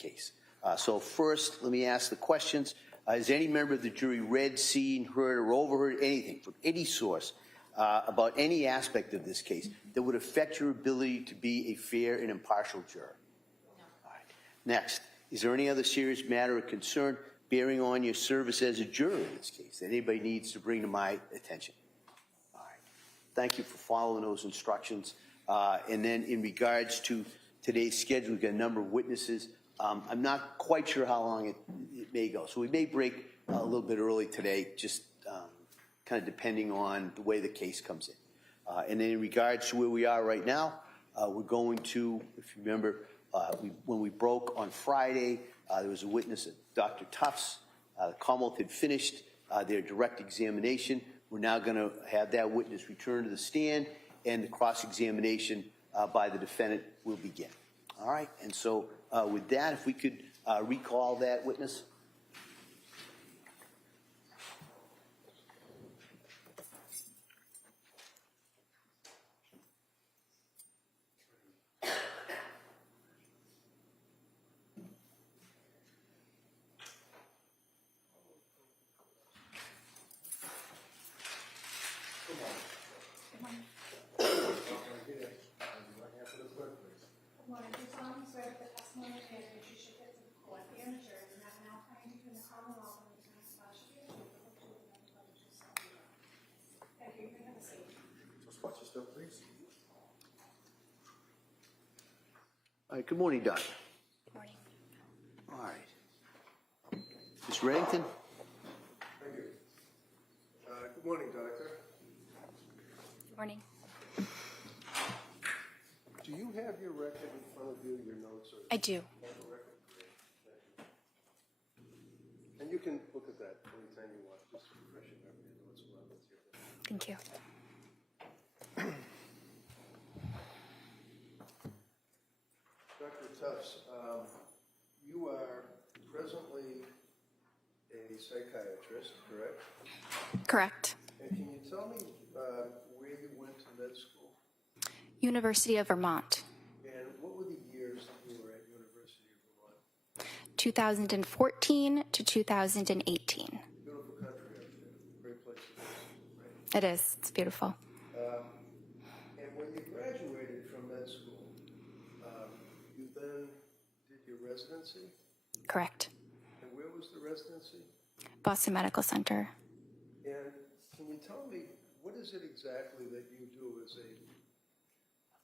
case. So first, let me ask the questions. Has any member of the jury read, seen, heard, or overheard anything from any source about any aspect of this case that would affect your ability to be a fair and impartial juror? No. All right. Next, is there any other serious matter of concern bearing on your service as a juror in this case that anybody needs to bring to my attention? All right. Thank you for following those instructions. And then in regards to today's schedule, we've got a number of witnesses. I'm not quite sure how long it may go. So we may break a little bit early today, just kind of depending on the way the case comes in. And then in regards to where we are right now, we're going to, if you remember, when we broke on Friday, there was a witness at Dr. Tufts. The Commonwealth had finished their direct examination. We're now going to have that witness return to the stand, and the cross-examination by the defendant will begin. All right, and so with that, if we could recall that witness. All right, good morning, Doctor. Good morning. All right. Ms. Reddington? Thank you. Good morning, Doctor. Good morning. Do you have your record in front of you, your notes? Or I do. And you can look at that anytime you want, just to refresh your memory of what's going on with you. Thank you. Dr. Tufts, you are presently a psychiatrist, correct? Correct. And can you tell me where you went to med school? University of Vermont. And what were the years that you were at University of Vermont? 2014 to 2018. Beautiful country up there. Great place to live, right? It is. It's beautiful. And when you graduated from med school, you then did your residency? Correct. And where was the residency? Boston Medical Center. And can you tell me, what is it exactly that you do as a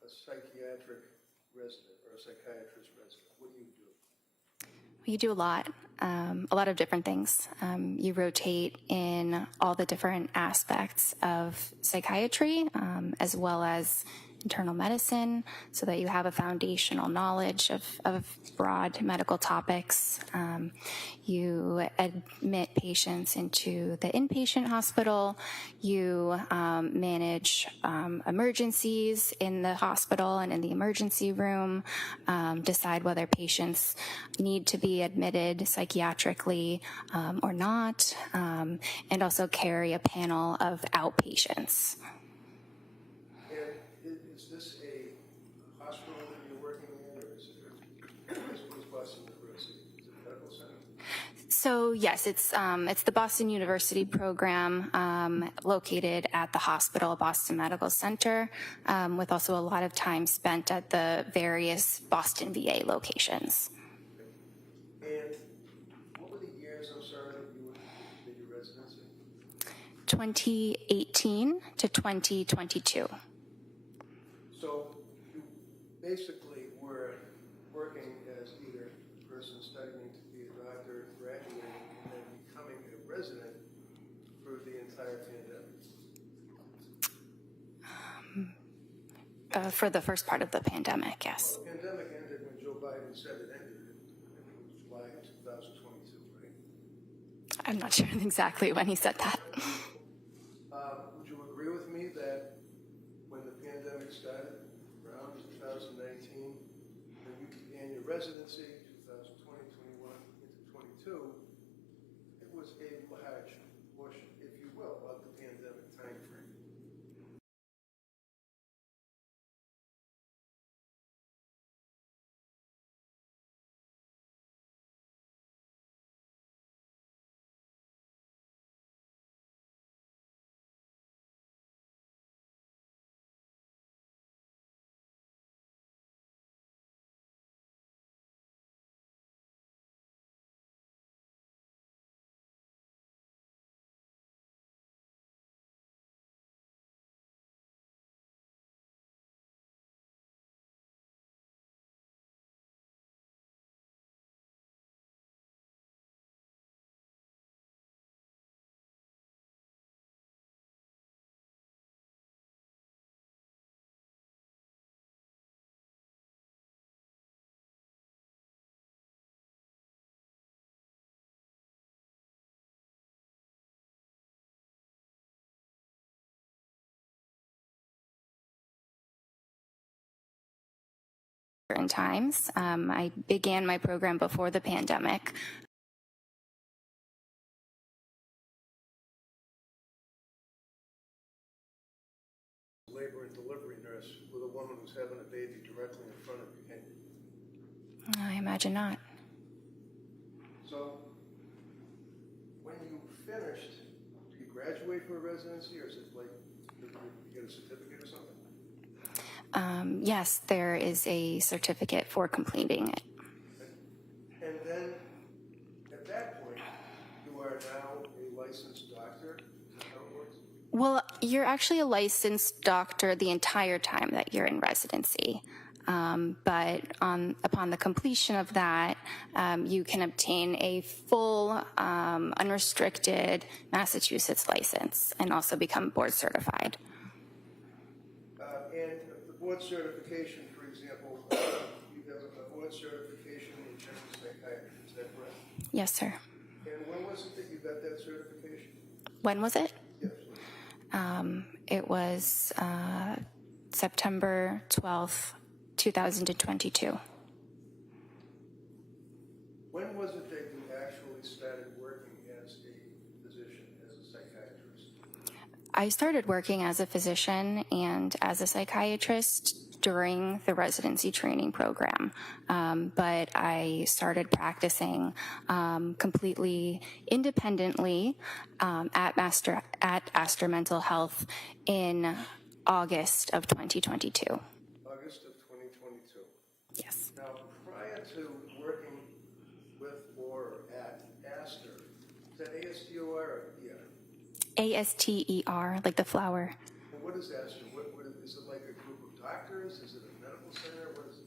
psychiatric resident or a psychiatrist resident? What do you do? You do a lot of different things. You rotate in all the different aspects of psychiatry, as well as internal medicine, so that you have a foundational knowledge of broad medical topics. You admit patients into the inpatient hospital. You manage emergencies in the hospital and in the emergency room, decide whether patients need to be admitted psychiatrically or not, and also carry a panel of outpatients. Is this a hospital that you're working in, or is it Boston University? Is it a medical center? So yes, it's the Boston University program located at the hospital, Boston Medical Center, with also a lot of time spent at the various Boston VA locations. And what were the years, I'm sorry, that you did your residency? 2018 to 2022. So you basically were working as either a person studying to be a doctor, graduating, and then becoming a resident through the entire pandemic. For the first part of the pandemic, yes. Well, the pandemic ended when Joe Biden said it ended. I think it was July 2022, right? I'm not sure exactly when he said that. Would you agree with me that when the pandemic started, around 2019, when you began your residency, 2020, 21 into 22, it was a large portion, if you will, of the pandemic timeframe. certain times. I began my program before the pandemic. Labor and delivery nurse with a woman who's having a baby directly in front of you, can you? I imagine not. So, when you finished, did you graduate from a residency, or is it like you get a certificate or something? Yes, there is a certificate for completing it. And then, at that point, you are now a licensed doctor? Is that how it works? Well, you're actually a licensed doctor the entire time that you're in residency. But upon the completion of that, you can obtain a full, unrestricted Massachusetts license and also become board certified. And the board certification, for example, you have a board certification in general psychiatry, is that correct? Yes, sir. And when was it that you got that certification? When was it? Yes. It was September 12th, 2022. When was it that you actually started working as a physician, as a psychiatrist? I started working as a physician and as a psychiatrist during the residency training program, but I started practicing completely independently at Astor Mental Health in August of 2022. August of 2022. Yes. Now, prior to working with or at Astor, is that ASTOR or ER? ASTER, like the flower. And what is Astor? What is it, like a group of doctors? Is it a medical center? What is it?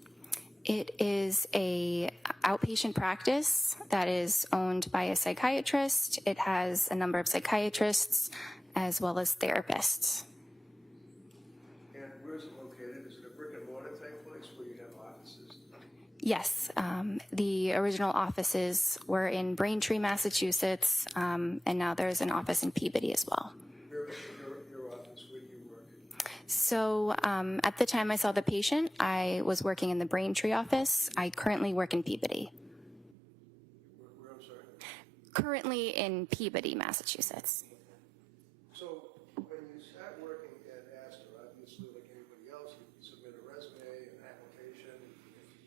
It is a outpatient practice that is owned by a psychiatrist. It has a number of psychiatrists as well as therapists. And where is it located? Is it a brick and mortar type place where you have offices? Yes, the original offices were in Braintree, Massachusetts, and now there's an office in Peabody as well. Your office, where do you work? So at the time I saw the patient, I was working in the Braintree office. I currently work in Peabody. Where, I'm sorry? Currently in Peabody, Massachusetts. So when you start working at Astor, obviously like anybody else, you submit a resume, an application,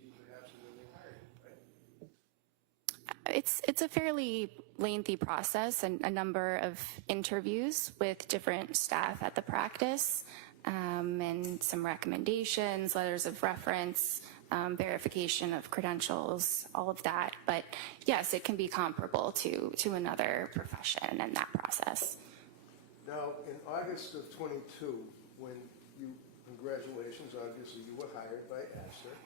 you perhaps and then they hire you, right? It's a fairly lengthy process and a number of interviews with different staff at the practice, and some recommendations, letters of reference, verification of credentials, all of that. But yes, it can be comparable to another profession in that process. Now, in August of 22, when you, congratulations, obviously you were hired by Astor,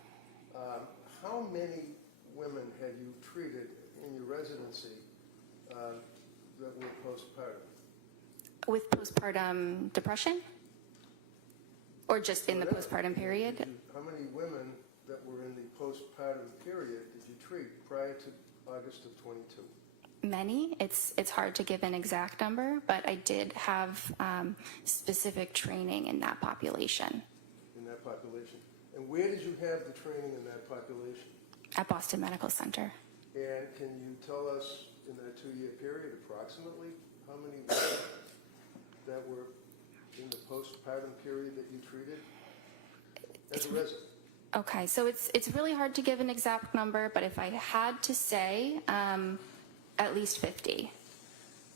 how many women had you treated in your residency that were postpartum? With postpartum depression? Or just in the postpartum period? How many women that were in the postpartum period did you treat prior to August of 22? Many. It's hard to give an exact number, but I did have specific training in that population. In that population. And where did you have the training in that population? At Boston Medical Center. And can you tell us in that 2-year period approximately how many women that were in the postpartum period that you treated as a resident? Okay, so it's really hard to give an exact number, but if I had to say, at least 50.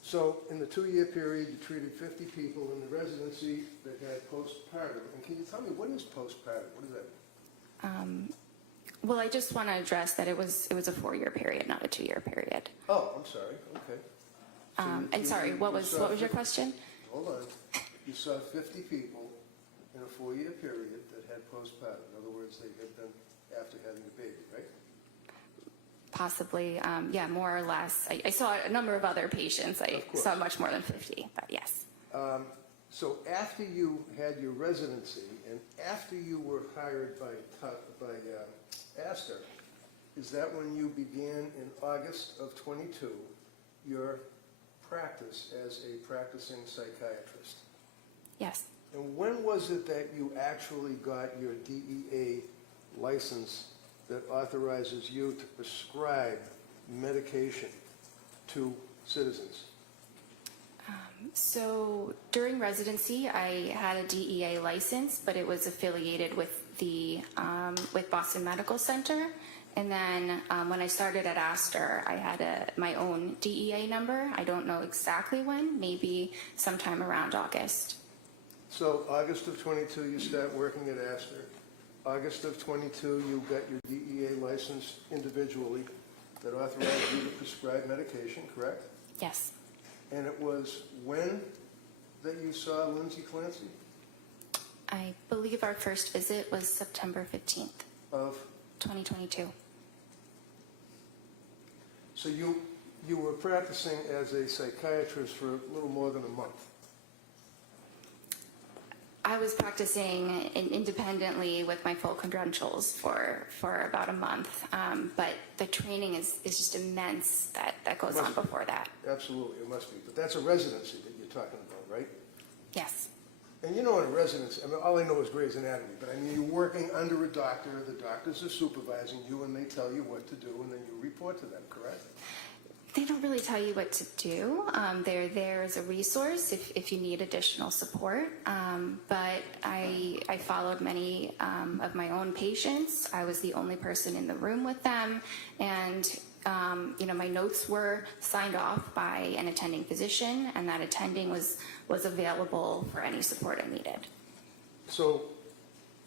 So in the 2-year period, you treated 50 people in the residency that had postpartum. And can you tell me, what is postpartum? What is that? Well, I just want to address that it was a 4-year period, not a 2-year period. Oh, I'm sorry. Okay. So And sorry, what was your question? Hold on. You saw 50 people in a 4-year period that had postpartum. In other words, they had them after having a baby, right? Possibly, yeah, more or less. I saw a number of other patients. I saw much more than 50, but yes. So after you had your residency and after you were hired by Astor, is that when you began in August of 22 your practice as a practicing psychiatrist? Yes. And when was it that you actually got your DEA license that authorizes you to prescribe medication to citizens? So during residency, I had a DEA license, but it was affiliated with the with Boston Medical Center. And then when I started at Astor, I had my own DEA number. I don't know exactly when, maybe sometime around August. So August of 22, you start working at Astor. August of 22, you got your DEA license individually that authorized you to prescribe medication, correct? Yes. And it was when that you saw Lindsay Clancy? I believe our first visit was September 15th, Of, 2022. so you were practicing as a psychiatrist for a little more than a month. I was practicing independently with my full credentials for about a month, but the training is just immense that goes on before that. Absolutely, it must be. But that's a residency that you're talking about, right? Yes. And you know, in a residency, I mean, all I know is Grey's Anatomy, but I mean, you're working under a doctor, the doctors are supervising you, and they tell you what to do, and then you report to them, correct? They don't really tell you what to do. They're there as a resource if you need additional support. But I followed many of my own patients. I was the only person in the room with them. And, my notes were signed off by an attending physician, and that attending was available for any support I needed. So,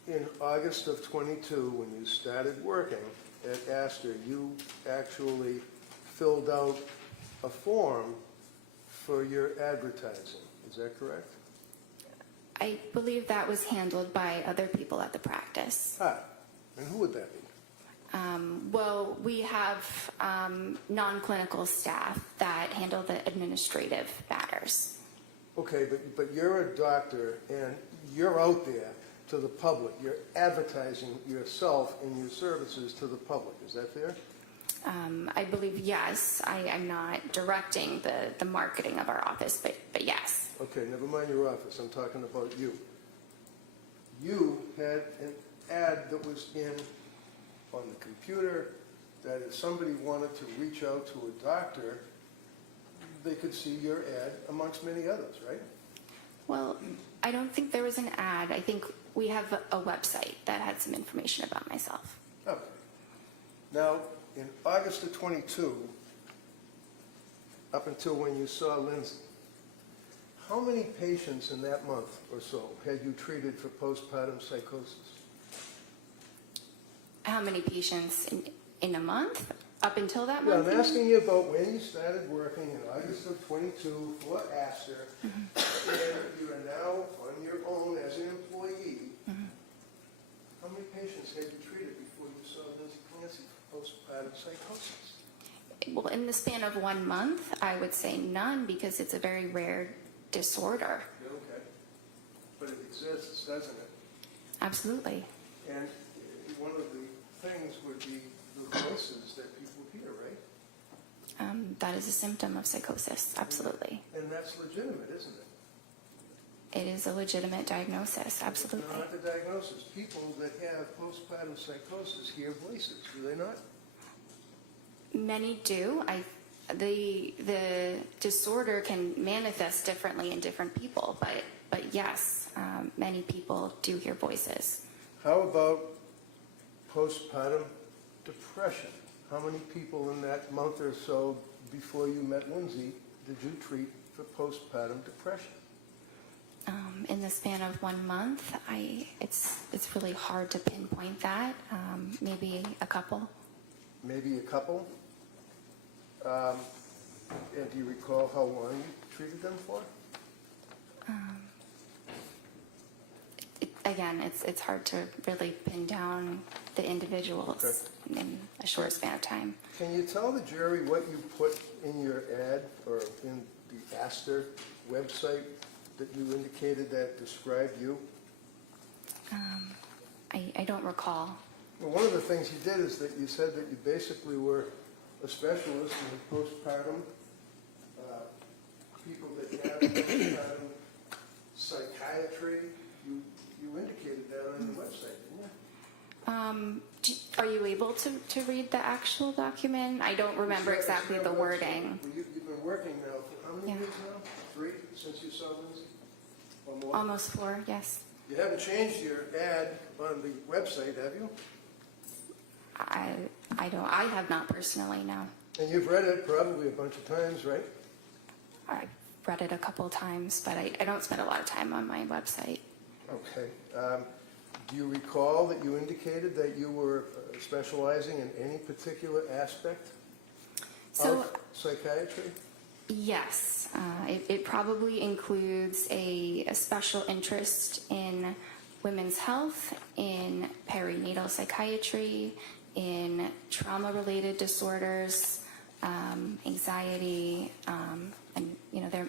in August of 22, when you started working at Astor, you actually filled out a form for your advertising. Is that correct? I believe that was handled by other people at the practice. And who would that be? Well, we have non-clinical staff that handle the administrative matters. Okay, but you're a doctor and you're out there to the public. You're advertising yourself and your services to the public. Is that fair? I believe yes. I'm not directing the marketing of our office, but yes. Okay, never mind your office. I'm talking about you. You had an ad that was on the computer that if somebody wanted to reach out to a doctor, they could see your ad amongst many others, right? Well, I don't think there was an ad. I think we have a website that had some information about myself. Okay. Now, in August of 22, up until when you saw Lindsay, how many patients in that month or so had you treated for postpartum psychosis? How many patients in a month up until that Yeah, month? I'm asking you about when you started working in August of 22 for Astor, and you are now on your own as an employee. How many patients had you treated before you saw Lindsay Clancy for postpartum psychosis? Well, in the span of 1 month, I would say none because it's a very rare disorder. Okay. But it exists, doesn't it? Absolutely. And one of the things would be the voices that people hear, right? That is a symptom of psychosis. Absolutely. And that's legitimate, isn't it? It is a legitimate diagnosis. Absolutely. It's not the diagnosis. People that have postpartum psychosis hear voices, do they not? Many do. The disorder can manifest differently in different people, but yes, many people do hear voices. How about postpartum depression? How many people in that month or so before you met Lindsay did you treat for postpartum depression? In the span of 1 month, it's really hard to pinpoint that. Maybe a couple. Maybe a couple? And do you recall how long you treated them for? Again, it's hard to really pin down the individuals in a short span of time. Can you tell the jury what you put in your ad or in the Astor website that you indicated that described you? I don't recall. Well, one of the things you did is that you said that you basically were a specialist in postpartum, people that have postpartum psychiatry. You indicated that on your website, didn't you? Are you able to read the actual document? I don't remember exactly the wording. Well, you've been working now for how many Yeah. years now? 3 since you saw Lindsay? Or more? Almost 4, yes. You haven't changed your ad on the website, have you? I have not personally, no. And you've read it probably a bunch of times, right? I've read it a couple times, but I don't spend a lot of time on my website. Okay. Do you recall that you indicated that you were specializing in any particular aspect So, of psychiatry? yes, it probably includes a special interest in women's health, in perinatal psychiatry, in trauma-related disorders, anxiety, and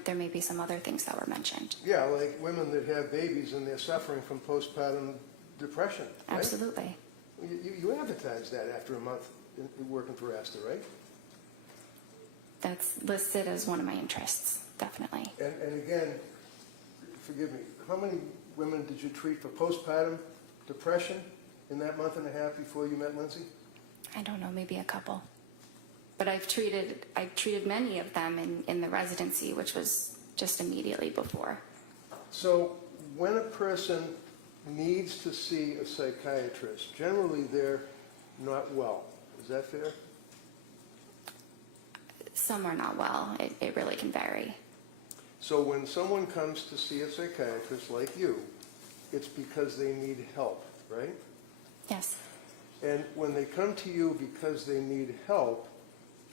there may be some other things that were mentioned. Yeah, like women that have babies and they're suffering from postpartum depression, right? Absolutely. You advertised that after a month working for Astor, right? That's listed as one of my interests, definitely. And again, forgive me, how many women did you treat for postpartum depression in that month and a half before you met Lindsay? I don't know, maybe a couple. But I've treated many of them in the residency, which was just immediately before. So when a person needs to see a psychiatrist, generally they're not well. Is that fair? Some are not well. It really can vary. So when someone comes to see a psychiatrist like you, it's because they need help, right? Yes. And when they come to you because they need help,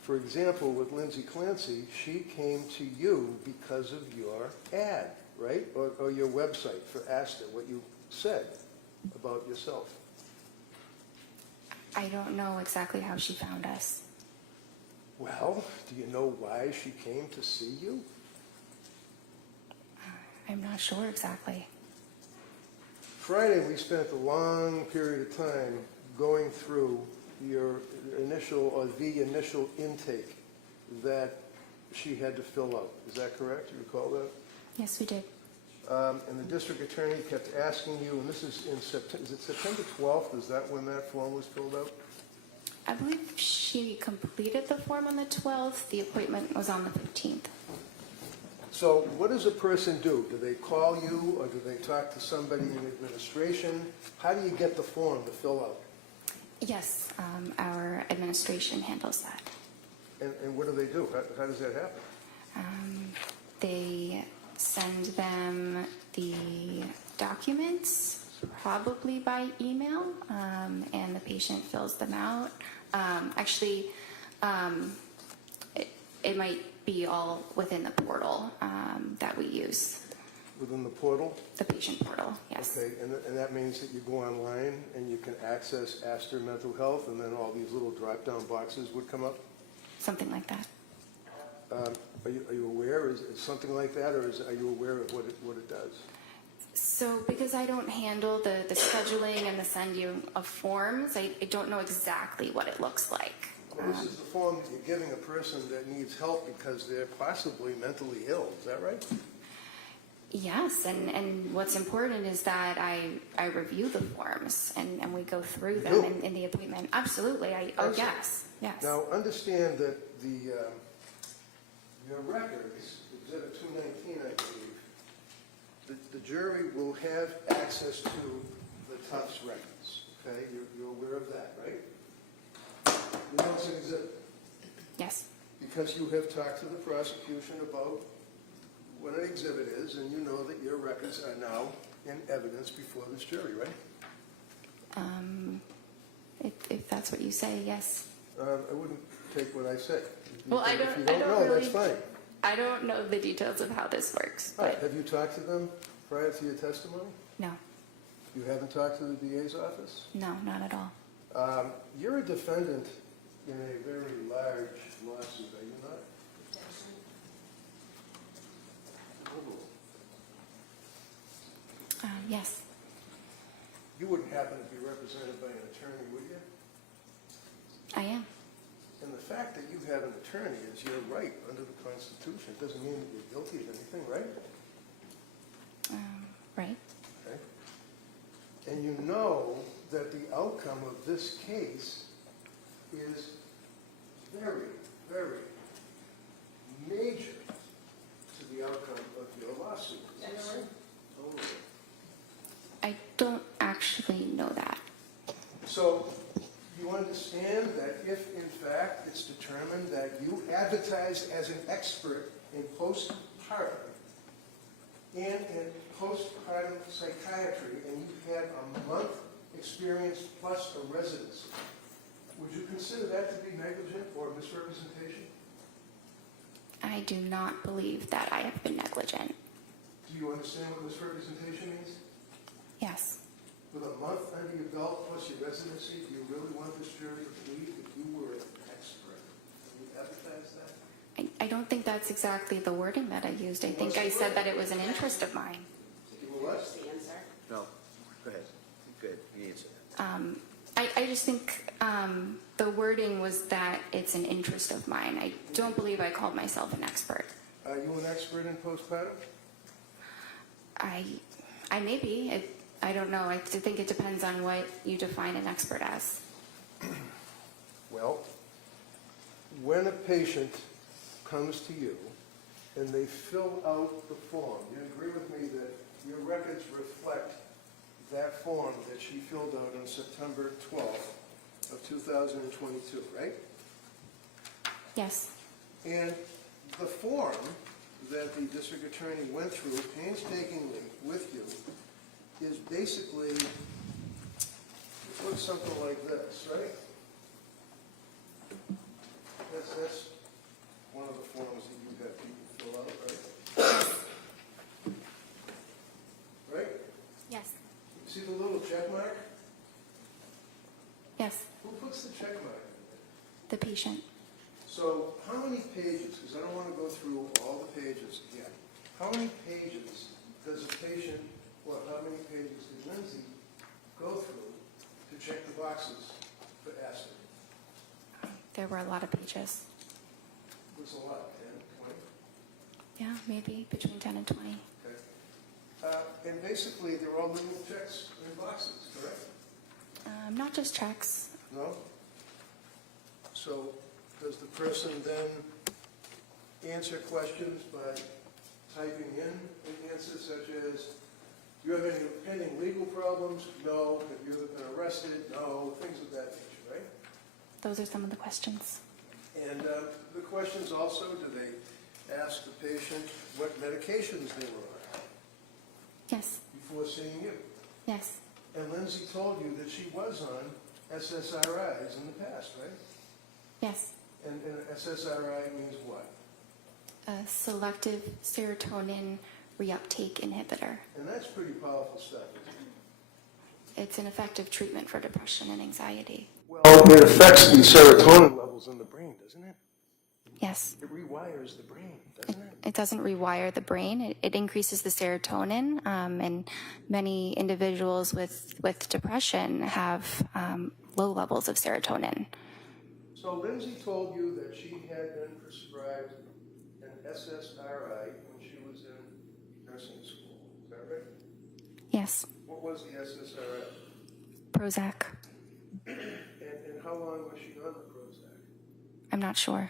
for example, with Lindsay Clancy, she came to you because of your ad, right? Or your website for Astor, what you said about yourself. I don't know exactly how she found us. Well, do you know why she came to see you? I'm not sure exactly. Friday, we spent a long period of time going through your initial, or the initial intake that she had to fill out. Is that correct? You recall that? Yes, we did. And the district attorney kept asking you, and this is in September, is it September 12th? Is that when that form was filled out? I believe she completed the form on the 12th. The appointment was on the 15th. So what does a person do? Do they call you, or do they talk to somebody in administration? How do you get the form to fill out? Yes, our administration handles that. And what do they do? How does that happen? They send them the documents, probably by email, and the patient fills them out. Actually, it might be all within the portal that we use, Within the portal? the patient portal, yes. Okay, and that means that you go online and you can access Astor Mental Health, and then all these little drop-down boxes would come up? Something like that. Are you aware? Is it something like that, or are you aware of what it does? So because I don't handle the scheduling and the sending of forms, I don't know exactly what it looks like. Well, this is the form that you're giving a person that needs help because they're possibly mentally ill. Is that right? Yes, and what's important is that I review the forms and we go through them You? in the appointment. Absolutely. Excellent. Yes. Now, understand that your records, Exhibit 219, I believe, the jury will have access to the Tufts records. Okay, you're aware of that, right? You know it's an exhibit Yes. because you have talked to the prosecution about what an exhibit is, and you know that your records are now in evidence before this jury, right? If that's what you say, yes. I wouldn't take what I say. Well, If you I don't don't know, really. that's fine. I don't know the details of how this works, All right, but have you talked to them prior to your testimony? no, You haven't talked to the DA's office? no, not at all. You're a defendant in a very large lawsuit, are you not? Yes. You wouldn't happen to be represented by an attorney, would you? I am. And the fact that you have an attorney is your right under the Constitution. It doesn't mean that you're guilty of anything, right? Right. Okay. And you know that the outcome of this case is very, very major to the outcome of your lawsuit. Is that right? Totally. I don't actually know that. So you understand that if, in fact, it's determined that you advertised as an expert in postpartum and in postpartum psychiatry, and you had a month experience plus a residency, would you consider that to be negligent or misrepresentation? I do not believe that I have been negligent. Do you understand what misrepresentation means? Yes. With a month under your belt plus your residency, do you really want this jury to believe that you were an expert? Can you advertise that? I don't think that's exactly the wording that I used. I think I said that it was an interest of mine. You were what? No, go ahead. Good, you answer that. I just think the wording was that it's an interest of mine. I don't believe I called myself an expert. Are you an expert in postpartum? I may be. I don't know. I think it depends on what you define an expert as. Well, when a patient comes to you and they fill out the form, you agree with me that your records reflect that form that she filled out on September 12th of 2022, right? Yes. And the form that the district attorney went through painstakingly with you is basically, it looks something like this, right? That's one of the forms that you've got people fill out, right? Right? Yes. See the little check mark? Yes. Who puts the check mark in there? The patient. So how many pages, because I don't want to go through all the pages yet, how many pages does a patient, or how many pages did Lindsay go through to check the boxes for acid? There were a lot of pages. It was a lot, 10, 20? Yeah, maybe between 10 and 20. Okay. And basically, they're all little checks in boxes, correct? Not just checks. No? So does the person then answer questions by typing in an answer such as, do you have any pending legal problems? No. Have you ever been arrested? No. Things of that nature, right? Those are some of the questions. And the questions also, do they ask the patient what medications they were on Yes. before seeing you? Yes. And Lindsay told you that she was on SSRIs in the past, right? Yes. And SSRI means what? A selective serotonin reuptake inhibitor. And that's pretty powerful stuff, isn't it? It's an effective treatment for depression and anxiety. Well, it affects the serotonin levels in the brain, doesn't it? Yes. It rewires the brain, doesn't it? It doesn't rewire the brain. It increases the serotonin, and many individuals with depression have low levels of serotonin. So Lindsay told you that she had been prescribed an SSRI when she was in nursing school. Is that right? Yes. What was the SSRI? Prozac. And how long was she on the Prozac? I'm not sure.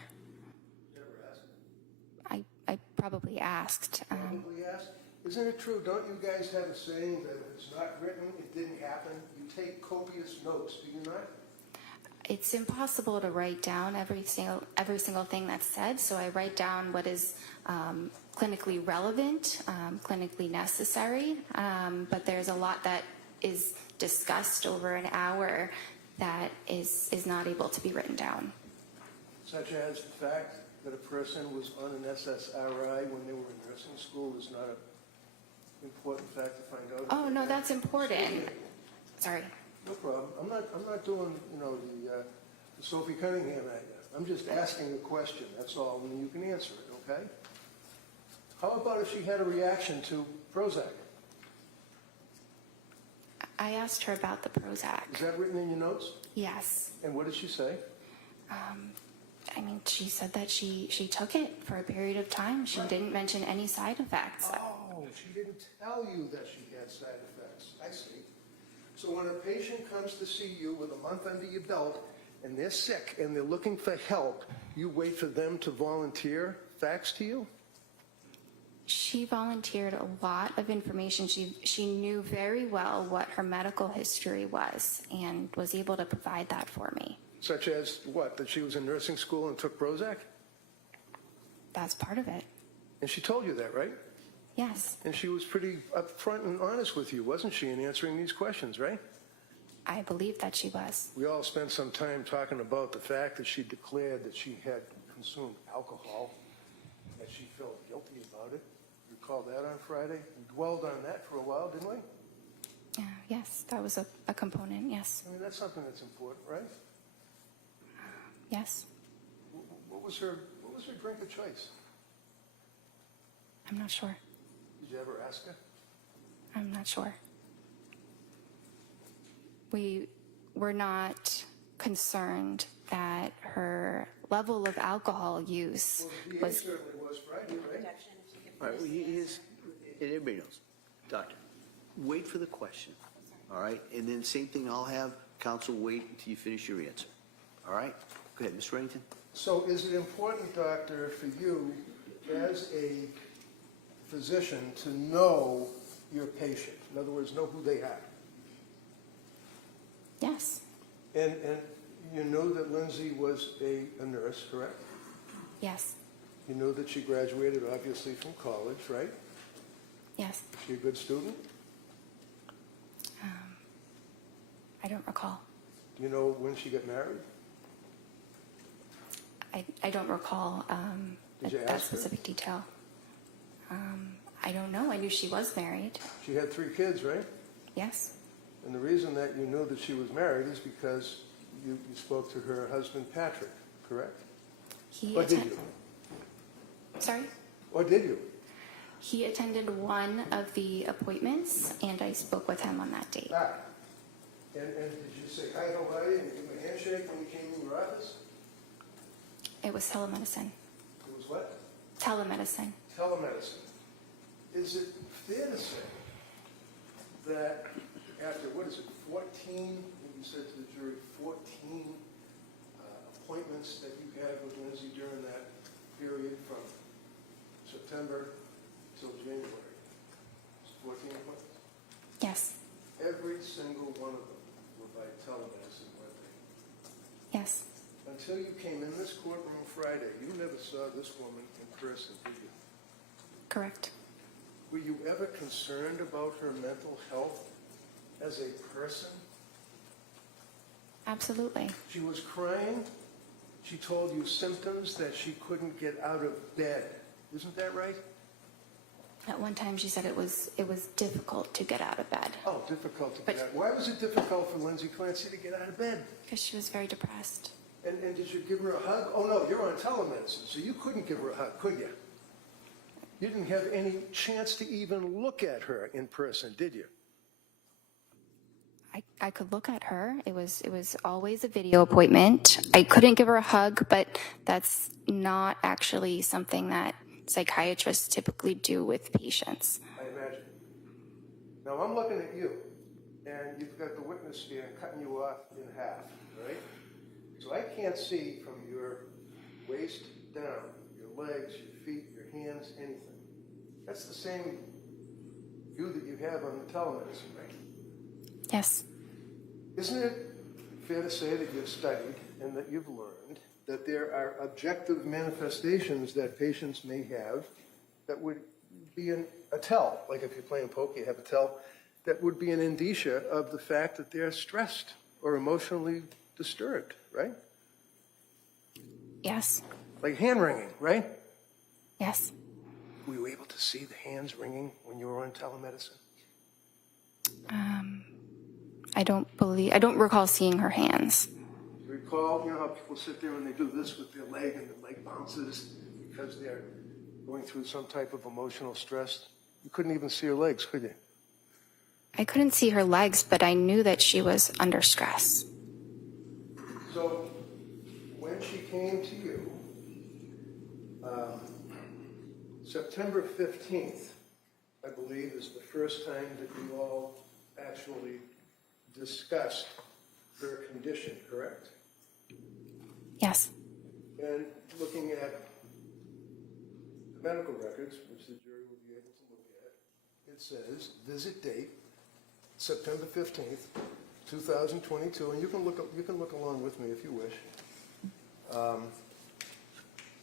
Never asked. I probably asked. Probably asked. Isn't it true? Don't you guys have a saying that if it's not written, it didn't happen? You take copious notes, do you not? It's impossible to write down every single thing that's said, so I write down what is clinically relevant, clinically necessary, but there's a lot that is discussed over an hour that is not able to be written down. Such as the fact that a person was on an SSRI when they were in nursing school is not an important fact to find out. Oh, no, that's important. Sorry. No problem. I'm not doing, the Sophie Cunningham at you. I'm just asking a question, that's all, and you can answer it, okay? How about if she had a reaction to Prozac? I asked her about the Prozac. Is that written in your notes? Yes. And what did she say? She said that she took it for a period of time. She didn't mention any side effects. Oh, she didn't tell you that she had side effects. I see. So when a patient comes to see you with a month under your belt and they're sick and they're looking for help, you wait for them to volunteer facts to you? She volunteered a lot of information. She knew very well what her medical history was and was able to provide that for me. Such as what? That she was in nursing school and took Prozac? That's part of it. And she told you that, right? Yes, And she was pretty upfront and honest with you, wasn't she, in answering these questions, right? I believe that she was. We all spent some time talking about the fact that she declared that she had consumed alcohol, that she felt guilty about it. You recall that on Friday? We dwelled on that for a while, didn't we? Yes, that was a component, yes. I mean, that's something that's important, right? Yes, What was her drink of choice? I'm not sure. Did you ever ask her? I'm not sure. We were not concerned that her level of alcohol use Well, the was. certainly was Friday, right? All right, well, here's, and everybody knows, Doctor, wait for the question, all right? And then same thing, I'll have counsel wait until you finish your answer, all right? Go ahead, Mr. Reddington. So is it important, doctor, for you as a physician to know your patient? In other words, know who they are? Yes, And you know that Lindsay was a nurse, correct? yes, You know that she graduated, obviously, from college, right? yes. Is she a good student? I don't recall. Do you know when she got married? I don't recall Did you that ask her? specific detail. I don't know. I knew she was married. She had 3 kids, right? Yes, And the reason that you knew that she was married is because you spoke to her husband, Patrick, correct? he Or did atten- you? Sorry, Or did you? he attended one of the appointments, and I spoke with him on that date. Ah. And did you say, hi, how are you, and give him a handshake when you came in your office? It was telemedicine. It was what? Telemedicine. Telemedicine. Is it fair to say that after, 14, you said to the jury, 14 appointments that you had with Lindsay during that period from September till January? 14 appointments? Yes, Every single one of them were by telemedicine, weren't they? yes. Until you came in this courtroom Friday, you never saw this woman in person, did you? Correct. Were you ever concerned about her mental health as a person? Absolutely. She was crying. She told you symptoms that she couldn't get out of bed. Isn't that right? At one time, she said it was difficult to get out of bed Oh, difficult to But- get out. Why was it difficult for Lindsay Clancy to get out of bed? because she was very depressed. And did you give her a hug? Oh, no, you're on telemedicine, so you couldn't give her a hug, could you? You didn't have any chance to even look at her in person, did you? I could look at her. It was always a video appointment. I couldn't give her a hug, but that's not actually something that psychiatrists typically do with patients. I imagine. Now, I'm looking at you, and you've got the witness stand cutting you off in half, right? So I can't see from your waist down, your legs, your feet, your hands, anything. That's the same view that you have on the telemedicine, right? Yes, Isn't it fair to say that you've studied and that you've learned that there are objective manifestations that patients may have that would be a tell, like if you're playing poker, you have a tell, that would be an indicia of the fact that they're stressed or emotionally disturbed, right? yes, Like hand wringing, right? yes. Were you able to see the hands wringing when you were on telemedicine? I don't recall seeing her hands. You recall, you know how people sit there and they do this with their leg and the leg bounces because they're going through some type of emotional stress? You couldn't even see her legs, could you? I couldn't see her legs, but I knew that she was under stress. So when she came to you, September 15th, I believe, is the first time that you all actually discussed her condition, correct? Yes. And looking at the medical records, which the jury will be able to look at, it says, visit date, September 15th, 2022, and you can look along with me if you wish.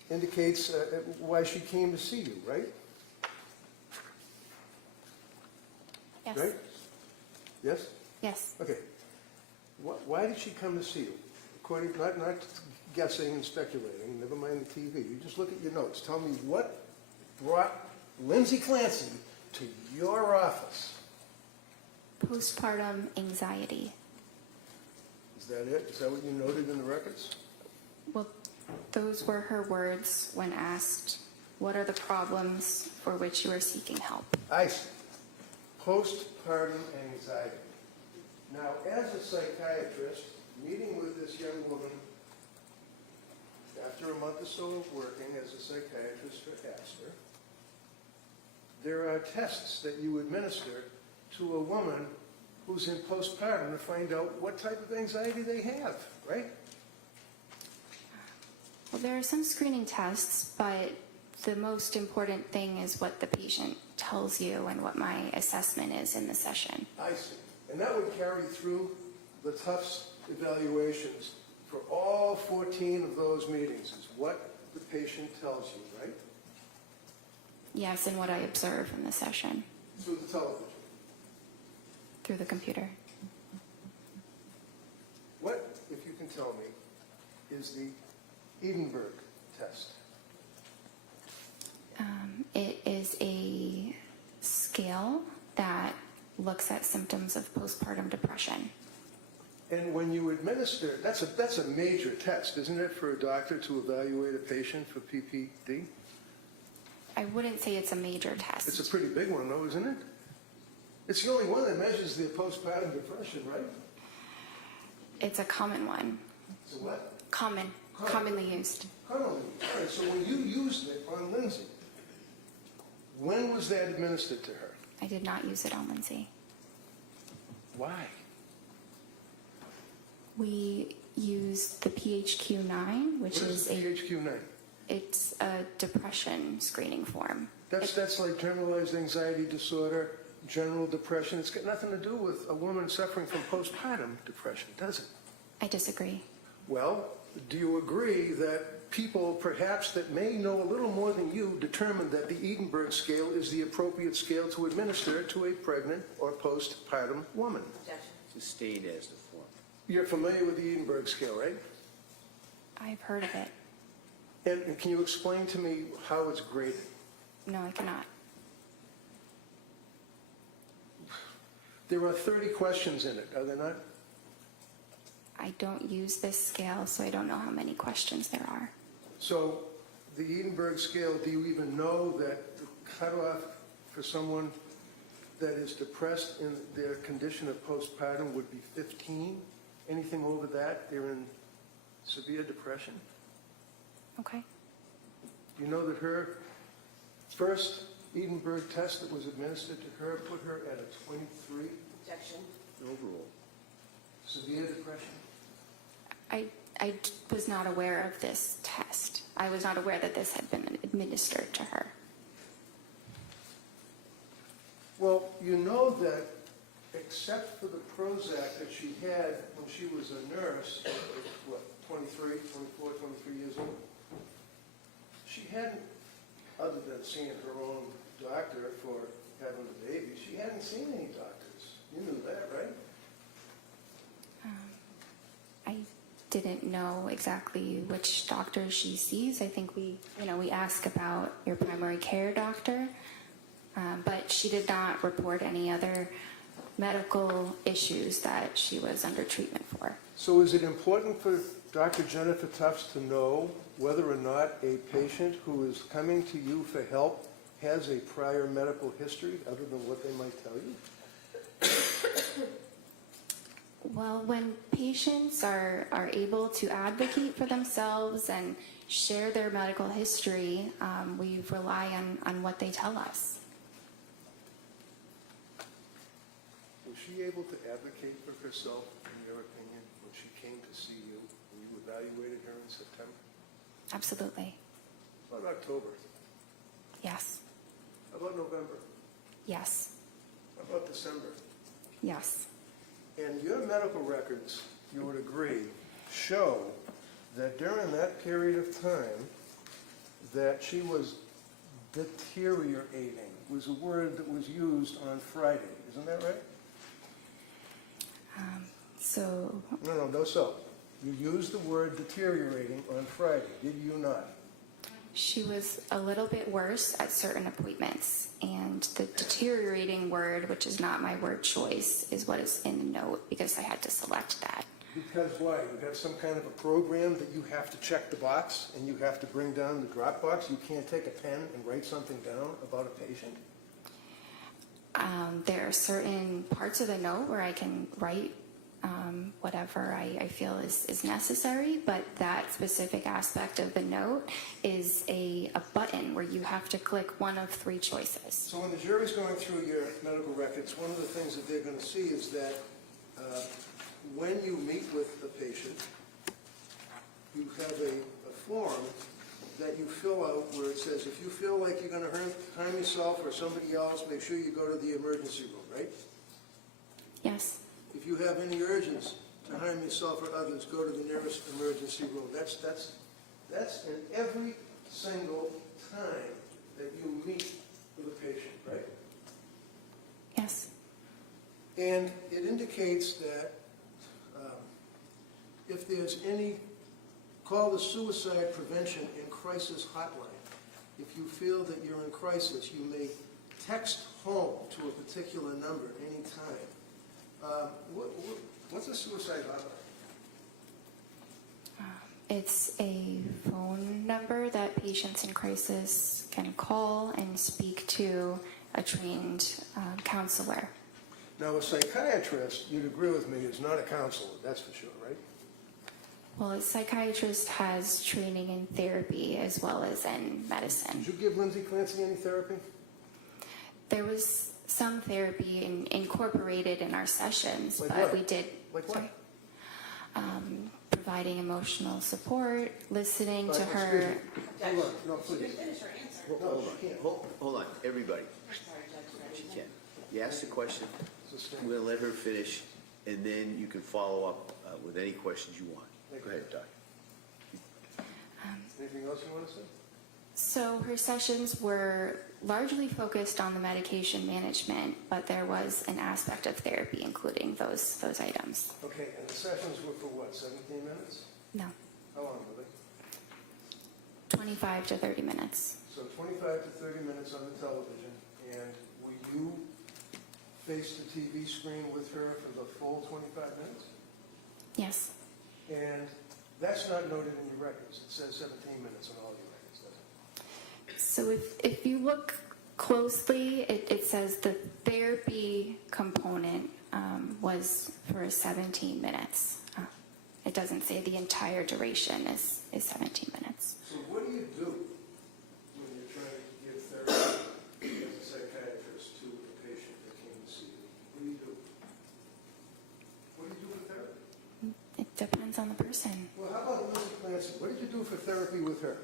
Indicates why she came to see you, right? Yes. Right? Yes? Yes. Okay. Why did she come to see you? According, not guessing and speculating, never mind the TV. You just look at your notes. Tell me what brought Lindsay Clancy to your office. Postpartum anxiety. Is that it? Is that what you noted in the records? Well, those were her words when asked, what are the problems for which you are seeking help? I see. Postpartum anxiety. Now, as a psychiatrist, meeting with this young woman after a month or so of working as a psychiatrist for Astor, there are tests that you administer to a woman who's in postpartum to find out what type of anxiety they have, right? Well, there are some screening tests, but the most important thing is what the patient tells you and what my assessment is in the session. I see. And that would carry through the Tufts evaluations for all 14 of those meetings, is what the patient tells you, right? Yes, and what I observe in the session Through the television. through the computer. What, if you can tell me, is the Edinburgh test? It is a scale that looks at symptoms of postpartum depression. And when you administer, that's a major test, isn't it, for a doctor to evaluate a patient for PPD? I wouldn't say it's a major test. It's a pretty big one, though, isn't it? It's the only one that measures the postpartum depression, right? It's a common one. It's a what? Commonly used. Commonly. All right, so when you used it on Lindsay, when was that administered to her? I did not use it on Lindsay. Why? We used the PHQ-9, which What is the PHQ-9? it's a depression screening form. That's like generalized anxiety disorder, general depression. It's got nothing to do with a woman suffering from postpartum depression, does it? I disagree. Well, do you agree that people perhaps that may know a little more than you determined that the Edinburgh scale is the appropriate scale to administer to a pregnant or postpartum woman? To state as the form. You're familiar with the Edinburgh scale, right? I've heard of it. And can you explain to me how it's graded? No, I cannot. There are 30 questions in it, are there not? I don't use this scale, so I don't know how many questions there are. So the Edinburgh scale, do you even know that the cutoff for someone that is depressed in their condition of postpartum would be 15? Anything over that, they're in severe depression? Okay. Do you know that her first Edinburgh test that was administered to her put her at a 23 Objection. Overruled. severe depression? I was not aware of this test. I was not aware that this had been administered to her. Well, you know that except for the Prozac that she had when she was a nurse, what, 23, 24, 23 years old, she hadn't, other than seeing her own doctor for having a baby, she hadn't seen any doctors. You knew that, right? I didn't know exactly which doctor she sees. I think we ask about your primary care doctor, but she did not report any other medical issues that she was under treatment for. So is it important for Dr. Jennifer Tufts to know whether or not a patient who is coming to you for help has a prior medical history other than what they might tell you? Well, when patients are able to advocate for themselves and share their medical history, we rely on what they tell us. Was she able to advocate for herself, in your opinion, when she came to see you, when you evaluated her in September? Absolutely. How about October? Yes. How about November? Yes. How about December? Yes. And your medical records, you would agree, show that during that period of time that she was deteriorating, was a word that was used on Friday. Isn't that right? So, No, so. You used the word deteriorating on Friday, did you not? she was a little bit worse at certain appointments, and the deteriorating word, which is not my word choice, is what is in the note because I had to select that. Because why? You have some kind of a program that you have to check the box and you have to bring down the drop box? You can't take a pen and write something down about a patient? There are certain parts of the note where I can write whatever I feel is necessary, but that specific aspect of the note is a button where you have to click one of three choices. So when the jury's going through your medical records, one of the things that they're going to see is that when you meet with a patient, you have a form that you fill out where it says, if you feel like you're going to harm yourself or somebody else, make sure you go to the emergency room, right? Yes. If you have any urges to harm yourself or others, go to the nearest emergency room. That's in every single time that you meet with a patient, right? Yes. And it indicates that if there's any, call the Suicide Prevention and Crisis Hotline. If you feel that you're in crisis, you may text home to a particular number anytime. What's a suicide hotline? It's a phone number that patients in crisis can call and speak to a trained counselor. Now, a psychiatrist, you'd agree with me, is not a counselor, that's for sure, right? Well, a psychiatrist has training in therapy as well as in medicine. Did you give Lindsay Clancy any therapy? There was some therapy incorporated in our sessions, Like but what? we did. Like what? Sorry. Providing emotional support, listening to Excuse her. me. Hold on, no, please. Hold she on, can't. hold on, everybody. She can. You ask the question, we're gonna let her finish, and then you can follow up with any questions you want. Go ahead, Doc. Anything else you want to say? So her sessions were largely focused on the medication management, but there was an aspect of therapy including those items. Okay, and the sessions were for what, 17 minutes? No, How long were they? 25 to 30 minutes. So 25 to 30 minutes on the television, and were you face the TV screen with her for the full 25 minutes? Yes. And that's not noted in your records. It says 17 minutes on all your records, doesn't it? So if you look closely, it says the therapy component was for 17 minutes. It doesn't say the entire duration is 17 minutes. So what do you do when you're trying to give therapy as a psychiatrist to a patient that came to see you? What do you do? What do you do for therapy? It depends on the person. Well, how about Lindsay Clancy? What did you do for therapy with her?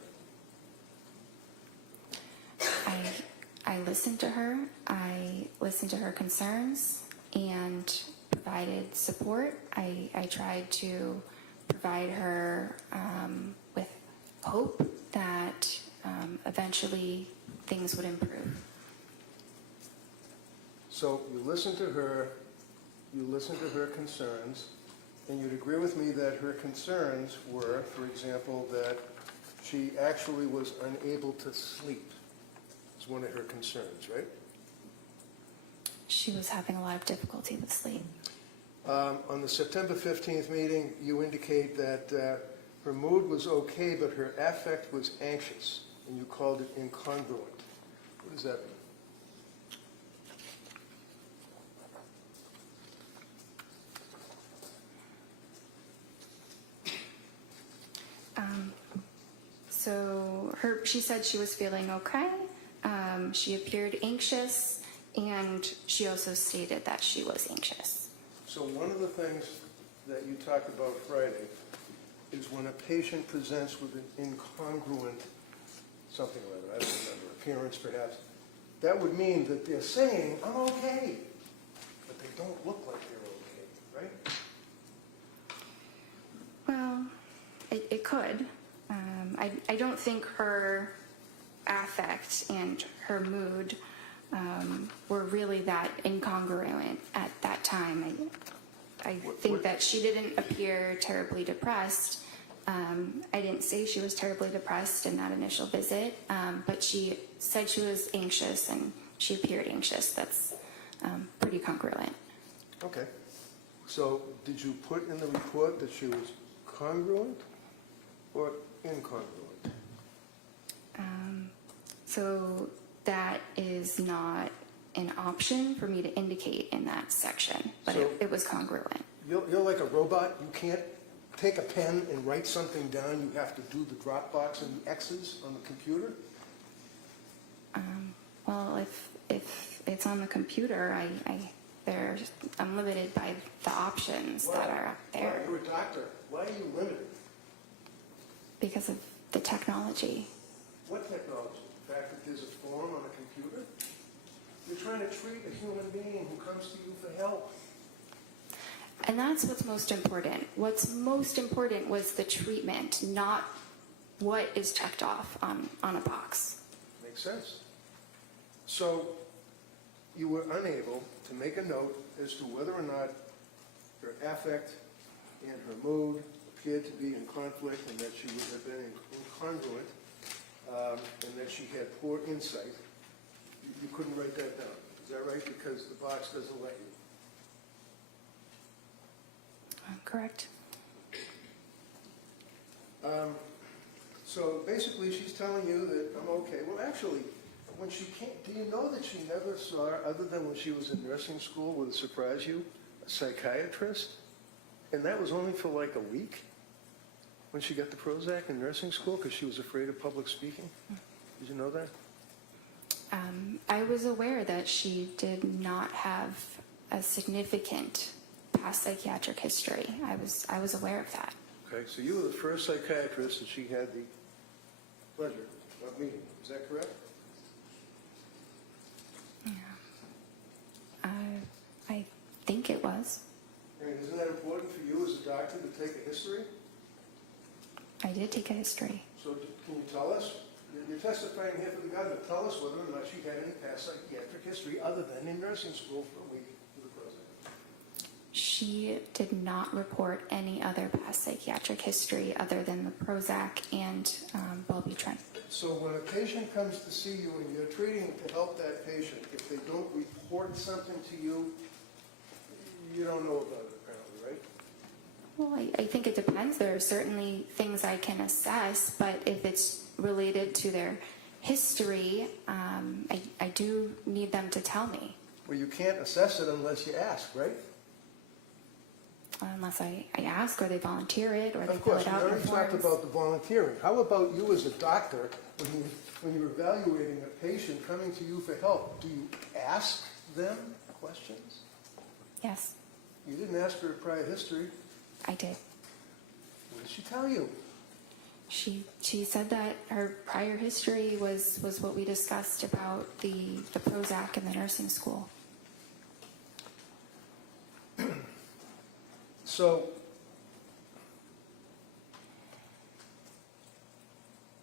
I listened to her. I listened to her concerns and provided support. I tried to provide her with hope that eventually things would improve. So you listened to her concerns, and you'd agree with me that her concerns were, for example, that she actually was unable to sleep. It's one of her concerns, right? She was having a lot of difficulty with sleep. On the September 15th meeting, you indicate that her mood was okay, but her affect was anxious, and you called it incongruent. What does that mean? So she said she was feeling okay. She appeared anxious And she also stated that she was anxious. So one of the things that you talked about Friday is when a patient presents with an incongruent something or other, I don't remember, appearance perhaps, that would mean that they're saying, I'm okay, but they don't look like they're okay, right? Well, it could. I don't think her affect and her mood were really that incongruent at that time. I think that she didn't appear terribly depressed. I didn't say she was terribly depressed in that initial visit, but she said she was anxious and she appeared anxious. That's pretty congruent. Okay. So did you put in the report that she was congruent or incongruent? So that is not an option for me to indicate in that section, but So- it was congruent. You're like a robot. You can't take a pen and write something down. You have to do the drop box and the X's on the computer. Well, if it's on the computer, I'm limited by the options that are up there You're a doctor. Why are you limited? because of the technology. What technology? The fact that there's a form on a computer? You're trying to treat a human being who comes to you for help. And that's what's most important. What's most important was the treatment, not what is checked off on a box. Makes sense. So you were unable to make a note as to whether or not her affect and her mood appeared to be in conflict and that she would have been incongruent and that she had poor insight. You couldn't write that down. Is that right? Because the box doesn't let you. Correct. So basically she's telling you that I'm okay. Well, actually, when she came, do you know that she never saw, other than when she was in nursing school, would it surprise you, a psychiatrist? And that was only for like a week when she got the Prozac in nursing school because she was afraid of public speaking? Did you know that? I was aware that she did not have a significant past psychiatric history. I was aware of that. Okay, so you were the first psychiatrist that she had the pleasure of meeting. Is that correct? I think it was. And isn't that important for you as a doctor to take a history? I did take a history. So can you tell us? You're testifying here for the government. Tell us whether or not she had any past psychiatric history other than in nursing school for a week with the Prozac. She did not report any other past psychiatric history other than the Prozac and Wellbutrin. So when a patient comes to see you and you're treating to help that patient, if they don't report something to you, you don't know about it apparently, right? Well, I think it depends. There are certainly things I can assess, but if it's related to their history, I do need them to tell me. Well, you can't assess it unless you ask, right? Unless I ask or they volunteer it or they Of fill course, it we out in already talked forms. about the volunteering. How about you as a doctor, when you're evaluating a patient coming to you for help, do you ask them questions? Yes, You didn't ask her prior history. I did. What did she tell you? She said that her prior history was what we discussed about the Prozac in the nursing school. So,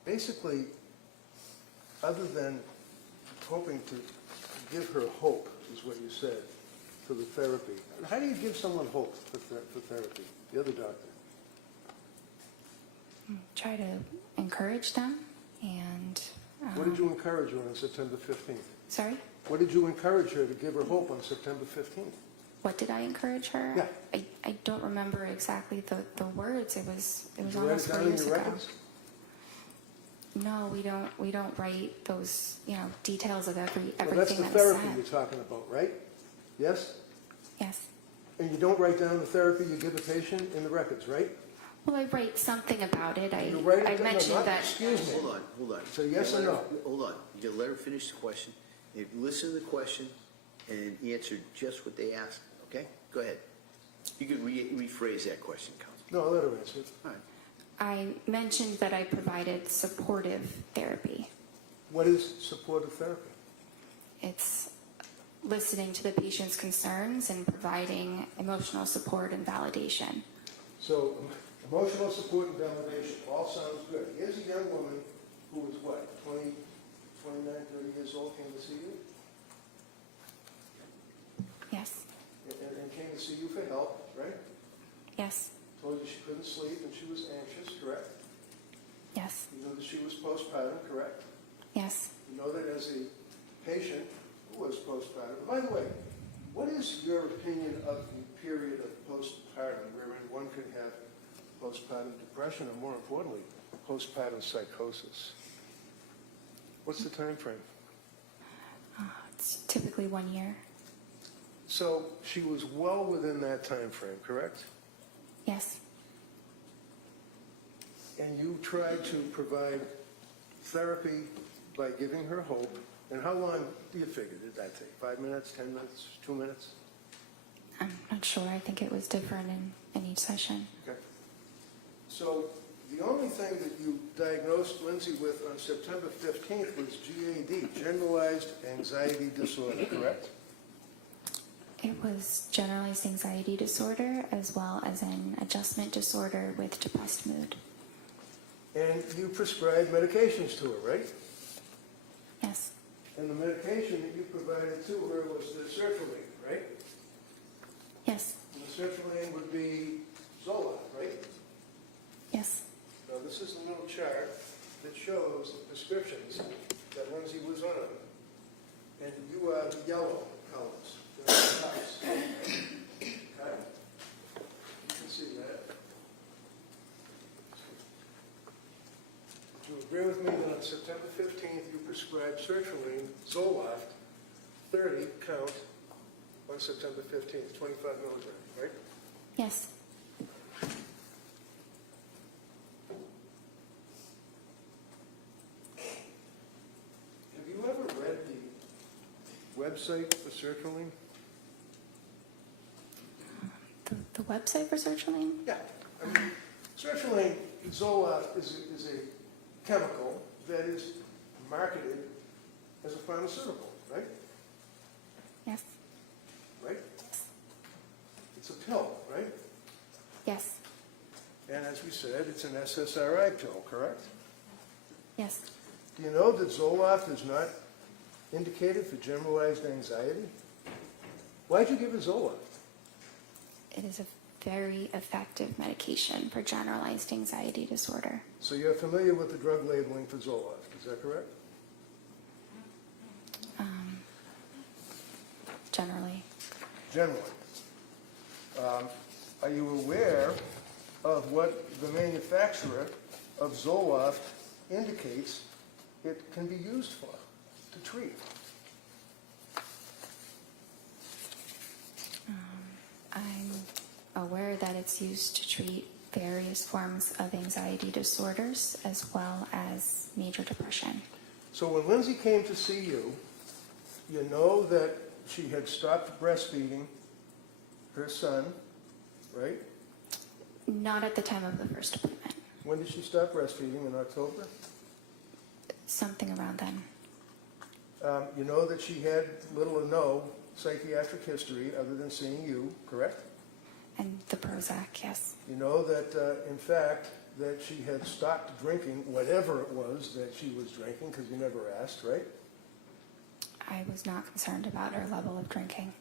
basically, other than hoping to give her hope, is what you said, for the therapy. How do you give someone hope for therapy? The other doctor. Try to encourage them and... What did you encourage her on September 15th? Sorry? What did you encourage her to give her hope on September 15th? What did I encourage her? Yeah. I don't remember exactly the words. It was Did you write almost it 4 down in years your ago. records? No, we don't write those details of Well, everything that's the that's therapy said. you're talking about, right? Yes? Yes. And you don't write down the therapy you give the patient in the records, right? Well, I write something about it. You write it I down- mentioned no, that. Excuse me. Hold on. So yes You or let no? her- Hold on. You let her finish the question. If you listen to the question, and answer just what they asked, okay? Go ahead. You could rephrase that question, Counsel. No, I'll let her answer it. All right. I mentioned that I provided supportive therapy. What is supportive therapy? It's listening to the patient's concerns and providing emotional support and validation. So emotional support and validation all sounds good. Here's a young woman who was what, 20, 29, 30 years old, came to see you? Yes, And came to see you for help, right? yes, Told you she couldn't sleep and she was anxious, correct? yes, You know that she was postpartum, correct? yes. You know that as a patient who was postpartum. By the way, what is your opinion of the period of postpartum wherein one can have postpartum depression or, more importantly, postpartum psychosis? What's the time frame? It's typically 1 year. So she was well within that time frame, correct? Yes, And you tried to provide therapy by giving her hope. And how long do you figure did that take? 5 minutes, 10 minutes, 2 minutes? I'm not sure. I think it was different in each session. Okay. So the only thing that you diagnosed Lindsay with on September 15th was GAD, Generalized Anxiety Disorder, correct? It was generalized anxiety disorder as well as an adjustment disorder with depressed mood. And you prescribed medications to her, right? Yes, And the medication that you provided to her was the sertraline, right? yes, And the sertraline would be Zoloft, right? yes, Now, this is a little chart that shows the prescriptions that Lindsay was on. And you are the yellow colors. They're the house. Okay? You can see that. Do you agree with me that on September 15th, you prescribed sertraline, Zoloft, 30 count on September 15th, 25 milligrams, right? yes. Have you ever read the website for sertraline? The website for sertraline? Yeah. I mean, sertraline, Zoloft, is a chemical that is marketed as a pharmaceutical, right? Yes, Right? It's a pill, right? yes, And as we said, it's an SSRI pill, correct? yes. Do you know that Zoloft is not indicated for generalized anxiety? Why'd you give her Zoloft? It is a very effective medication for generalized anxiety disorder. So you're familiar with the drug labeling for Zoloft, is that correct? Generally. Generally. Are you aware of what the manufacturer of Zoloft indicates it can be used for, to treat? I'm aware that it's used to treat various forms of anxiety disorders as well as major depression. So when Lindsay came to see you, you know that she had stopped breastfeeding her son, right? Not at the time of the first appointment. When did she stop breastfeeding? In October? Something around then. You know that she had little or no psychiatric history other than seeing you, correct? And the Prozac, yes. You know that, in fact, that she had stopped drinking whatever it was that she was drinking, because you never asked, right? I was not concerned about her level of drinking.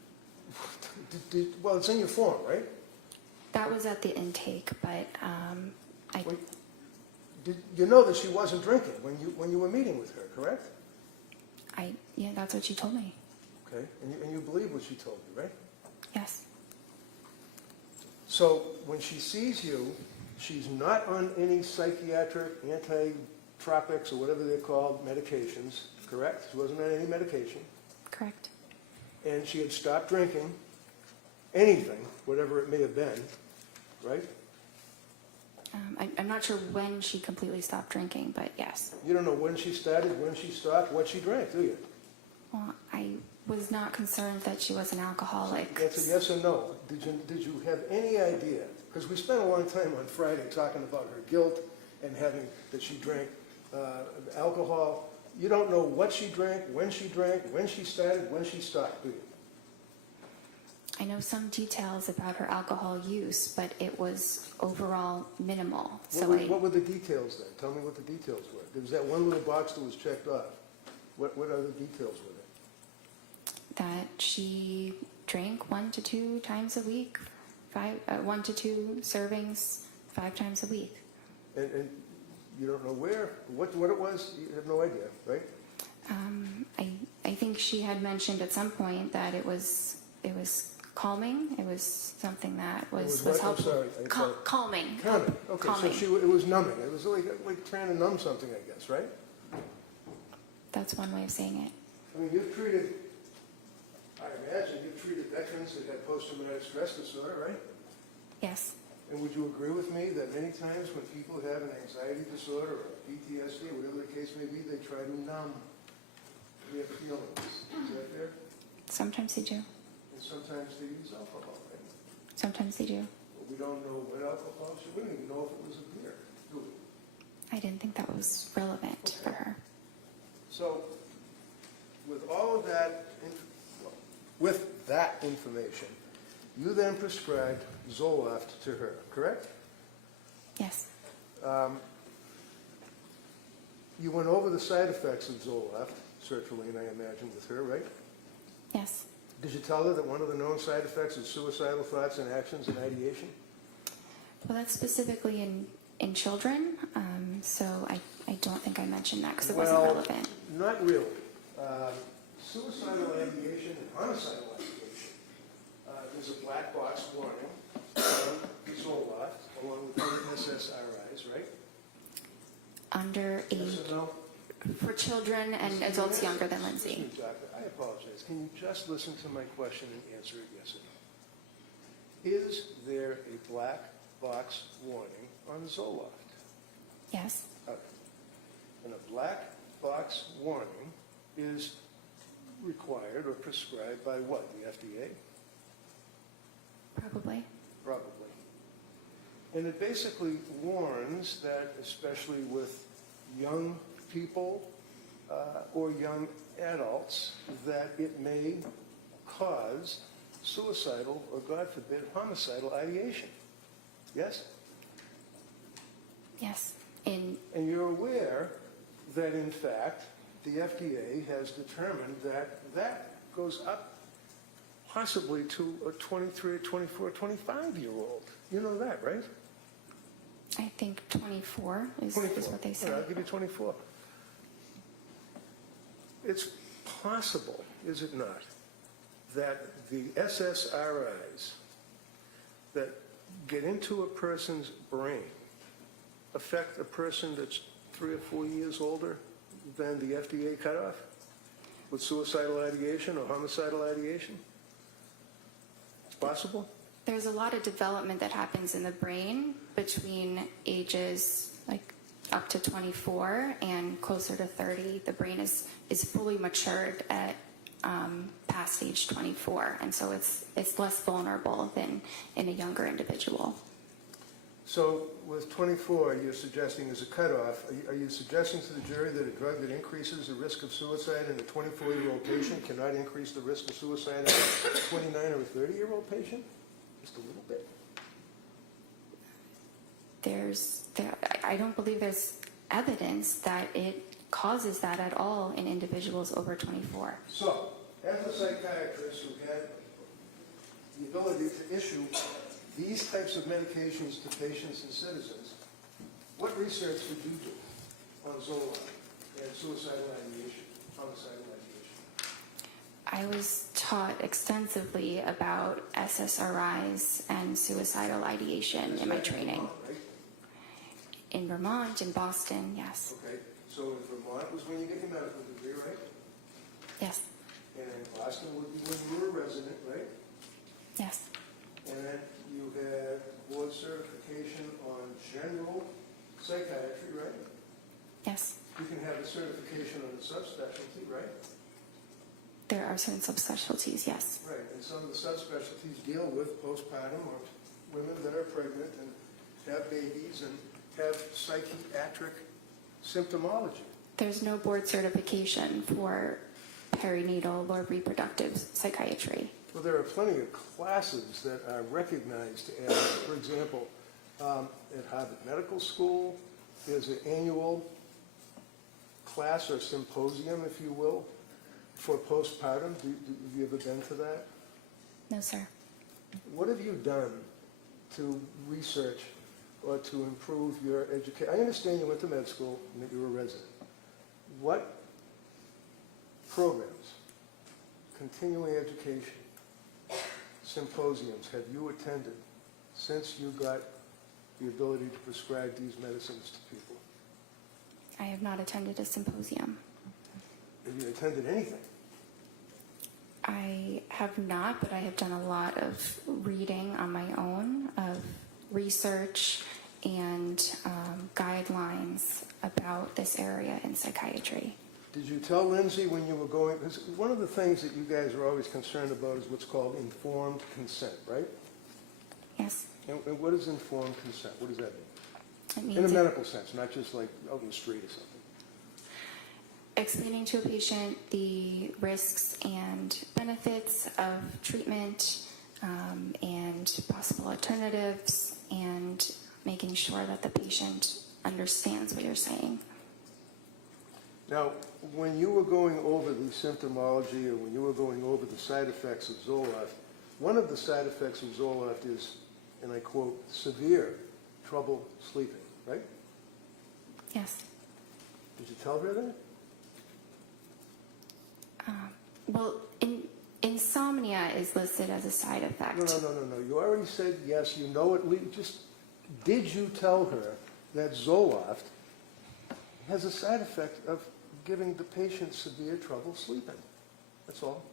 Well, it's in your form, right? That was at the intake, but Wait, you know that she wasn't drinking when you were meeting with her, correct? yeah, that's what she told me. Okay, and you believe what she told you, right? Yes, So when she sees you, she's not on any psychiatric, antitropics, or whatever they're called, medications, correct? She wasn't on any medication. correct. And she had stopped drinking anything, whatever it may have been, right? I'm not sure when she completely stopped drinking, but yes. You don't know when she started, when she stopped, what she drank, do you? Well, I was not concerned that she was an alcoholic. That's a yes or no. Did you have any idea? Because we spent a long time on Friday talking about her guilt and having that she drank alcohol. You don't know what she drank, when she started, when she stopped, do you? I know some details about her alcohol use, but it was overall minimal. What were the details then? Tell me what the details were. There was that one little box that was checked off. What other details were there? That she drank 1 to 2 times a week, 1 to 2 servings 5 times a week. And you don't know where, what it was? You have no idea, right? I think she had mentioned at some point that it was calming. It was something that was what? helpful. I'm sorry. Calming. Calming. Okay, Calming. so it was numbing. It was like trying to numb something, I guess, right? That's one way of saying it. I mean, I imagine you've treated veterans that had post-traumatic stress disorder, right? Yes. And would you agree with me that many times when people have an anxiety disorder or PTSD, or whatever the case may be, they try to numb their feelings? Is that fair? Sometimes they do. And sometimes they use alcohol, right? Sometimes they do. But we don't know what alcohol. We don't even know if it was a beer, do we? I didn't think that was relevant for her. So, with all of that, with that information, you then prescribed Zoloft to her, correct? Yes. You went over the side effects of Zoloft, sertraline, I imagine, with her, right? Yes. Did you tell her that one of the known side effects is suicidal thoughts and actions and ideation? Well, that's specifically in children, so I don't think I mentioned that because it wasn't relevant. Not really. Suicidal ideation and homicidal ideation. There's a black box warning on Zoloft, along with other SSRIs, right? Under Yes age, or no? for children and adults younger than Lindsay. Excuse me, doctor, I apologize. Can you just listen to my question and answer it yes or no? Is there a black box warning on Zoloft? Yes. Okay. And a black box warning is required or prescribed by what? The FDA? Probably. Probably. And it basically warns that, especially with young people or young adults, that it may cause suicidal or, God forbid, homicidal ideation. Yes? Yes. And you're aware that, in fact, the FDA has determined that that goes up possibly to a 23, 24, 25-year-old. You know that, right? I think 24 is 24. what they All said. right, I'll give you 24. It's possible, is it not, that the SSRIs that get into a person's brain affect a person that's 3 or 4 years older than the FDA cutoff with suicidal ideation or homicidal ideation? It's possible? There's a lot of development that happens in the brain between ages like up to 24 and closer to 30. The brain is fully matured at past age 24, and so it's less vulnerable than in a younger individual. So with 24, you're suggesting as a cutoff, are you suggesting to the jury that a drug that increases the risk of suicide in a 24-year-old patient cannot increase the risk of suicide in a 29 or a 30-year-old patient? Just a little bit. I don't believe there's evidence that it causes that at all in individuals over 24. So, as a psychiatrist who had the ability to issue these types of medications to patients and citizens, what research did you do on Zoloft and suicidal ideation, homicidal ideation? I was taught extensively about SSRIs and suicidal ideation in my training. Right? In Vermont, in Boston, yes. Okay, so in Vermont was when you get your medical degree, right? Yes. And in Boston would be when you were a resident, right? Yes. And you had board certification on general psychiatry, right? Yes. You can have a certification on the subspecialty, right? There are certain subspecialties, yes. Right, and some of the subspecialties deal with postpartum or women that are pregnant and have babies and have psychiatric symptomology. There's no board certification for perinatal or reproductive psychiatry. Well, there are plenty of classes that are recognized as, for example, at Harvard Medical School, there's an annual class or symposium, if you will, for postpartum. Have you ever been to that? No, sir. What have you done to research or to improve your education? I understand you went to med school and that you were a resident. What programs, continuing education, symposiums have you attended since you got the ability to prescribe these medicines to people? I have not attended a symposium. Have you attended anything? I have not, but I have done a lot of reading on my own, of research and guidelines about this area in psychiatry. Did you tell Lindsay when you were going, because one of the things that you guys are always concerned about is what's called informed consent, right? Yes. And what is informed consent? What does that mean? It means In a medical sense, not just like out in the street or something. explaining to a patient the risks and benefits of treatment and possible alternatives, and making sure that the patient understands what you're saying. Now, when you were going over the symptomology or when you were going over the side effects of Zoloft, one of the side effects of Zoloft is, and I quote, severe trouble sleeping, right? Yes. Did you tell her that? Well, insomnia is listed as a side effect. No. You already said yes, you know it. Just, did you tell her that Zoloft has a side effect of giving the patient severe trouble sleeping? That's all.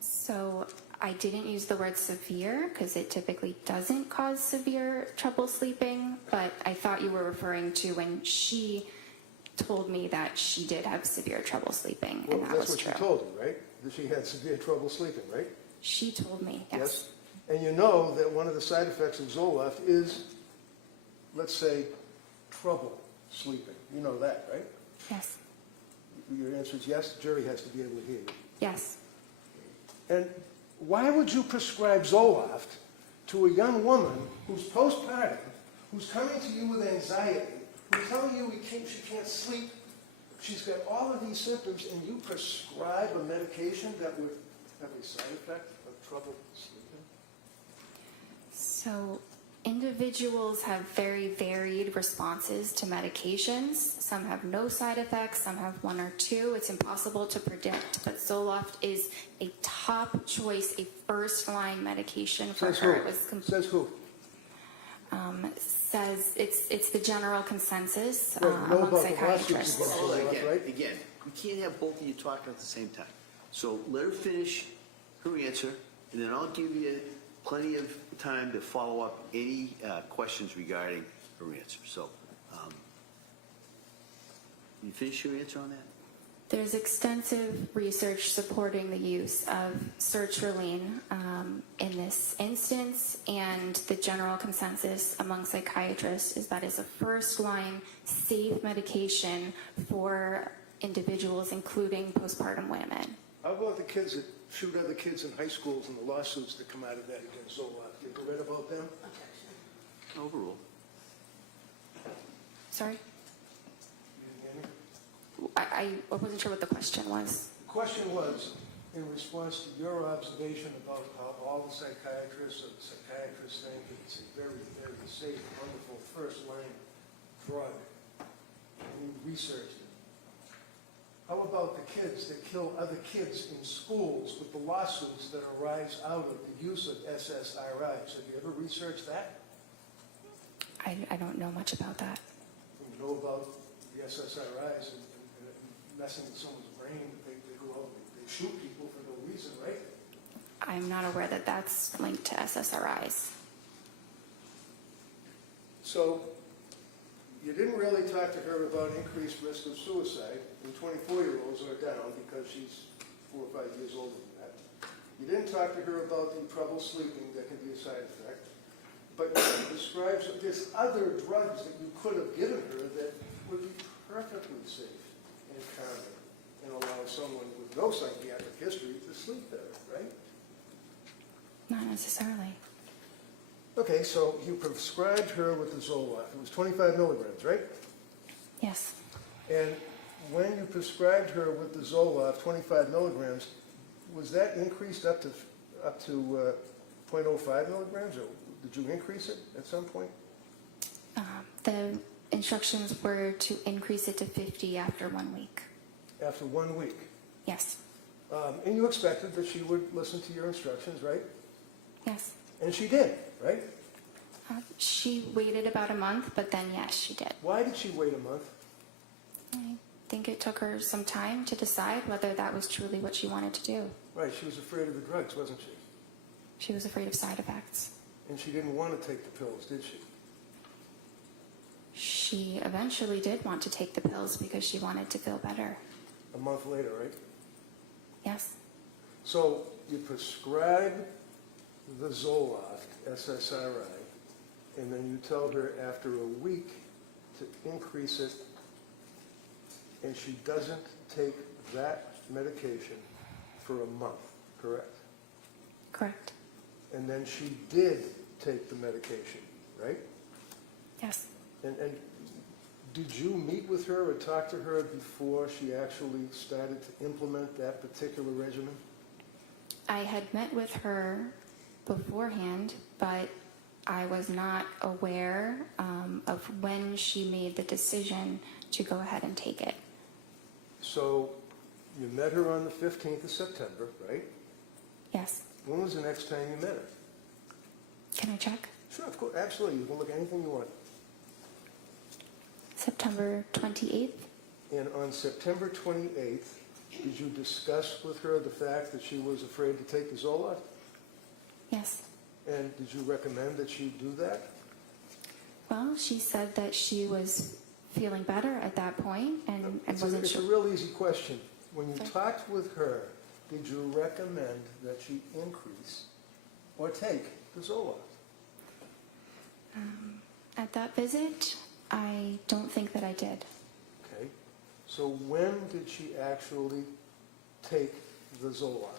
So I didn't use the word severe because it typically doesn't cause severe trouble sleeping, but I thought you were referring to when she told me that she did have severe trouble sleeping, and that was true. That's what she told you, right? That she had severe trouble sleeping, right? She told me, yes. And you know that one of the side effects of Zoloft is, let's say, trouble sleeping. You know that, right? Yes. Your answer is yes. The jury has to be able to hear you. Yes. And why would you prescribe Zoloft to a young woman who's postpartum, who's coming to you with anxiety, who's telling you she can't sleep, she's got all of these symptoms, and you prescribe a medication that would have a side effect of trouble sleeping? So individuals have very varied responses to medications. Some have no side effects, some have one or two. It's impossible to predict, but Zoloft is a top choice, a first-line medication for Says her. who? It was Says who? says it's the general consensus Well, you know among about the lawsuits psychiatrists. against Hold on, Zoloft, right? again, we can't have both of you talking at the same time. So let her finish her answer, and then I'll give you plenty of time to follow up any questions regarding her answer. So, you finish your answer on that? There's extensive research supporting the use of sertraline in this instance, and the general consensus among psychiatrists is that it's a first-line safe medication for individuals, including postpartum women. How about the kids that shoot other kids in high schools and the lawsuits that come out of that against Zoloft? You ever read about them? Overruled. Sorry? You didn't hear me? I wasn't sure what the question was. The question was, in response to your observation about how all the psychiatrists or the psychiatrists think it's a very, very safe, wonderful first-line drug, and you researched it. How about the kids that kill other kids in schools with the lawsuits that arise out of the use of SSRIs? Have you ever researched that? I don't know much about that. You know about the SSRIs and messing with someone's brain, they go out and they shoot people for no reason, right? I'm not aware that that's linked to SSRIs. So you didn't really talk to her about increased risk of suicide when 24-year-olds are down because she's 4 or 5 years older than that. You didn't talk to her about the trouble sleeping that can be a side effect, but you prescribed there's other drugs that you could have given her that would be perfectly safe and calming and allow someone with no psychiatric history to sleep better, right? Not necessarily. Okay, so you prescribed her with the Zoloft. It was 25 milligrams, right? Yes. And when you prescribed her with the Zoloft, 25 milligrams, was that increased up to 0.05 milligrams, or did you increase it at some point? The instructions were to increase it to 50 after 1 week. After 1 week. Yes. And you expected that she would listen to your instructions, right? Yes. And she did, right? She waited about a month, but then yes, she did. Why did she wait a month? I think it took her some time to decide whether that was truly what she wanted to do. Right, she was afraid of the drugs, wasn't she? She was afraid of side effects. And she didn't want to take the pills, did she? She eventually did want to take the pills because she wanted to feel better. A month later, right? Yes. So you prescribe the Zoloft, SSRI, and then you tell her after a week to increase it, and she doesn't take that medication for a month, correct? Correct. And then she did take the medication, right? Yes. And did you meet with her or talk to her before she actually started to implement that particular regimen? I had met with her beforehand, but I was not aware of when she made the decision to go ahead and take it. So you met her on the 15th of September, right? Yes. When was the next time you met her? Can I check? Sure, of course, absolutely. You can look at anything you want. September 28th? And on September 28th, did you discuss with her the fact that she was afraid to take the Zoloft? Yes. And did you recommend that she do that? Well, she said that she was feeling better at that point and wasn't It's a sure. real easy question. When you Okay. talked with her, did you recommend that she increase or take the Zoloft? At that visit, I don't think that I did. Okay. So when did she actually take the Zoloft?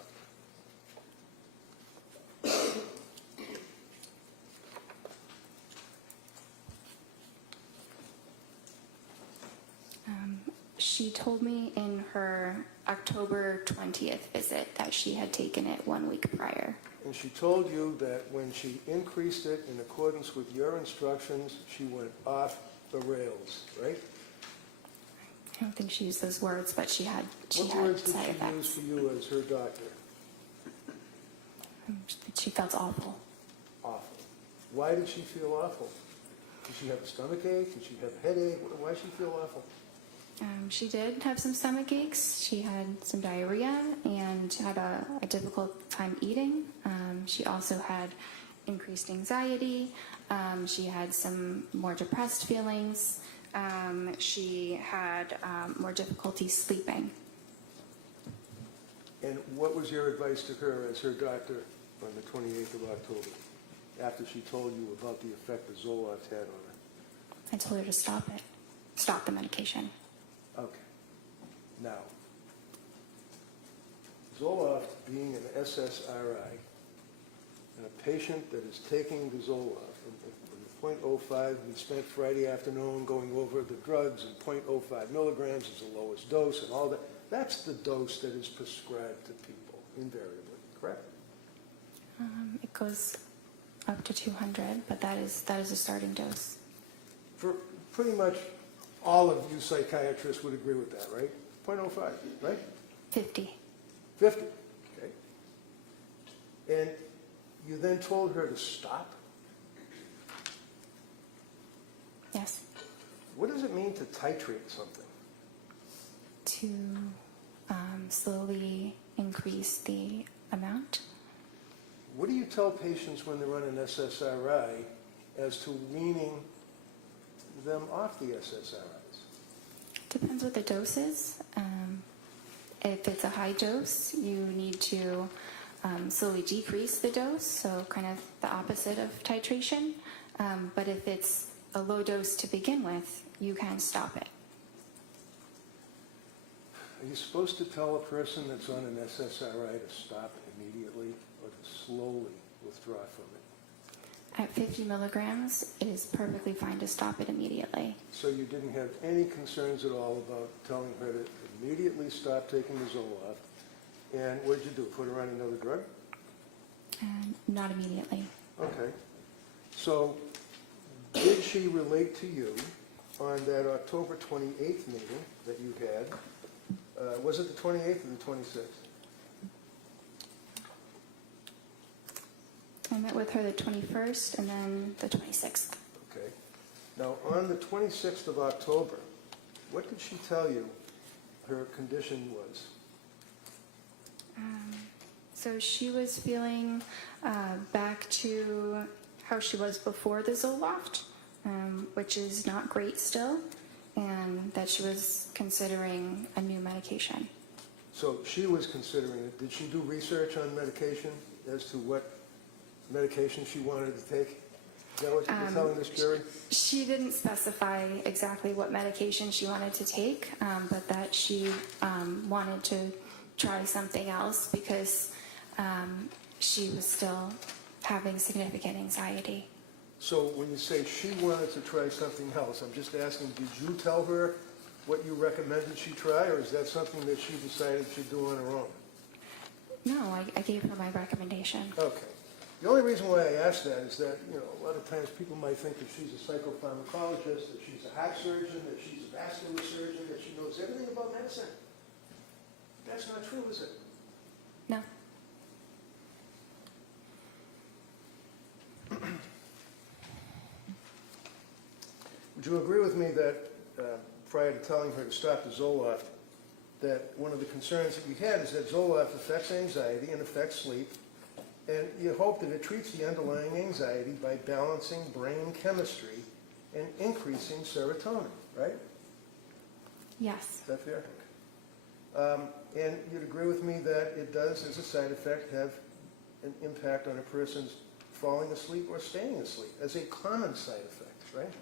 She told me in her October 20th visit that she had taken it 1 week prior. And she told you that when she increased it in accordance with your instructions, she went off the rails, right? I don't think she used those words, but she had What words did side she use effects. for you as her doctor? She felt awful. Awful. Why did she feel awful? Did she have a stomach ache? Did she have a headache? Why did she feel awful? She did have some stomach aches. She had some diarrhea and had a difficult time eating. She also had increased anxiety. She had some more depressed feelings. She had more difficulty sleeping. And what was your advice to her as her doctor on the 28th of October, after she told you about the effect the Zoloft had on her? I told her to stop it. Stop the medication. Okay. Now, Zoloft being an SSRI, and a patient that is taking the Zoloft, and 0.05, we spent Friday afternoon going over the drugs, and 0.05 milligrams is the lowest dose, and all that. That's the dose that is prescribed to people, invariably, correct? It goes up to 200, but that is a starting dose. For pretty much all of you psychiatrists would agree with that, right? 0.05, right? 50. 50, okay. And you then told her to stop? Yes. What does it mean to titrate something? To slowly increase the amount. What do you tell patients when they're on an SSRI as to weaning them off the SSRIs? Depends what the dose is. If it's a high dose, you need to slowly decrease the dose, so kind of the opposite of titration. But if it's a low dose to begin with, you can stop it. Are you supposed to tell a person that's on an SSRI to stop immediately or to slowly withdraw from it? At 50 milligrams, it is perfectly fine to stop it immediately. So you didn't have any concerns at all about telling her to immediately stop taking the Zoloft? And what did you do, put her on another drug? Not immediately. Okay. So did she relate to you on that October 28th meeting that you had? Was it the 28th or the 26th? I met with her the 21st and then the 26th. Okay. Now, on the 26th of October, what did she tell you her condition was? So she was feeling back to how she was before the Zoloft, which is not great still, and that she was considering a new medication. So she was considering it. Did she do research on medication as to what medication she wanted to take? Is that what you were telling this jury? She didn't specify exactly what medication she wanted to take, but that she wanted to try something else because she was still having significant anxiety. So when you say she wanted to try something else, I'm just asking, did you tell her what you recommended she try, or is that something that she decided she'd do on her own? No, I gave her my recommendation. Okay. The only reason why I ask that is that, you know, a lot of times people might think that she's a psychopharmacologist, that she's a heart surgeon, that she's a vascular surgeon, that she knows everything about medicine. That's not true, is it? No. Would you agree with me that prior to telling her to stop the Zoloft, that one of the concerns that you had is that Zoloft affects anxiety and affects sleep, and you hope that it treats the underlying anxiety by balancing brain chemistry and increasing serotonin, right? Yes. Is that fair? And you'd agree with me that it does, as a side effect, have an impact on a person's falling asleep or staying asleep, as a common side effect, right?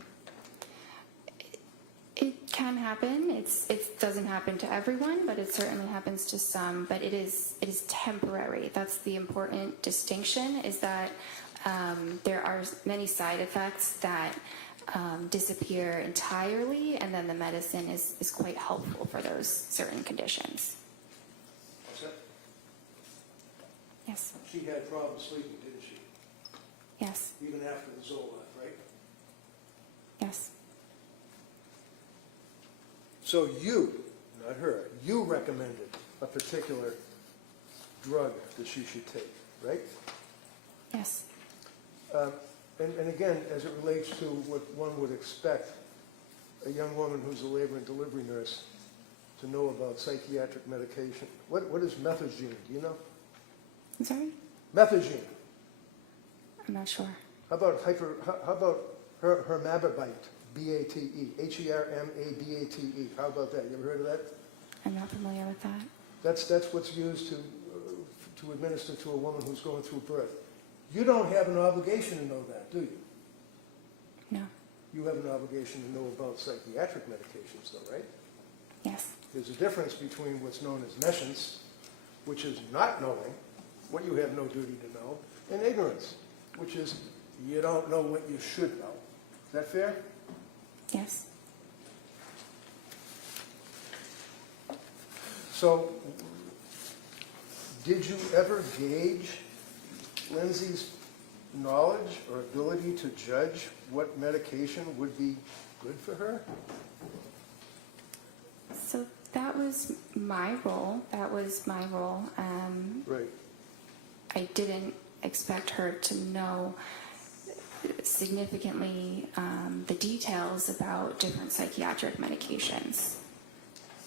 It can happen. It doesn't happen to everyone, but it certainly happens to some. But it is temporary. That's the important distinction. Is that there are many side effects that disappear entirely, and then the medicine is quite helpful for those certain conditions. What's that? Yes. She had problems sleeping, didn't she? Yes. Even after the Zoloft, right? Yes. So you, not her, you recommended a particular drug that she should take, right? Yes. And again, as it relates to what one would expect a young woman who's a labor and delivery nurse to know about psychiatric medication, what is methazine? Do you know? I'm sorry? Methazine. I'm not sure. How about hermababate? B-A-T-E. H-E-R-M-A-B-A-T-E. How about that? You ever heard of that? I'm not familiar with that. That's what's used to administer to a woman who's going through birth. You don't have an obligation to know that, do you? No. You have an obligation to know about psychiatric medications, though, right? Yes. There's a difference between what's known as nescience, which is not knowing what you have no duty to know, and ignorance, which is you don't know what you should know. Is that fair? Yes. So, did you ever gauge Lindsay's knowledge or ability to judge what medication would be good for her? So that was my role. Right. I didn't expect her to know significantly the details about different psychiatric medications.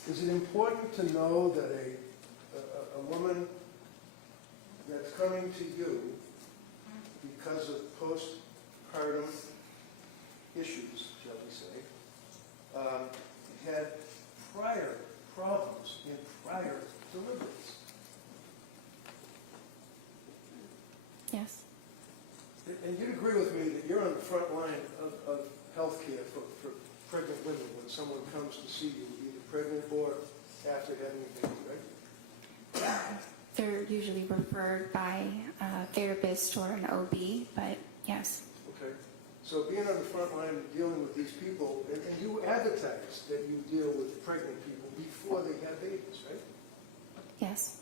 Is it important to know that a woman that's coming to you because of postpartum issues, shall we say, had prior problems in prior deliberates. Yes. And you'd agree with me that you're on the front line of healthcare for pregnant women when someone comes to see you, either pregnant or after having a baby, right? They're usually referred by a therapist or an OB, but yes. Okay. So being on the front line and dealing with these people, and you advertise that you deal with pregnant people before they have babies, right? Yes.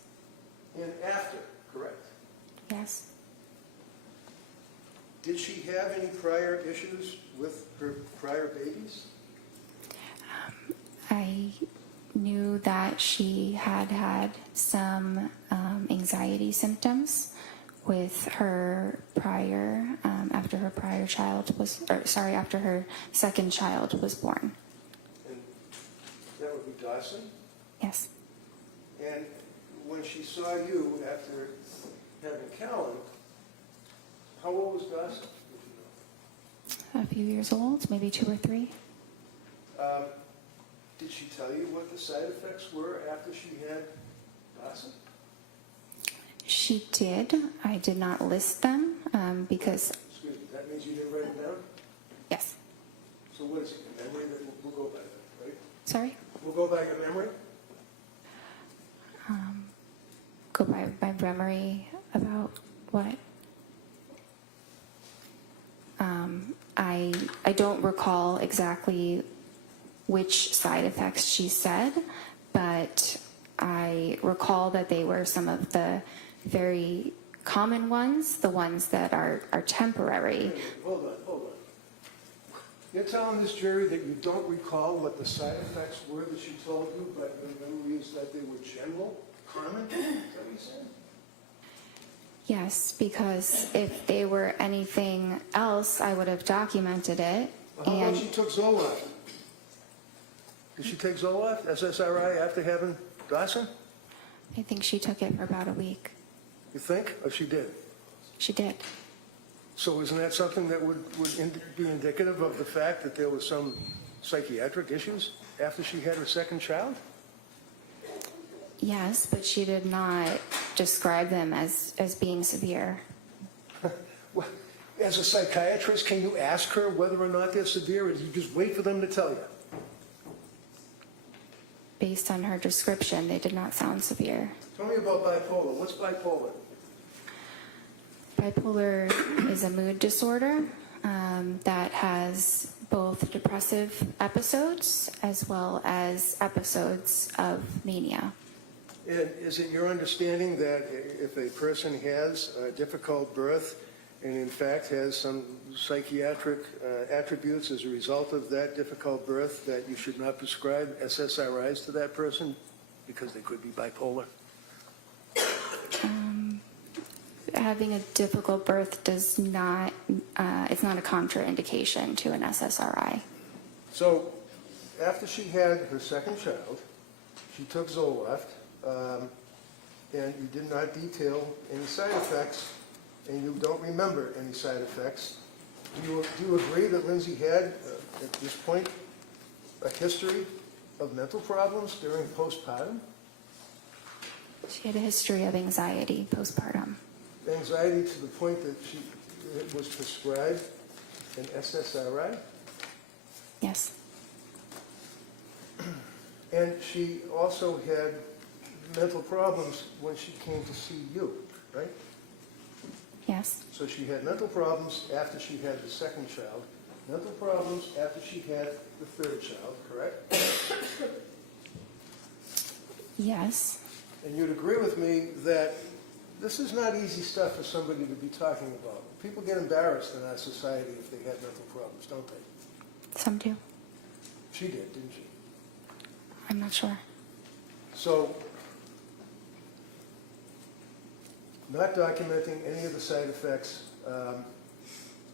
And after, correct? Yes. Did she have any prior issues with her prior babies? I knew that she had had some anxiety symptoms with her prior, after her prior child was, or sorry, after her second child was born. And that would be Dawson? Yes. And when she saw you after having Callan, how old was Dawson? Did you A few years old, maybe 2 or 3. know? Did she tell you what the side effects were after she had Dawson? She did. I did not list them because, Excuse me, that means you didn't write them down? yes. So what is it, your memory that we'll go by that, right? Sorry? We'll go by your memory? Go by my memory about what? I don't recall exactly which side effects she said, but I recall that they were some of the very common ones, the ones that are temporary. Hold on. You're telling this jury that you don't recall what the side effects were that she told you, but your memory is that they were general, common? Is that what you're saying? Yes, because if they were anything else, I would have documented it. How about And she took Zoloft? Did she take Zoloft, SSRI, after having Dawson? I think she took it for about a week. You think? Or she did? She did. So isn't that something that would be indicative of the fact that there was some psychiatric issues after she had her second child? Yes, but she did not describe them as being severe. Well, as a psychiatrist, can you ask her whether or not they're severe, or do you just wait for them to tell you? Based on her description, they did not sound severe. Tell me about bipolar. What's bipolar? Bipolar is a mood disorder that has both depressive episodes as well as episodes of mania. And is it your understanding that if a person has a difficult birth and in fact has some psychiatric attributes as a result of that difficult birth, that you should not prescribe SSRIs to that person because they could be bipolar? Having a difficult birth does not, it's not a contraindication to an SSRI. So after she had her second child, she took Zoloft, and you did not detail any side effects, and you don't remember any side effects. Do you agree that Lindsay had, at this point, a history of mental problems during postpartum? She had a history of anxiety postpartum. Anxiety to the point that she was prescribed an SSRI? Yes. And she also had mental problems when she came to see you, right? Yes. So she had mental problems after she had the second child, mental problems after she had the third child, correct? Yes. And you'd agree with me that this is not easy stuff for somebody to be talking about. People get embarrassed in our society if they had mental problems, don't they? Some do. She did, didn't she? I'm not sure. So, not documenting any of the side effects,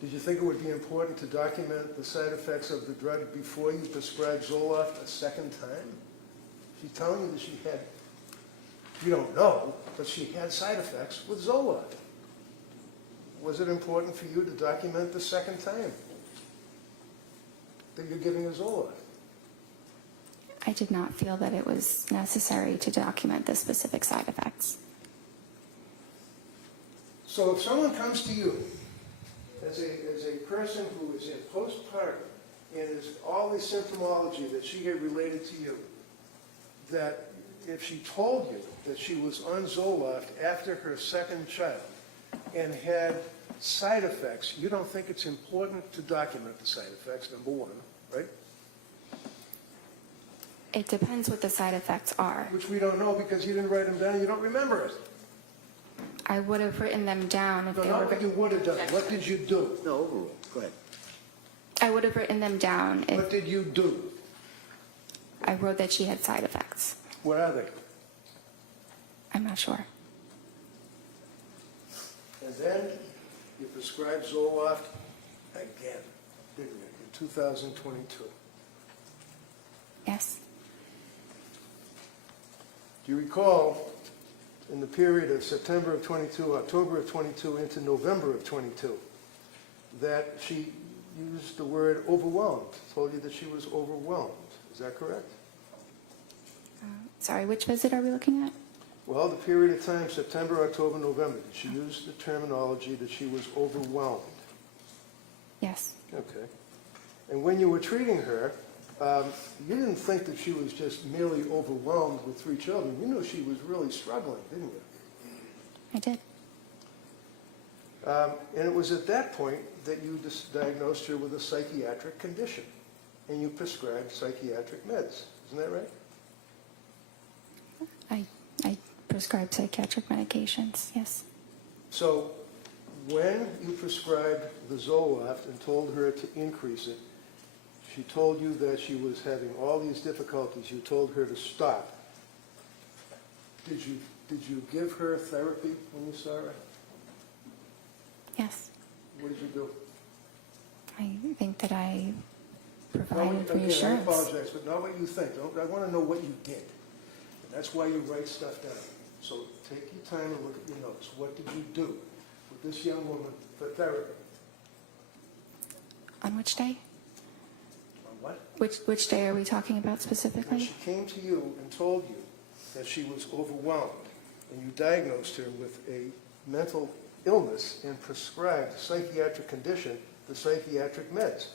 did you think it would be important to document the side effects of the drug before you prescribed Zoloft a second time? She's telling you that she had, you don't know, but she had side effects with Zoloft. Was it important for you to document the second time that you're giving her Zoloft? I did not feel that it was necessary to document the specific side effects. So if someone comes to you as a person who is in postpartum and is all the symptomology that she had related to you, that if she told you that she was on Zoloft after her second child and had side effects, you don't think it's important to document the side effects, number one, right? It depends what the side effects are. Which we don't know because you didn't write them down, you don't remember it. I would have written them down if No, they not were. what you would have done. What did you do? No, overrule. Go ahead. I would have written them down if What did you do? I wrote that she had side effects. What are they? I'm not sure. And then you prescribed Zoloft again, didn't you, in 2022? Yes. Do you recall, in the period of September of 22, October of 22, into November of 22, that she used the word overwhelmed, told you that she was overwhelmed? Is that correct? Sorry, which visit are we looking at? Well, the period of time, September, October, November, did she use the terminology that she was overwhelmed? Yes. Okay. And when you were treating her, you didn't think that she was just merely overwhelmed with 3 children. You knew she was really struggling, didn't you? I did. And it was at that point that you diagnosed her with a psychiatric condition, and you prescribed psychiatric meds. Isn't that right? I prescribe psychiatric medications, yes. So when you prescribed the Zoloft and told her to increase it, she told you that she was having all these difficulties. You told her to stop. Did you give her therapy when you saw her? Yes. What did you do? I think that I provided Again, I reassurance. apologize, but not what you think. I want to know what you did. And that's why you write stuff down. So take your time and look at your notes. What did you do with this young woman for therapy? On which day? On what? Which day are we talking about When specifically? she came to you and told you that she was overwhelmed, and you diagnosed her with a mental illness and prescribed a psychiatric condition, the psychiatric meds.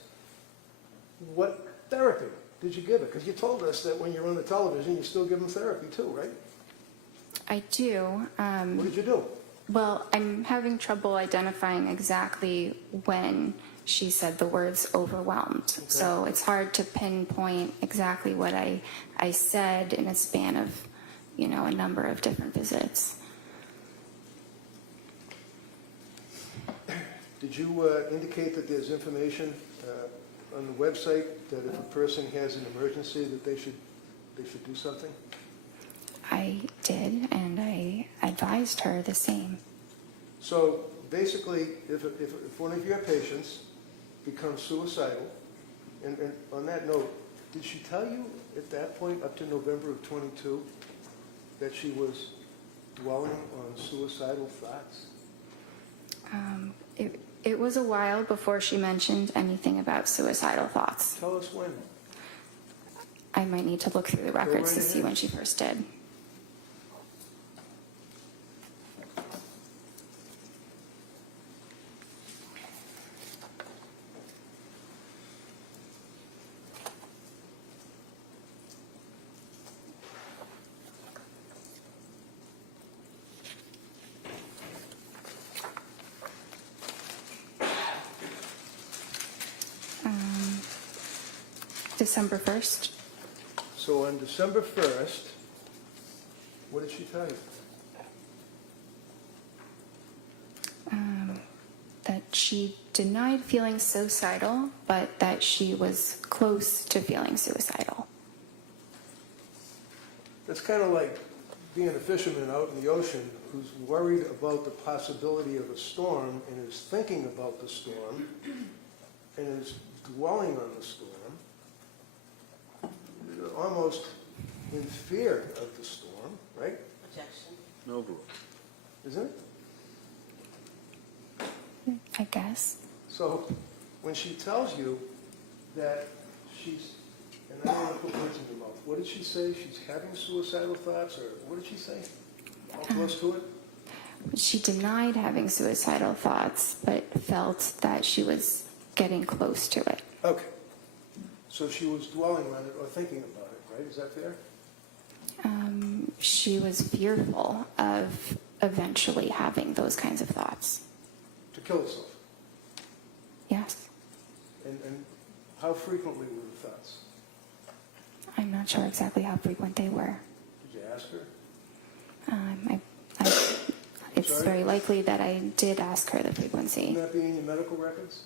What therapy did you give her? Because you told us that when you're on the television, you still give them therapy too, right? I do. What did you do? Well, I'm having trouble identifying exactly when she said the words overwhelmed. So it's hard to pinpoint exactly what I said in a span of, a number of different visits. Did you indicate that there's information on the website that if a person has an emergency that they should do something? I did, and I advised her the same. So basically, if one of your patients becomes suicidal, and on that note, did she tell you at that point, up to November of 22, that she was dwelling on suicidal thoughts? It was a while before she mentioned anything about suicidal thoughts. Tell us when. I might need to look through the records right to see ahead. when she first did. December 1st. So on December 1st, what did she tell you? That she denied feeling suicidal, but that she was close to feeling suicidal. That's kind of like being a fisherman out in the ocean who's worried about the possibility of a storm and is thinking about the storm and is dwelling on the storm, almost in fear of the storm, right? Projection. No overrule. Isn't it? I guess. So when she tells you that she's, and I don't want to put words in your mouth, what did she say? She's having suicidal thoughts, or what did she say? How close to it? She denied having suicidal thoughts, but felt that she was getting close to it. Okay. So she was dwelling on it or thinking about it, right? Is that fair? She was fearful of eventually having those kinds of thoughts. To kill herself? Yes. And how frequently were the thoughts? I'm not sure exactly how frequent they were. Did you ask her? It's Sorry? very likely that I did ask her the frequency. Wouldn't that be in your medical records?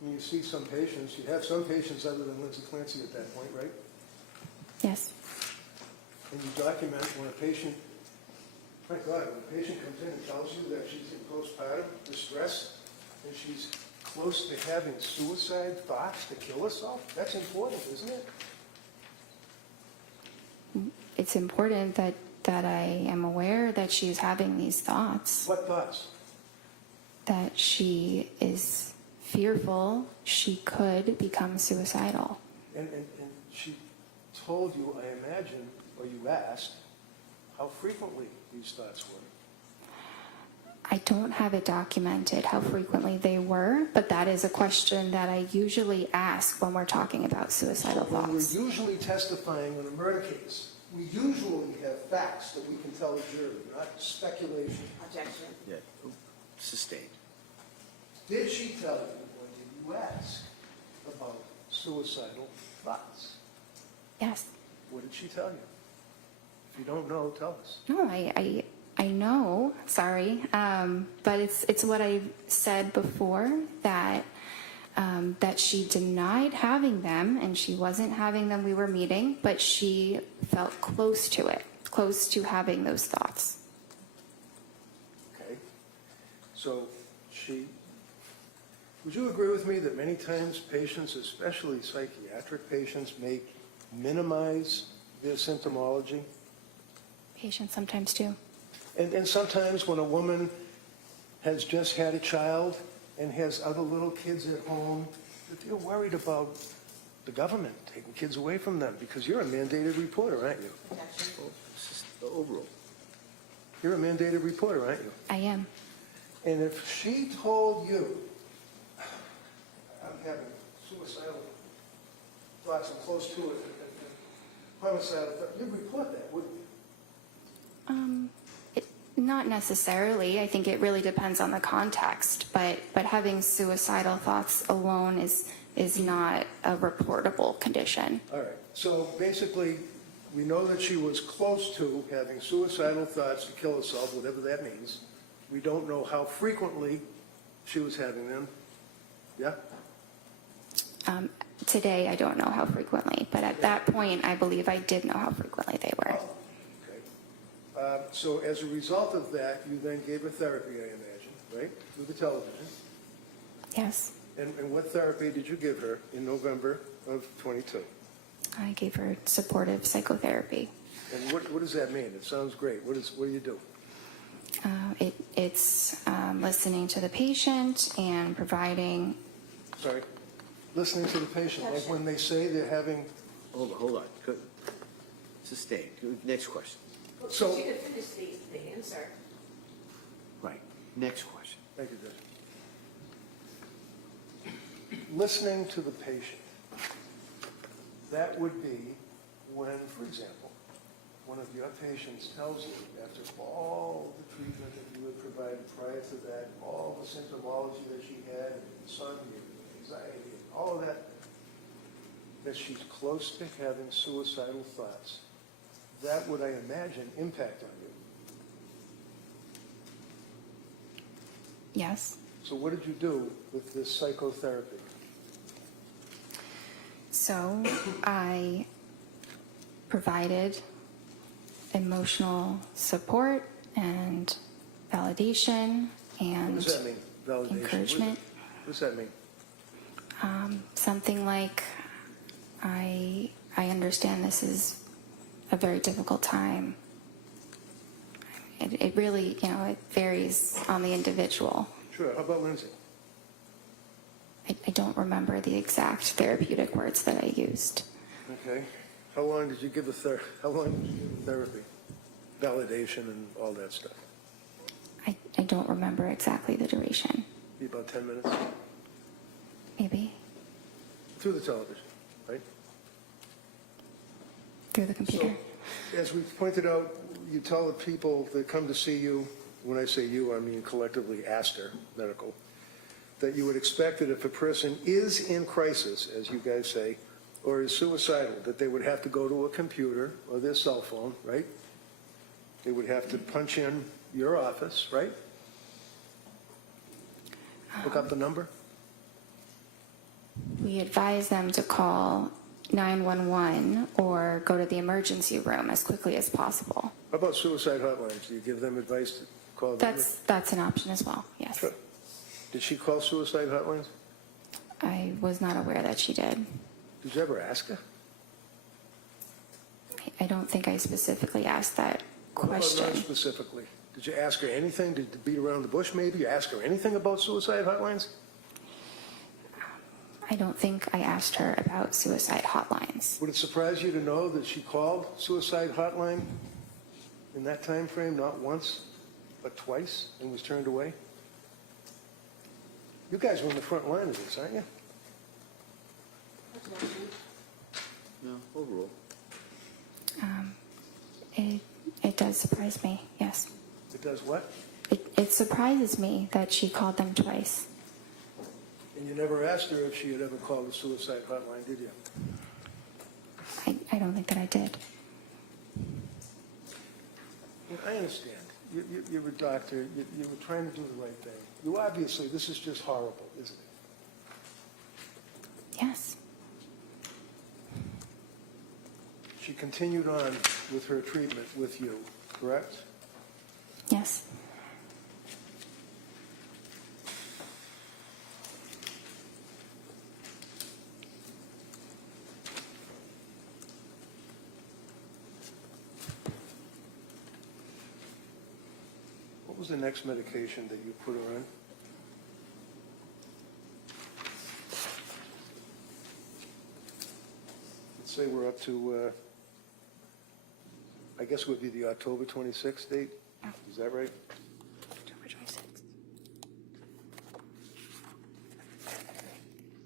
When you see some patients, you have some patients other than Lindsay Clancy at that point, right? Yes. And you document when a patient, my God, when a patient comes in and tells you that she's in postpartum distress and she's close to having suicide thoughts to kill herself, that's important, isn't it? It's important that I am aware that she's having these thoughts, What thoughts? that she is fearful she could become suicidal. And she told you, I imagine, or you asked, how frequently these thoughts were. I don't have it documented how frequently they were, but that is a question that I usually ask when we're talking about suicidal When we're thoughts. usually testifying on a murder case, we usually have facts that we can tell the jury, not speculation. Objection. Yeah, sustained. Did she tell you, or did you ask about suicidal thoughts? Yes. What did she tell you? If you don't know, tell us. No, I know, sorry, but it's what I said before, that she denied having them, and she wasn't having them, we were meeting, but she felt close to it, close to having those thoughts. Okay. So would you agree with me that many times patients, especially psychiatric patients, may minimize their symptomology? Patients sometimes do. And sometimes when a woman has just had a child and has other little kids at home, that they're worried about the government taking kids away from them, because you're a mandated reporter, aren't you? Objection. Well, it's just the overall. You're a mandated reporter, aren't you? I am. And if she told you, I'm having suicidal thoughts, I'm close to it, and homicidal thoughts, you'd report that, wouldn't you? Not necessarily. I think it really depends on the context, but having suicidal thoughts alone is not a reportable condition. All right. So basically, we know that she was close to having suicidal thoughts to kill herself, whatever that means. We don't know how frequently she was having them. Yeah? Today, I don't know how frequently, but at that point, I believe I did know how frequently they were. Okay. So as a result of that, you then gave her therapy, I imagine, right? Through the television. Yes. And what therapy did you give her in November of 22? I gave her supportive psychotherapy. And what does that mean? It sounds great. What do you do? It's listening to the patient and providing. Sorry? Listening to the patient, like when they say they're having... Hold on. Good. Sustained. Next question. So- She could finish the answer. Right. Next question. Thank you, Judge. Listening to the patient, that would be when, for example, one of your patients tells you, after all the treatment that you had provided prior to that, all the symptomology that she had, insomnia, anxiety, and all of that she's close to having suicidal thoughts. That would, I imagine, impact on you. Yes. So what did you do with this psychotherapy? So I provided emotional support and validation and What does that mean? Validation? encouragement. What does that mean? Something like, I understand this is a very difficult time. It really, it varies on the individual. Sure. How about Lindsay? I don't remember the exact therapeutic words that I used. Okay. How long did you give the therapy? Validation and all that stuff? I don't remember exactly the duration. Be about 10 minutes? Maybe Through the television, right? through the computer. So, as we pointed out, you tell the people that come to see you, when I say you, I mean collectively Astor Medical, that you would expect that if a person is in crisis, as you guys say, or is suicidal, that they would have to go to a computer or their cell phone, right? They would have to punch in your office, right? Look up the number. We advise them to call 911 or go to the emergency room as quickly as possible. How about suicide hotlines? Do you give them advice to call them? That's an option as well, yes. Sure. Did she call suicide hotlines? I was not aware that she did. Did you ever ask her? I don't think I specifically asked that Not question. specifically. Did you ask her anything? Did you beat around the bush maybe? You ask her anything about suicide hotlines? I don't think I asked her about suicide hotlines. Would it surprise you to know that she called suicide hotline in that time frame, not once, but twice, and was turned away? You guys were in the front line of this, aren't you? No, overall. It does surprise me, yes. It does what? It surprises me that she called them twice. And you never asked her if she had ever called the suicide hotline, did you? I don't think that I did. I understand. You're a doctor. You were trying to do the right thing. You obviously, this is just horrible, isn't it? Yes. She continued on with her treatment with you, correct? Yes. What was the next medication that you put her on? Let's say we're up to, I guess it would be the October 26th date? Is that right? October 26th.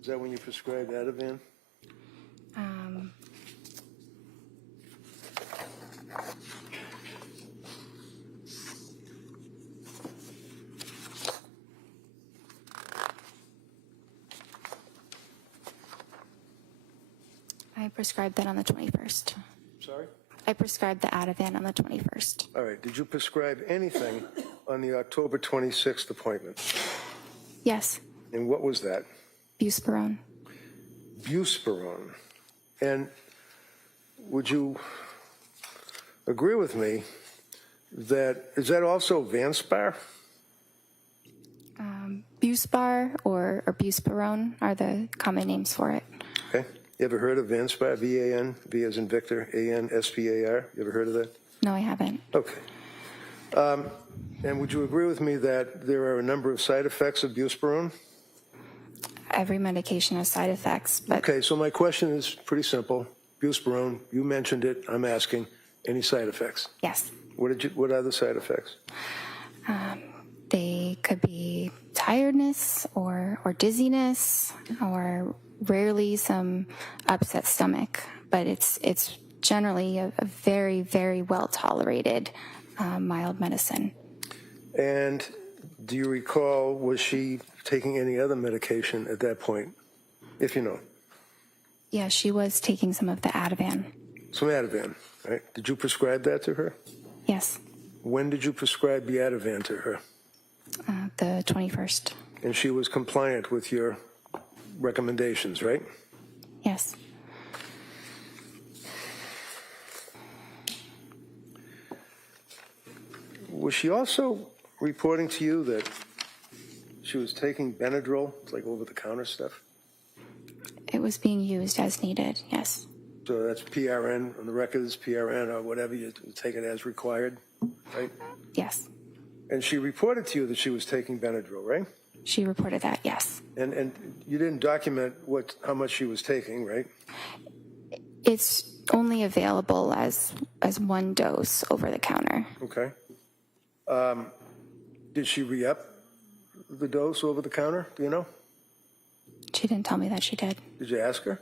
Is that when you prescribed Ativan? I prescribed that on the 21st. Sorry? I prescribed the Ativan on the 21st. All right. Did you prescribe anything on the October 26th appointment? Yes. And what was that? Buspirone. Buspirone. And would you agree with me that, is that also Vanspar? Buspar or Buspirone are the common names for it. Okay. You ever heard of Vanspar? V-A-N, V as in Victor, A-N-S-P-A-R? You ever heard of that? No, I haven't. Okay. And would you agree with me that there are a number of side effects of Buspirone? Every medication has side effects, but Okay, so my question is pretty simple. Buspirone, you mentioned it. I'm asking, any side effects? yes, What are the side effects? they could be tiredness or dizziness or rarely some upset stomach, but it's generally a very, very well tolerated mild medicine. And do you recall, was she taking any other medication at that point, if you know? Yeah, she was taking some of the Ativan. Some Ativan, right? Did you prescribe that to her? Yes, When did you prescribe the Ativan to her? the 21st. And she was compliant with your recommendations, right? Yes. Was she also reporting to you that she was taking Benadryl, it's like over-the-counter stuff? It was being used as needed, yes. So that's PRN, on the records, PRN or whatever, you take it as required, right? Yes. And she reported to you that she was taking Benadryl, right? She reported that, yes. And you didn't document how much she was taking, right? It's only available as one dose over the counter. Okay. Did she re-up the dose over the counter? Do you know? She didn't tell me that she did. Did you ask her?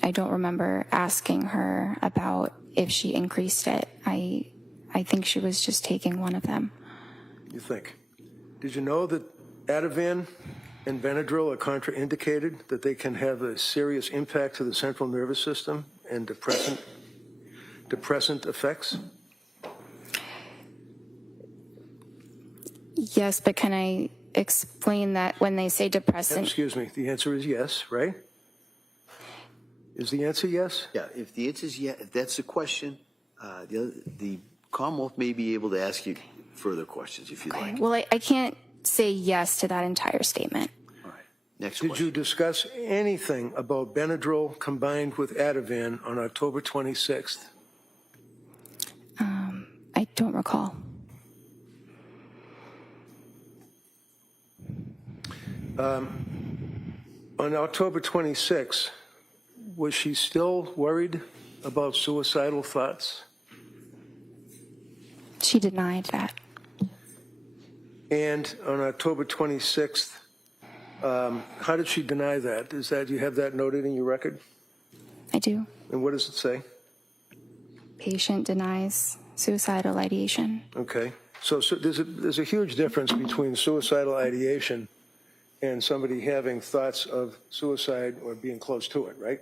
I don't remember asking her about if she increased it. I think she was just taking one of them. You think? Did you know that Ativan and Benadryl are contraindicated, that they can have a serious impact to the central nervous system and depressant effects? Yes, but can I explain that when they say depressant? Excuse me, the answer is yes, right? Is the answer yes? Yeah, if the answer is yes, if that's the question, the Commonwealth may be able to ask you further questions if you'd Okay. like. Well, I can't say yes to that entire statement. All right. Next Did question. you discuss anything about Benadryl combined with Ativan on October 26th? I don't recall. On October 26th, was she still worried about suicidal thoughts? She denied that. And on October 26th, how did she deny that? Is that, you have that noted in your record? I do. And what does it say? Patient denies suicidal ideation. Okay. So there's a huge difference between suicidal ideation and somebody having thoughts of suicide or being close to it, right?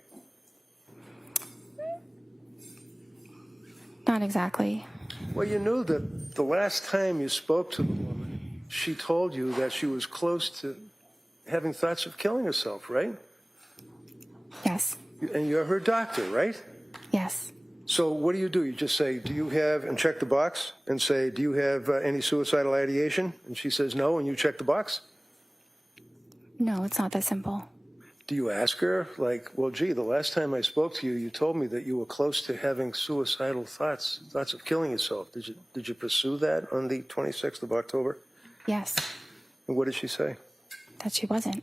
Not exactly. Well, you knew that the last time you spoke to the woman, she told you that she was close to having thoughts of killing herself, right? Yes. And you're her doctor, right? Yes. So what do? You just say, do you have, and check the box and say, do you have any suicidal ideation? And she says no, and you check the box? No, it's not that simple. Do you ask her, like, well, gee, the last time I spoke to you, you told me that you were close to having suicidal thoughts of killing yourself. Did you pursue that on the 26th of October? Yes. And what did she say? That she wasn't.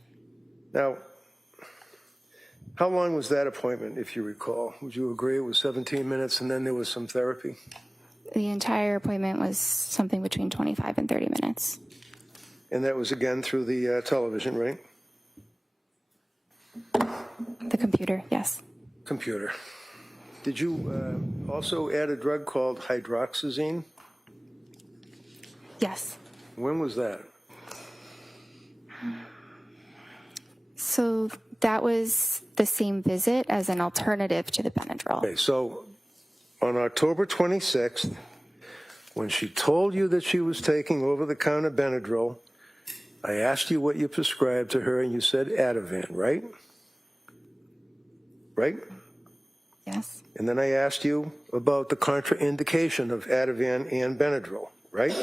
Now, how long was that appointment, if you recall? Would you agree it was 17 minutes and then there was some therapy? The entire appointment was something between 25 and 30 minutes. And that was again through the television, right? The computer, yes. Computer. Did you also add a drug called hydroxyzine? Yes. When was that? So that was the same visit as an alternative to the Benadryl. Okay, so on October 26th, when she told you that she was taking over-the-counter Benadryl, I asked you what you prescribed to her, and you said Ativan, right? Right? Yes. And then I asked you about the contraindication of Ativan and Benadryl, right?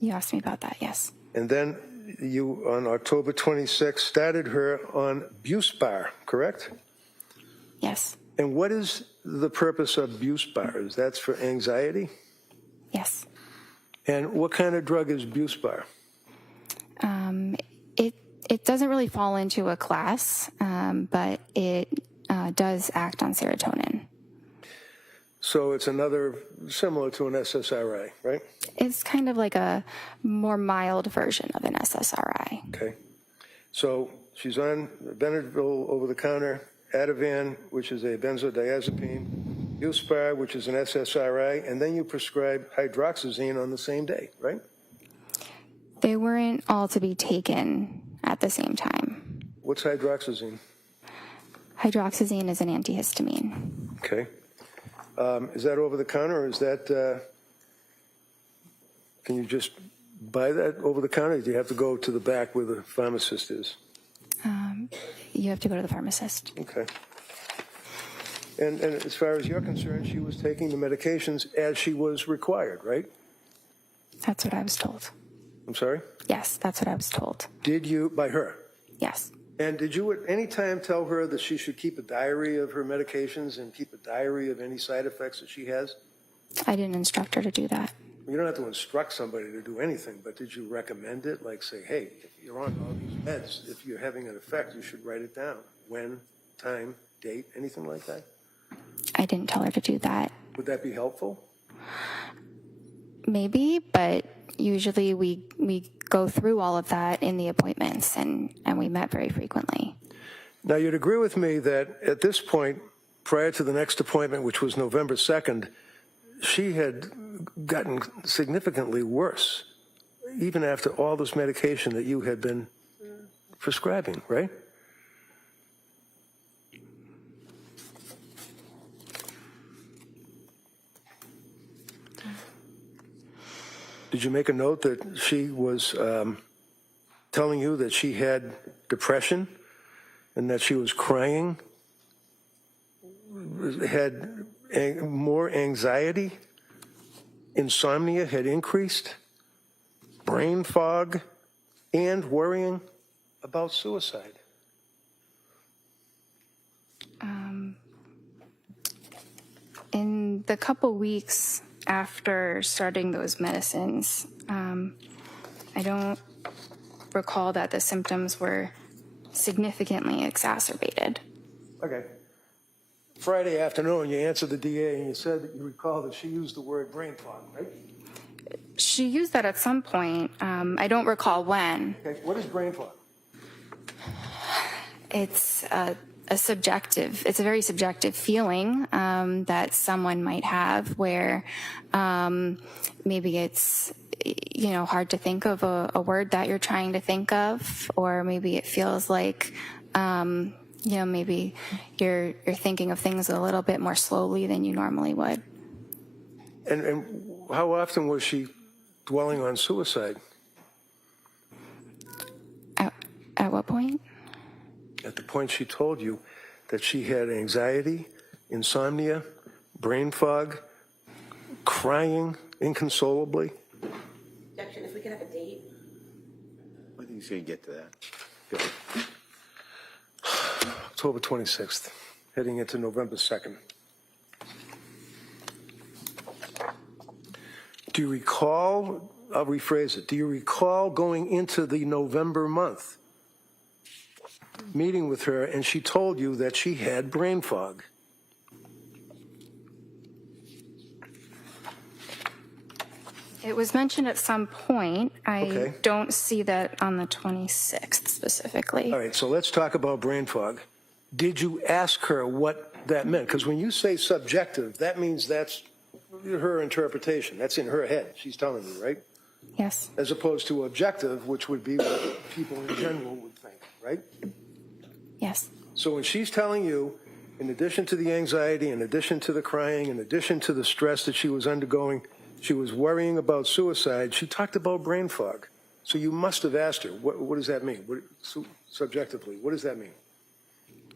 You asked me about that, yes. And then you, on October 26th, started her on Buspar, correct? Yes. And what is the purpose of Buspar? Is that for anxiety? Yes. And what kind of drug is Buspar? It doesn't really fall into a class, but it does act on serotonin. So it's another, similar to an SSRI, right? It's kind of like a more mild version of an SSRI. Okay. So she's on Benadryl over-the-counter, Ativan, which is a benzodiazepine, Buspar, which is an SSRI, and then you prescribe hydroxyzine on the same day, right? They weren't all to be taken at the same time. What's hydroxyzine? Hydroxyzine is an antihistamine. Okay. Is that over-the-counter, or is that, can you just buy that over-the-counter, or do you have to go to the back where the pharmacist is? You have to go to the pharmacist. Okay. And as far as you're concerned, she was taking the medications as she was required, right? That's what I was told. I'm sorry? Yes, that's what I was told. Did you, by her? Yes. And did you at any time tell her that she should keep a diary of her medications and keep a diary of any side effects that she has? I didn't instruct her to do that. You don't have to instruct somebody to do anything, but did you recommend it? Like say, hey, if you're on all these meds, if you're having an effect, you should write it down. When, time, date, anything like that? I didn't tell her to do that. Would that be helpful? Maybe, but usually we go through all of that in the appointments, and we met very frequently. Now, you'd agree with me that at this point, prior to the next appointment, which was November 2nd, she had gotten significantly worse, even after all this medication that you had been prescribing, right? Did you make a note that she was telling you that she had depression and that she was crying, had more anxiety, insomnia had increased, brain fog, and worrying about suicide? In the couple weeks after starting those medicines, I don't recall that the symptoms were significantly exacerbated. Okay. Friday afternoon, you answered the DA and you said that you recall that she used the word brain fog, right? She used that at some point. I don't recall when. Okay. What is brain fog? It's a very subjective feeling that someone might have where maybe it's, hard to think of a word that you're trying to think of, or maybe it feels like, maybe you're thinking of things a little bit more slowly than you normally would. And how often was she dwelling on suicide? At what point? At the point she told you that she had anxiety, insomnia, brain fog, crying inconsolably. Objection, if we could have a date. I think he's going to get to that. Go ahead. October 26th, heading into November 2nd. Do you recall, I'll rephrase it, do you recall going into the November month, meeting with her, and she told you that she had brain fog? It was mentioned at some point. Okay. I don't see that on the 26th specifically. All right, so let's talk about brain fog. Did you ask her what that meant? Because when you say subjective, that means that's her interpretation. That's in her head. She's telling you, right? Yes. As opposed to objective, which would be what people in general would think, right? Yes. So when she's telling you, in addition to the anxiety, in addition to the crying, in addition to the stress that she was undergoing, she was worrying about suicide, she talked about brain fog. So you must have asked her, what does that mean? Subjectively, what does that mean?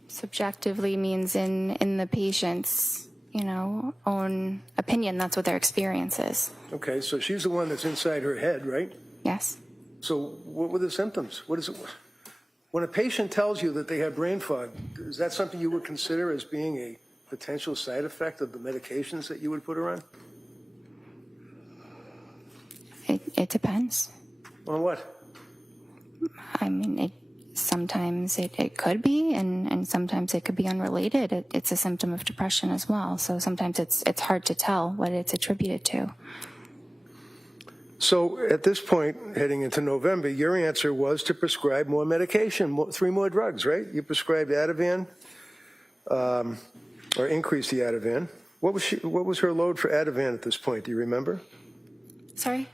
Subjectively means in the patient's, own opinion, that's what their experience is. Okay, so she's the one that's inside her head, right? Yes. So what were the symptoms? What is it? When a patient tells you that they have brain fog, is that something you would consider as being a potential side effect of the medications that you would put her on? It depends. On what? I mean, sometimes it could be, and sometimes it could be unrelated. It's a symptom of depression as well. So sometimes it's hard to tell what it's attributed to. So at this point, heading into November, your answer was to prescribe more medication, 3 more drugs, right? You prescribed Ativan, or increased the Ativan. What was her load for Ativan at this point? Do you remember? Sorry?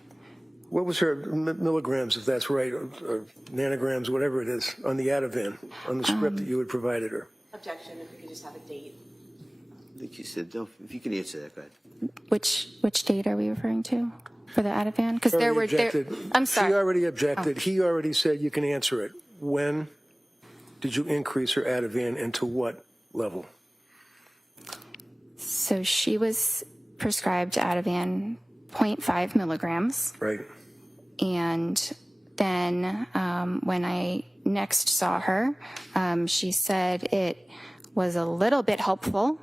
What was her milligrams, if that's right, or nanograms, whatever it is, on the Ativan, on the script that you had provided her? Objection, if we could just have a date. I think you said, if you can answer that, go ahead. Which date are we referring to for the Ativan? Because there were. I'm sorry. She already objected. Oh. He already said you can answer it. When did you increase her Ativan and to what level? So she was prescribed Ativan 0.5 milligrams. Right. And then when I next saw her, she said it was a little bit helpful.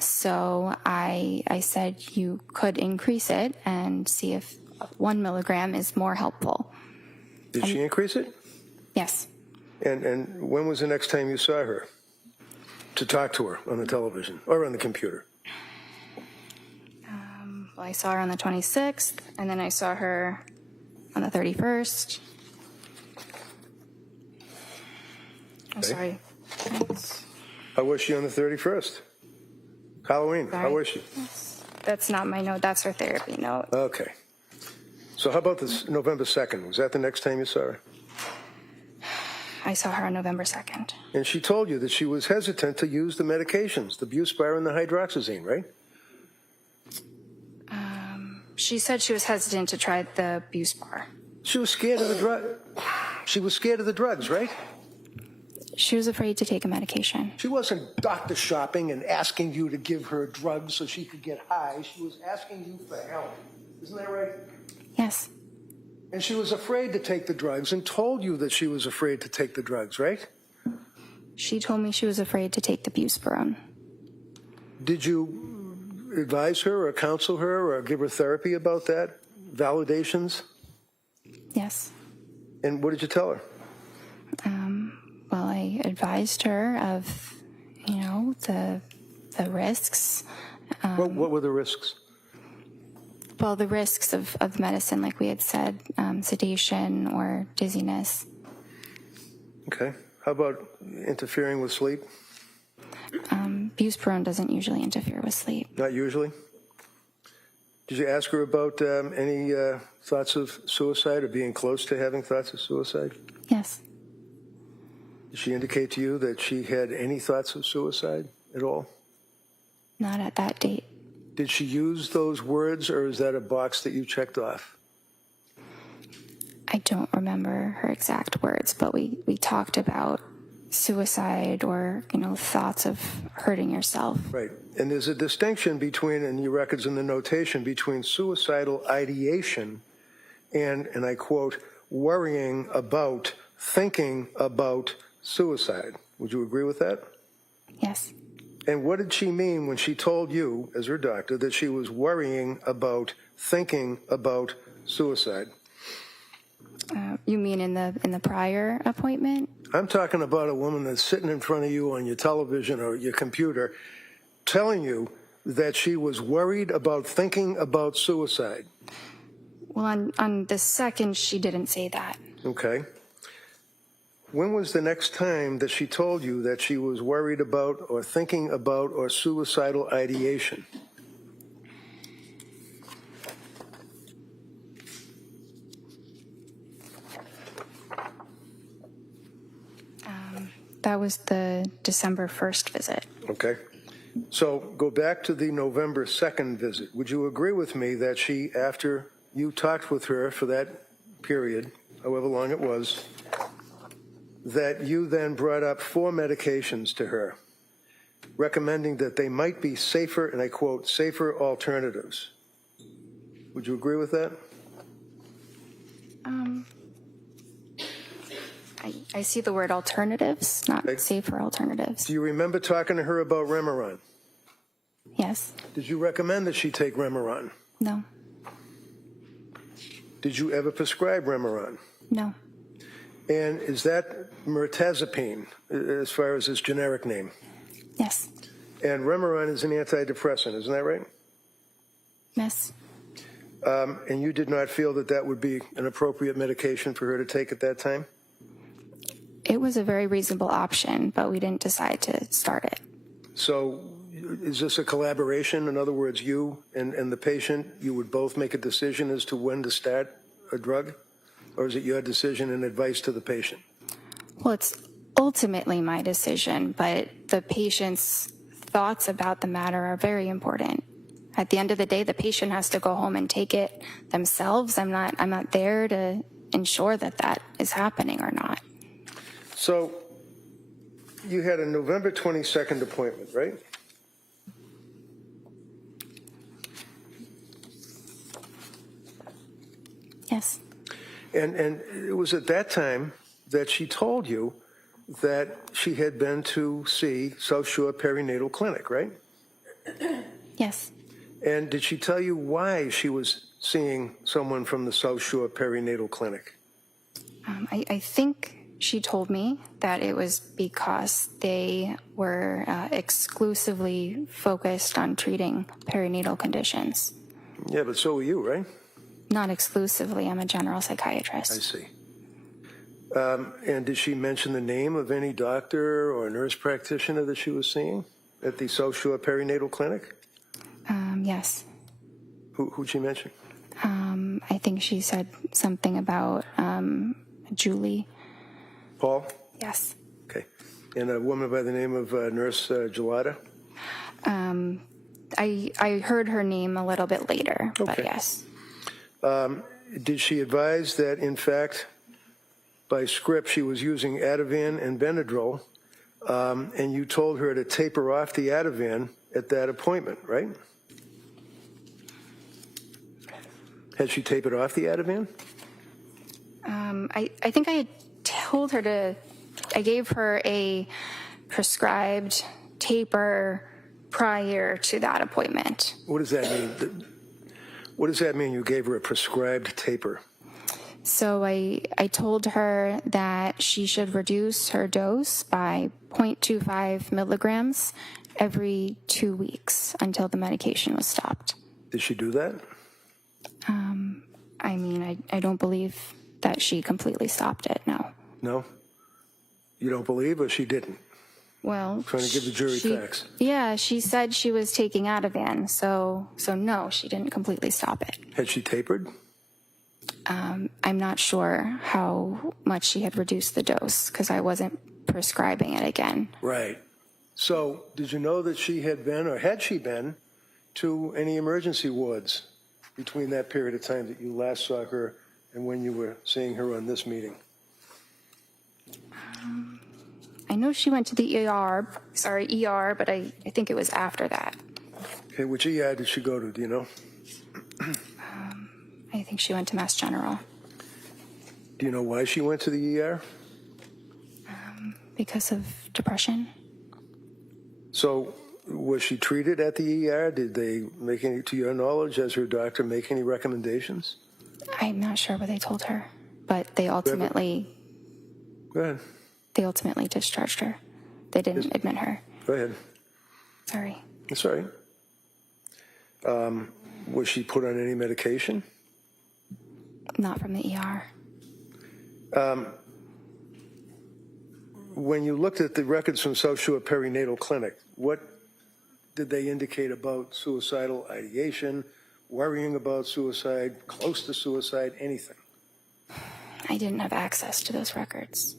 So I said you could increase it and see if 1 milligram is more helpful. Did she increase it? Yes. And when was the next time you saw her to talk to her on the television or on the computer? Well, I saw her on the 26th, and then I saw her on the 31st. I'm sorry. How was she on the 31st? Halloween. How was she? That's not my note. That's her therapy note. Okay. So how about this November 2nd? Was that the next time you saw her? I saw her on November 2nd. And she told you that she was hesitant to use the medications, the Buspar and the hydroxyzine, right? She said she was hesitant to try the Buspar. She was scared of the drug. She was scared of the drugs, right? She was afraid to take a medication. She wasn't doctor shopping and asking you to give her drugs so she could get high. She was asking you for help. Isn't that right? Yes. And she was afraid to take the drugs and told you that she was afraid to take the drugs, right? She told me she was afraid to take the Buspirone. Did you advise her or counsel her or give her therapy about that? Validations? Yes. And what did you tell her? Well, I advised her of, the risks. What were the risks? Well, the risks of medicine, like we had said, sedation or dizziness. Okay. How about interfering with sleep? Buspirone doesn't usually interfere with sleep. Not usually. Did you ask her about any thoughts of suicide or being close to having thoughts of suicide? Yes. Did she indicate to you that she had any thoughts of suicide at all? Not at that date. Did she use those words, or is that a box that you checked off? I don't remember her exact words, but we talked about suicide or, thoughts of hurting yourself. Right. And there's a distinction between, in your records and the notation, between suicidal ideation and I quote, worrying about, thinking about suicide. Would you agree with that? Yes. And what did she mean when she told you, as her doctor, that she was worrying about, thinking about suicide? You mean in the prior appointment? I'm talking about a woman that's sitting in front of you on your television or your computer telling you that she was worried about thinking about suicide. Well, on the 2nd, she didn't say that. Okay. When was the next time that she told you that she was worried about or thinking about or suicidal ideation? That was the December 1st visit. Okay. So go back to the November 2nd visit. Would you agree with me that she, after you talked with her for that period, however long it was, that you then brought up 4 medications to her, recommending that they might be safer, and I quote, safer alternatives? Would you agree with that? I see the word alternatives, not Okay. safer alternatives. Do you remember talking to her about Remeron? Yes. Did you recommend that she take Remeron? No. Did you ever prescribe Remeron? No. And is that mirtazapine, as far as its generic name? Yes. And Remeron is an antidepressant, isn't that right? Yes. And you did not feel that that would be an appropriate medication for her to take at that time? It was a very reasonable option, but we didn't decide to start it. So is this a collaboration? In other words, you and the patient, you would both make a decision as to when to start a drug? Or is it your decision and advice to the patient? Well, it's ultimately my decision, but the patient's thoughts about the matter are very important. At the end of the day, the patient has to go home and take it themselves. I'm not there to ensure that that is happening or not. So you had a November 22nd appointment, right? Yes. And it was at that time that she told you that she had been to see South Shore Perinatal Clinic, right? Yes. And did she tell you why she was seeing someone from the South Shore Perinatal Clinic? I think she told me that it was because they were exclusively focused on treating perinatal conditions. Yeah, but so are you, right? Not exclusively. I'm a general I psychiatrist. see. And did she mention the name of any doctor or nurse practitioner that she was seeing at the South Shore Perinatal Clinic? Yes. Who'd she mention? I think she said something about Julie. Paul? Yes. Okay. And a woman by the name of Nurse Gelada? I heard her name a little bit later, but Okay. yes. Did she advise that, in fact, by script, she was using Ativan and Benadryl, and you told her to taper off the Ativan at that appointment, right? Had she tapered off the Ativan? I think I had told her I gave her a prescribed taper prior to that appointment. What does that mean? What does that mean, you gave her a prescribed taper? So I told her that she should reduce her dose by 0.25 milligrams every 2 weeks until the medication was stopped. Did she do that? I mean, I don't believe that she completely stopped it, no. No? You don't believe, or she didn't? Well, Trying to give the jury facts. Yeah, she said she was taking Ativan, so no, she didn't completely stop it. Had she tapered? I'm not sure how much she had reduced the dose because I wasn't prescribing it again. Right. So, did you know that she had been, or had she been, to any emergency wards between that period of time that you last saw her and when you were seeing her on this meeting? I know she went to the ER, but I think it was after that. Okay, which ER did she go to, do you know? I think she went to Mass General Do you know why she went to the ER? because of depression. So, was she treated at the ER? Did they make any, to your knowledge, as her doctor, make any recommendations? I'm not sure what they told her, but they ultimately Go ahead. discharged her. They didn't admit her. Go ahead. Sorry. That's all right. Was she put on any medication? Not from the ER. When you looked at the records from South Shore Perinatal Clinic, what did they indicate about suicidal ideation, worrying about suicide, close to suicide, anything? I didn't have access to those records.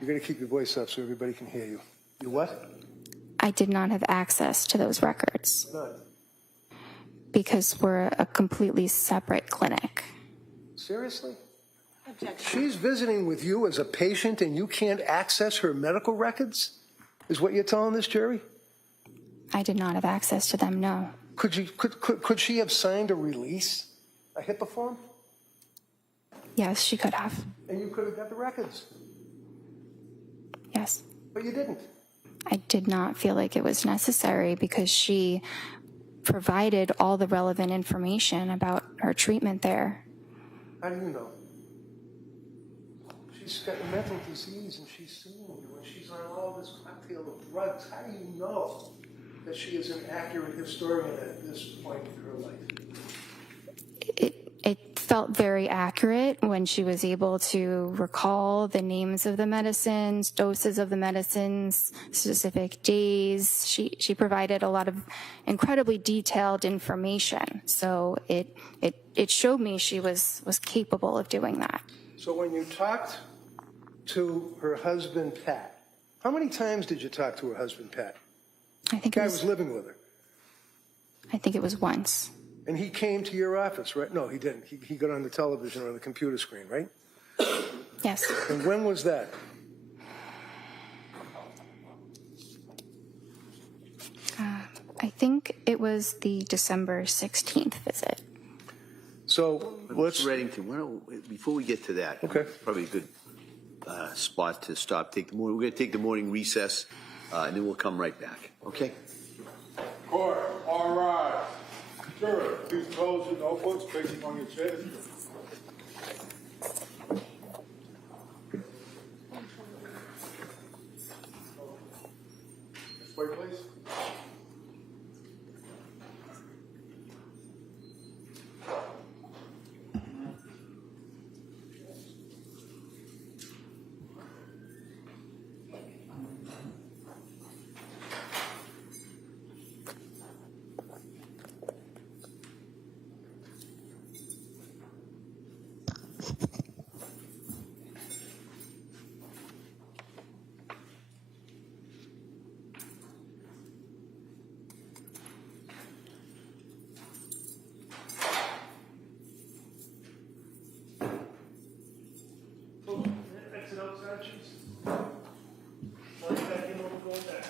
You're going to keep your voice up so everybody can hear you. You what? I did not have access to those records None. because we're a completely separate clinic. Seriously? Objection. She's visiting with you as a patient and you can't access her medical records? Is what you're telling this jury? I did not have access to them, no. Could she have signed a release, a HIPAA form? Yes, she could have. And you could have got the records, Yes. but you didn't. I did not feel like it was necessary because she provided all the relevant information about her treatment there. How do you know? She's got a mental disease and she's suing you and she's on all this cocktail of drugs. How do you know that she is an accurate historian at this point in her life? It felt very accurate when she was able to recall the names of the medicines, doses of the medicines, specific days. She provided a lot of incredibly detailed information. So it showed me she was capable of doing that. So when you talked to her husband, Pat, how many times did you talk to her husband, Pat? I think The guy was living with her. it was once. And he came to your office, right? No, he didn't. He got on the television or on the computer screen, right? Yes. And when was that? I think it was the December 16th visit. So let's. Reddington, before we get to that, Okay. probably a good spot to stop. We're going to take the morning recess, and then we'll come right back. Okay? Court, all rise. Jury, please close your notebooks, place them on your chairs. questions? Contact him on the phone back.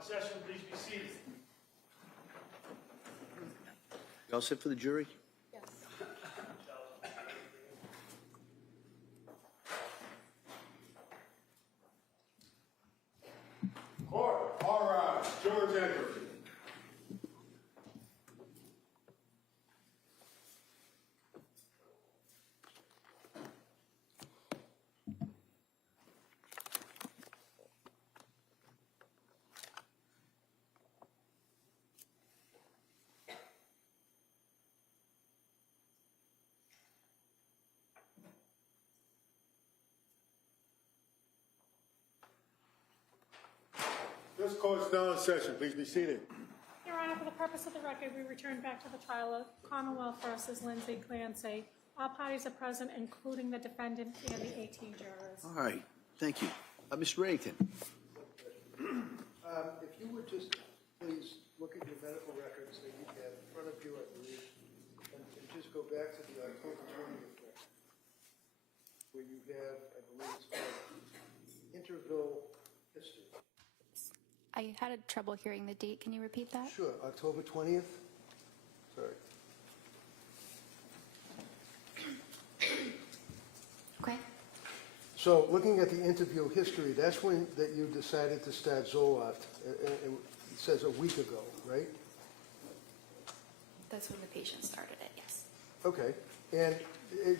in session. Please be seated. You all set for the jury? Court, all rise. Jurors enter. This court is now in session. Please be seated. Your Honor, for the purpose of the record, we return back to the trial of Commonwealth versus Lindsay Clancy. All parties are present, including the defendant and the 18 jurors. All right, thank you. Mr. Reddington. If you would just please look at your medical records that you have in front of you, I believe, and just go back to the October 20th record, where you have, I believe it's called interval history. I had trouble hearing the date. Can you repeat that? Sure, October 20th? Sorry. Okay. So looking at the interview history, that's when that you decided to start Zoloft. It says a week ago, right? That's when the patient started it, yes. Okay. And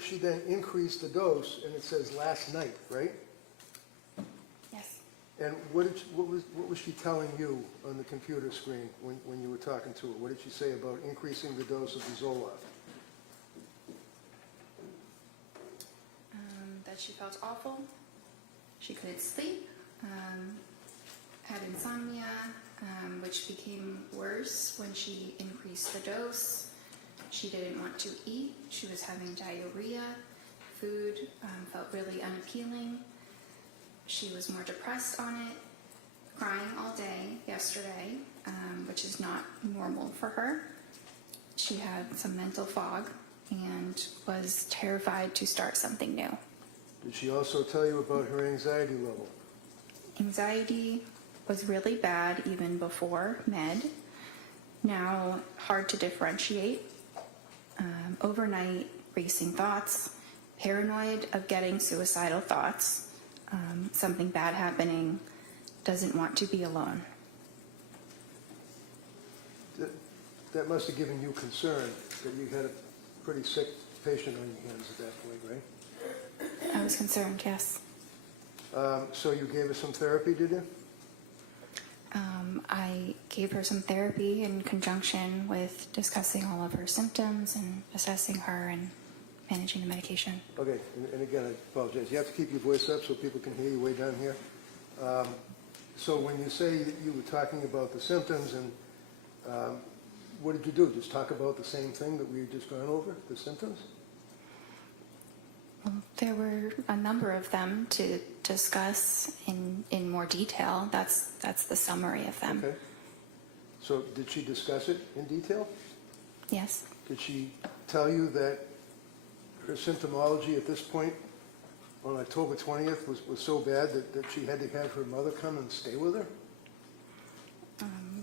she then increased the dose, and it says last night, right? Yes. And what was she telling you on the computer screen when you were talking to her? What did she say about increasing the dose of the Zoloft? That she felt awful. She couldn't sleep. Had insomnia, which became worse when she increased the dose. She didn't want to eat. She was having diarrhea. Food felt really unappealing. She was more depressed on it, crying all day yesterday, which is not normal for her. She had some mental fog and was terrified to start something new. Did she also tell you about her anxiety level? Anxiety was really bad even before med. Now hard to differentiate. Overnight racing thoughts, paranoid of getting suicidal thoughts, something bad happening, doesn't want to be alone. That must have given you concern that you had a pretty sick patient on your hands at that point, right? I was concerned, yes. So you gave her some therapy, did you? I gave her some therapy in conjunction with discussing all of her symptoms and assessing her and managing the medication. Okay, and again, I apologize. You have to keep your voice up so people can hear you way down here. So when you say you were talking about the symptoms, and what did you do? Just talk about the same thing that we've just gone over, the symptoms? Well, there were a number of them to discuss in more detail. That's the summary of them. Okay. So did she discuss it in detail? Yes. Did she tell you that her symptomology at this point on October 20th was so bad that she had to have her mother come and stay with her?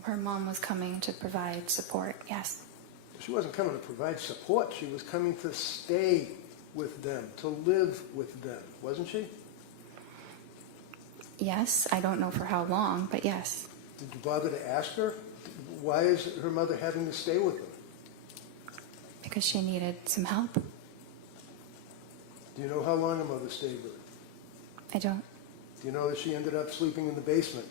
Her mom was coming to provide support, yes. She wasn't coming to provide support. She was coming to stay with them, to live with them, wasn't she? Yes, I don't know for how long, but yes. Did you bother to ask her? Why is her mother having to stay with them? Because she needed some help. Do you know how long her mother stayed with her? I don't. Do you know that she ended up sleeping in the basement?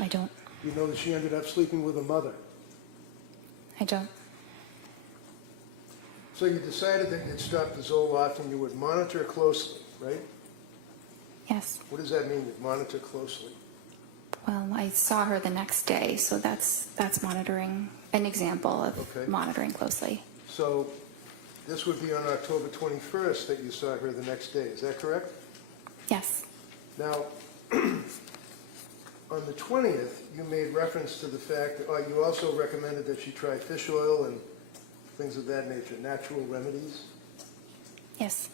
I don't. Do you know that she ended up sleeping with her mother? I don't. So you decided that you'd stop the Zoloft and you would monitor closely, right? Yes. What does that mean, you'd monitor closely? Well, I saw her the next day, so that's monitoring, an example of Okay. monitoring closely. So this would be on October 21st that you saw her the next day, is that correct? Yes. Now, on the 20th, you made reference to the fact that you also recommended that she try fish oil and things of that nature, natural remedies. Yes.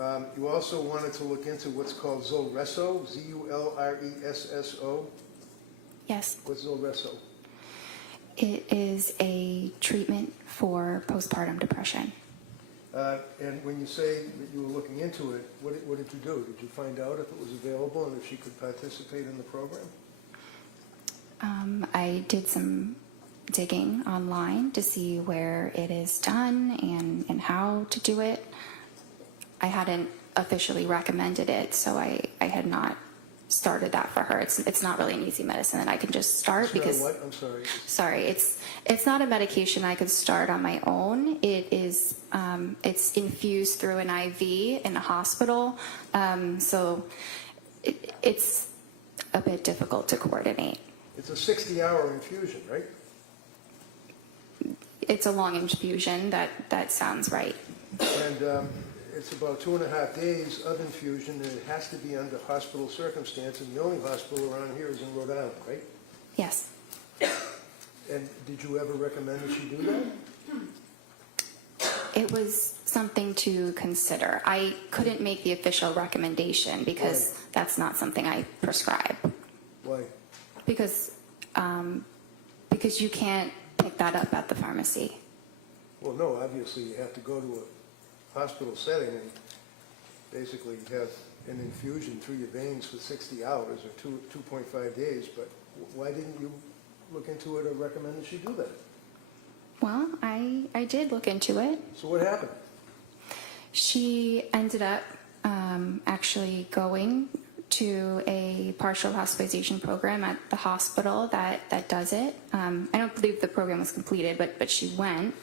You also wanted to look into what's called Zulresso, Z-U-L-R-E-S-S-O. Yes, What's Zulresso? it is a treatment for postpartum depression. And when you say that you were looking into it, what did you do? Did you find out if it was available and if she could participate in the program? I did some digging online to see where it is done and how to do it. I hadn't officially recommended it, so I had not started that for her. It's not really an easy medicine that I can just start because What? I'm sorry. sorry, it's not a medication I could start on my own. It is it's infused through an IV in a hospital, so it's a bit difficult to coordinate. It's a 60-hour infusion, right? It's a long infusion. That sounds right. And it's about 2.5 days of infusion, and it has to be under hospital circumstance, and the only hospital around here is in Rhode Island, right? Yes. And did you ever recommend that she do that? It was something to consider. I couldn't make the official recommendation because that's not something I prescribe. Why? Because you can't pick that up at the pharmacy. Well, no, obviously you have to go to a hospital setting and basically have an infusion through your veins for 60 hours or 2.5 days, but why didn't you look into it or recommend that she do that? Well, I did look into it. So what happened? She ended up actually going to a partial hospitalization program at the hospital that does it. I don't believe the program was completed, but she went.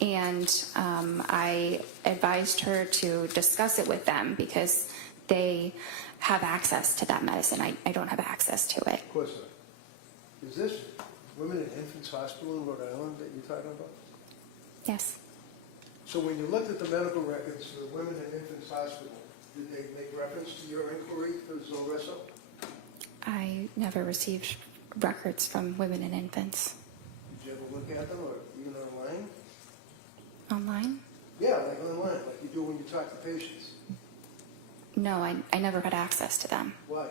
And I advised her to discuss it with them because they have access to that medicine. I don't have access to it. Of course not. Is this Women and Infants Hospital in Rhode Island that you're talking about? Yes. So when you looked at the medical records for the Women and Infants Hospital, did they make reference to your inquiry for Zulresso? I never received records from women and infants. Did you ever look at them or even online? Online? Yeah, like online, like you do when you talk to patients. No, I never had access to them. Why?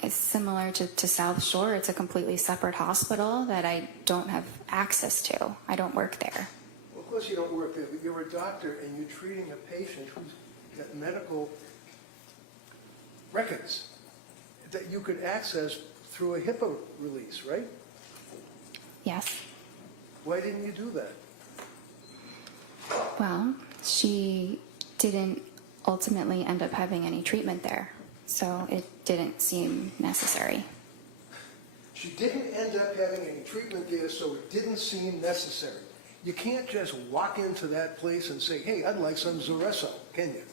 It's similar to South Shore. It's a completely separate hospital that I don't have access to. I don't work there. Well, of course you don't work there, but you're a doctor and you're treating a patient who's got medical records that you could access through a HIPAA release, right? Yes. Why didn't you do that? Well, she didn't ultimately end up having any treatment there, so it didn't seem necessary. She didn't end up having any treatment there, so it didn't seem necessary. You can't just walk into that place and say, hey, I'd like some Zulresso, can you?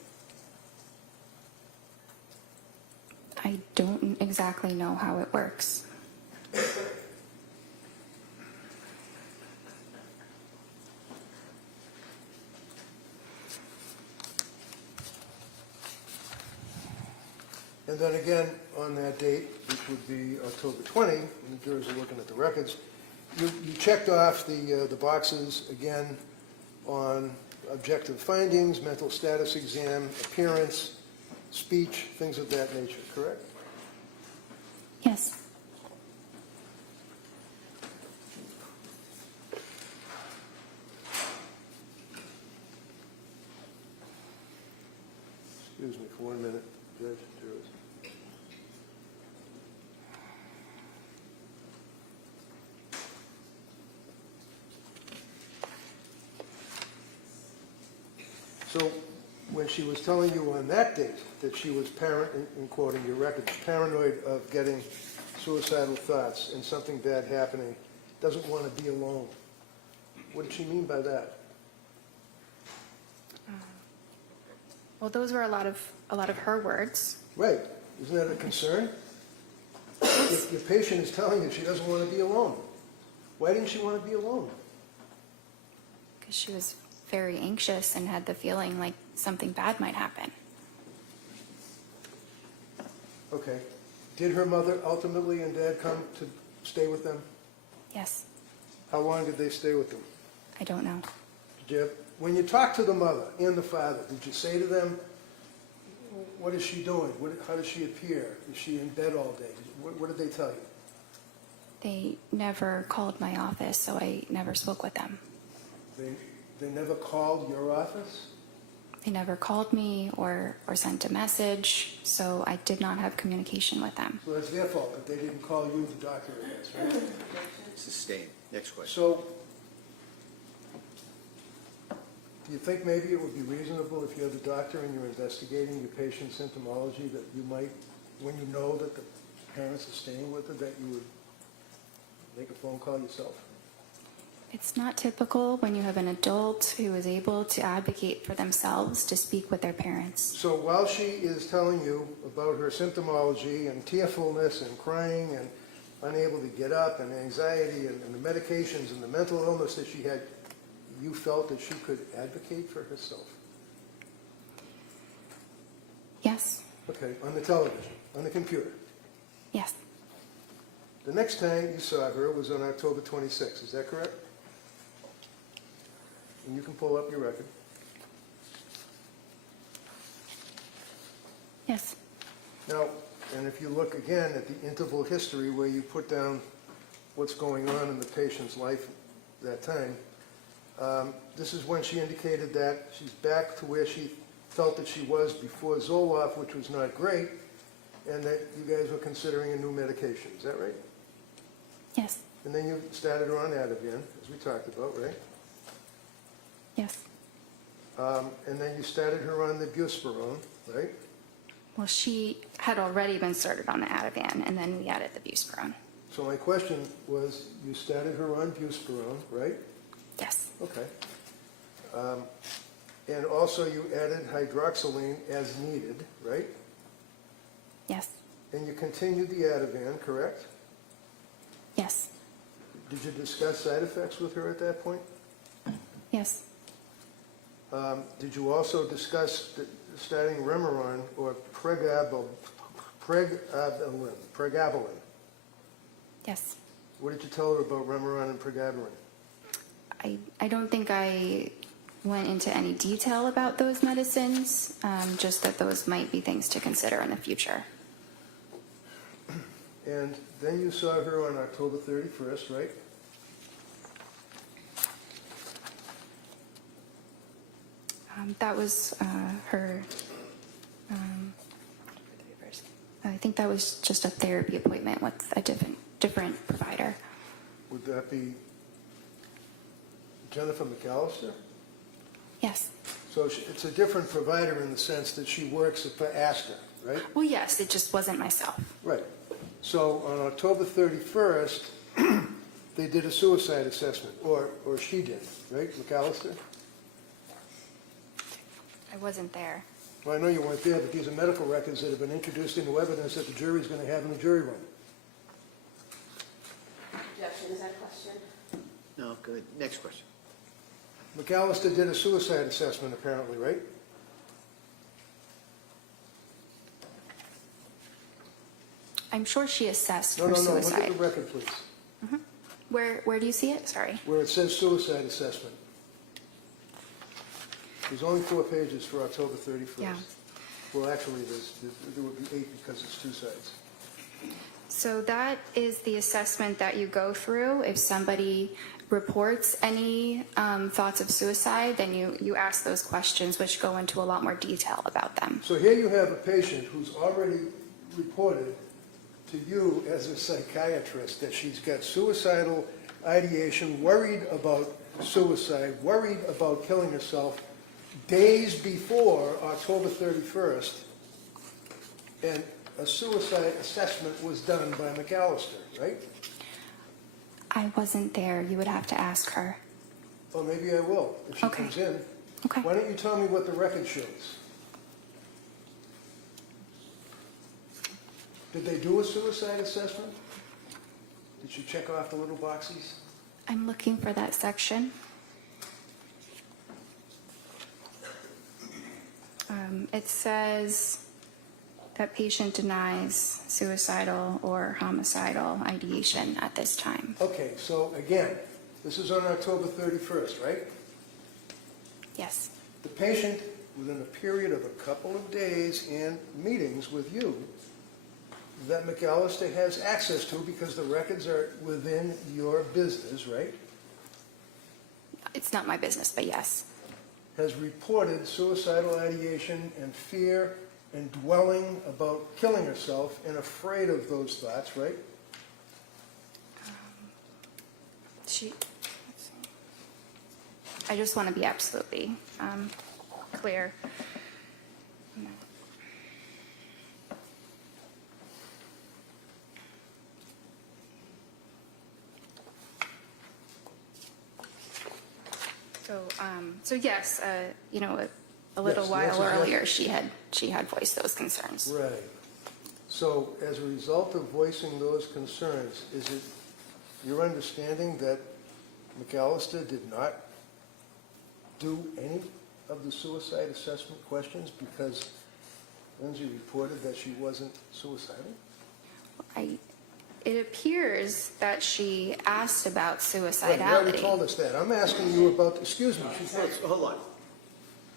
I don't exactly know how it works. And then again, on that date, which would be October 20, when the jurors are looking at the records, you checked off the boxes again on objective findings, mental status exam, appearance, speech, things of that nature, correct? Yes. Excuse me for 1 minute, Judge, jurors. So when she was telling you on that date that she was in quoting your records, paranoid of getting suicidal thoughts and something bad happening, doesn't want to be alone, what did she mean by that? Well, those were a lot of her words. Right, isn't that a concern? If your patient is telling you she doesn't want to be alone, why didn't she want to be alone? Because she was very anxious and had the feeling like something bad might happen. Okay. Did her mother ultimately and dad come to stay with them? Yes. How long did they stay with them? I don't know. Did you have when you talked to the mother and the father, did you say to them, what is she doing? How does she appear? Is she in bed all day? What did they tell you? They never called my office, so I never spoke with them. They never called your office? They never called me or sent a message, so I did not have communication with them. So that's their fault, that they didn't call you, the doctor, I guess, right? Sustained. Next question. So, do you think maybe it would be reasonable if you're the doctor and you're investigating your patient's symptomology that you might, when you know that the parents are staying with her, that you would make a phone call yourself? It's not typical when you have an adult who is able to advocate for themselves to speak with their parents. So while she is telling you about her symptomology and tearfulness and crying and unable to get up and anxiety and the medications and the mental illness that she had, you felt that she could advocate for herself? Yes, Okay, on the television, on the computer. yes, The next time you saw her was on October 26th, is that correct? And you can pull up your record. yes, Now, and if you look again at the interval history where you put down what's going on in the patient's life that time, this is when she indicated that she's back to where she felt that she was before Zoloft, which was not great, and that you guys were considering a new medication. Is that right? yes, And then you started her on Ativan, as we talked about, right? yes. And then you started her on the buspirone, right? Well, she had already been started on the Ativan, and then we added the buspirone. So my question was, you started her on buspirone, right? Yes, Okay. And also you added hydroxyline as needed, right? yes, And you continued the Ativan, correct? yes, Did you discuss side effects with her at that point? yes, Did you also discuss starting Remeron or pregabalin? yes. What did you tell her about Remeron and pregabalin? I don't think I went into any detail about those medicines, just that those might be things to consider in the future. And then you saw her on October 31st, right? That was her, I think that was just a therapy appointment with a different provider. Would that be Jennifer McAllister? Yes. So it's a different provider in the sense that she works for Astor, right? Well, yes, it just wasn't myself. Right. So on October 31st, they did a suicide assessment, or she did, right, McAllister? I wasn't there. Well, I know you weren't there, but these are medical records that have been introduced into evidence that the jury's going to have in the jury room. Objection, is that a question? No, good. Next question. McAllister did a suicide assessment, apparently, right? I'm sure she assessed No, for no, no, look suicide. at the record, please, Where do you see it? Sorry. where it says suicide assessment. There's only 4 pages for October 31st. Yeah. Well, actually, there would be 8 because it's 2 sides. So that is the assessment that you go through. If somebody reports any thoughts of suicide, then you ask those questions, which go into a lot more detail about them. So here you have a patient who's already reported to you as a psychiatrist that she's got suicidal ideation, worried about suicide, worried about killing herself days before October 31st, and a suicide assessment was done by McAllister, right? I wasn't there. You would have to ask her. Well, maybe I will, if she Okay. comes in. Okay. Why don't you tell me what the record shows? Did they do a suicide assessment? Did she check off the little boxes? I'm looking for that section. It says that patient denies suicidal or homicidal ideation at this time. Okay, so again, this is on October 31st, right? Yes. The patient, within a period of a couple of days and meetings with you, that McAllister has access to because the records are within your business, right? It's not my business, but yes. Has reported suicidal ideation and fear and dwelling about killing herself and afraid of those thoughts, right? Let's see. I just want to be absolutely clear. So yes, you know, a little Yes, while yes, yes. earlier, she had voiced those concerns. Right. So as a result of voicing those concerns, is it your understanding that McAllister did not do any of the suicide assessment questions because Lindsay reported that she wasn't suicidal? It appears that she asked about Right, you already suicidality. told us that. I'm asking you about, excuse me, she's not, Hold on.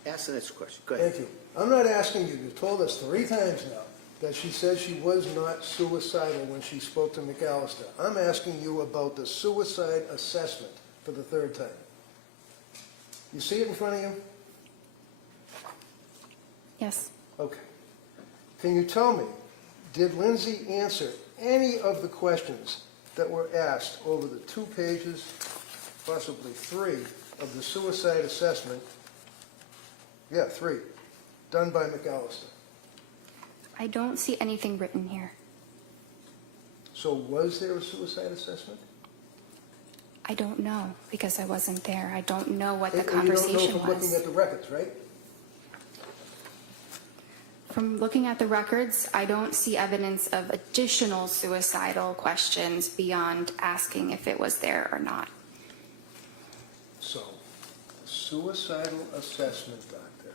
Ask the next question. Go ahead. thank you. I'm not asking you, you told us 3 times now that she said she was not suicidal when she spoke to McAllister. I'm asking you about the suicide assessment for the 3rd time. You see it in front of you? Yes. Okay. Can you tell me, did Lindsay answer any of the questions that were asked over the 2 pages, possibly 3, of the suicide assessment? Yeah, 3, done by McAllister. I don't see anything written here. So was there a suicide assessment? I don't know because I wasn't there. I don't know what the And you don't know conversation from looking was. at the records, right? From looking at the records, I don't see evidence of additional suicidal questions beyond asking if it was there or not. So, suicidal assessment, doctor,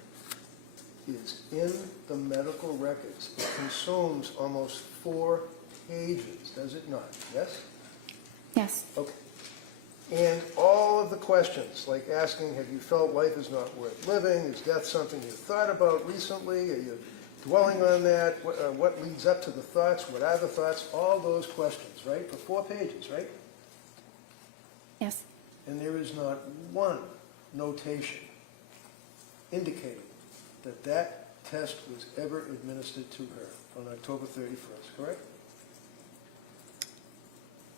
is in the medical records. It consumes almost 4 pages, does it not? Yes? Yes. Okay. And all of the questions, like asking, have you felt life is not worth living? Is death something you thought about recently? Are you dwelling on that? What leads up to the thoughts? What are the thoughts? All those questions, right? For 4 pages, right? Yes. And there is not one notation indicating that that test was ever administered to her on October 31st, correct?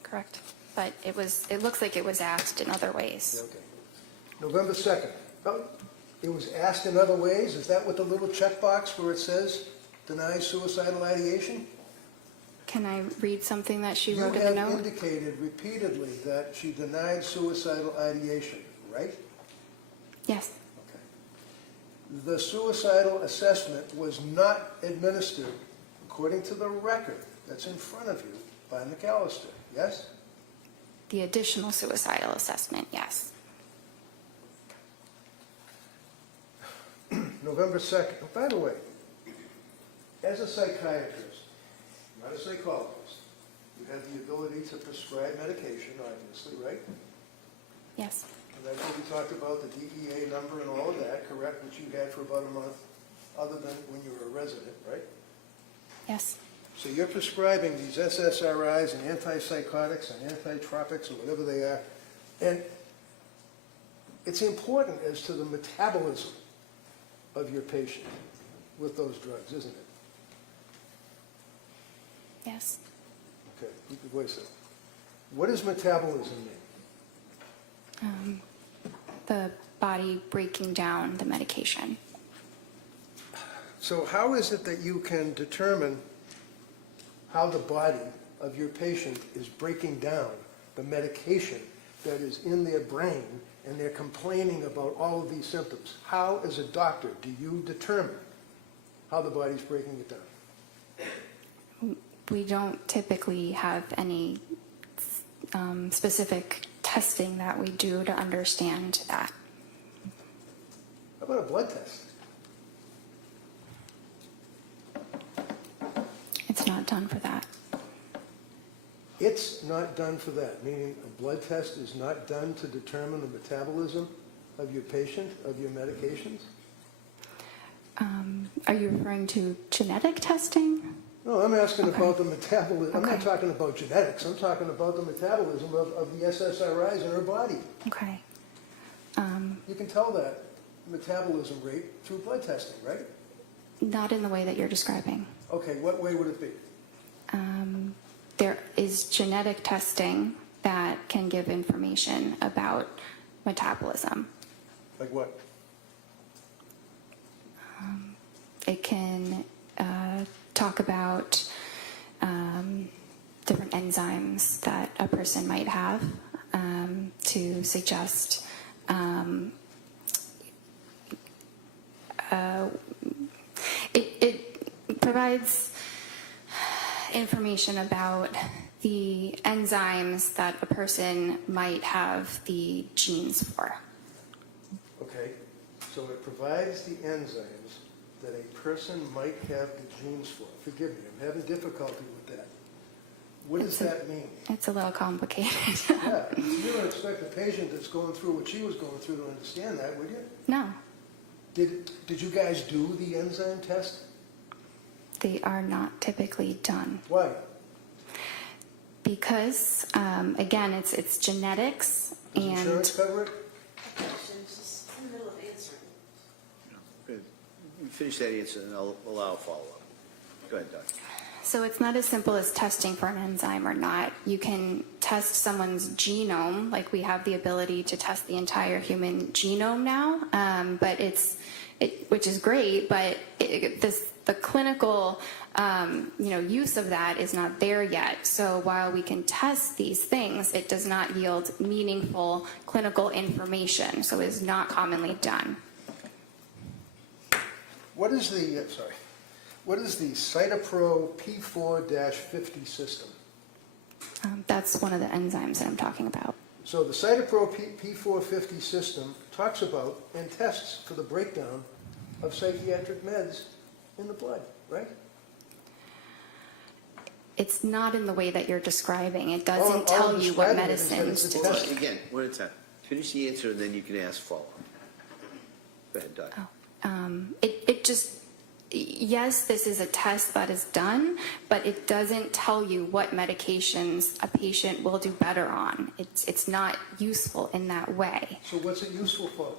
Correct. But it looks like it was asked in other ways. Okay. November 2nd. Oh, it was asked in other ways? Is that what the little checkbox where it says deny suicidal ideation? Can I read something that she You wrote in the have note? indicated repeatedly that she denied suicidal ideation, right? Yes. Okay. The suicidal assessment was not administered, according to the record that's in front of you, by McAllister, yes? The additional suicidal assessment, yes. November 2nd. By the way, as a psychiatrist, not a psychologist, you have the ability to prescribe medication, obviously, right? Yes. And that's what we talked about, the DEA number and all of that, correct, which you had for about a month, other than when you were a resident, right? Yes. So you're prescribing these SSRIs and antipsychotics and antitropics or whatever they are, and it's important as to the metabolism of your patient with those drugs, isn't it? Yes. Okay, you can voice it. What does metabolism mean? The body breaking down the medication. So how is it that you can determine how the body of your patient is breaking down the medication that is in their brain and they're complaining about all of these symptoms? How, as a doctor, do you determine how the body's breaking it down? We don't typically have any specific testing that we do to understand that. How about a blood test? It's not done for that. It's not done for that, meaning a blood test is not done to determine the metabolism of your patient, of your medications? Are you referring to genetic testing? No, I'm asking Okay. about the metabolism. I'm not Okay. talking about genetics. I'm talking about the metabolism of the SSRIs in her body. Okay. You can tell that metabolism rate through blood testing, right? Not in the way that you're describing. Okay, what way would it be? There is genetic testing that can give information about metabolism. Like what? It can talk about different enzymes that a person might have to suggest it provides information about the enzymes that a person might have the genes for. Okay, so it provides the enzymes that a person might have the genes for. Forgive me, I'm having difficulty with that. What does that mean? It's a little complicated. Yeah, you don't expect a patient that's going through what she was going through to understand that, would you? No, Did you guys do the enzyme test? they are not typically done. Why? Because, again, it's genetics Does and insurance cover it? Questions, just in the middle of answering. Good. You finish that answer, and I'll allow a follow-up. Go ahead, Doc. so it's not as simple as testing for an enzyme or not. You can test someone's genome, like we have the ability to test the entire human genome now, but which is great, but the clinical use of that is not there yet. So while we can test these things, it does not yield meaningful clinical information, so it is not commonly done. What is the Cytopro P4-50 system? That's one of the enzymes that I'm talking about. So the Cytopro P450 system talks about and tests for the breakdown of psychiatric meds in the blood, right? It's not in the way that you're describing. It All doesn't I'm tell you what describing is that medicines it's to a Hold test. on, again, one at a time. Finish the answer, and then you can ask follow-up. Go ahead, Doc. It just, yes, this is a test that is done, but it doesn't tell you what medications a patient will do better on. It's not useful in that way. So what's it useful for?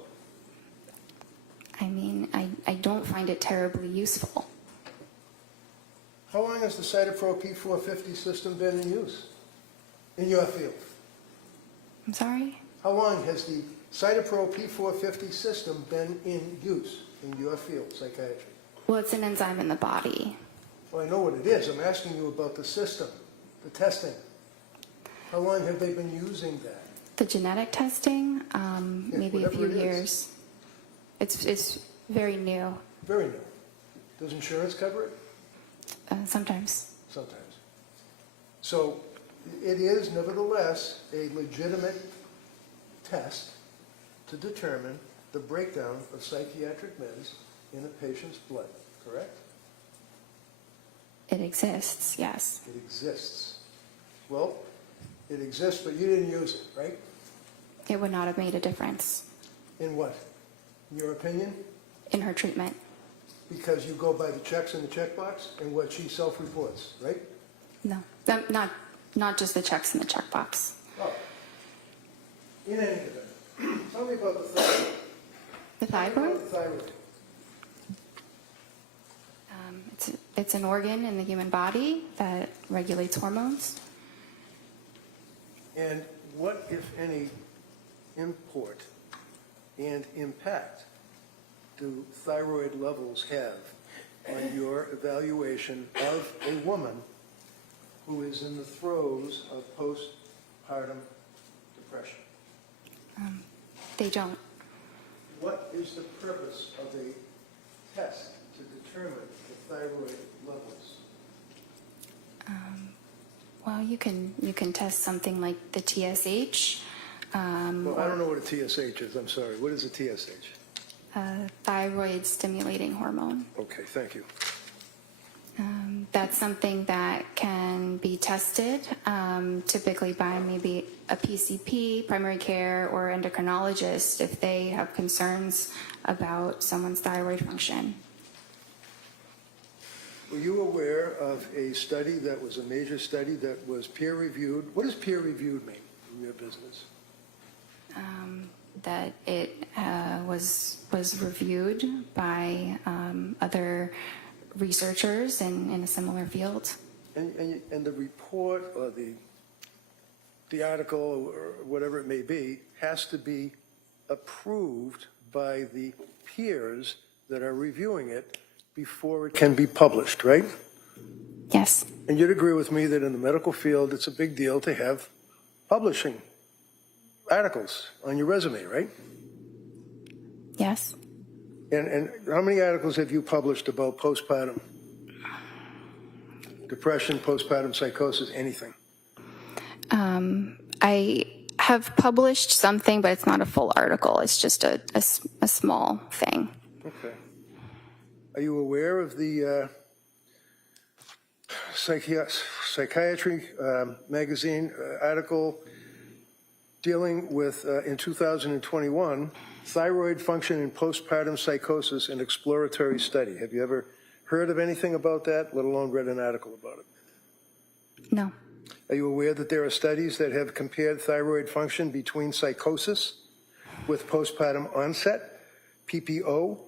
I mean, I don't find it terribly useful. How long has the Cytopro P450 system been in use in your field? I'm sorry? How long has the Cytopro P450 system been in use in your field, psychiatry? Well, it's an enzyme in the body. Well, I know what it is. I'm asking you about the system, the testing. How long have they been using that? The genetic testing, maybe a whatever few it is. years. It's very new, Very new. Does insurance cover it? sometimes. Sometimes. So it is nevertheless a legitimate test to determine the breakdown of psychiatric meds in a patient's blood, correct? It exists, yes. It exists. Well, it exists, but you didn't use it, right? It would not have made a difference In what? In your opinion? in her treatment. Because you go by the checks in the checkbox and what she self-reports, right? No, not just the checks in the checkbox. Oh. In any event, tell me about the thyroid. The Tell me thyroid, about the thyroid. it's an organ in the human body that regulates hormones. And what, if any, import and impact do thyroid levels have on your evaluation of a woman who is in the throes of postpartum depression? They don't. What is the purpose of a test to determine the thyroid levels? Well, you can test something like the TSH, Well, I don't know what a TSH is, I'm sorry. What is a TSH? thyroid stimulating hormone. Okay, thank you. That's something that can be tested, typically by maybe a PCP, primary care, or endocrinologist if they have concerns about someone's thyroid function. Were you aware of a study that was a major study that was peer-reviewed? What does peer-reviewed mean in your business? That it was reviewed by other researchers in a similar field. And the report or the article or whatever it may be has to be approved by the peers that are reviewing it before it can be published, right? Yes. And you'd agree with me that in the medical field, it's a big deal to have publishing articles on your resume, right? Yes. And how many articles have you published about postpartum depression, postpartum psychosis, anything? I have published something, but it's not a full article. It's just a small thing. Okay. Are you aware of the psychiatry magazine article dealing with, in 2021, thyroid function in postpartum psychosis, an exploratory study? Have you ever heard of anything about that, let alone read an article about it? No. Are you aware that there are studies that have compared thyroid function between psychosis with postpartum onset, PPO,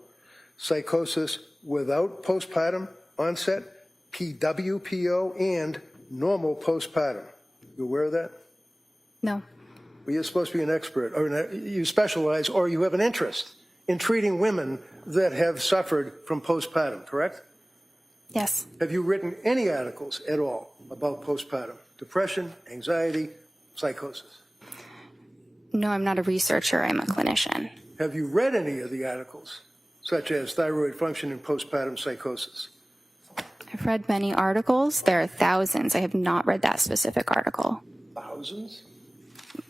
psychosis without postpartum onset, PWPO, and normal postpartum? You aware of that? No. Well, you're supposed to be an expert, or you specialize, or you have an interest in treating women that have suffered from postpartum, correct? Yes. Have you written any articles at all about postpartum depression, anxiety, psychosis? No, I'm not a researcher. I'm a clinician. Have you read any of the articles, such as thyroid function in postpartum psychosis? I've read many articles. There are thousands. I have not read that specific article. Thousands?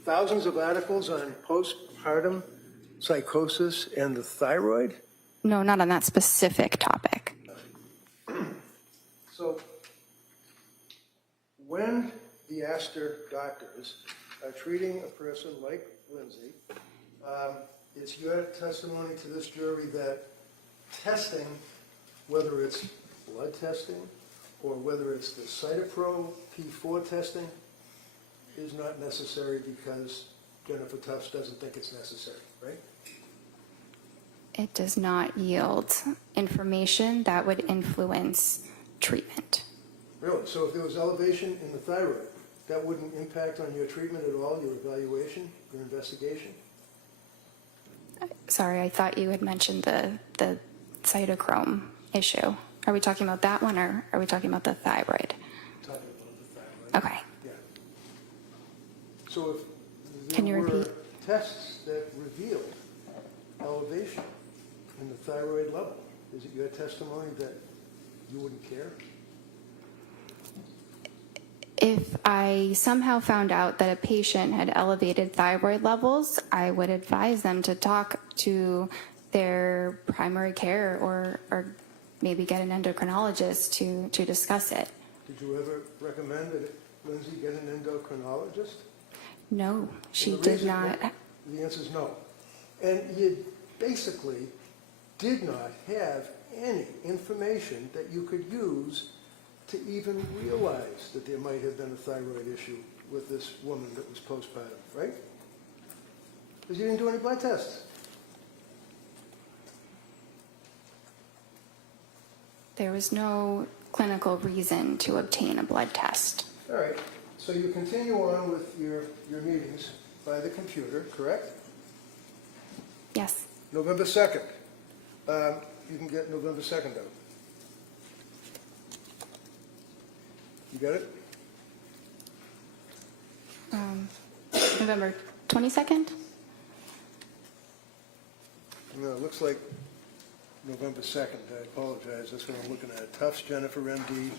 Thousands of articles on postpartum psychosis and the thyroid? No, not on that specific topic. So, when the Astor doctors are treating a person like Lindsay, it's your testimony to this jury that testing, whether it's blood testing or whether it's the Cytopro P4 testing, is not necessary because Jennifer Tufts doesn't think it's necessary, right? It does not yield information that would influence treatment. Really? So if there was elevation in the thyroid, that wouldn't impact on your treatment at all, your evaluation, your investigation? Sorry, I thought you had mentioned the cytochrome issue. Are we talking about that one, or are we talking about the thyroid? Talking about the thyroid. Okay. Yeah. So if Can you there were repeat? tests that revealed elevation in the thyroid level, is it your testimony that you wouldn't care? If I somehow found out that a patient had elevated thyroid levels, I would advise them to talk to their primary care or maybe get an endocrinologist to discuss it. Did you ever recommend that Lindsay get an endocrinologist? No, she And the did reason- not. The answer is no. And you basically did not have any information that you could use to even realize that there might have been a thyroid issue with this woman that was postpartum, right? Because you didn't do any blood tests. There was no clinical reason to obtain a blood test. All right, so you continue on with your meetings by the computer, correct? Yes. November 2nd. You can get November 2nd out. You got it? November 22nd? No, it looks like November 2nd. I apologize. That's what I'm looking at. Tufts, Jennifer, MD,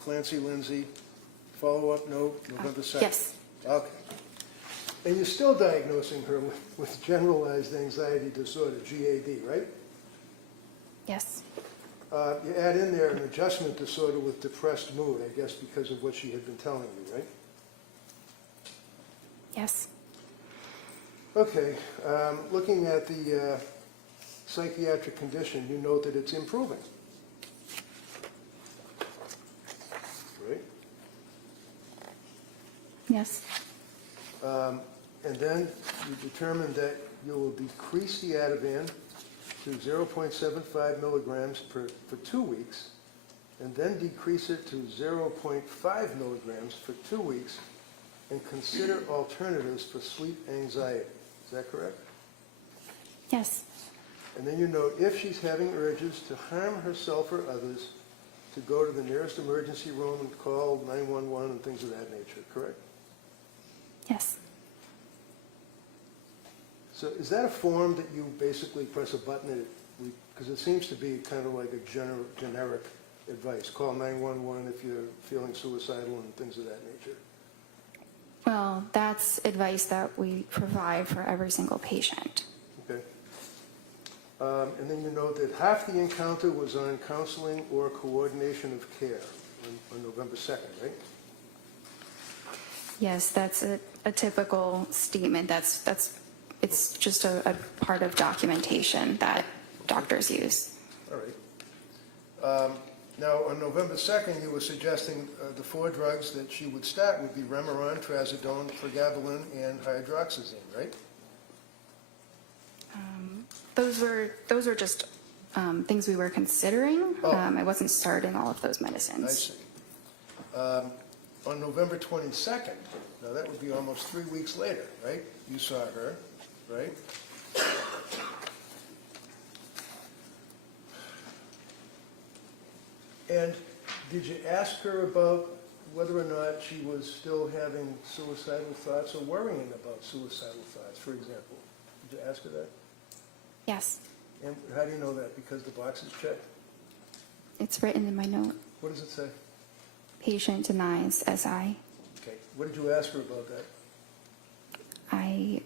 Clancy, Lindsay. Follow-up note, November 2nd. Yes. Okay. And you're still diagnosing her with generalized anxiety disorder, GAD, right? Yes. You add in there an adjustment disorder with depressed mood, I guess because of what she had been telling you, right? Yes. Okay, looking at the psychiatric condition, you note that it's improving. Right? Yes. And then you determined that you will decrease the Ativan to 0.75 milligrams for 2 weeks, and then decrease it to 0.5 milligrams for 2 weeks, and consider alternatives for sleep anxiety. Is that correct? Yes. And then you note if she's having urges to harm herself or others, to go to the nearest emergency room and call 911 and things of that nature, correct? Yes. So is that a form that you basically press a button and because it seems to be kind of like a generic advice. Call 911 if you're feeling suicidal and things of that nature. Well, that's advice that we provide for every single patient. Okay. And then you note that half the encounter was on counseling or coordination of care on November 2nd, right? Yes, that's a typical statement. It's just a part of documentation that doctors use. All right. Now, on November 2nd, you were suggesting the 4 drugs that she would start would be Remeron, Trazodone, Pregabalin, and hydroxyzine, right? Those were just things we were considering. Oh. I wasn't starting all of those I medicines. see. On November 22nd, now that would be almost 3 weeks later, right? You saw her, right? And did you ask her about whether or not she was still having suicidal thoughts or worrying about suicidal thoughts, for example? Did you ask her that? Yes, And how do you know that? Because the box is checked? it's written in my note. What does it say? Patient denies SI. Okay. What did you ask her about that? I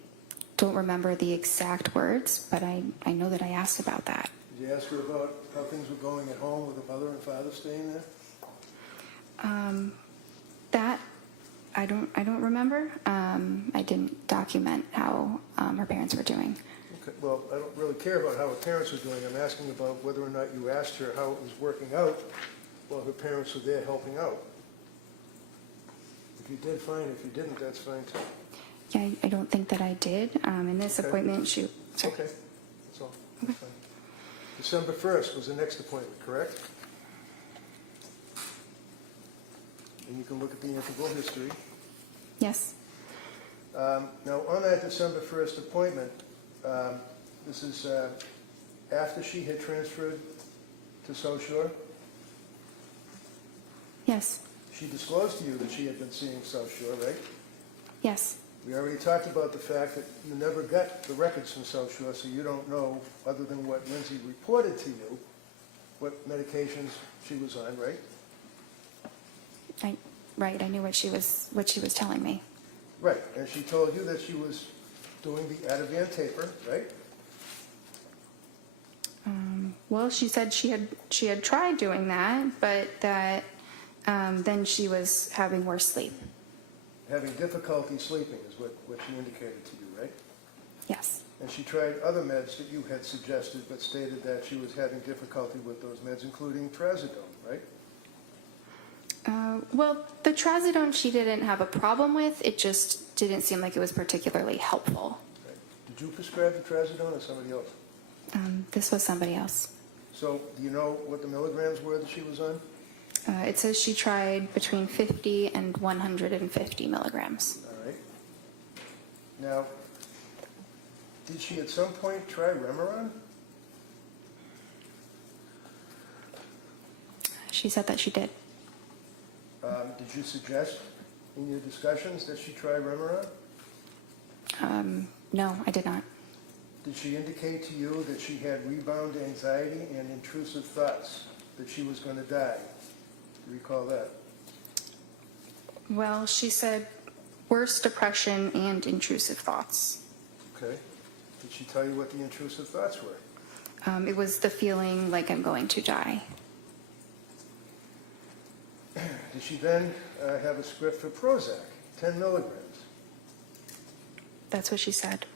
don't remember the exact words, but I know that I asked about that. Did you ask her about how things were going at home with the mother and father staying there? That I don't remember. I didn't document how her parents were doing. Okay. Well, I don't really care about how her parents were doing. I'm asking about whether or not you asked her how it was working out while her parents were there helping out. If you did, fine. If you didn't, that's fine too. Yeah, I don't think that I did. In this Okay. appointment, sorry. Okay, that's all. That's fine. December 1st was the next appointment, correct? And you can look at the interval history. Yes. Now, on that December 1st appointment, this is after she had transferred to South Shore. Yes. She disclosed to you that she had been seeing South Shore, right? Yes. We already talked about the fact that you never got the records from South Shore, so you don't know, other than what Lindsay reported to you, what medications she was on, right? Right. I knew what she was telling me. Right, and she told you that she was doing the Ativan taper, right? Well, she said she had tried doing that, but that then she was having worse sleep. Having difficulty sleeping is what she indicated to you, right? Yes. And she tried other meds that you had suggested, but stated that she was having difficulty with those meds, including Trazodone, right? Well, the Trazodone she didn't have a problem with. It just didn't seem like it was particularly helpful. Okay. Did you prescribe the Trazodone or somebody else? This was somebody else. So do you know what the milligrams were that she was on? It says she tried between 50 and 150 milligrams. All right. Now, did she at some point try Remeron? She said that she did. Did you suggest in your discussions that she try Remeron? No, I did not. Did she indicate to you that she had rebound anxiety and intrusive thoughts, that she was going to die? Do you recall that? Well, she said worse depression and intrusive thoughts. Okay. Did she tell you what the intrusive thoughts were? It was the feeling like I'm going to die. Did she then have a script for Prozac, 10 milligrams? That's what she said.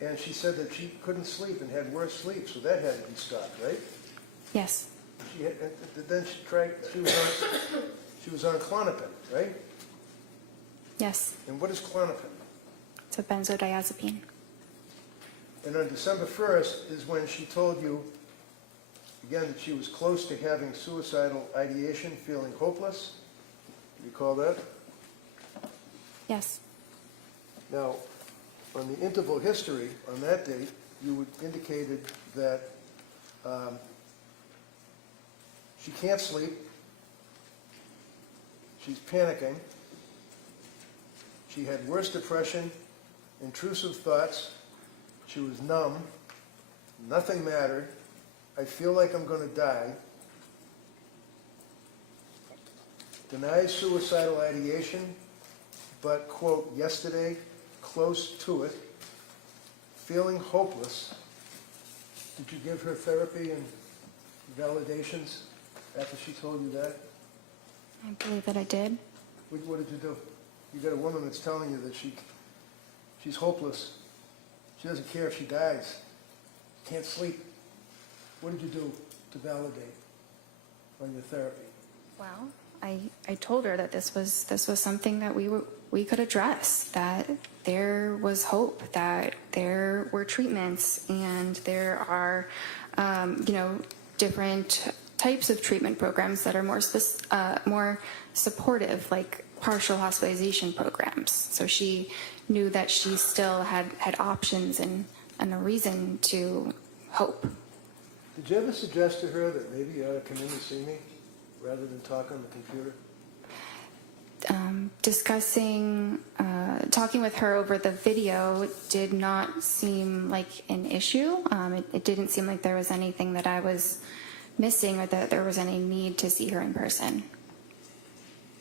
And she said that she couldn't sleep and had worse sleep, so that had to be stopped, right? Yes. Then she was on Klonopin, right? Yes. And what is Klonopin? It's a benzodiazepine. And on December 1st is when she told you, again, that she was close to having suicidal ideation, feeling hopeless. Do you recall that? Yes. Now, on the interval history, on that date, you indicated that she can't sleep, she's panicking, she had worse depression, intrusive thoughts, she was numb, nothing mattered, I feel like I'm going to die, denies suicidal ideation, but, quote, yesterday, close to it, feeling hopeless. Did you give her therapy and validations after she told you that? I believe that I did. What did you do? You got a woman that's telling you that she's hopeless. She doesn't care if she dies. Can't sleep. What did you do to validate on your therapy? Well, I told her that this was something that we could address, that there was hope, that there were treatments, and there are different types of treatment programs that are more supportive, like partial hospitalization programs. So she knew that she still had options and a reason to hope. Did you ever suggest to her that maybe you ought to come in and see me rather than talk on the computer? Talking with her over the video did not seem like an issue. It didn't seem like there was anything that I was missing or that there was any need to see her in person.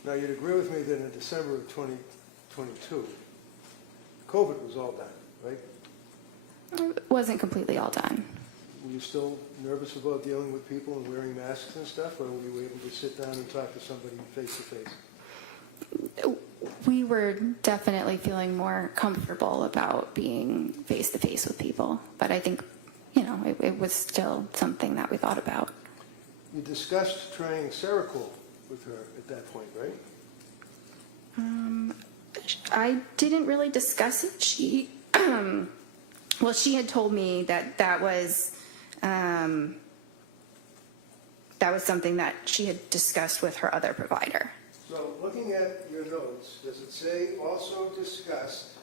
Now, you'd agree with me that in December of 2022, COVID was all done, right? It wasn't completely all done. Were you still nervous about dealing with people and wearing masks and stuff, or were you able to sit down and talk to somebody face to face? We were definitely feeling more comfortable about being face to face with people, but I think, it was still something that we thought about. You discussed trying Seroquel with her at that point, right? I didn't really discuss it. She had told me that was something that she had discussed with her other provider. So looking at your notes, does it say also discussed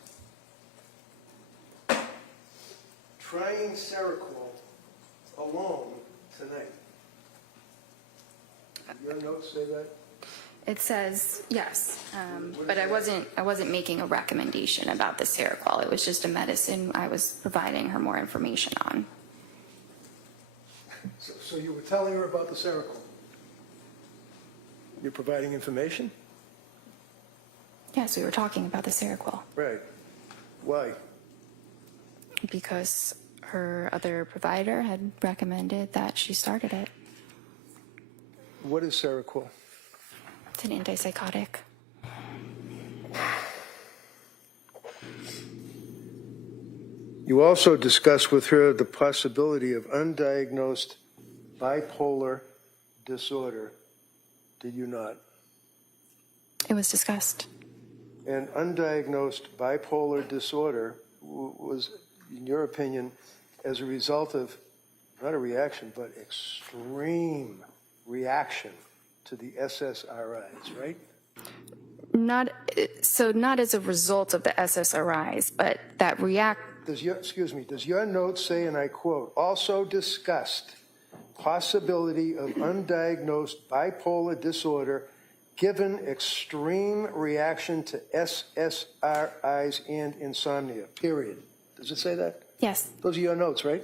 trying Seroquel alone tonight? Your notes say that? It says yes, but I wasn't making a recommendation about the Seroquel. It was just a medicine I was providing her more information on. So you were telling her about the Seroquel? You're providing information? Yes, we were talking about the Seroquel Right. Why? because her other provider had recommended that she started it. What is Seroquel? It's an antipsychotic. You also discussed with her the possibility of undiagnosed bipolar disorder, did you not? It was discussed. And undiagnosed bipolar disorder was, in your opinion, as a result of, not a reaction, but extreme reaction to the SSRIs, right? Not as a result of the SSRIs, but that Does your note say, and I quote, also discussed possibility of undiagnosed bipolar disorder given extreme reaction to SSRIs and insomnia, period. Does it say that? Yes. Those are your notes, right?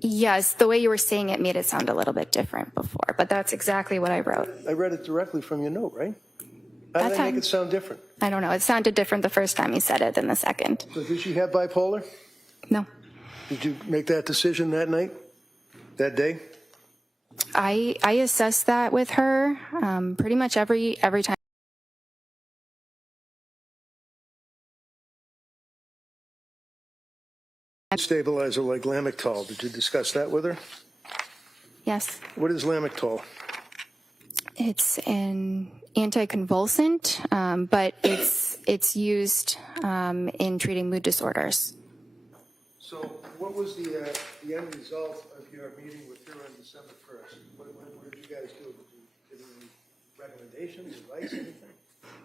Yes, the way you were saying it made it sound a little bit different before, but that's exactly what I wrote. I read it directly from your note, right? How did That I make time- it sound different? I don't know. It sounded different the first time you said it than the second. So did she have bipolar? No. Did you make that decision that night? that day? I assess that with her pretty much every time. Stabilizer like Lamictal. Did you discuss that with her? Yes, What is Lamictal? it's an anticonvulsant, but it's used in treating mood disorders. So what was the end result of your meeting with her on December 1st? What did you guys do? Did you give any recommendations, advice, anything?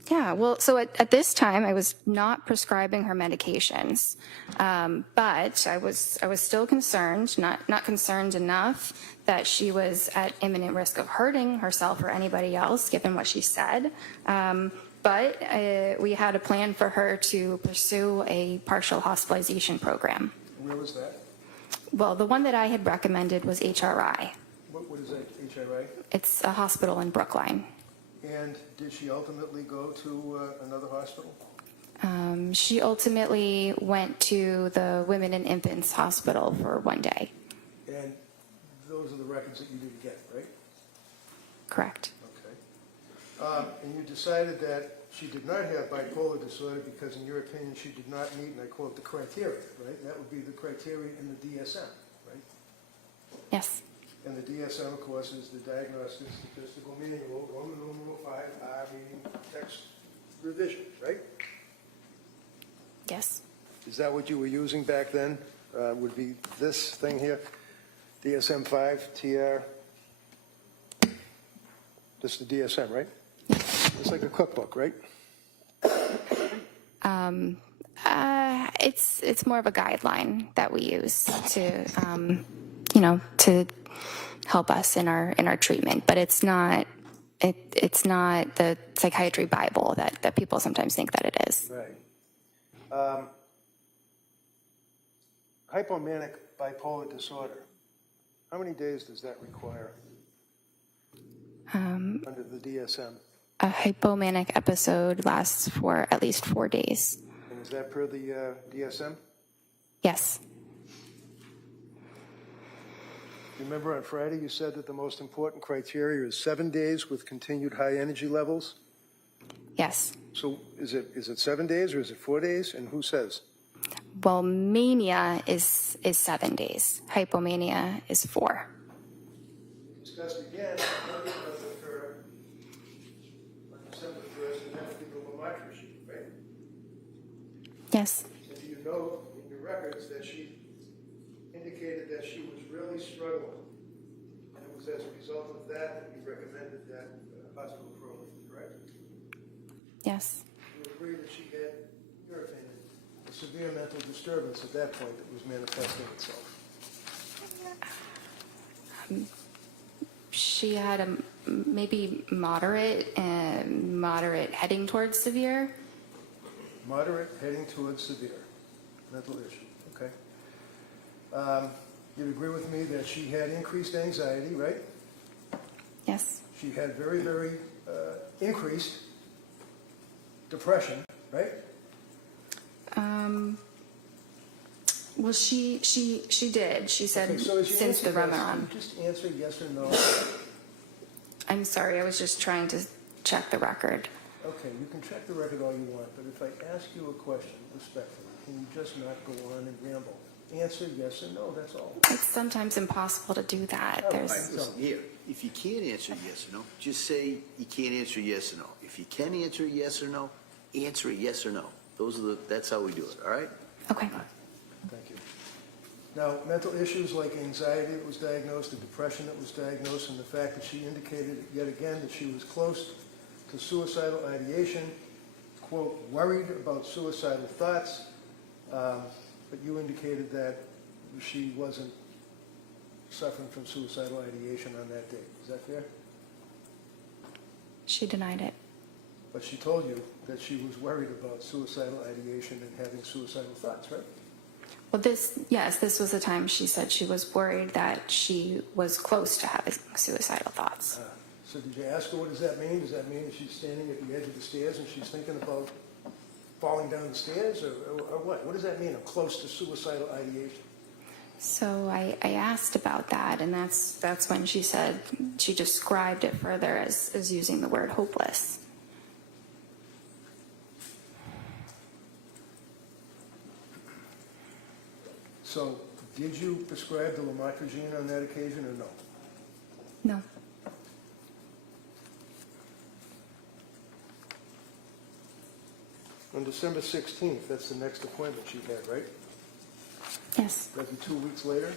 Yeah, well, so at this time, I was not prescribing her medications, but I was still concerned, not concerned enough that she was at imminent risk of hurting herself or anybody else, given what she said. But we had a plan for her to pursue a partial hospitalization program. Where was that? Well, the one that I had recommended was HRI. What is that, HRI? It's a hospital in Brookline. And did she ultimately go to another hospital? She ultimately went to the Women and Infants Hospital for one day. And those are the records that you didn't get, right? Correct. Okay. And you decided that she did not have bipolar disorder because, in your opinion, she did not meet, and I quote, the criteria, right? That would be the criteria in the DSM, right? Yes. And the DSM, of course, is the Diagnostic Statistical Manual, Roman numeral 5R, meaning text revision, right? Yes. Is that what you were using back then? Would be this thing here, DSM-5, TR? This is the DSM, right? It's like a cookbook, right? It's more of a guideline that we use to, to help us in our treatment, but it's not the psychiatry Bible that people sometimes think that it is. Right. Hypomanic bipolar disorder. How many days does that require under the DSM? A hypomanic episode lasts for at least 4 days. And is that per the DSM? Yes. Remember on Friday you said that the most important criteria is 7 days with continued high energy levels? Yes. So is it 7 days or is it 4 days? And who says? Well, mania is 7 days. Hypomania is 4. Discussed again, with her on December 1st, and that would be the Lamont regime, right? Yes. And do you know in your records that she indicated that she was really struggling, and it was as a result of that you recommended that hospital program, correct? Yes. You agree that she had, in your opinion, a severe mental disturbance at that point that was manifesting itself? She had a maybe moderate heading towards severe. Moderate heading towards severe mental issue, okay. You'd agree with me that she had increased anxiety, right? Yes. She had very, very increased depression, right? Well, she did. She said Okay, so as you since the answer this, Remeron. you just answer yes or no. I'm sorry, I was just trying to check the record. Okay, you can check the record all you want, but if I ask you a question respectfully, can you just not go on and ramble? Answer yes or no, that's all. It's sometimes impossible to do that. Oh, There's Listen, here, if you can't answer yes or no, just say you can't answer yes or no. If you can answer yes or no, answer a yes or no. That's how we do it, all right? okay. Thank you. Now, mental issues like anxiety that was diagnosed, the depression that was diagnosed, and the fact that she indicated yet again that she was close to suicidal ideation, quote, worried about suicidal thoughts, but you indicated that she wasn't suffering from suicidal ideation on that date. Is that fair? She denied it. But she told you that she was worried about suicidal ideation and having suicidal thoughts, right? Well, this was the time she said she was worried that she was close to having suicidal thoughts. So did you ask her what does that mean? Does that mean that she's standing at the edge of the stairs and she's thinking about falling down the stairs or what? What does that mean? I'm close to suicidal ideation. So I asked about that, and that's when she said she described it further as using the word hopeless. So, did you prescribe the lamotrigine on that occasion or no? No. On December 16th, that's the next appointment she had, right? Yes. That'd be 2 weeks later?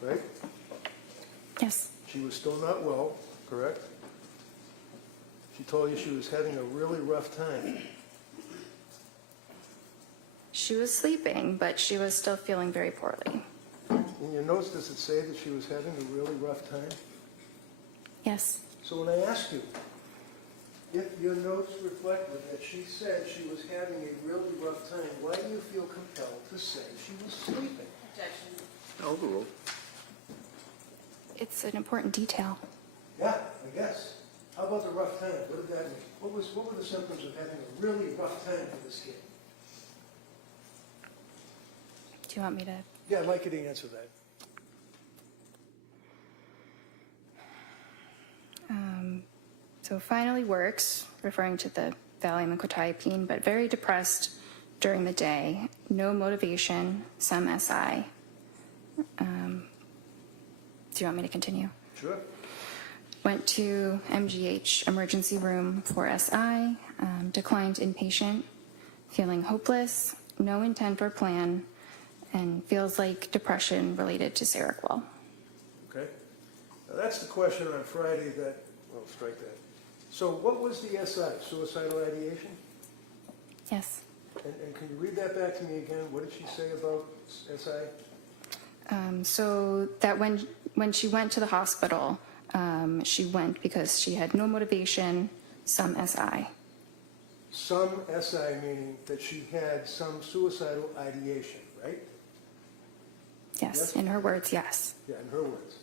Right? Yes. She was still not well, correct? She told you she was having a really rough time. She was sleeping, but she was still feeling very poorly. In your notes, does it say that she was having a really rough time? Yes. So when I asked you, if your notes reflected that she said she was having a really rough time, why do you feel compelled to say she was sleeping? Objection. Overruled. It's an important detail. Yeah, I guess. How about the rough time? What did that mean? What were the symptoms of having a really rough time for this kid? Do you want me to? Yeah, I'd like you to answer that. So finally works, referring to the Valium and quetiapine, but very depressed during the day. No motivation, some SI. Do you want me to continue? Sure. Went to MGH emergency room for SI, declined inpatient, feeling hopeless, no intent or plan, and feels like depression related to Seroquel. Okay. Now that's the question on Friday that, well, strike that. So what was the SI, suicidal ideation? Yes. And can you read that back to me again? What did she say about SI? So that when she went to the hospital, she went because she had no motivation, some SI. Some SI meaning that she had some suicidal ideation, right? Yes, Yes? in her words, yes. Yeah, in her words.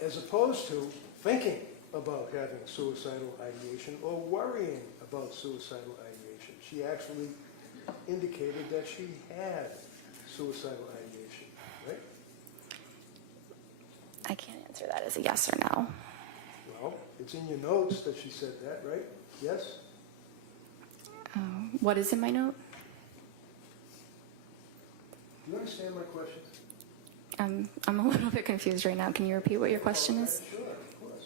As opposed to thinking about having suicidal ideation or worrying about suicidal ideation. She actually indicated that she had suicidal ideation, right? I can't answer that as a yes or no. Well, it's in your notes that she said that, right? Yes? What is in my note? Do you understand my question? I'm a little bit confused right now. Can you repeat what your question is? Sure, of course.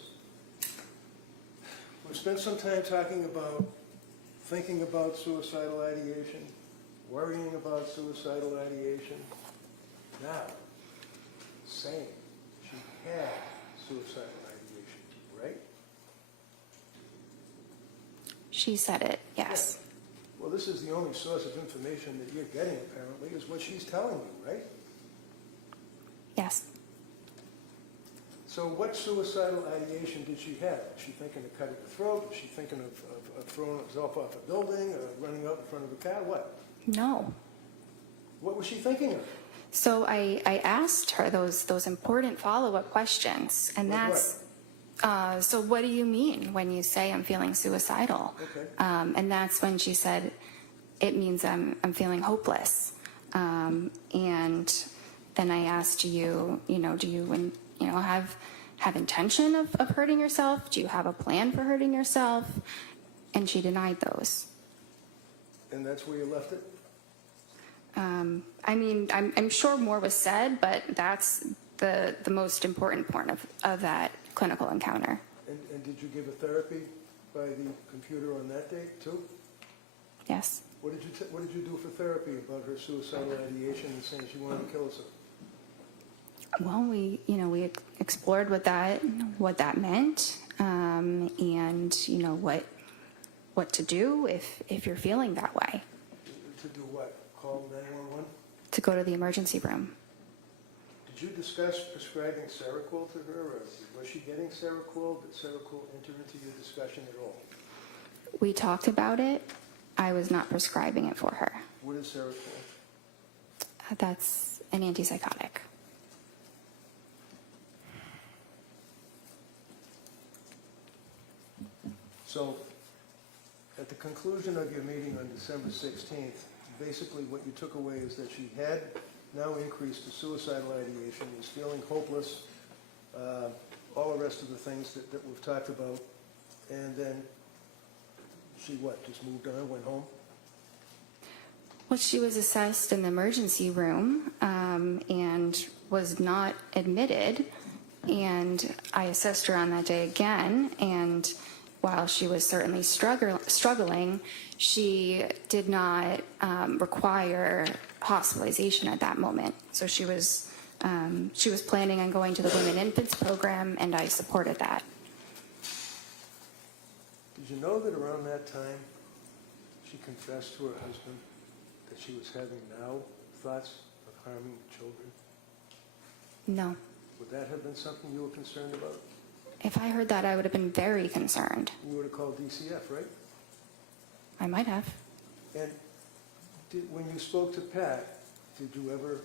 We've spent some time talking about thinking about suicidal ideation, worrying about suicidal ideation. Now, saying she had suicidal ideation, right? She said it, yes. Well, this is the only source of information that you're getting, apparently, is what she's telling you, right? Yes. So what suicidal ideation did she have? Was she thinking of cutting her throat? Was she thinking of throwing herself off a building or running out in front of a car? What? No. What was she thinking of? So I asked her those important follow-up questions, and Like that's, so what do you mean when you say I'm feeling suicidal? Okay. And that's when she said, it means I'm feeling hopeless. And then I asked do you have intention of hurting yourself? Do you have a plan for hurting yourself? And she denied those. And that's where you left it? I mean, I'm sure more was said, but that's the most important part of that clinical encounter. And did you give a therapy by the computer on that date, too? Yes. What did you do for therapy about her suicidal ideation and saying she wanted to kill herself? Well, we explored what that meant, and what to do if you're feeling that way. To do what? Call 911? To go to the emergency room. Did you discuss prescribing Seroquel to her, or was she getting Seroquel? Did Seroquel enter into your discussion at all? We talked about it. I was not prescribing it for her. What is Seroquel? That's an antipsychotic. So, at the conclusion of your meeting on December 16th, basically what you took away is that she had now increased to suicidal ideation, was feeling hopeless, all the rest of the things that we've talked about, and then she what, just moved on, went home? Well, she was assessed in the emergency room and was not admitted. And I assessed her on that day again. And while she was certainly struggling, she did not require hospitalization at that moment. So she was planning on going to the Women and Infants program, and I supported that. Did you know that around that time she confessed to her husband that she was having now thoughts of harming children? No. Would that have been something you were concerned about? If I heard that, I would have been very concerned. You would have called DCF, right? I might have. And when you spoke to Pat, did you ever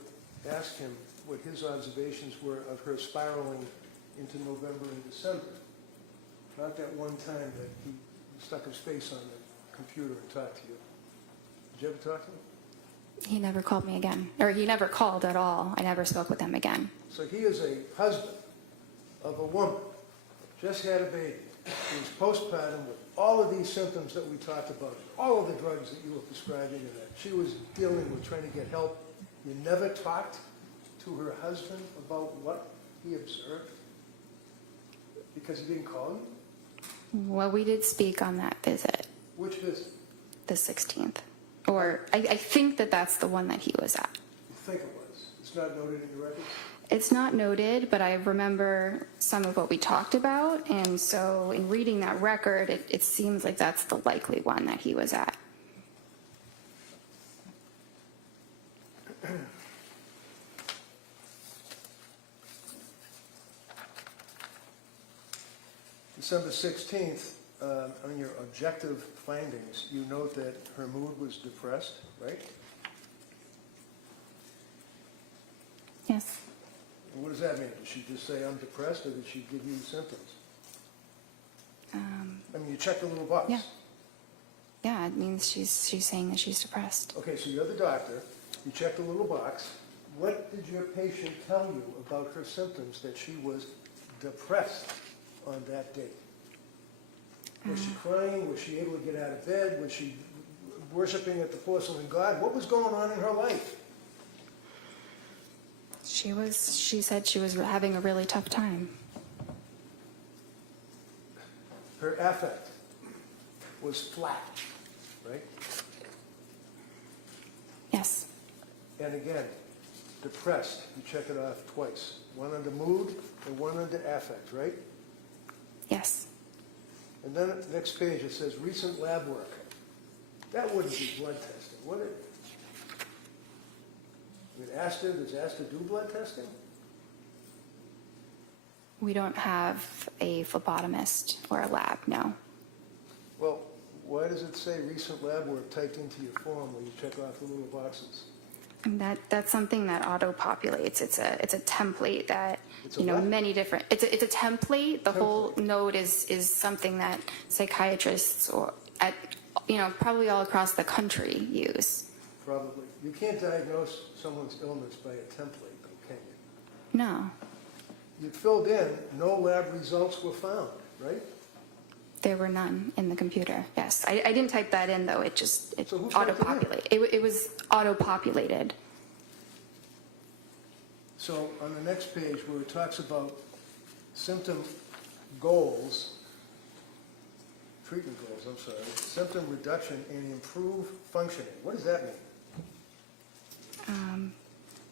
ask him what his observations were of her spiraling into November and December? Not that one time that he stuck his face on the computer and talked to you. Did you ever talk to him? He never called me again. Or he never called at all. I never spoke with him again. So he is a husband of a woman, just had a baby, who's postpartum with all of these symptoms that we talked about, all of the drugs that you were prescribing her that she was dealing with, trying to get help. You never talked to her husband about what he observed? Because he didn't call you? Well, we did speak on that visit, Which visit? the 16th. Or I think that that's the one that he was at. You think it was? It's not noted in your records? It's not noted, but I remember some of what we talked about, and so in reading that record, it seems like that's the likely one that he was at. December 16th, on your objective findings, you note that her mood was depressed, right? Yes. And what does that mean? Did she just say, I'm depressed, or did she give you symptoms? I mean, you checked the little box. Yeah. Yeah, it means she's saying that she's depressed. Okay, so you're the doctor. You checked the little box. What did your patient tell you about her symptoms that she was depressed on that date? Was she crying? Was she able to get out of bed? Was she worshiping at the porcelain god? What was going on in her life? She said she was having a really tough time. Her affect was flat, right? Yes. And again, depressed. You check it off twice. One under mood and one under affect, right? Yes. And then at the next page it says recent lab work. That wouldn't be blood testing, would it? Does ASTA do blood testing? We don't have a phlebotomist or a lab, no. Well, why does it say recent lab work typed into your form when you check off the little boxes? And that's something that auto-populates. It's a template that, It's a what? many different, it's a template. The whole note is something that psychiatrists or probably all across the country use. Probably. You can't diagnose someone's illness by a template, though, can you? No, You filled in, no lab results were found, right? there were none in the computer. Yes, I didn't type that in though. It So who typed it in? auto-populated. It was auto-populated. So on the next page where it talks about symptom goals, treatment goals, I'm sorry, symptom reduction and improve functioning. What does that mean?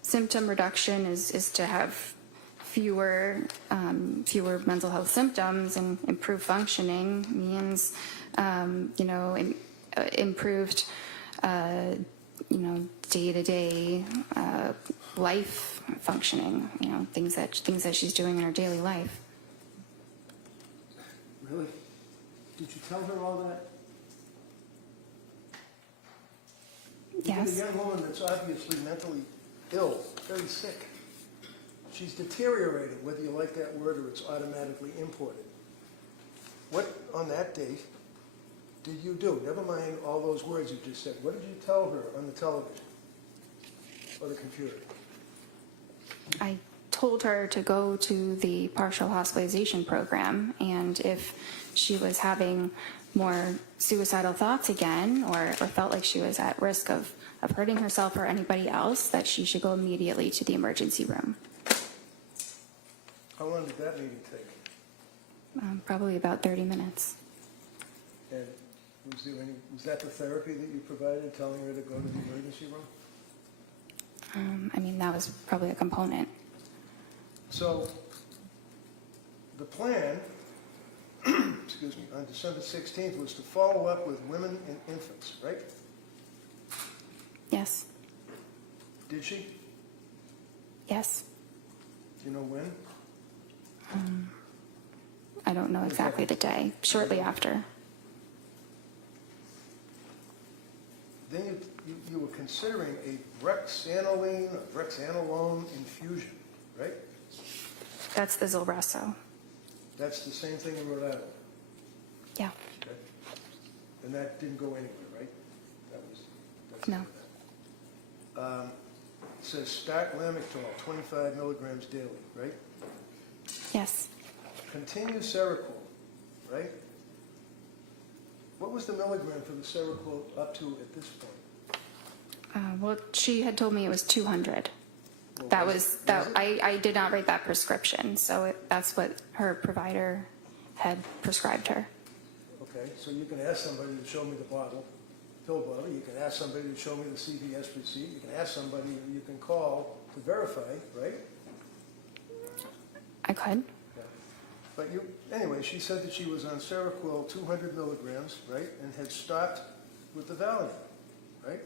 Symptom reduction is to have fewer mental health symptoms, and improved functioning means improved day-to-day life functioning, things that she's doing in her daily life. Really? Did you tell her all that? You Yes. get a young woman that's obviously mentally ill, very sick. She's deteriorated, whether you like that word or it's automatically imported. What, on that date, did you do? Never mind all those words you just said. What did you tell her on the television or the computer? I told her to go to the partial hospitalization program, and if she was having more suicidal thoughts again or felt like she was at risk of hurting herself or anybody else, that she should go immediately to the emergency room. How long did that meeting take? Probably about 30 minutes. And was that the therapy that you provided, telling her to go to the emergency room? I mean, that was probably a component. So the plan, excuse me, on December 16th was to follow up with women and infants, right? Yes. Did she? Yes. Do you know when? I don't know exactly the day. Shortly after. Then you were considering a brexanolone infusion, right? That's the Zulresso. That's the same thing in Rhode Island. Yeah. Okay. And that didn't go anywhere, right? That's No. It says start Lamictal, 25 milligrams daily, right? Yes. Continue Seroquel, right? What was the milligram for the Seroquel up to at this point? Well, she had told me it was 200. Well, That was was it- that. was it? I did not write that prescription, so that's what her provider had prescribed her. Okay, so you can ask somebody to show me the pill bottle. You can ask somebody to show me the CVS receipt. You can ask somebody, you can call to verify, right? I could. Yeah. But anyway, she said that she was on Seroquel 200 milligrams, right? And had stopped with the Valium, right?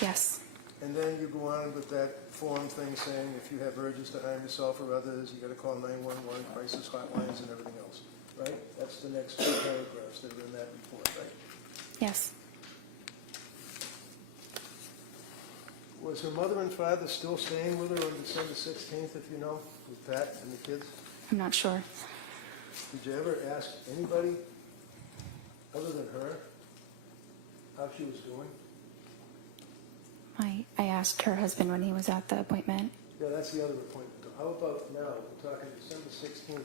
Yes. And then you go on with that form thing saying if you have urges to harm yourself or others, you got to call 911, crisis hotlines, and everything else, right? That's the next two paragraphs that are in that report, right? Yes. Was her mother and father still staying with her on December 16th, if you know, with Pat and the kids? I'm not sure. Did you ever ask anybody other than her how she was doing? I asked her husband when he was at the appointment. Yeah, that's the other appointment. How about now? We're talking December 16th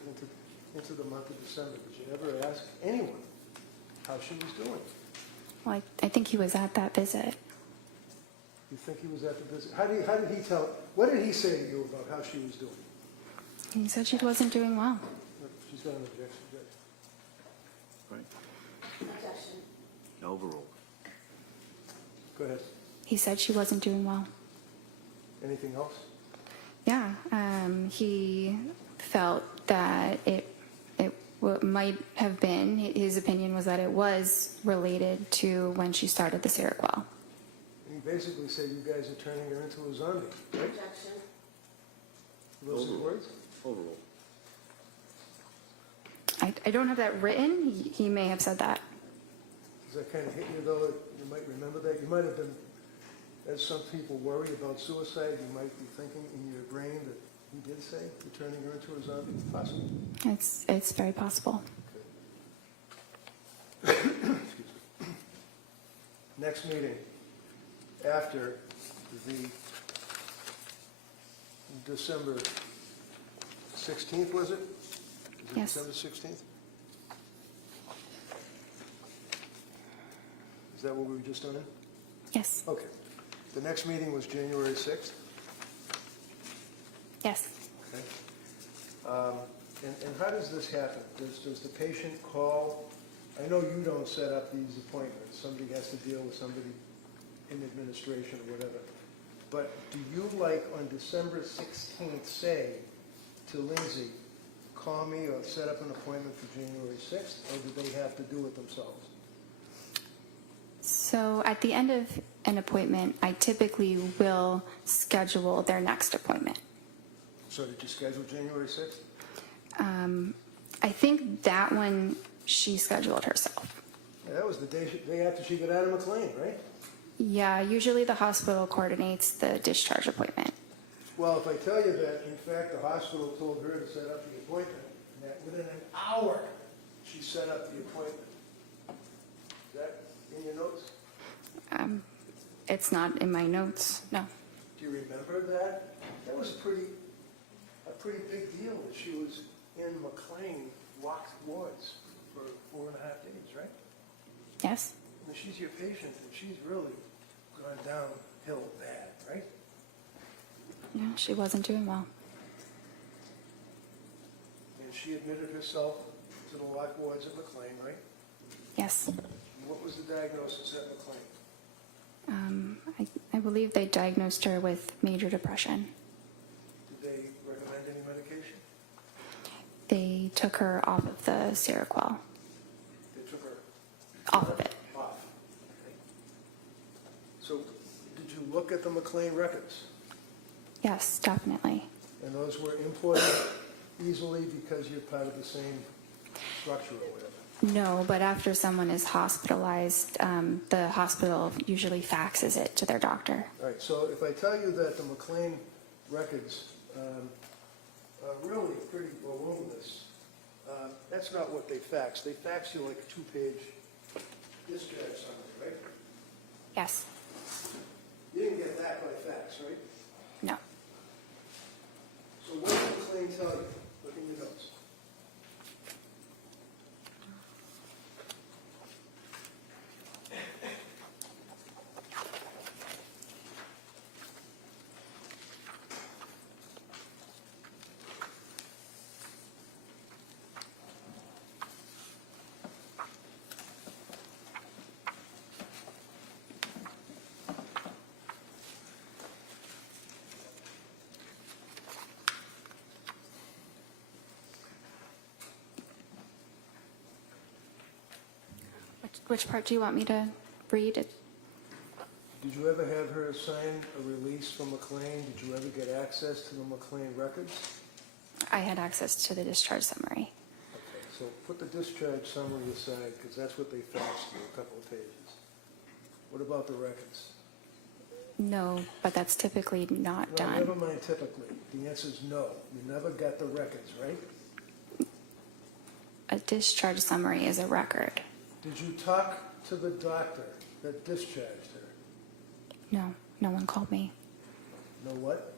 into the month of December. Did you ever ask anyone how she was doing? Well, I think he was at that visit. You think he was at the visit? How did he tell? What did he say to you about how she was doing? He said she wasn't doing well. She's got an objection, Judge. Right. Objection. Overruled. Go ahead. He said she wasn't doing well. Anything else? Yeah. He felt that it might have been, his opinion was that it was related to when she started the Seroquel. He basically said you guys are turning her into a zombie, right? Objection. Those are the words? Overruled. I don't have that written. He may have said that. Does that kind of hit you, though? You might remember that. You might have been, as some people worry about suicide, you might be thinking in your brain that he did say you're turning her into a zombie. Possible. It's very possible. Excuse me. Next meeting after the December 16th, was it? Is it Yes. December 16th? Is that what we were just on? Yes. Okay. The next meeting was January 6th? Yes. Okay. And how does this happen? Does the patient call? I know you don't set up these appointments. Somebody has to deal with somebody in administration or whatever. But do you, like on December 16th, say to Lindsay, call me or set up an appointment for January 6th, or do they have to do it themselves? So at the end of an appointment, I typically will schedule their next appointment. So did you schedule January 6th? I think that one she scheduled herself. Yeah, that was the day after she got out of McLean, right? Yeah, usually the hospital coordinates the discharge appointment. Well, if I tell you that, in fact, the hospital told her to set up the appointment, and that within an hour She set up the appointment. Is that in your notes? It's not in my notes, no. Do you remember that? That was a pretty big deal that she was in McLean locked wards for 4.5 days, right? Yes? I mean, she's your patient, and she's really gone downhill bad, right? No, she wasn't doing well. And she admitted herself to the locked wards at McLean, right? Yes. And what was the diagnosis at McLean? I believe they diagnosed her with major depression. Did they recommend any medication? They took her off of the Seroquel. They took her Off of it. off. Okay. So, did you look at the McLean records? Yes, definitely. And those were imported easily because you're part of the same structure or whatever? No, but after someone is hospitalized, the hospital usually faxes it to their doctor. All right, so if I tell you that the McLean records are really pretty voluminous, that's not what they fax. They fax you like a 2-page discharge summary, right? Yes. You didn't get that by fax, right? No. So what did McLean tell you? Look in your notes. Which part do you want me to read? Did you ever have her sign a release from McLean? Did you ever get access to the McLean records? I had access to the discharge summary. Okay, so put the discharge summary aside, because that's what they faxed you, a couple of pages. What about the records? No, but that's typically not Well, done. never mind typically. The answer is no. You never got the records, right? A discharge summary is a record. Did you talk to the doctor that discharged her? No, no one called me. Know what?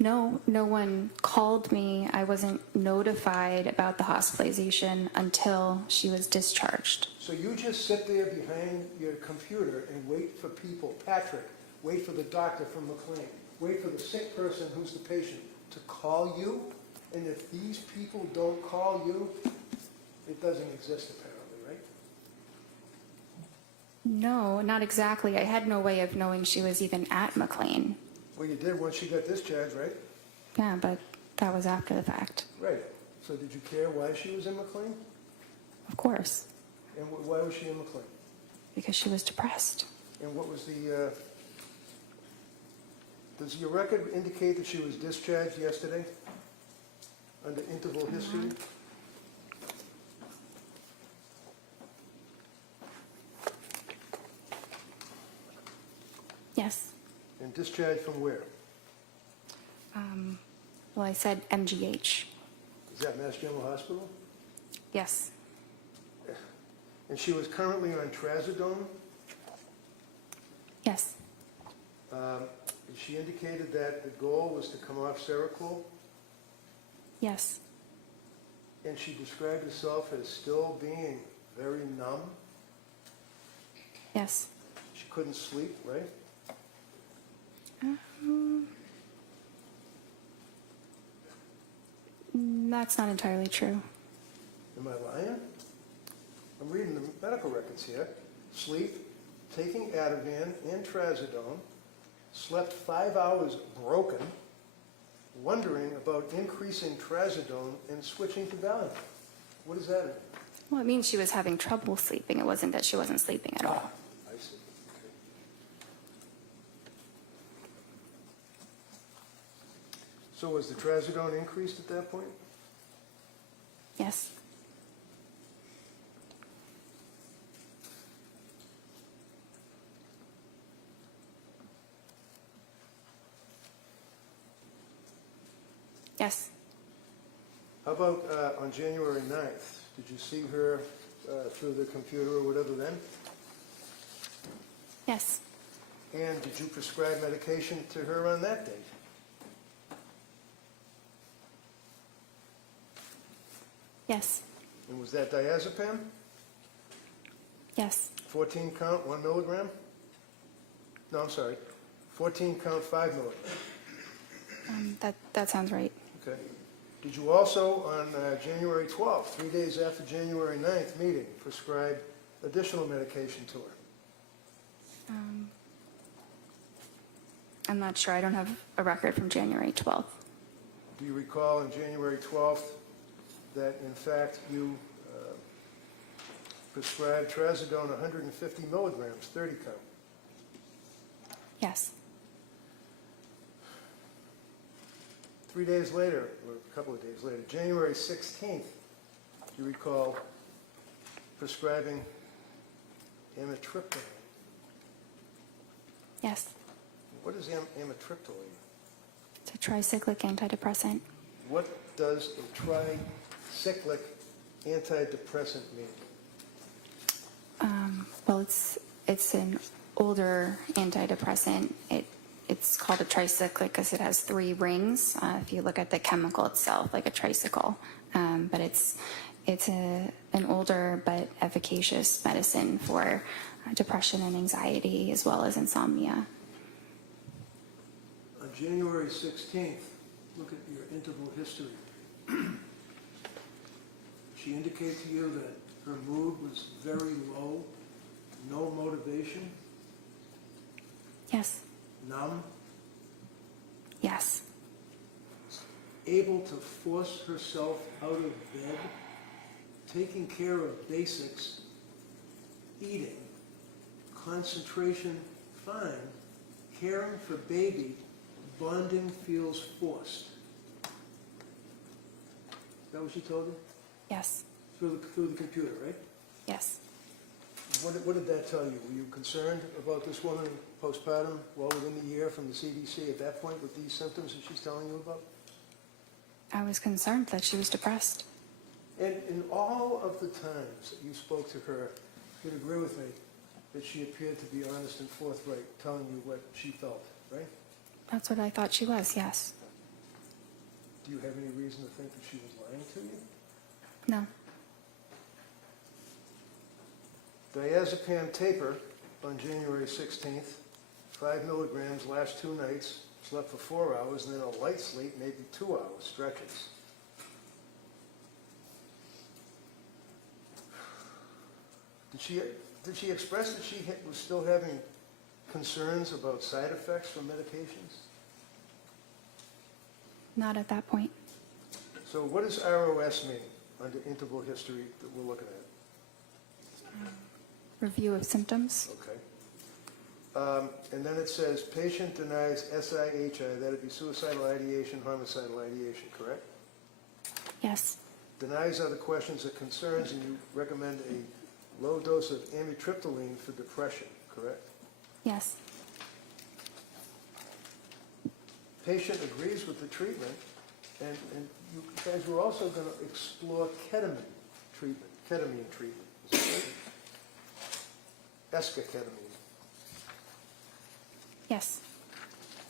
No one called me. I wasn't notified about the hospitalization until she was discharged. So you just sit there behind your computer and wait for people, Patrick, wait for the doctor from McLean, wait for the sick person who's the patient to call you? And if these people don't call you, it doesn't exist apparently, right? No, not exactly. I had no way of knowing she was even at McLean. Well, you did once she got discharged, right? Yeah, but that was after the fact. Right. So did you care why she was in McLean? Of course, And why was she in McLean? because she was depressed. And what was the, does your record indicate that she was discharged yesterday under interval history? Yes. And discharged from where? Well, I said MGH. Is that Mass General Hospital? Yes. And she was currently on trazodone? Yes. She indicated that the goal was to come off Seroquel, Yes. and she described herself as still being very numb. Yes. She couldn't sleep, right? That's not entirely true. Am I lying? I'm reading the medical records here. Sleep, taking Ativan and trazodone, slept 5 hours broken, wondering about increasing trazodone and switching to Valium. What does that mean? Well, it means she was having trouble sleeping. It wasn't that she wasn't sleeping at all. I see. Okay. So was the trazodone increased at that point? Yes. Yes. How about on January 9th? Did you see her through the computer or whatever then? Yes. And did you prescribe medication to her on that date? Yes. And was that diazepam? Yes. 14 count, 1 milligram? No, I'm sorry. 14 count, 5 milligrams. That sounds right. Okay. Did you also, on January 12th, 3 days after January 9th meeting, prescribe additional medication to her? I'm not sure. I don't have a record from January 12th. Do you recall on January 12th that, in fact, you prescribed trazodone 150 milligrams, 30 count? Yes. 3 days later, or a couple of days later, January 16th, do you recall prescribing amitriptyline? Yes. What is amitriptyline? It's a tricyclic antidepressant. What does a tricyclic antidepressant mean? Well, it's an older antidepressant. It's called a tricyclic because it has 3 rings. If you look at the chemical itself, like a tricycle, but it's an older but efficacious medicine for depression and anxiety as well as insomnia. On January 16th, look at your interval history. She indicated to you that her mood was very low, no motivation, Yes. numb, Yes. able to force herself out of bed, taking care of basics, eating, concentration fine, caring for baby, bonding feels forced. Is that what she told you? Yes. Through the computer, right? Yes. What did that tell you? Were you concerned about this woman postpartum well within the year from the CDC at that point with these symptoms that she's telling you about? I was concerned that she was depressed. And in all of the times that you spoke to her, you'd agree with me that she appeared to be honest and forthright, telling you what she felt, right? That's what I thought she was, yes. Do you have any reason to think that she was lying to you? No. Diazepam taper on January 16th, 5 milligrams last 2 nights, slept for 4 hours, and then a light sleep, maybe 2 hours, stretches. Did she express that she was still having concerns about side effects from medications? Not at that point. So what does ROS mean under interval history that we're looking at? Review of symptoms. Okay. And then it says patient denies SIHI, that'd be suicidal ideation, homicidal ideation, correct? Yes. Denies other questions or concerns, and you recommend a low dose of amitriptyline for depression, correct? Yes. Patient agrees with the treatment, and you guys were also going to explore ketamine treatment. Is that right? Esketamine. Yes.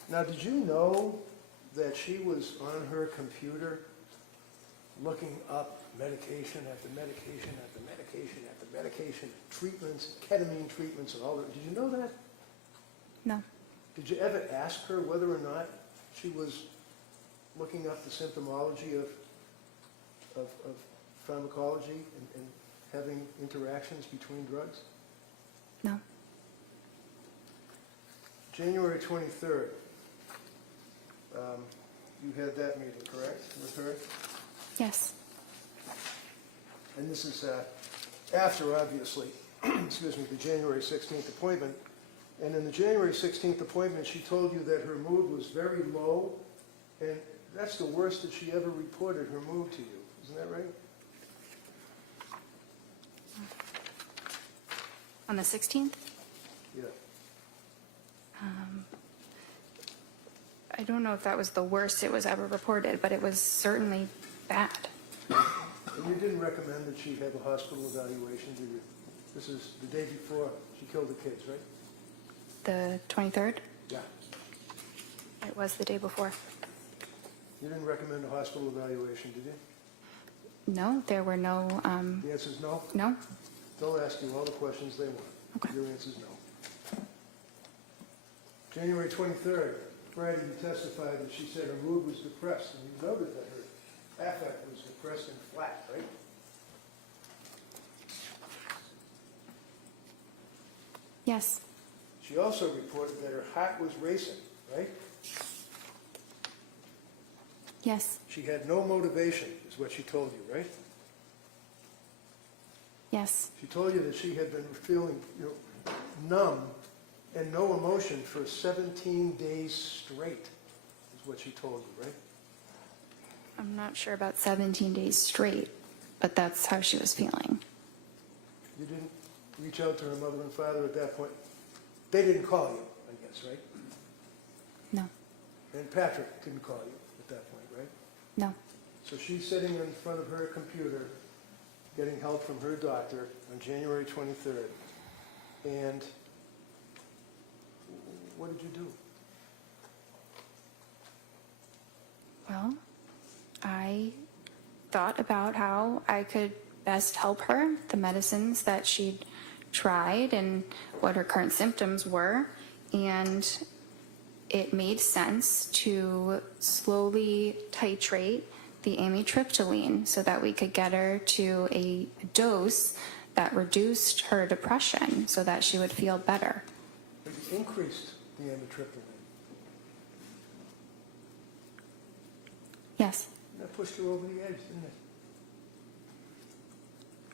Now, did you know that she was on her computer looking up medication after medication after medication after medication, treatments, ketamine treatments, and all that? Did you know that? No. Did you ever ask her whether or not she was looking up the symptomology of pharmacology and having interactions between drugs? No. January 23rd, you had that meeting, correct, with her? Yes. And this is after, obviously, excuse me, the January 16th appointment. And in the January 16th appointment, she told you that her mood was very low, and that's the worst that she ever reported her mood to you. Isn't that right? On the 16th? Yeah. I don't know if that was the worst it was ever reported, but it was certainly bad. And you didn't recommend that she have a hospital evaluation, did you? This is the day before she killed the kids, right? The 23rd? Yeah. It was the day before. You didn't recommend a hospital evaluation, did you? No, there were no, The answer is no? no? They'll ask you all the questions they want. Okay. Your answer is no. January 23rd, Friday, you testified that she said her mood was depressed, and you noted that her affect was depressed and flat, right? Yes, She also reported that her heart was racing, right? yes, She had no motivation, is what she told you, right? yes, She told you that she had been feeling, numb and no emotion for 17 days straight, is what she told you, right? I'm not sure about 17 days straight, but that's how she was feeling. You didn't reach out to her mother and father at that point? They didn't call you, I guess, right? No, And Patrick didn't call you at that point, right? no, So she's sitting in front of her computer, getting help from her doctor on January 23rd. And what did you do? well, I thought about how I could best help her, the medicines that she'd tried and what her current symptoms were, and it made sense to slowly titrate the amitriptyline so that we could get her to a dose that reduced her depression so that she would feel better. But you increased the amitriptyline. Yes, That pushed her over the edge, didn't it?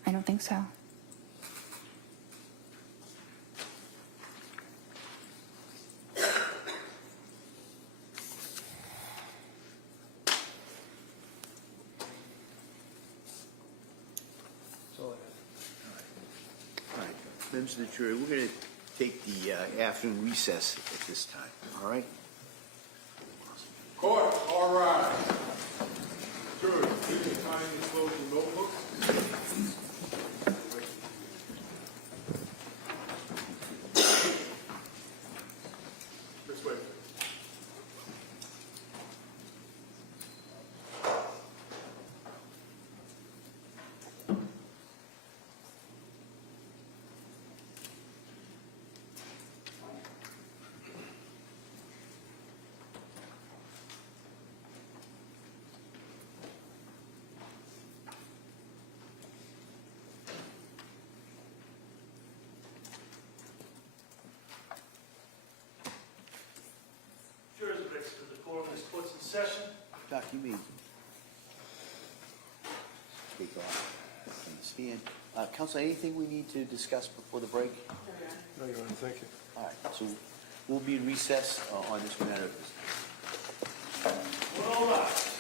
I don't think so. That's all I have. All right, members of the jury, we're going to take the afternoon recess at this time, all right? Court, all rise. Jury, please kindly close your notebooks. This way. Jurors are next to the court. This court's in session. Doc, you may take off from the stand. Counsel, anything we need to discuss before the break? No, Your Honor, thank you. All right, so we'll be in recess on this matter. All rise.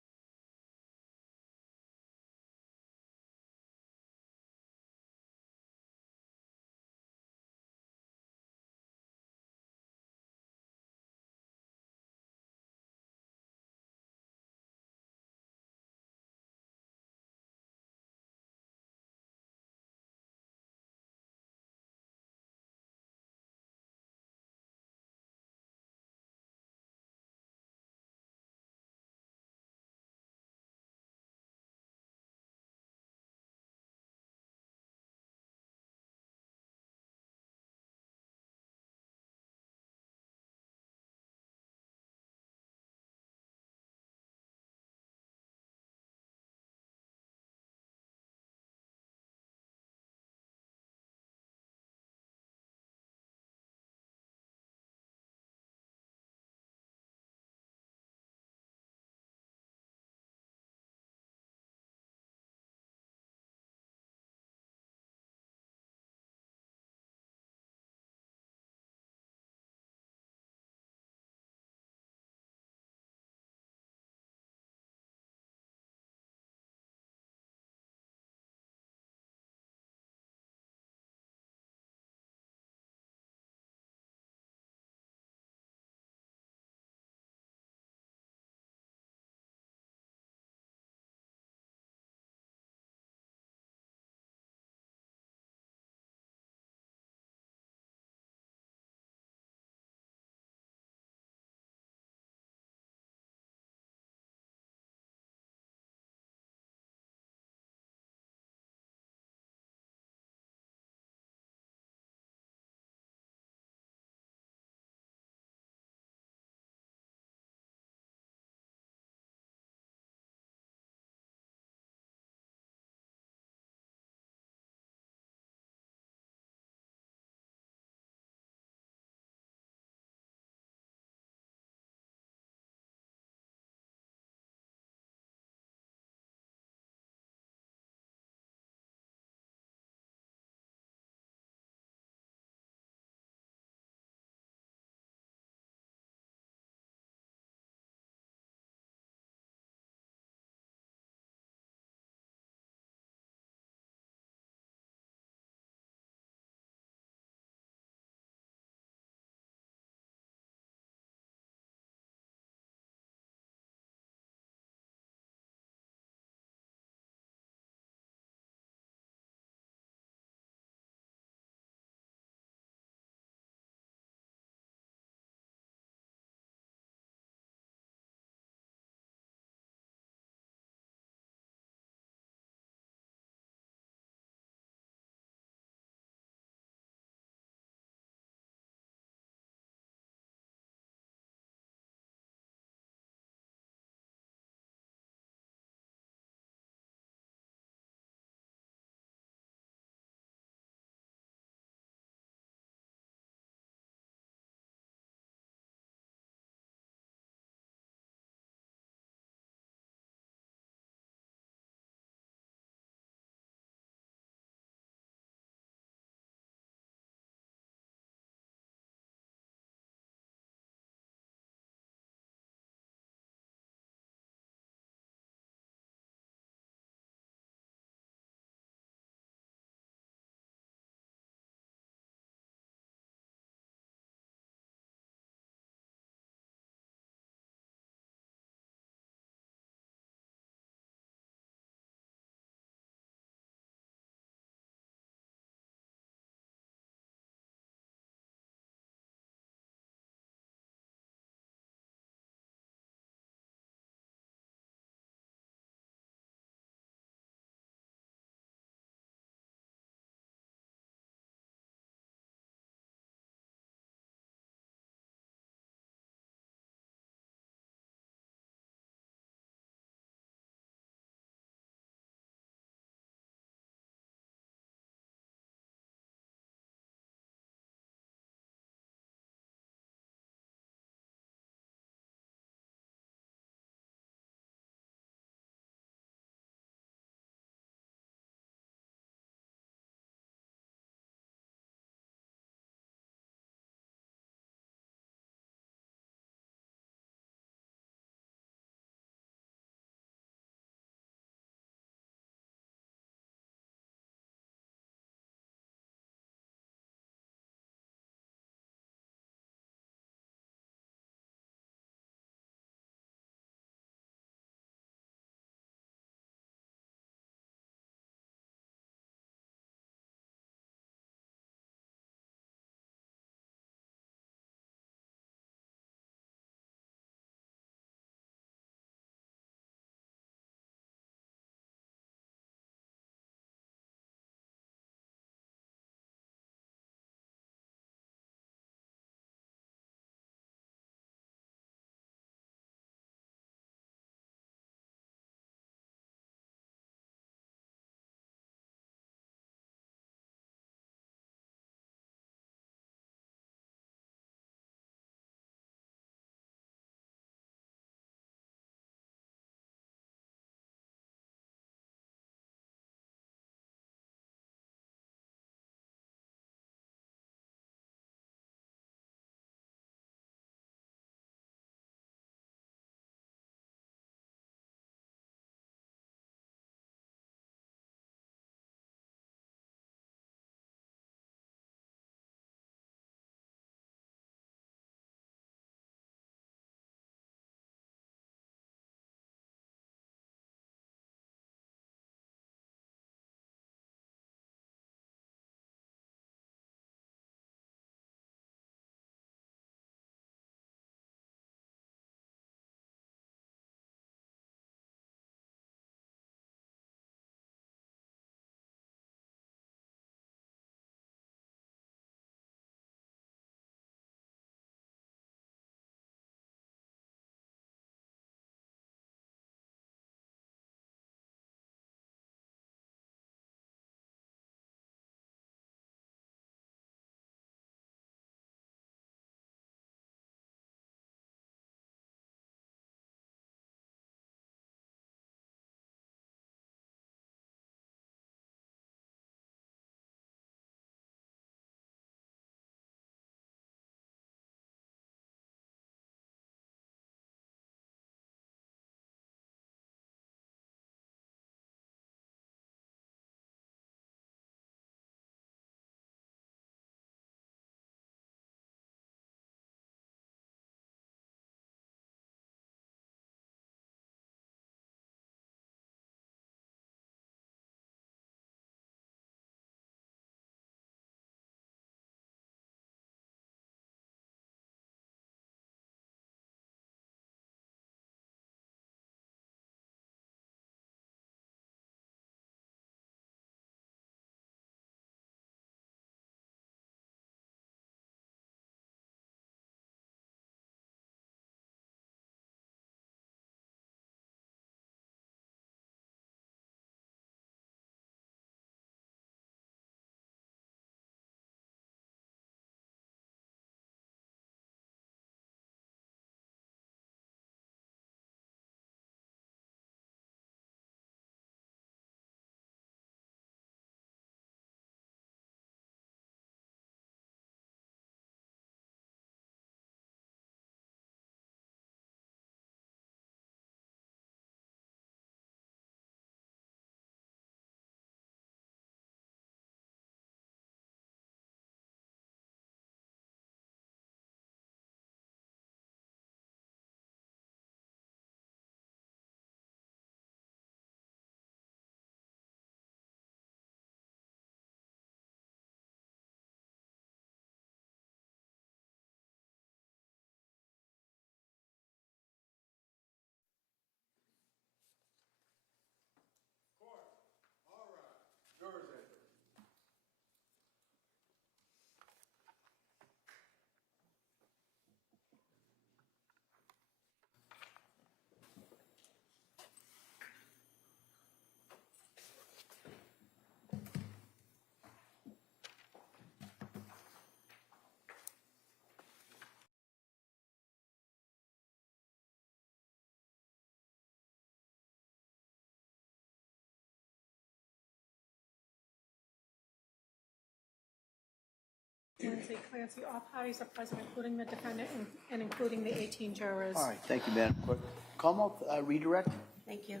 Lindsay Clancy. All parties are present, including the defendant and including the 18 jurors. All right, thank you, Madam Clerk. Commonwealth, redirect. Thank you.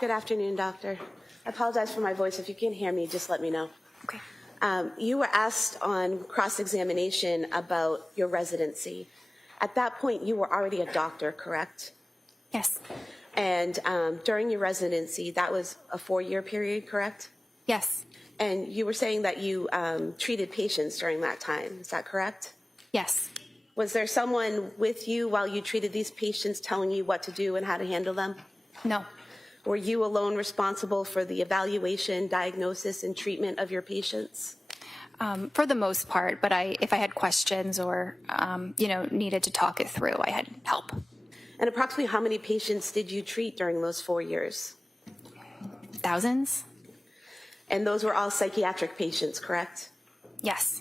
Good afternoon, Doctor. I apologize for my voice. If you can't hear me, just let me know. Okay. You were asked on cross-examination about your residency. At that point, you were already a doctor, correct? Yes. And during your residency, that was a 4-year period, correct? Yes. And you were saying that you treated patients during that time. Is that correct? Yes. Was there someone with you while you treated these patients telling you what to do and how to handle them? No. Were you alone responsible for the evaluation, diagnosis, and treatment of your patients? For the most part, but if I had questions or, needed to talk it through, I had help. And approximately how many patients did you treat during those 4 years? Thousands? And those were all psychiatric patients, correct? Yes.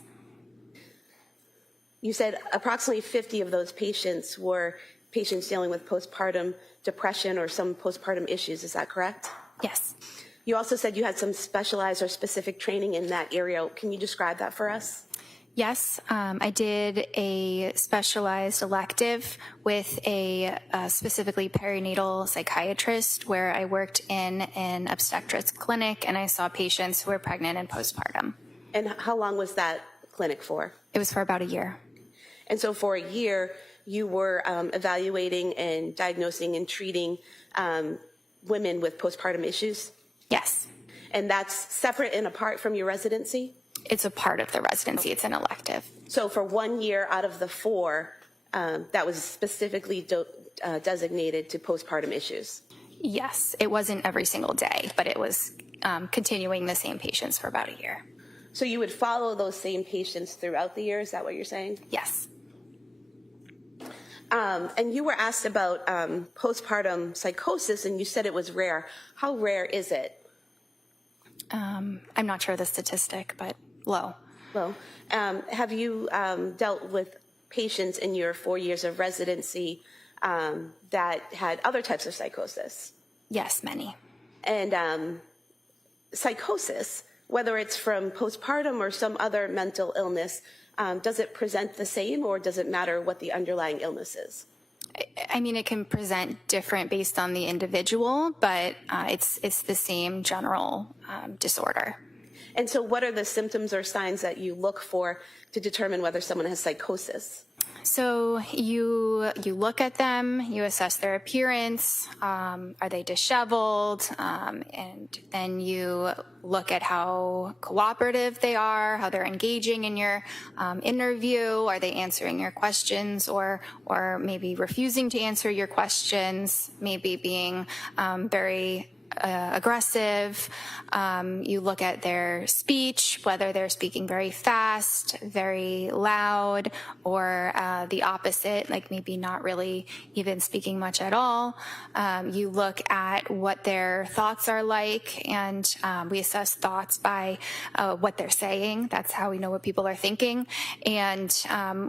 You said approximately 50 of those patients were patients dealing with postpartum depression or some postpartum issues. Is that correct? Yes. You also said you had some specialized or specific training in that area. Can you describe that for us? Yes, I did a specialized elective with a specifically perinatal psychiatrist where I worked in an obstetrics clinic and I saw patients who were pregnant and postpartum. And how long was that clinic for? It was for about a year. And so for a year, you were evaluating and diagnosing and treating women with postpartum issues? Yes. And that's separate and apart from your residency? It's a part of the residency. It's an elective. So for 1 year out of the 4, that was specifically designated to postpartum issues? Yes. It wasn't every single day, but it was continuing the same patients for about a year. So you would follow those same patients throughout the year? Is that what you're saying? Yes. And you were asked about postpartum psychosis, and you said it was rare. How rare is it? I'm not sure the statistic, but low. Well, have you dealt with patients in your 4 years of residency that had other types of psychosis? Yes, many. And psychosis, whether it's from postpartum or some other mental illness, does it present the same, or does it matter what the underlying illness is? I mean, it can present different based on the individual, but it's the same general disorder. And so what are the symptoms or signs that you look for to determine whether someone has psychosis? So you look at them, you assess their appearance, are they disheveled, and then you look at how cooperative they are, how they're engaging in your interview, are they answering your questions or maybe refusing to answer your questions, maybe being very aggressive. You look at their speech, whether they're speaking very fast, very loud, or the opposite, like maybe not really even speaking much at all. You look at what their thoughts are like, and we assess thoughts by what they're saying. That's how we know what people are thinking, and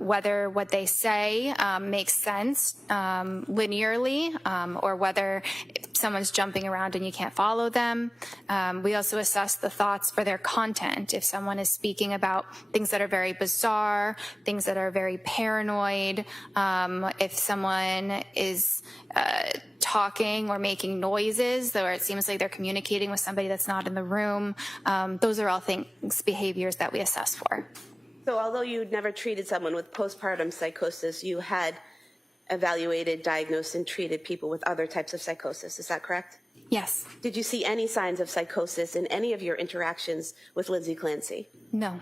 whether what they say makes sense linearly, or whether someone's jumping around and you can't follow them. We also assess the thoughts for their content. If someone is speaking about things that are very bizarre, things that are very paranoid, if someone is talking or making noises, or it seems like they're communicating with somebody that's not in the room, those are all things, behaviors that we assess for. So although you'd never treated someone with postpartum psychosis, you had evaluated, diagnosed, and treated people with other types of psychosis. Is that correct? Yes. Did you see any signs of psychosis in any of your interactions with Lindsay Clancy? No.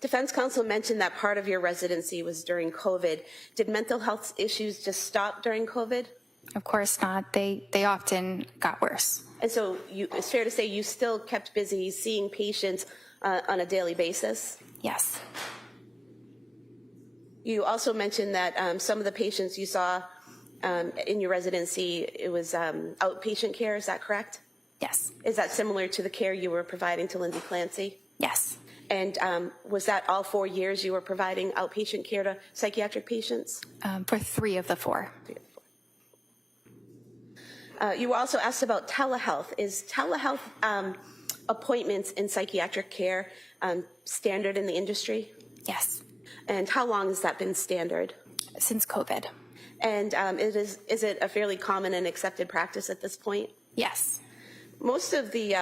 Defense counsel mentioned that part of your residency was during COVID. Did mental health issues just stop during COVID? Of course not. They often got worse. And so it's fair to say you still kept busy seeing patients on a daily basis? Yes. You also mentioned that some of the patients you saw in your residency, it was outpatient care. Is that correct? Yes. Is that similar to the care you were providing to Lindsay Clancy? Yes. And was that all 4 years you were providing outpatient care to psychiatric patients? For 3 of the 4. You were also asked about telehealth. Is telehealth appointments in psychiatric care standard in the industry? Yes, And how long has that been standard? since COVID. And is it a fairly common and accepted practice at this point? Yes, Most of the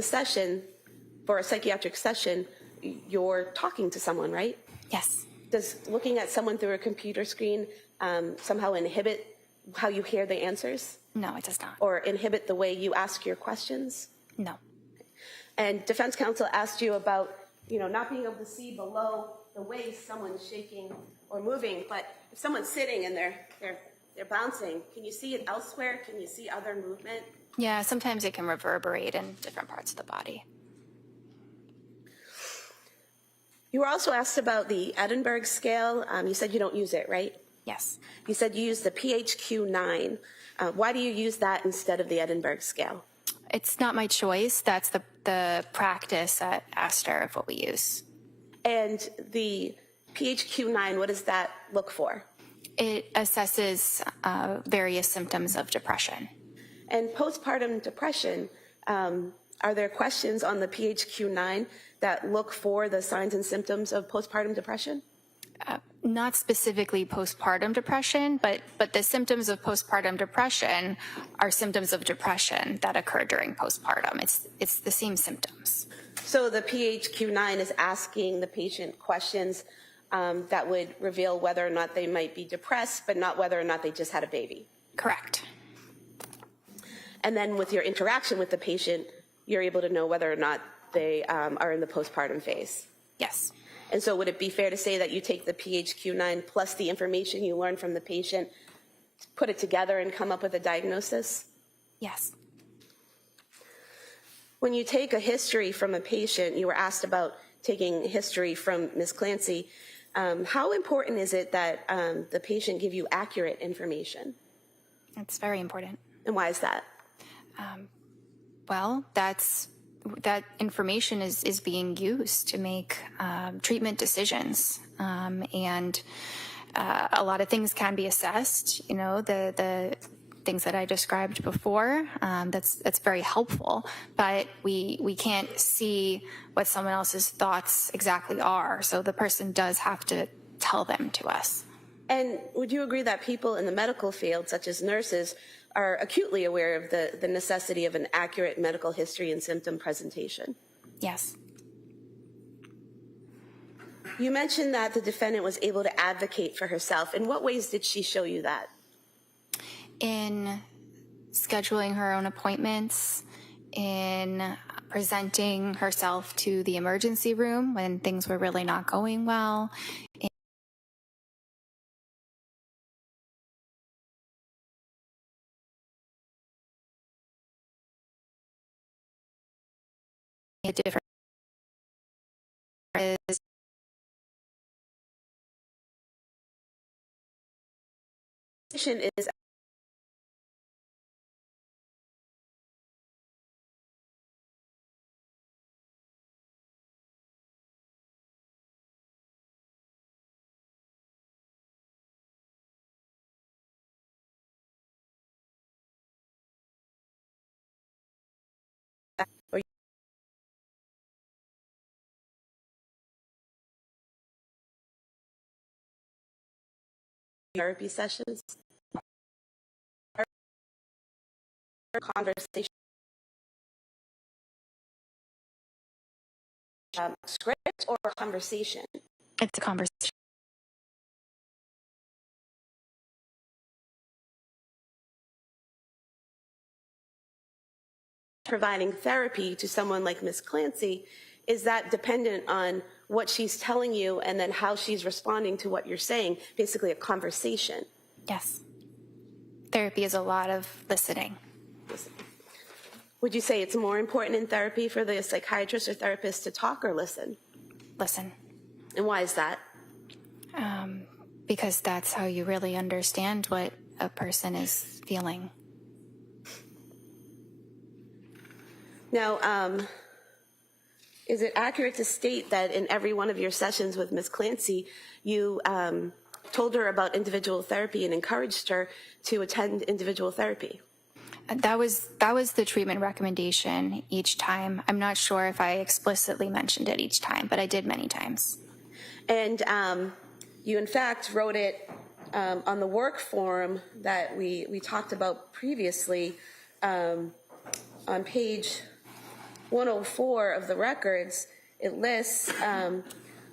session, for a psychiatric session, you're talking to someone, right? yes, Does looking at someone through a computer screen somehow inhibit how you hear the answers no, it does not. or inhibit the way you ask your questions? No, And defense counsel asked you about, not being able to see below the waist someone's shaking or moving, but if someone's sitting and they're bouncing, can you see it elsewhere? Can you see other movement? yeah, sometimes it can reverberate in different parts of the body. You were also asked about the Edinburgh scale. You said you don't use it, right? Yes. You said you use the PHQ-9. Why do you use that instead of the Edinburgh scale? It's not my choice. That's the practice at Astor of what we use. And the PHQ-9, what does that look for? It assesses various symptoms of depression. And postpartum depression, are there questions on the PHQ-9 that look for the signs and symptoms of postpartum depression? Not specifically postpartum depression, but the symptoms of postpartum depression are symptoms of depression that occur during postpartum. It's the same symptoms. So the PHQ-9 is asking the patient questions that would reveal whether or not they might be depressed, but not whether or not they just had a baby. Correct. And then with your interaction with the patient, you're able to know whether or not they are in the postpartum phase. Yes. And so would it be fair to say that you take the PHQ-9 plus the information you learn from the patient, put it together and come up with a diagnosis? Yes. When you take a history from a patient, you were asked about taking history from Ms. Clancy. How important is it that the patient give you accurate information? It's very important. And why is that? Well, that information is being used to make treatment decisions, and a lot of things can be assessed. The things that I described before. That's very helpful, but we can't see what someone else's thoughts exactly are. So the person does have to tell them to us. And would you agree that people in the medical field, such as nurses, are acutely aware of the necessity of an accurate medical history and symptom presentation? Yes. You mentioned that the defendant was able to advocate for herself. In what ways did she show you that? In scheduling her own appointments, in presenting herself to the emergency room when things were really not going well, in different Is therapy sessions? Conversation. Script or conversation? it's a conversation. Providing therapy to someone like Ms. Clancy, is that dependent on what she's telling you and then how she's responding to what you're saying, basically a conversation? Yes. Therapy is a lot of listening. Would you say it's more important in therapy for the psychiatrist or therapist to talk or listen? Listen. And why is that? Because that's how you really understand what a person is feeling. Now, is it accurate to state that in every one of your sessions with Ms. Clancy, you told her about individual therapy and encouraged her to attend individual therapy? That was the treatment recommendation each time. I'm not sure if I explicitly mentioned it each time, but I did many times. And you, in fact, wrote it on the work form that we talked about previously on page 104 of the records. It lists,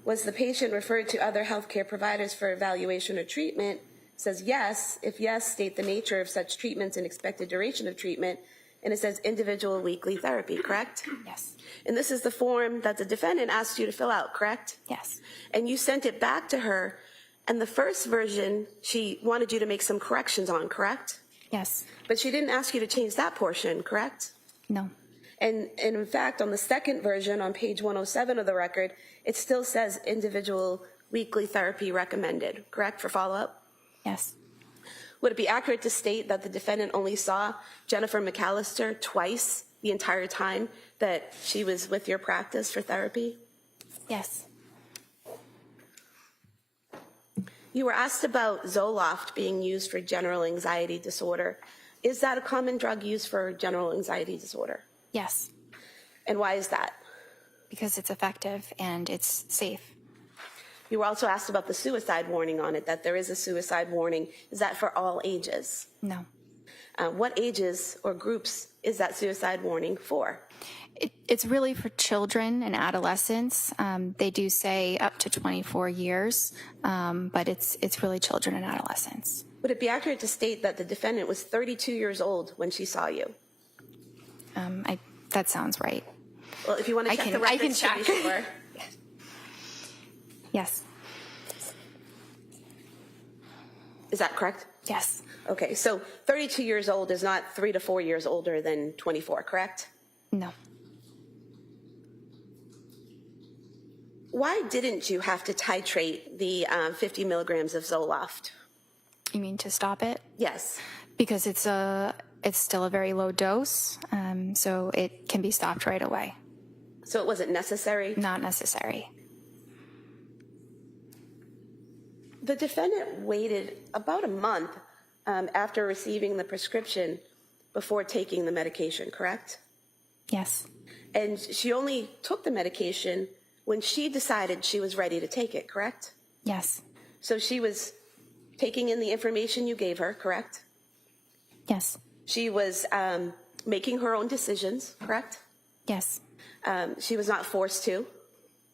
was the patient referred to other healthcare providers for evaluation or treatment? It says yes. If yes, state the nature of such treatments and expected duration of treatment. And it says individual weekly therapy, correct? Yes. And this is the form that the defendant asked you to fill out, correct? Yes. And you sent it back to her, and the first version she wanted you to make some corrections on, correct? Yes. But she didn't ask you to change that portion, correct? No. And in fact, on the second version, on page 107 of the record, it still says individual weekly therapy recommended, correct, for follow-up? Yes. Would it be accurate to state that the defendant only saw Jennifer McAllister twice the entire time that she was with your practice for therapy? Yes. You were asked about Zoloft being used for general anxiety disorder. Is that a common drug used for general anxiety disorder? Yes. And why is that? Because it's effective and it's safe. You were also asked about the suicide warning on it, that there is a suicide warning. Is that for all ages? No. What ages or groups is that suicide warning for? It's really for children and adolescents. They do say up to 24 years, but it's really children and adolescents. Would it be accurate to state that the defendant was 32 years old when she saw you? That sounds right. Well, if you want to check the records to be sure. Yes. Is that correct? Yes. Okay, so 32 years old is not 3 to 4 years older than 24, correct? No. Why didn't you have to titrate the 50 milligrams of Zoloft? You mean to stop it? Yes. Because it's still a very low dose, so it can be stopped right away. So it wasn't necessary? Not necessary. The defendant waited about a month after receiving the prescription before taking the medication, correct? Yes. And she only took the medication when she decided she was ready to take it, correct? Yes. So she was taking in the information you gave her, correct? Yes. She was making her own decisions, correct? Yes. She was not forced to,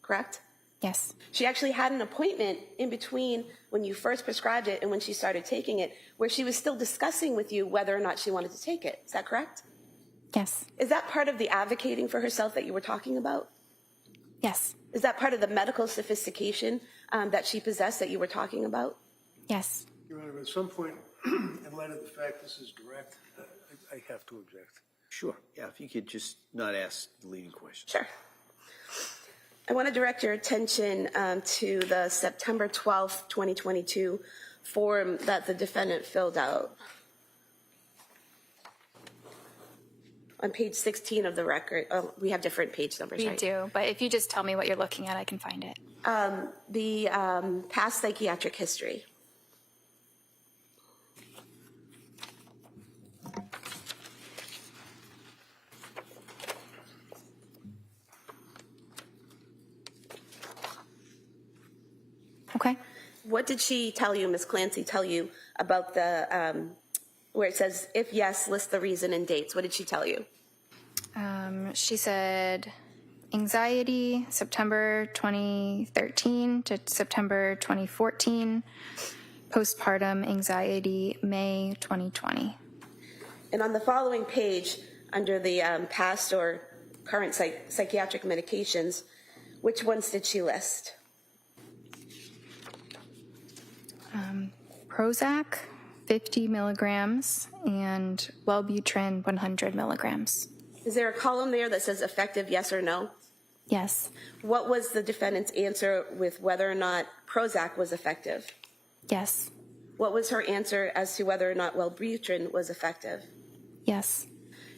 correct? Yes. She actually had an appointment in between when you first prescribed it and when she started taking it, where she was still discussing with you whether or not she wanted to take it. Is that correct? Yes. Is that part of the advocating for herself that you were talking about? Yes. Is that part of the medical sophistication that she possessed that you were talking about? Yes. Your Honor, at some point, in light of the fact this is direct, I have to object. Sure. Yeah, if you could just not ask the leading question. Sure. I want to direct your attention to the September 12th, 2022 form that the defendant filled out. On page 16 of the record, we have different page numbers, We right? do, but if you just tell me what you're looking at, I can find it. The past psychiatric history. Okay. What did she tell you, Ms. Clancy, tell you about the, where it says, if yes, list the reason and dates? What did she tell you? She said anxiety, September 2013 to September 2014, postpartum anxiety, May 2020. And on the following page, under the past or current psychiatric medications, which ones did she list? Prozac, 50 milligrams, and Wellbutrin, 100 milligrams. Is there a column there that says effective yes or no? Yes. What was the defendant's answer with whether or not Prozac was effective? Yes. What was her answer as to whether or not Wellbutrin was effective? Yes.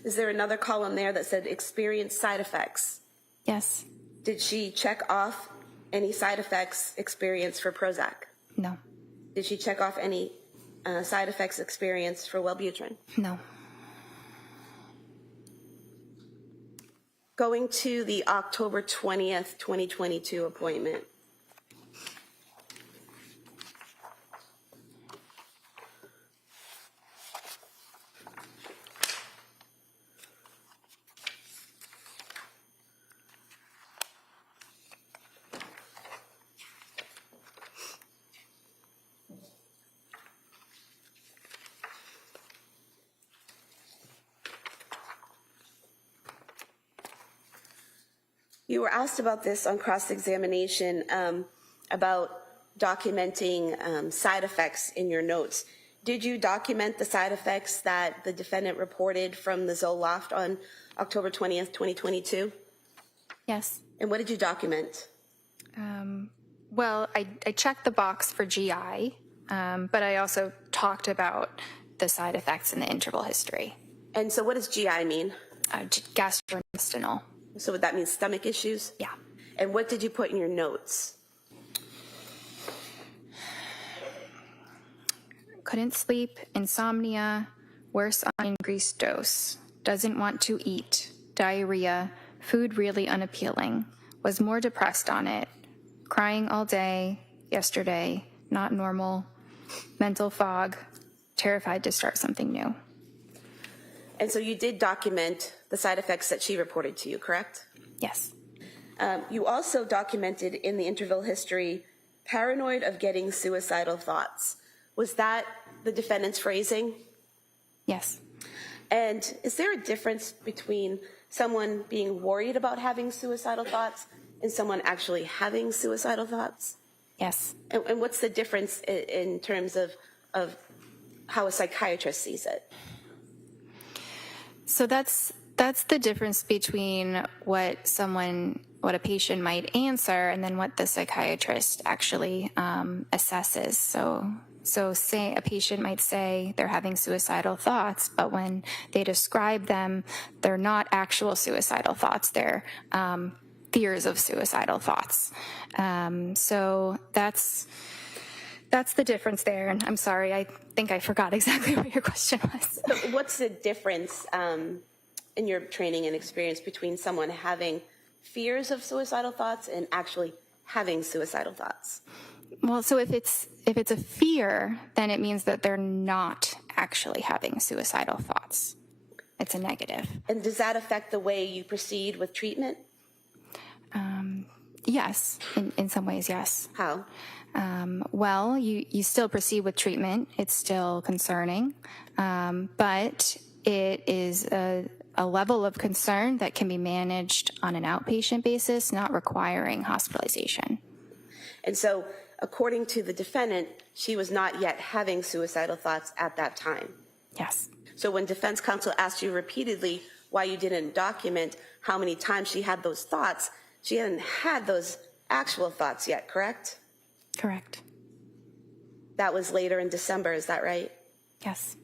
Is there another column there that said experienced side effects? Yes. Did she check off any side effects experienced for Prozac? No. Did she check off any side effects experienced for Wellbutrin? No. Going to the October 20th, 2022 appointment. You were asked about this on cross-examination, about documenting side effects in your notes. Did you document the side effects that the defendant reported from the Zoloft on October 20th, 2022? Yes. And what did you document? Well, I checked the box for GI, but I also talked about the side effects in the interval history. And so what does GI mean? Gastrointestinal. So would that mean stomach issues? Yeah. And what did you put in your notes? Couldn't sleep, insomnia, worse on increased dose, doesn't want to eat, diarrhea, food really unappealing, was more depressed on it, crying all day, yesterday, not normal, mental fog, terrified to start something new. And so you did document the side effects that she reported to you, correct? Yes. You also documented in the interval history, paranoid of getting suicidal thoughts. Was that the defendant's phrasing? Yes. And is there a difference between someone being worried about having suicidal thoughts and someone actually having suicidal thoughts? Yes. And what's the difference in terms of how a psychiatrist sees it? So that's the difference between what a patient might answer and then what the psychiatrist actually assesses. So say a patient might say they're having suicidal thoughts, but when they describe them, they're not actual suicidal thoughts. They're fears of suicidal thoughts. So that's the difference there. And I'm sorry, I think I forgot exactly what your question was. So what's the difference in your training and experience between someone having fears of suicidal thoughts and actually having suicidal thoughts? Well, so if it's a fear, then it means that they're not actually having suicidal thoughts. It's a negative. And does that affect the way you proceed with treatment? Yes, in some ways, yes. How? Well, you still proceed with treatment. It's still concerning, but it is a level of concern that can be managed on an outpatient basis, not requiring hospitalization. And so, according to the defendant, she was not yet having suicidal thoughts at that time. Yes. So when defense counsel asked you repeatedly why you didn't document how many times she had those thoughts, she hadn't had those actual thoughts yet, correct? Correct. That was later in December, is that right? Yes.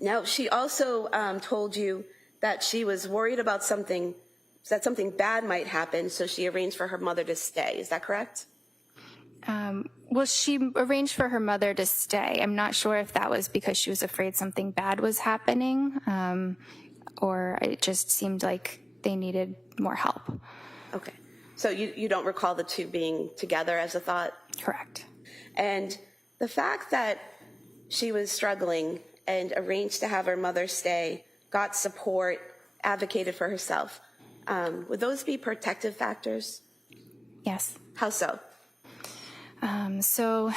Now, she also told you that she was worried about that something bad might happen, so she arranged for her mother to stay. Is that correct? Well, she arranged for her mother to stay. I'm not sure if that was because she was afraid something bad was happening, or it just seemed like they needed more help. Okay. So you don't recall the two being together as a thought? Correct. And the fact that she was struggling and arranged to have her mother stay, got support, advocated for herself, would those be protective factors? Yes. How so? So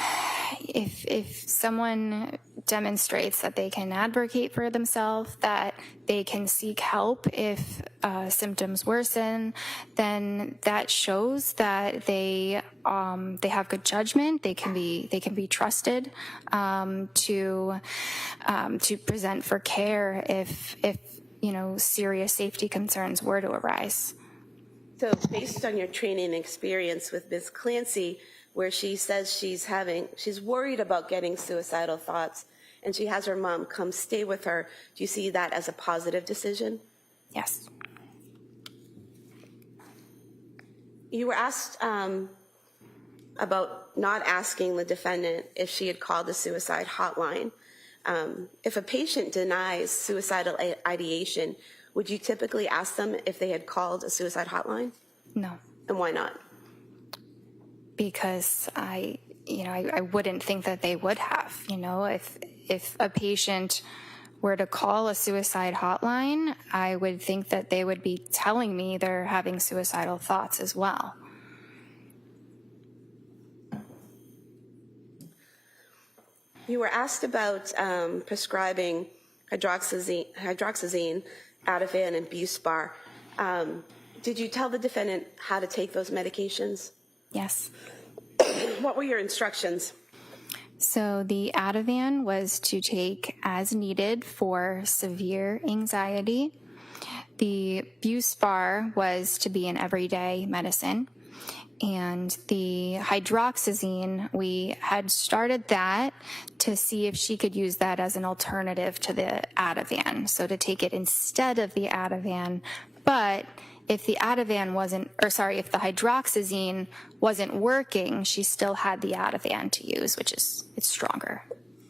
if someone demonstrates that they can advocate for themselves, that they can seek help if symptoms worsen, then that shows that they have good judgment. They can be trusted to present for care if serious safety concerns were to arise. So based on your training and experience with Ms. Clancy, where she says she's worried about getting suicidal thoughts, and she has her mom come stay with her, do you see that as a positive decision? Yes. You were asked about not asking the defendant if she had called the suicide hotline. If a patient denies suicidal ideation, would you typically ask them if they had called a suicide hotline? No, And why not? because I wouldn't think that they would have. If a patient were to call a suicide hotline, I would think that they would be telling me they're having suicidal thoughts as well. You were asked about prescribing hydroxyzine, Ativan, and Buspar. Did you tell the defendant how to take those medications? Yes. What were your instructions? So the Ativan was to take as needed for severe anxiety. The Buspar was to be an everyday medicine. And the hydroxyzine, we had started that to see if she could use that as an alternative to the Ativan. So to take it instead of the Ativan. But if the Ativan if the hydroxyzine wasn't working, she still had the Ativan to use, it's stronger.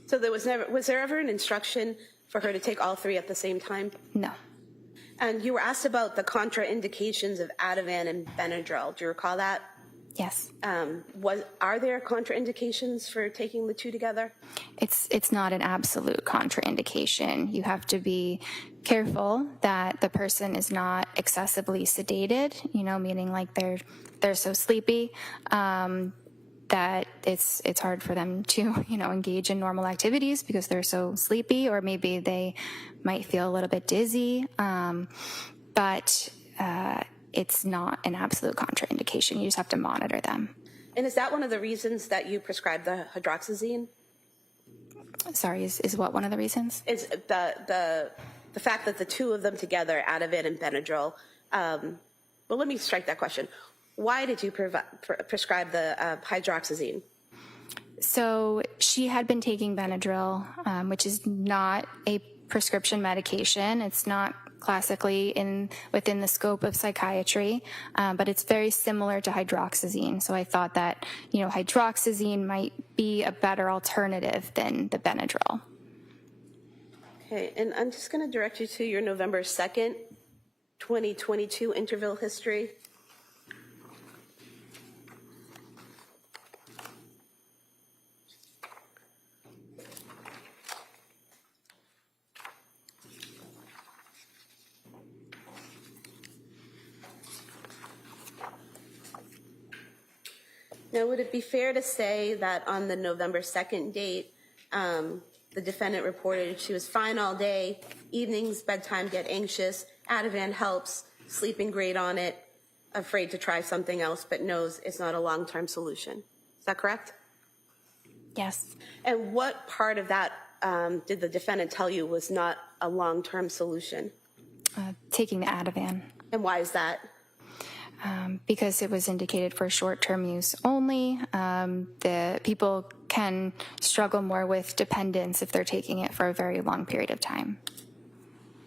So was there ever an instruction for her to take all three at the same time? No. And you were asked about the contraindications of Ativan and Benadryl. Do you recall that? Yes. Are there contraindications for taking the two together? It's not an absolute contraindication. You have to be careful that the person is not excessively sedated, meaning like they're so sleepy that it's hard for them to, engage in normal activities because they're so sleepy, or maybe they might feel a little bit dizzy. But it's not an absolute contraindication. You just have to monitor them. And is that one of the reasons that you prescribed the hydroxyzine? Sorry, is what one of the reasons? Is the fact that the two of them together, Ativan and Benadryl. Well, let me strike that question. Why did you prescribe the hydroxyzine? So she had been taking Benadryl, which is not a prescription medication. It's not classically within the scope of psychiatry, but it's very similar to hydroxyzine. So I thought that, hydroxyzine might be a better alternative than the Benadryl. Okay, and I'm just going to direct you to your November 2nd, 2022 interval history. Now, would it be fair to say that on the November 2nd date, the defendant reported she was fine all day, evenings, bedtime, get anxious, Ativan helps, sleeping great on it, afraid to try something else, but knows it's not a long-term solution. Is that correct? Yes. And what part of that did the defendant tell you was not a long-term solution? Taking the Ativan. And why is that? Because it was indicated for short-term use only. The people can struggle more with dependence if they're taking it for a very long period of time.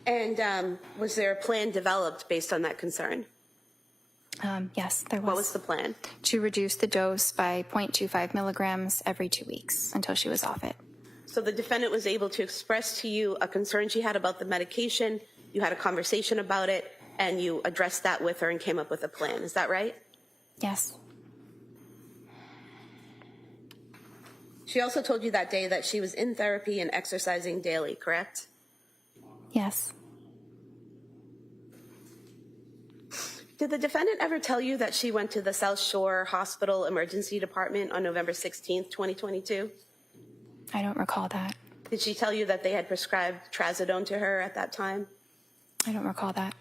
And was there a plan developed based on that concern? Yes, there was. What was the plan? To reduce the dose by 0.25 milligrams every 2 weeks until she was off it. So the defendant was able to express to you a concern she had about the medication, you had a conversation about it, and you addressed that with her and came up with a plan. Is that right? Yes. She also told you that day that she was in therapy and exercising daily, correct? Yes. Did the defendant ever tell you that she went to the South Shore Hospital Emergency Department on November 16th, 2022? I don't recall that. Did she tell you that they had prescribed trazodone to her at that time? I don't recall that.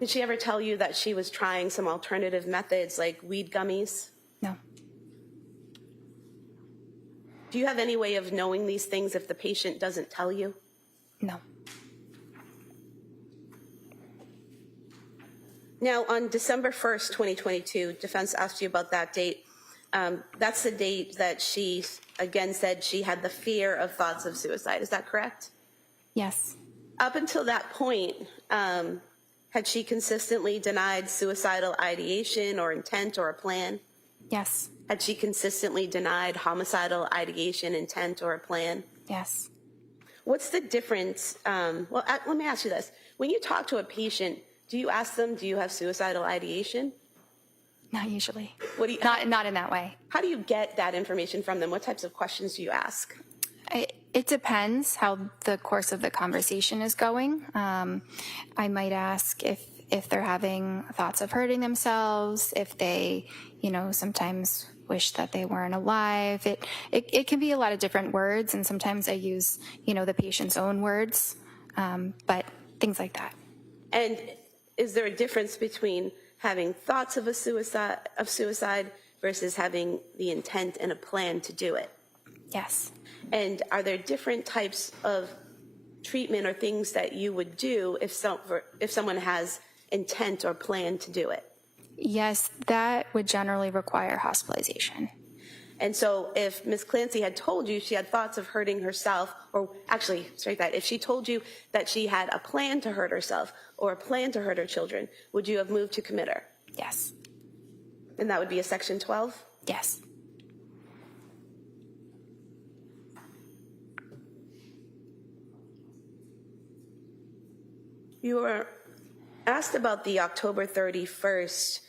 Did she ever tell you that she was trying some alternative methods like weed gummies? No. Do you have any way of knowing these things if the patient doesn't tell you? No. Now, on December 1st, 2022, defense asked you about that date. That's the date that she, again, said she had the fear of thoughts of suicide. Is that correct? Yes. Up until that point, had she consistently denied suicidal ideation or intent or a plan? Yes. Had she consistently denied homicidal ideation, intent, or a plan? Yes. What's the difference? Let me ask you this. When you talk to a patient, do you ask them, do you have suicidal ideation? Not usually. What do you, Not in that way. how do you get that information from them? What types of questions do you ask? It depends how the course of the conversation is going. I might ask if they're having thoughts of hurting themselves, if they, sometimes wish that they weren't alive. It can be a lot of different words, and sometimes I use, the patient's own words, but things like that. And is there a difference between having thoughts of suicide versus having the intent and a plan to do it? Yes. And are there different types of treatment or things that you would do if someone has intent or plan to do it? Yes, that would generally require hospitalization. And so if Ms. Clancy had told you she had thoughts of hurting herself, or actually, if she told you that she had a plan to hurt herself or a plan to hurt her children, would you have moved to commit her? Yes. And that would be a Section 12? Yes. You were asked about the October 31st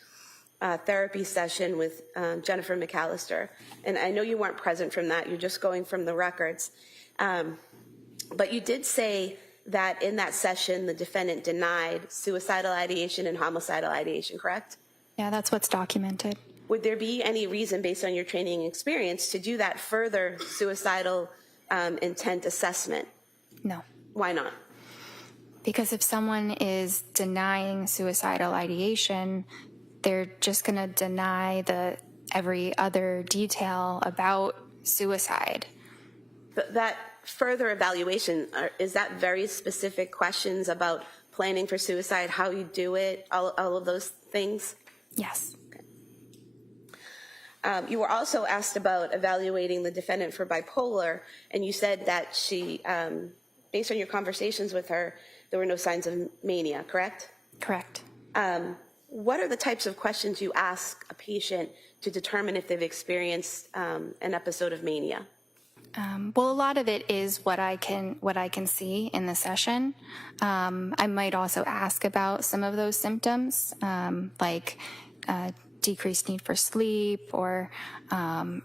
therapy session with Jennifer McAllister. And I know you weren't present from that. You're just going from the records. But you did say that in that session, the defendant denied suicidal ideation and homicidal ideation, correct? Yeah, that's what's documented. Would there be any reason, based on your training and experience, to do that further suicidal intent assessment? No. Why not? Because if someone is denying suicidal ideation, they're just going to deny every other detail about suicide. That further evaluation, is that very specific questions about planning for suicide, how you do it, all of those things? Yes. You were also asked about evaluating the defendant for bipolar, and you said that she, based on your conversations with her, there were no signs of mania, correct? Correct. What are the types of questions you ask a patient to determine if they've experienced an episode of mania? Well, a lot of it is what I can see in the session. I might also ask about some of those symptoms, like decreased need for sleep, or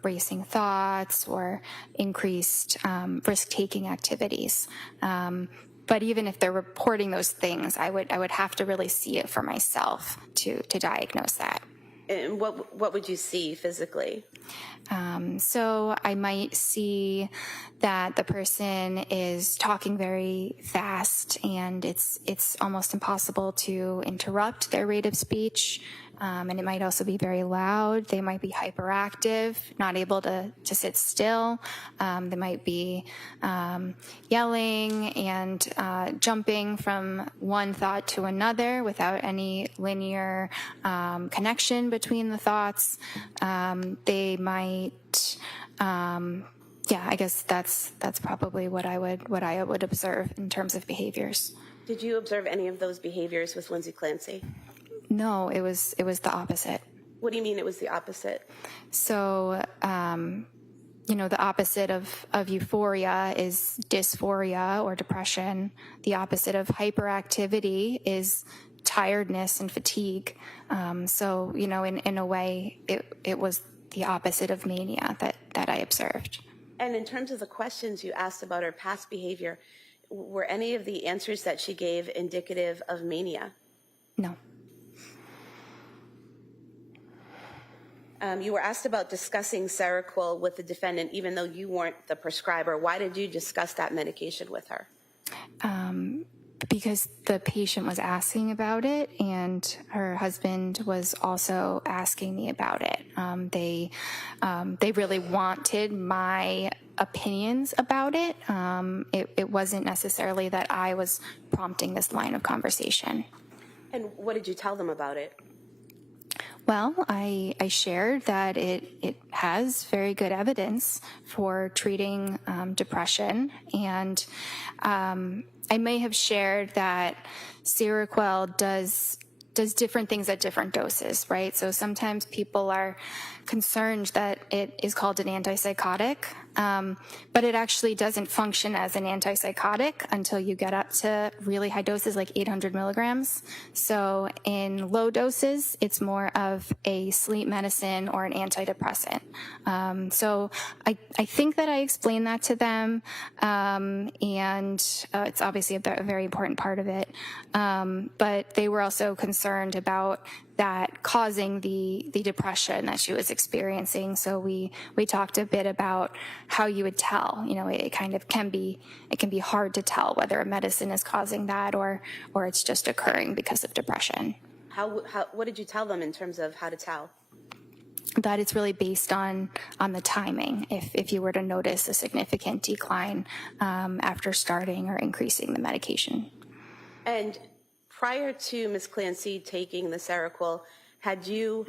racing thoughts, or increased risk-taking activities. But even if they're reporting those things, I would have to really see it for myself to diagnose that. And what would you see physically? So I might see that the person is talking very fast, and it's almost impossible to interrupt their rate of speech. And it might also be very loud. They might be hyperactive, not able to sit still. They might be yelling and jumping from one thought to another without any linear connection between the thoughts. They might, I guess that's probably what I would observe in terms of behaviors. Did you observe any of those behaviors with Lindsay Clancy? No, it was the opposite. What do you mean it was the opposite? So, the opposite of euphoria is dysphoria or depression. The opposite of hyperactivity is tiredness and fatigue. So, in a way, it was the opposite of mania that I observed. And in terms of the questions you asked about her past behavior, were any of the answers that she gave indicative of mania? No. You were asked about discussing Seroquel with the defendant, even though you weren't the prescriber. Why did you discuss that medication with her? Because the patient was asking about it, and her husband was also asking me about it. They really wanted my opinions about it. It wasn't necessarily that I was prompting this line of conversation. And what did you tell them about it? Well, I shared that it has very good evidence for treating depression, and I may have shared that Seroquel does different things at different doses, right? So sometimes people are concerned that it is called an antipsychotic, but it actually doesn't function as an antipsychotic until you get up to really high doses, like 800 milligrams. So in low doses, it's more of a sleep medicine or an antidepressant. So I think that I explained that to them, and it's obviously a very important part of it. But they were also concerned about that causing the depression that she was experiencing. So we talked a bit about how you would tell. You know, it can be hard to tell whether a medicine is causing that or it's just occurring because of depression. What did you tell them in terms of how to tell? That it's really based on the timing. If you were to notice a significant decline after starting or increasing the medication. And prior to Ms. Clancy taking the Seroquel, had you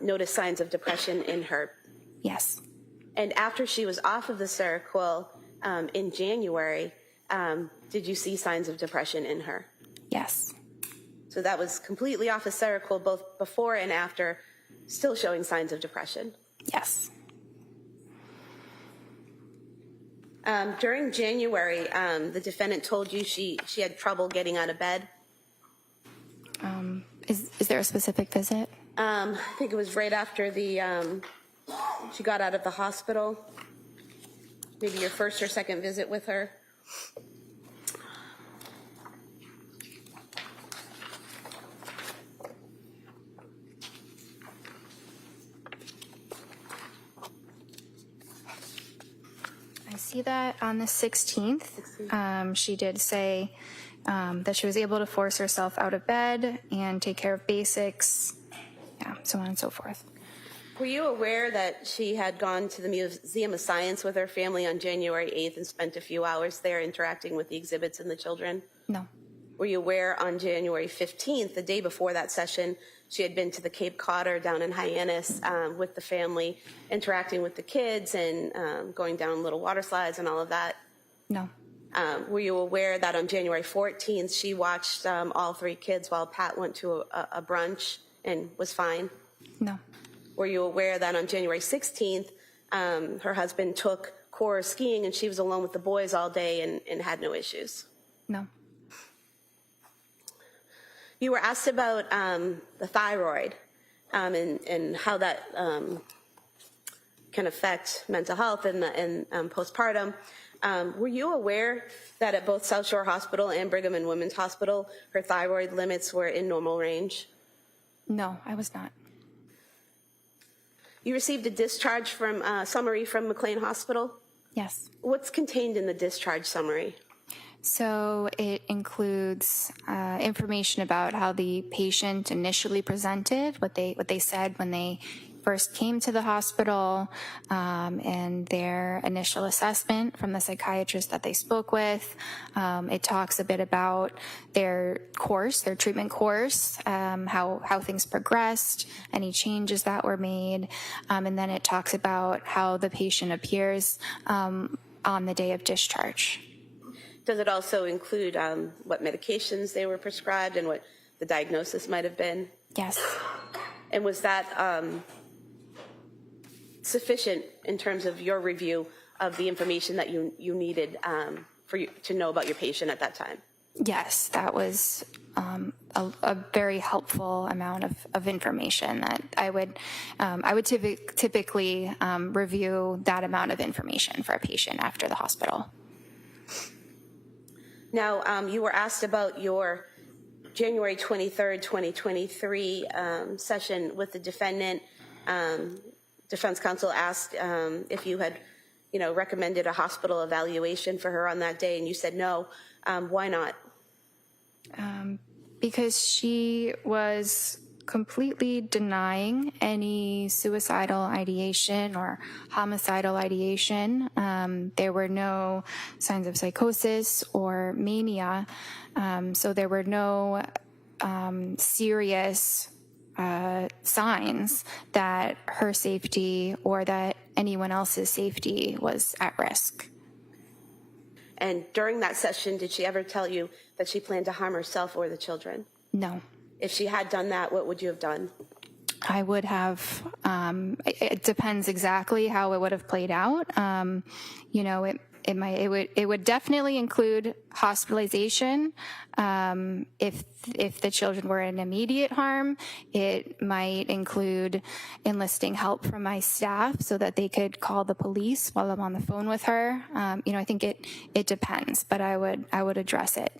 noticed signs of depression in her? Yes. And after she was off of the Seroquel in January, did you see signs of depression in her? Yes. So that was completely off of Seroquel, both before and after, still showing signs of depression? Yes. During January, the defendant told you she had trouble getting out of bed. Is there a specific visit? I think it was right after she got out of the hospital. Maybe your first or second visit with her. I see that on the 16th, she did say that she was able to force herself out of bed and take care of basics, so on and so forth. Were you aware that she had gone to the Museum of Science with her family on January 8th and spent a few hours there interacting with the exhibits and the children? No. Were you aware on January 15th, the day before that session, she had been to the Cape Codder down in Hyannis with the family, interacting with the kids and going down little water slides and all of that? No. Were you aware that on January 14th, she watched all three kids while Pat went to a brunch and was fine? No. Were you aware that on January 16th, her husband took Cora skiing and she was alone with the boys all day and had no issues? No. You were asked about the thyroid and how that can affect mental health and postpartum. Were you aware that at both South Shore Hospital and Brigham and Women's Hospital, her thyroid limits were in normal range? No, I was not. You received a discharge summary from McLean Hospital? Yes. What's contained in the discharge summary? So it includes information about how the patient initially presented, what they said when they first came to the hospital, and their initial assessment from the psychiatrist that they spoke with. It talks a bit about their course, their treatment course, how things progressed, any changes that were made, and then it talks about how the patient appears on the day of discharge. Does it also include what medications they were prescribed and what the diagnosis might have been? Yes. And was that sufficient in terms of your review of the information that you needed for you to know about your patient at that time? Yes, that was a very helpful amount of information that I would typically review that amount of information for a patient after the hospital. Now, you were asked about your January 23rd, 2023 session with the defendant. Defense counsel asked if you had, recommended a hospital evaluation for her on that day, and you said no. Why not? Because she was completely denying any suicidal ideation or homicidal ideation. There were no signs of psychosis or mania, so there were no serious signs that her safety or that anyone else's safety was at risk. And during that session, did she ever tell you that she planned to harm herself or the children? No. If she had done that, what would you have done? I would have, it depends exactly how it would have played out. It would definitely include hospitalization. If the children were in immediate harm, it might include enlisting help from my staff so that they could call the police while I'm on the phone with her. I think it depends, but I would address it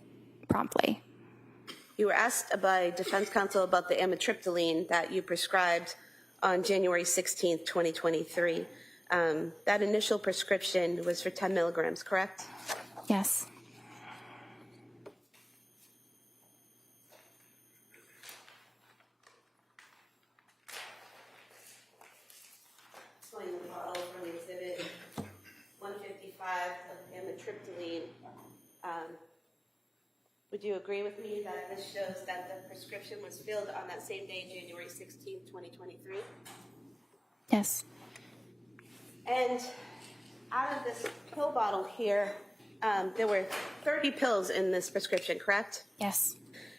promptly. You were asked by defense counsel about the amitriptyline that you prescribed on January 16th, 2023. That initial prescription was for 10 milligrams, correct? Yes. Pulling the bottle from exhibit 155 of amitriptyline. Would you agree with me that this shows that the prescription was filled on that same day, January 16th, 2023? Yes. And out of this pill bottle here, there were 30 pills in this prescription, correct? Yes.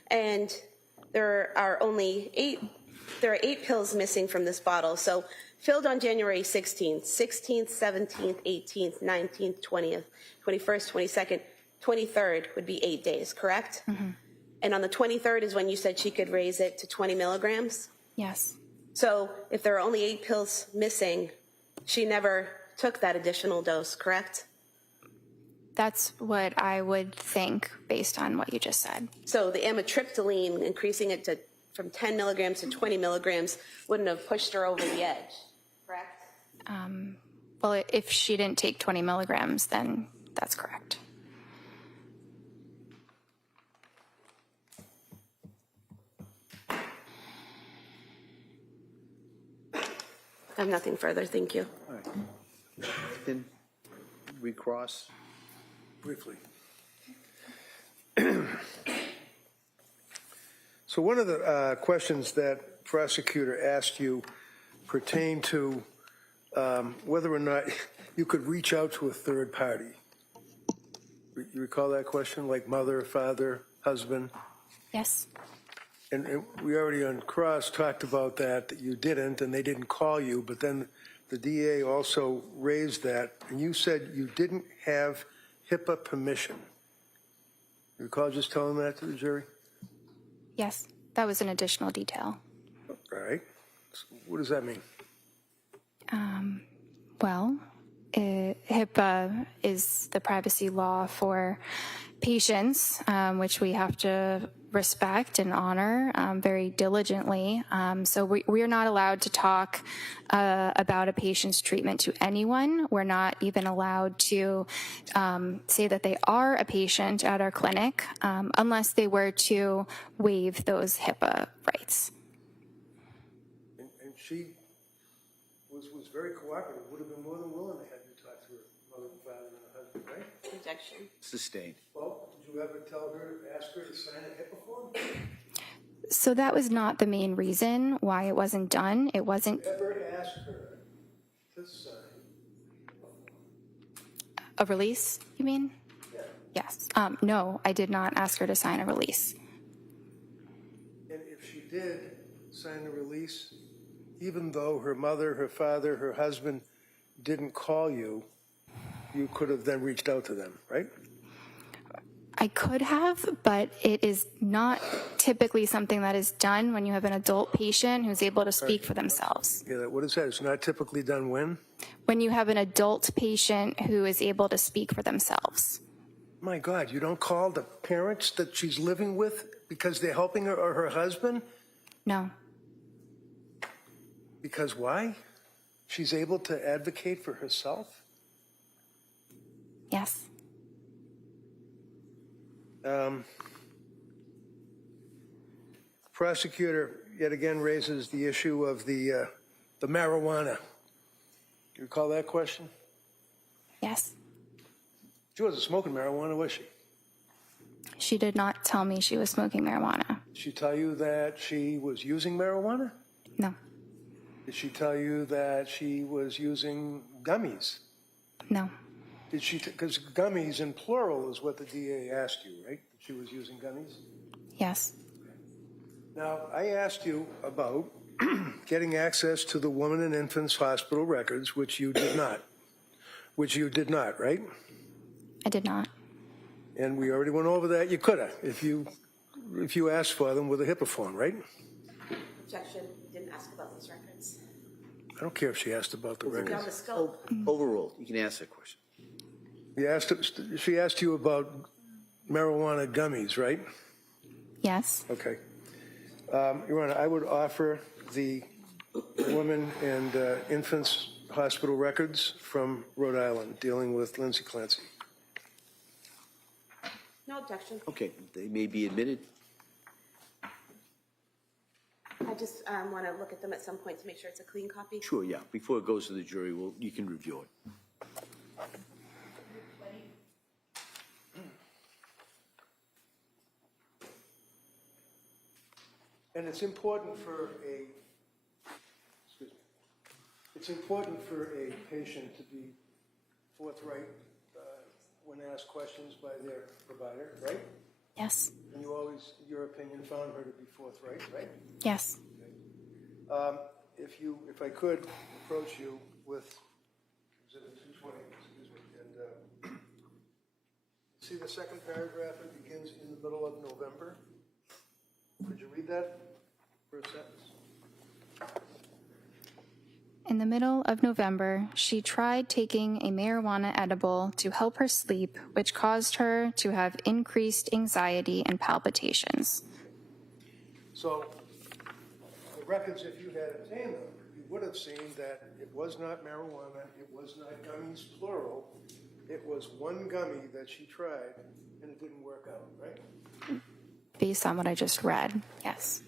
And there are 8 pills missing from this bottle. So filled on January 16th, 16th, 17th, 18th, 19th, 20th, 21st, 22nd, 23rd would be 8 days, correct? Mm-hmm. And on the 23rd is when you said she could raise it to 20 milligrams? Yes. So if there are only 8 pills missing, she never took that additional dose, correct? That's what I would think based on what you just said. So the amitriptyline, increasing it from 10 milligrams to 20 milligrams, wouldn't have pushed her over the edge, correct? Well, if she didn't take 20 milligrams, then that's correct. I have nothing further, thank you. All right. Then recross. Briefly. So one of the questions that prosecutor asked you pertained to whether or not you could reach out to a third party. You recall that question, like mother, father, husband? Yes. And we already on cross talked about that you didn't, and they didn't call you, but then the DA also raised that, and you said you didn't have HIPAA permission. You recall just telling that to the jury? Yes. That was an additional detail. All right. So what does that mean? Well, HIPAA is the privacy law for patients, which we have to respect and honor very diligently. So we are not allowed to talk about a patient's treatment to anyone. We're not even allowed to say that they are a patient at our clinic unless they were to waive those HIPAA rights. And she was very cooperative, would have been more than willing to have you talk to her mother and father and her husband, right? Objection. Sustained. Well, did you ever tell her, ask her to sign a HIPAA form? So that was not the main reason why it wasn't done. It wasn't Ever ask her to sign? a release, you mean? Yeah. Yes. No, I did not ask her to sign a release. And if she did sign a release, even though her mother, her father, her husband didn't call you, you could have then reached out to them, right? I could have, but it is not typically something that is done when you have an adult patient who's able to speak for themselves. Yeah, what is that? It's not typically done when? When you have an adult patient who is able to speak for themselves. My God, you don't call the parents that she's living with because they're helping her or her husband? No. Because why? She's able to advocate for herself? Yes. Prosecutor yet again raises the issue of the marijuana. You recall that question? Yes. She wasn't smoking marijuana, was she? She did not tell me she was smoking marijuana. Did she tell you that she was using marijuana? No. Did she tell you that she was using gummies? No. Did she, because gummies in plural is what the DA asked you, right? That she was using gummies? Yes. Now, I asked you about getting access to the Women and Infants Hospital records, which you did not. Which you did not, right? I did not. And we already went over that. You could have, if you asked for them with a HIPAA form, right? Objection, didn't ask about those records. I don't care if she asked about the Beyond records. the scope. Overruled. You can ask that question. She asked you about marijuana gummies, right? Yes. Okay. Your Honor, I would offer the Women and Infants Hospital records from Rhode Island dealing with Lindsay Clancy. No objection. Okay, they may be admitted. I just want to look at them at some point to make sure it's a clean copy. Sure, yeah. Before it goes to the jury, you can review it. And it's important for a, excuse me, it's important for a patient to be forthright when asked questions by their provider, right? Yes. And you always, in your opinion, found her to be forthright, right? Yes. If I could approach you with Exhibit 220, excuse me, and see the second paragraph, it begins in the middle of November. Could you read that first sentence? In the middle of November, she tried taking a marijuana edible to help her sleep, which caused her to have increased anxiety and palpitations. So the records, if you had obtained them, you would have seen that it was not marijuana, it was not gummies, plural. It was one gummy that she tried, and it didn't work out, right? Based on what I just read, yes.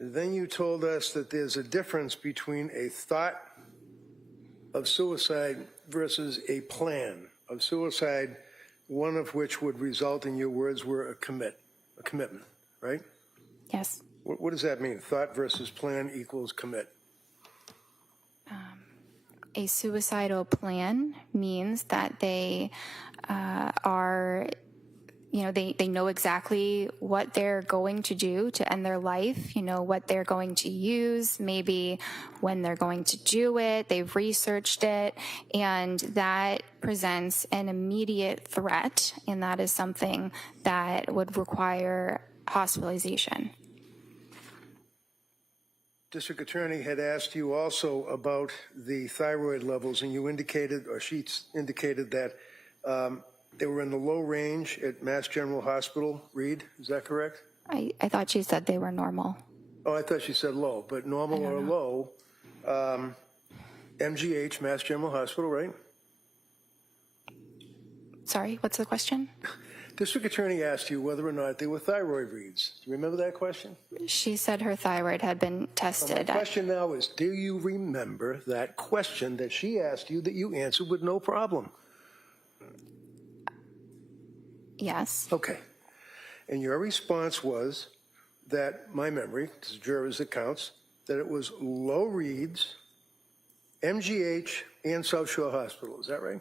Then you told us that there's a difference between a thought of suicide versus a plan of suicide, one of which would result, in your words, were a commitment, right? Yes. What does that mean? Thought versus plan equals commit. A suicidal plan means that they are, they know exactly what they're going to do to end their life, what they're going to use, maybe when they're going to do it, they've researched it, and that presents an immediate threat, and that is something that would require hospitalization. District Attorney had asked you also about the thyroid levels, and you indicated, or she indicated that they were in the low range at Mass General Hospital, Reed, is that correct? I thought she said they were normal. Oh, I thought she said low, but normal or low, MGH, Mass General Hospital, right? Sorry, what's the question? District Attorney asked you whether or not they were thyroid reads. Do you remember that question? She said her thyroid had been tested. My question now is, do you remember that question that she asked you that you answered with no problem? Yes. Okay. And your response was that, my memory, this is jurors' accounts, that it was low reads, MGH, and South Shore Hospital. Is that right?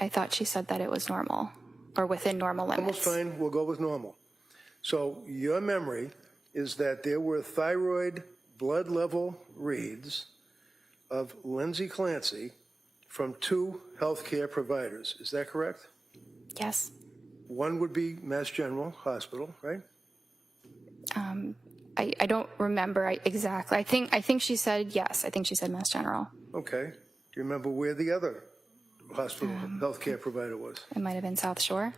I thought she said that it was normal, or within normal limits. Almost fine. We'll go with normal. So your memory is that there were thyroid blood level reads of Lindsay Clancy from 2 healthcare providers. Is that correct? Yes. One would be Mass General Hospital, right? I don't remember exactly. I think she said yes. I think she said Mass General. Okay. Do you remember where the other hospital healthcare provider was? It might have been South Shore.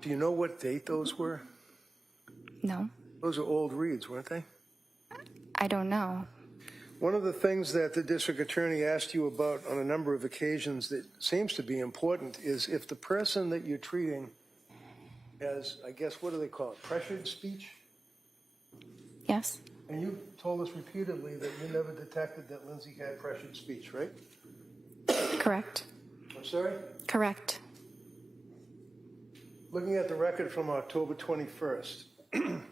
Do you know what date those were? No. Those are old reads, weren't they? I don't know. One of the things that the district attorney asked you about on a number of occasions that seems to be important is if the person that you're treating has, I guess, what do they call it, pressured speech? Yes. And you told us repeatedly that you never detected that Lindsay had pressured speech, right? Correct. I'm sorry? Correct. Looking at the record from October 21st, would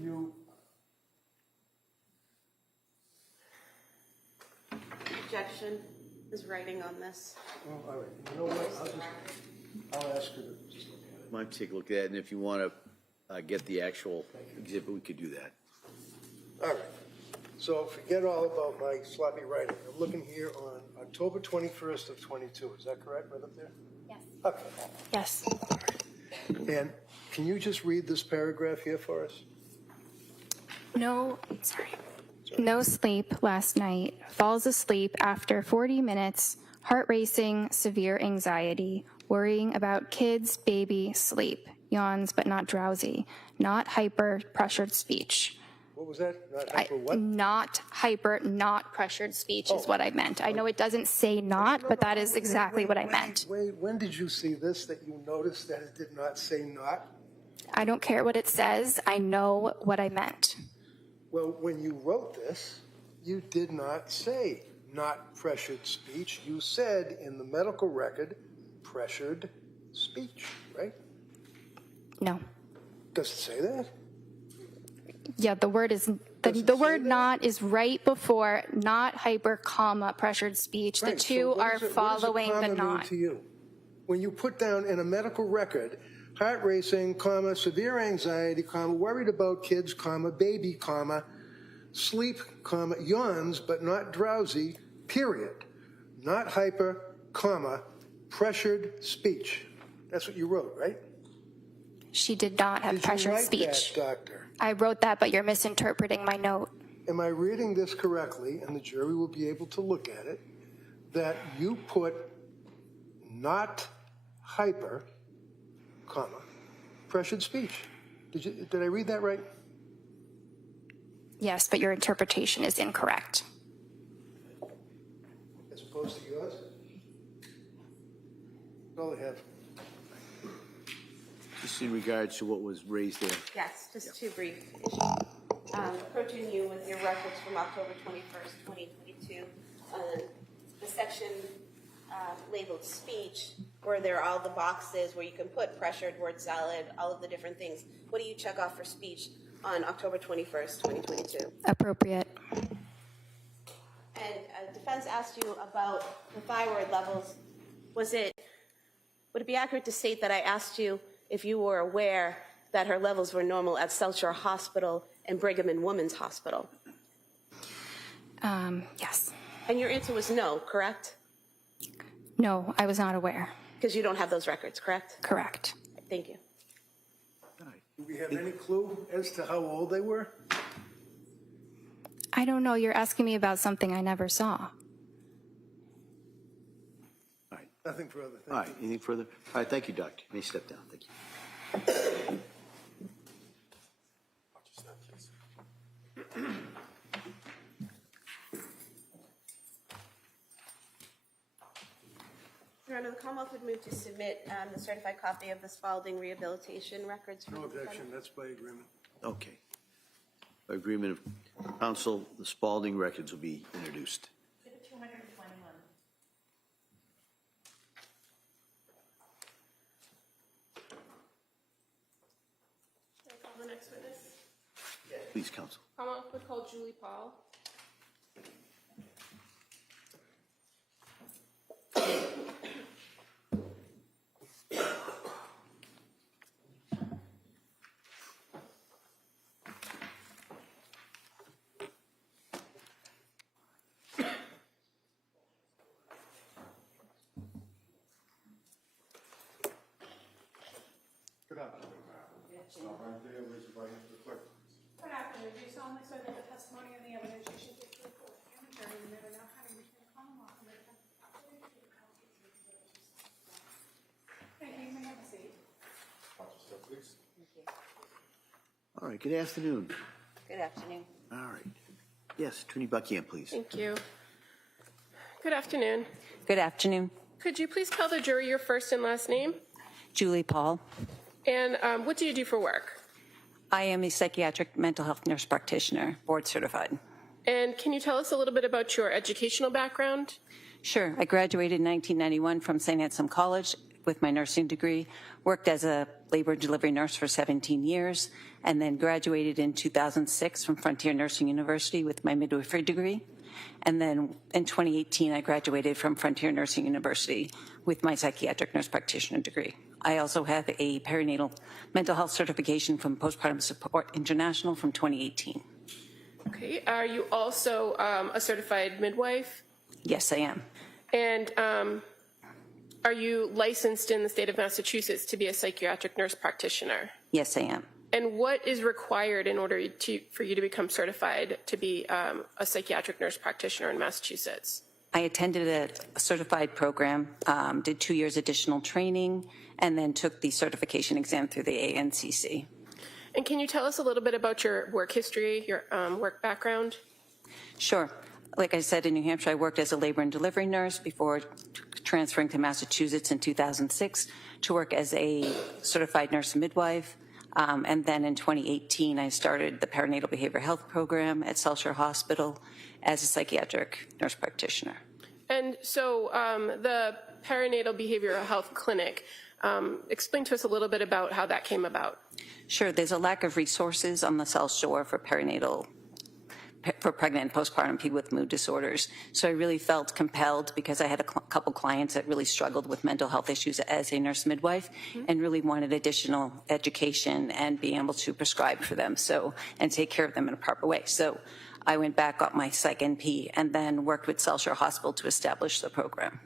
you... Objection. is writing on this. Well, all right, you know what, I'll ask her to just look at it. Might take a look at it, and if you want to get the actual exhibit, we could do that. All right, so forget all about my sloppy writing. I'm looking here on October 21st of 22, is that correct, right up there? Yes. Okay. Yes. And can you just read this paragraph here for us? No sleep last night. Falls asleep after 40 minutes. Heart racing, severe anxiety. Worrying about kids, baby, sleep. Yawns but not drowsy. Not hyper, pressured speech. What was that? Not hyper what? Not hyper, not pressured speech is what I meant. I know it doesn't say not, but that is exactly what I meant. Wait, when did you see this that you noticed that it did not say not? I don't care what it says. I know what I meant. Well, when you wrote this, you did not say not pressured speech. You said in the medical record, pressured speech, right? No. Does it say that? Yeah, the word is, the word not is right before not hyper, comma, pressured speech. The Right, so two what are does it- following what the does a comma mean not. to you? When you put down in a medical record, heart racing, comma, severe anxiety, comma, worried about kids, comma, baby, comma, sleep, comma, yawns but not drowsy, period. Not hyper, comma, pressured speech. That's what you wrote, right? She did not have Did you pressured write speech. that, doctor? I wrote that, but you're misinterpreting my note. Am I reading this correctly, and the jury will be able to look at it, that you put not hyper, comma, pressured speech? Did I read that right? Yes, but your interpretation is incorrect. As opposed to yours? That's all I have. Just in regards to what was raised there. Yes, just two brief issues. Approaching you with your records from October 21st, 2022, the section labeled speech, where there are all the boxes where you can put pressured, word salad, all of the different things. What do you check off for speech on October 21st, 2022? Appropriate. And defense asked you about the thyroid levels. Would it be accurate to state that I asked you if you were aware that her levels were normal at South Shore Hospital and Brigham and Women's Hospital? Yes. And your answer was no, correct? No, I was not aware. Because you don't have those records, correct? Correct. Thank you. Do we have any clue as to how old they were? I don't know. You're asking me about something I never saw. All right. Nothing further. All right. Anything further? All right. Thank you, Doctor. You may step down. Thank you. Your Honor, the Commonwealth would move to submit the certified copy of the Spalding rehabilitation records. For No the objection, defendant. that's by agreement. Okay. By agreement of counsel, the Spalding records will be introduced. Exhibit 221. Can I call the next witness? Please, counsel. Commonwealth would call Julie Paul. Good afternoon. Stop right there, raise your right hand for the clerk. Good afternoon. Do you solemnly swear that the testimony and the evidence you should give to the court and the jury in the matter now having between the Commonwealth and the defendant absolutely true and healthy is the evidence you state? Thank you. You may have a seat. Watch yourself, please. All right. Good afternoon. Good afternoon. All right. Yes, Attorney Buckingham, please. Thank you. Good afternoon. Good afternoon. Could you please tell the jury your first and last name? Julie Paul. And what do you do for work? I am a psychiatric mental health nurse practitioner, board certified. And can you tell us a little bit about your educational background? Sure. I graduated in 1991 from St. Anselm College with my nursing degree, worked as a labor and delivery nurse for 17 years, and then graduated in 2006 from Frontier Nursing University with my midwifery degree. And then in 2018, I graduated from Frontier Nursing University with my psychiatric nurse practitioner degree. I also have a perinatal mental health certification from Postpartum Support International from 2018. Okay. Are you also a certified midwife? Yes, I am. And are you licensed in the state of Massachusetts to be a psychiatric nurse practitioner? Yes, I am. And what is required in order for you to become certified to be a psychiatric nurse practitioner in Massachusetts? I attended a certified program, did 2 years additional training, and then took the certification exam through the ANCC. And can you tell us a little bit about your work history, your work background? Sure. Like I said, in New Hampshire, I worked as a labor and delivery nurse before transferring to Massachusetts in 2006 to work as a certified nurse midwife. And then in 2018, I started the perinatal behavioral health program at South Shore Hospital as a psychiatric nurse practitioner. And so the perinatal behavioral health clinic, explain to us a little bit about how that came about. Sure. There's a lack of resources on the South Shore for pregnant and postpartum people with mood disorders. So I really felt compelled, because I had a couple clients that really struggled with mental health issues as a nurse midwife, and really wanted additional education and being able to prescribe for them, and take care of them in a proper way. So I went back, got my Psych NP, and then worked with South Shore Hospital to establish the program.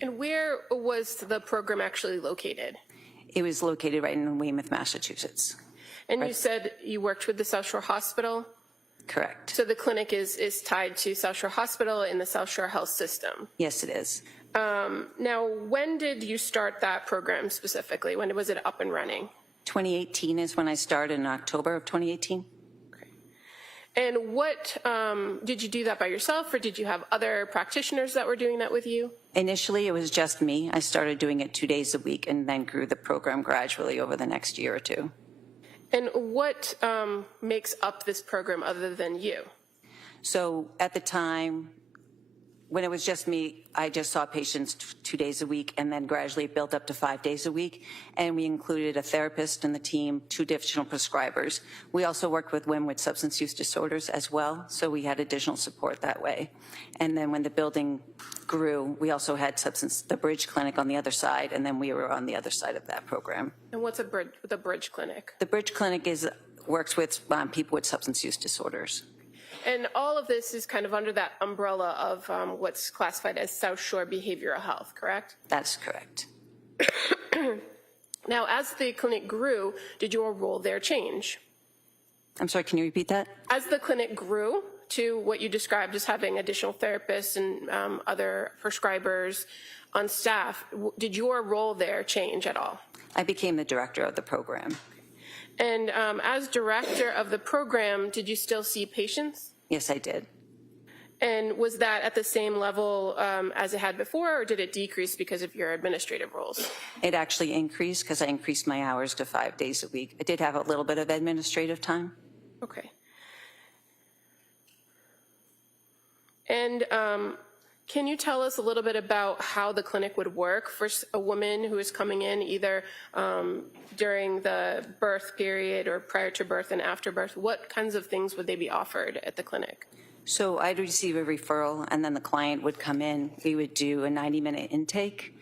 And where was the program actually located? It was located right in Weymouth, Massachusetts. And you said you worked with the South Shore Hospital? Correct. So the clinic is tied to South Shore Hospital in the South Shore Health System. Yes, it is. Now, when did you start that program specifically? When was it up and running? 2018 is when I started, in October of 2018. Okay. And what, did you do that by yourself, or did you have other practitioners that were doing that with you? Initially, it was just me. I started doing it 2 days a week and then grew the program gradually over the next year or two. And what makes up this program other than you? So at the time, when it was just me, I just saw patients 2 days a week, and then gradually it built up to 5 days a week. And we included a therapist in the team, 2 additional prescribers. We also worked with women with substance use disorders as well, so we had additional support that way. And then when the building grew, we also had the Bridge Clinic on the other side, and then we were on the other side of that program. And what's the Bridge Clinic? The Bridge Clinic works with people with substance use disorders. And all of this is kind of under that umbrella of what's classified as South Shore Behavioral Health, correct? That's correct. Now, as the clinic grew, did your role there change? I'm sorry, can you repeat that? As the clinic grew to what you described as having additional therapists and other prescribers on staff, did your role there change at all? I became the director of the program. And as director of the program, did you still see patients? Yes, I did. And was that at the same level as it had before, or did it decrease because of your administrative roles? It actually increased because I increased my hours to 5 days a week. I did have a little bit of administrative time. Okay. And can you tell us a little bit about how the clinic would work for a woman who is coming in either during the birth period or prior to birth and after birth? What kinds of things would they be offered at the clinic? So I'd receive a referral, and then the client would come in. We would do a 90-minute intake.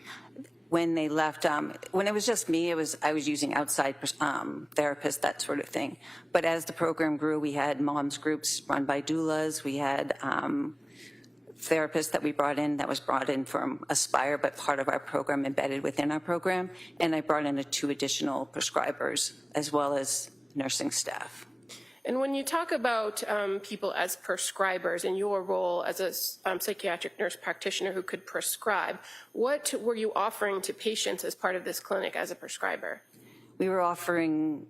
When they left, when it was just me, I was using outside therapists, that sort of thing. But as the program grew, we had moms groups run by doulas. We had therapists that we brought in, that was brought in from Aspire, but part of our program embedded within our program. And I brought in 2 additional prescribers as well as nursing staff. And when you talk about people as prescribers and your role as a psychiatric nurse practitioner who could prescribe, what were you offering to patients as part of this clinic as a prescriber? We were offering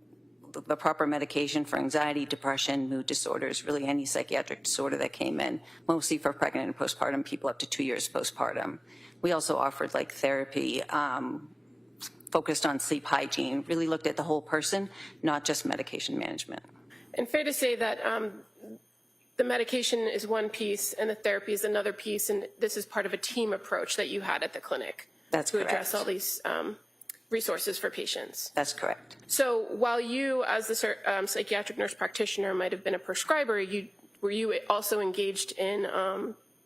the proper medication for anxiety, depression, mood disorders, really any psychiatric disorder that came in, mostly for pregnant and postpartum people up to 2 years postpartum. We also offered therapy focused on sleep hygiene, really looked at the whole person, not just medication management. And fair to say that the medication is one piece and the therapy is another piece, and this is part of a team approach that you had at the clinic. That's to correct. Address all these resources for patients. That's correct. So while you, as the psychiatric nurse practitioner, might have been a prescriber, were you also engaged in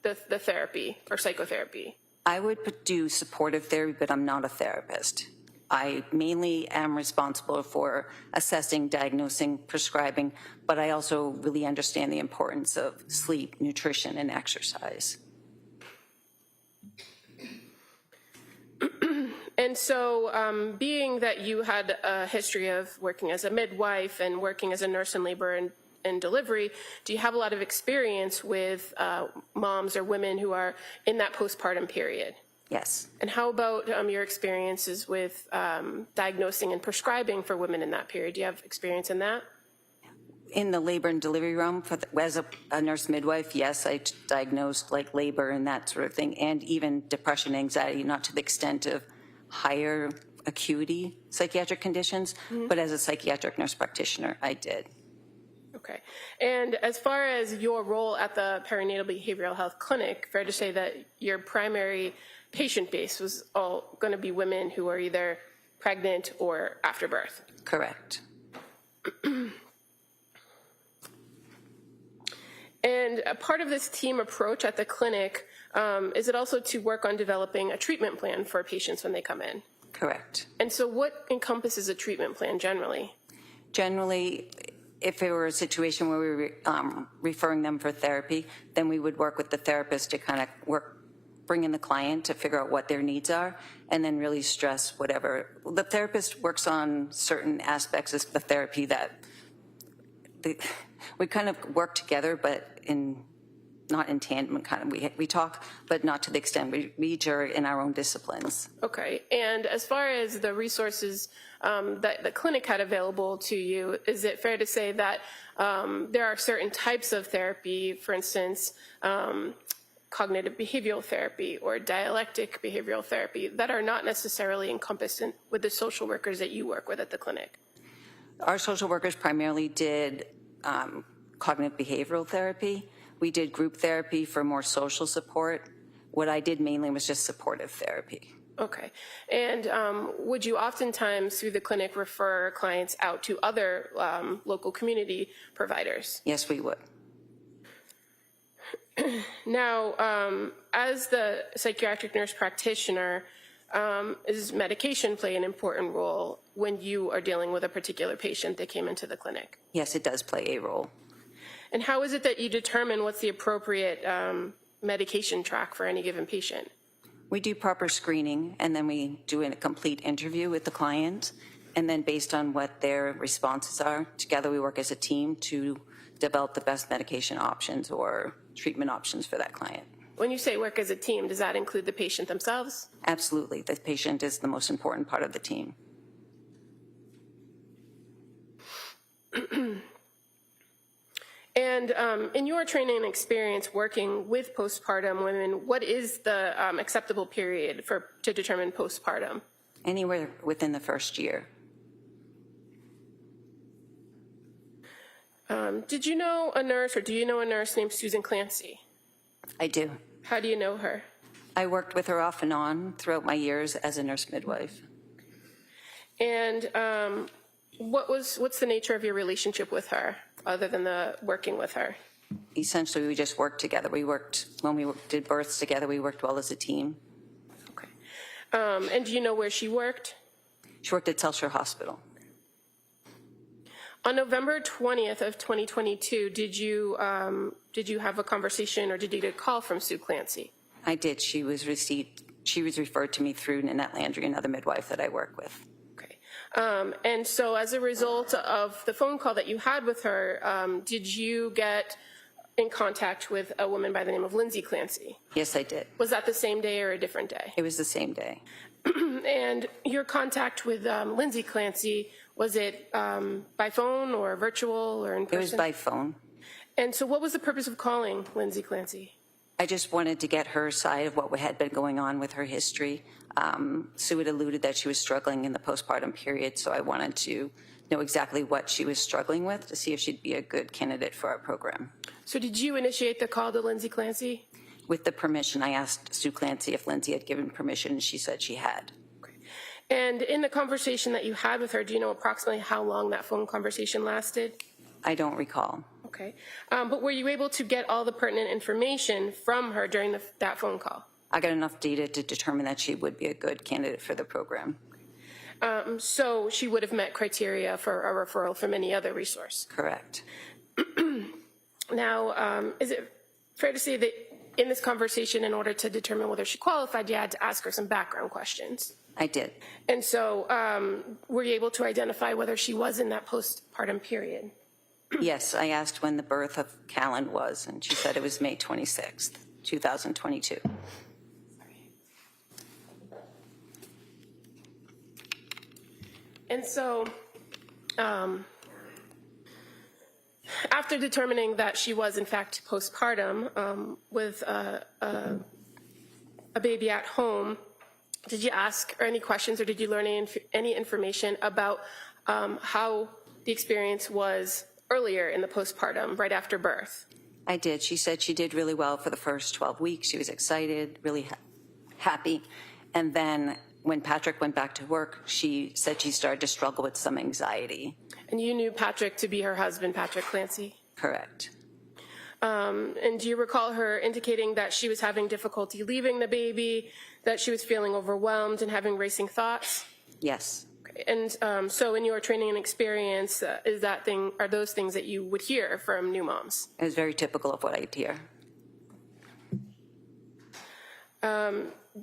the therapy or psychotherapy? I would do supportive therapy, but I'm not a therapist. I mainly am responsible for assessing, diagnosing, prescribing, but I also really understand the importance of sleep, nutrition, and exercise. And so, being that you had a history of working as a midwife and working as a nurse in labor and delivery, do you have a lot of experience with moms or women who are in that postpartum period? Yes. And how about your experiences with diagnosing and prescribing for women in that period? Do you have experience in that? In the labor and delivery realm, as a nurse midwife, yes, I diagnosed like labor and that sort of thing, and even depression, anxiety, not to the extent of higher acuity psychiatric conditions, but as a psychiatric nurse practitioner, I did. Okay. And as far as your role at the perinatal behavioral health clinic, fair to say that your primary patient base was all going to be women who are either pregnant or after birth? Correct. And a part of this team approach at the clinic, is it also to work on developing a treatment plan for patients when they come in? Correct. And so what encompasses a treatment plan generally? Generally, if it were a situation where we were referring them for therapy, then we would work with the therapist to kind of bring in the client to figure out what their needs are, and then really stress whatever. The therapist works on certain aspects of the therapy that we kind of work together, but not in tandem. Kind of we talk, but not to the extent we each are in our own disciplines. Okay. And as far as the resources that the clinic had available to you, is it fair to say that there are certain types of therapy, for instance, cognitive behavioral therapy or dialectic behavioral therapy, that are not necessarily encompassed with the social workers that you work with at the clinic? Our social workers primarily did cognitive behavioral therapy. We did group therapy for more social support. What I did mainly was just supportive therapy. Okay. And would you oftentimes, through the clinic, refer clients out to other local community providers? Yes, we would. Now, as the psychiatric nurse practitioner, does medication play an important role when you are dealing with a particular patient that came into the clinic? Yes, it does play a role. And how is it that you determine what's the appropriate medication track for any given patient? We do proper screening, and then we do a complete interview with the client, and then based on what their responses are, together we work as a team to develop the best medication options or treatment options for that client. When you say work as a team, does that include the patient themselves? Absolutely. The patient is the most important part of the team. And in your training and experience working with postpartum women, what is the acceptable period to determine postpartum? Anywhere within the first year. Did you know a nurse, or do you know a nurse named Susan Clancy? I do. How do you know her? I worked with her off and on throughout my years as a nurse midwife. And what's the nature of your relationship with her, other than the working with her? Essentially, we just worked together. When we did births together, we worked well as a team. Okay. And do you know where she worked? She worked at Telstra Hospital. On November 20th of 2022, did you have a conversation, or did you get a call from Sue Clancy? I did. She was referred to me through Nanette Landry, another midwife that I work with. Okay. And so as a result of the phone call that you had with her, did you get in contact with a woman by the name of Lindsay Clancy? Yes, I did. Was that the same day or a different day? It was the same day. And your contact with Lindsay Clancy, was it by phone or virtual or in person? It was by phone. And so what was the purpose of calling Lindsay Clancy? I just wanted to get her side of what had been going on with her history. Sue had alluded that she was struggling in the postpartum period, so I wanted to know exactly what she was struggling with to see if she'd be a good candidate for our program. So did you initiate the call to Lindsay Clancy? With the permission, I asked Sue Clancy if Lindsay had given permission, and she said she had. Okay. And in the conversation that you had with her, do you know approximately how long that phone conversation lasted? I don't recall. Okay. But were you able to get all the pertinent information from her during that phone call? I got enough data to determine that she would be a good candidate for the program. So she would have met criteria for a referral from any other resource? Correct. Now, is it fair to say that in this conversation, in order to determine whether she qualified, you had to ask her some background questions? I did. And so were you able to identify whether she was in that postpartum period? Yes, I asked when the birth of Callan was, and she said it was May 26th, 2022. And so after determining that she was in fact postpartum with a baby at home, did you ask her any questions or did you learn any information about how the experience was earlier in the postpartum, right after birth? I did. She said she did really well for the first 12 weeks. She was excited, really happy. And then when Patrick went back to work, she said she started to struggle with some anxiety. And you knew Patrick to be her husband, Patrick Clancy? Correct. And do you recall her indicating that she was having difficulty leaving the baby, that she was feeling overwhelmed and having racing thoughts? Yes. Okay. And so in your training and experience, are those things that you would hear from new moms? It was very typical of what I'd hear.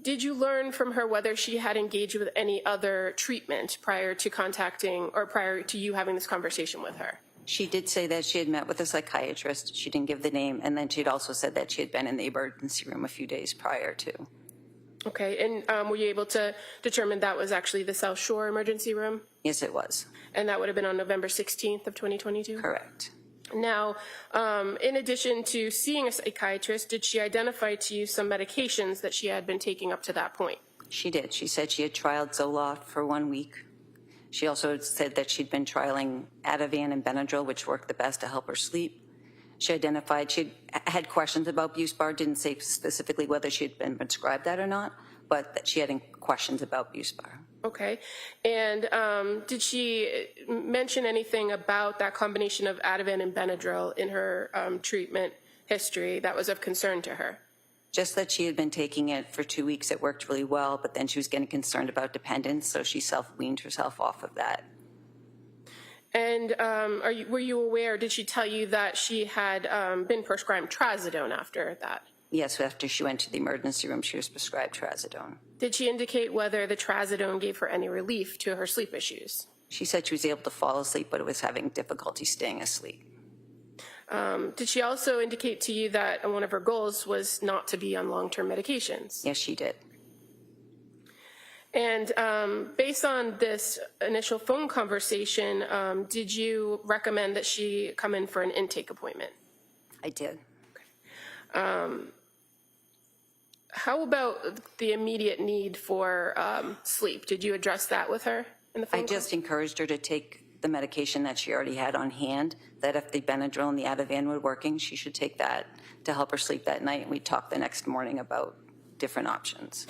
Did you learn from her whether she had engaged with any other treatment prior to contacting or prior to you having this conversation with her? She did say that she had met with a psychiatrist. She didn't give the name. And then she'd also said that she had been in the emergency room a few days prior to. Okay. And were you able to determine that was actually the South Shore emergency room? Yes, it was. And that would have been on November 16th of 2022? Correct. Now, in addition to seeing a psychiatrist, did she identify to you some medications that she had been taking up to that point? She did. She said she had trialed Zoloft for 1 week. She also said that she'd been trialing Ativan and Benadryl, which worked the best to help her sleep. She identified she had questions about Buspar, didn't say specifically whether she had been prescribed that or not, but that she had questions about Buspar. Okay. And did she mention anything about that combination of Ativan and Benadryl in her treatment history that was of concern to her? Just that she had been taking it for 2 weeks. It worked really well, but then she was getting concerned about dependence, so she self-weaned herself off of that. And were you aware, did she tell you that she had been prescribed trazodone after that? Yes, after she went to the emergency room, she was prescribed trazodone. Did she indicate whether the trazodone gave her any relief to her sleep issues? She said she was able to fall asleep, but it was having difficulty staying asleep. Did she also indicate to you that one of her goals was not to be on long-term medications? Yes, she did. And based on this initial phone conversation, did you recommend that she come in for an intake appointment? I did. How about the immediate need for sleep? Did you address that with her in the phone I just encouraged her to take the medication that she already had on hand, that if the Benadryl and the Ativan were working, she should take that to help her sleep that night. And we talked the next morning about different options.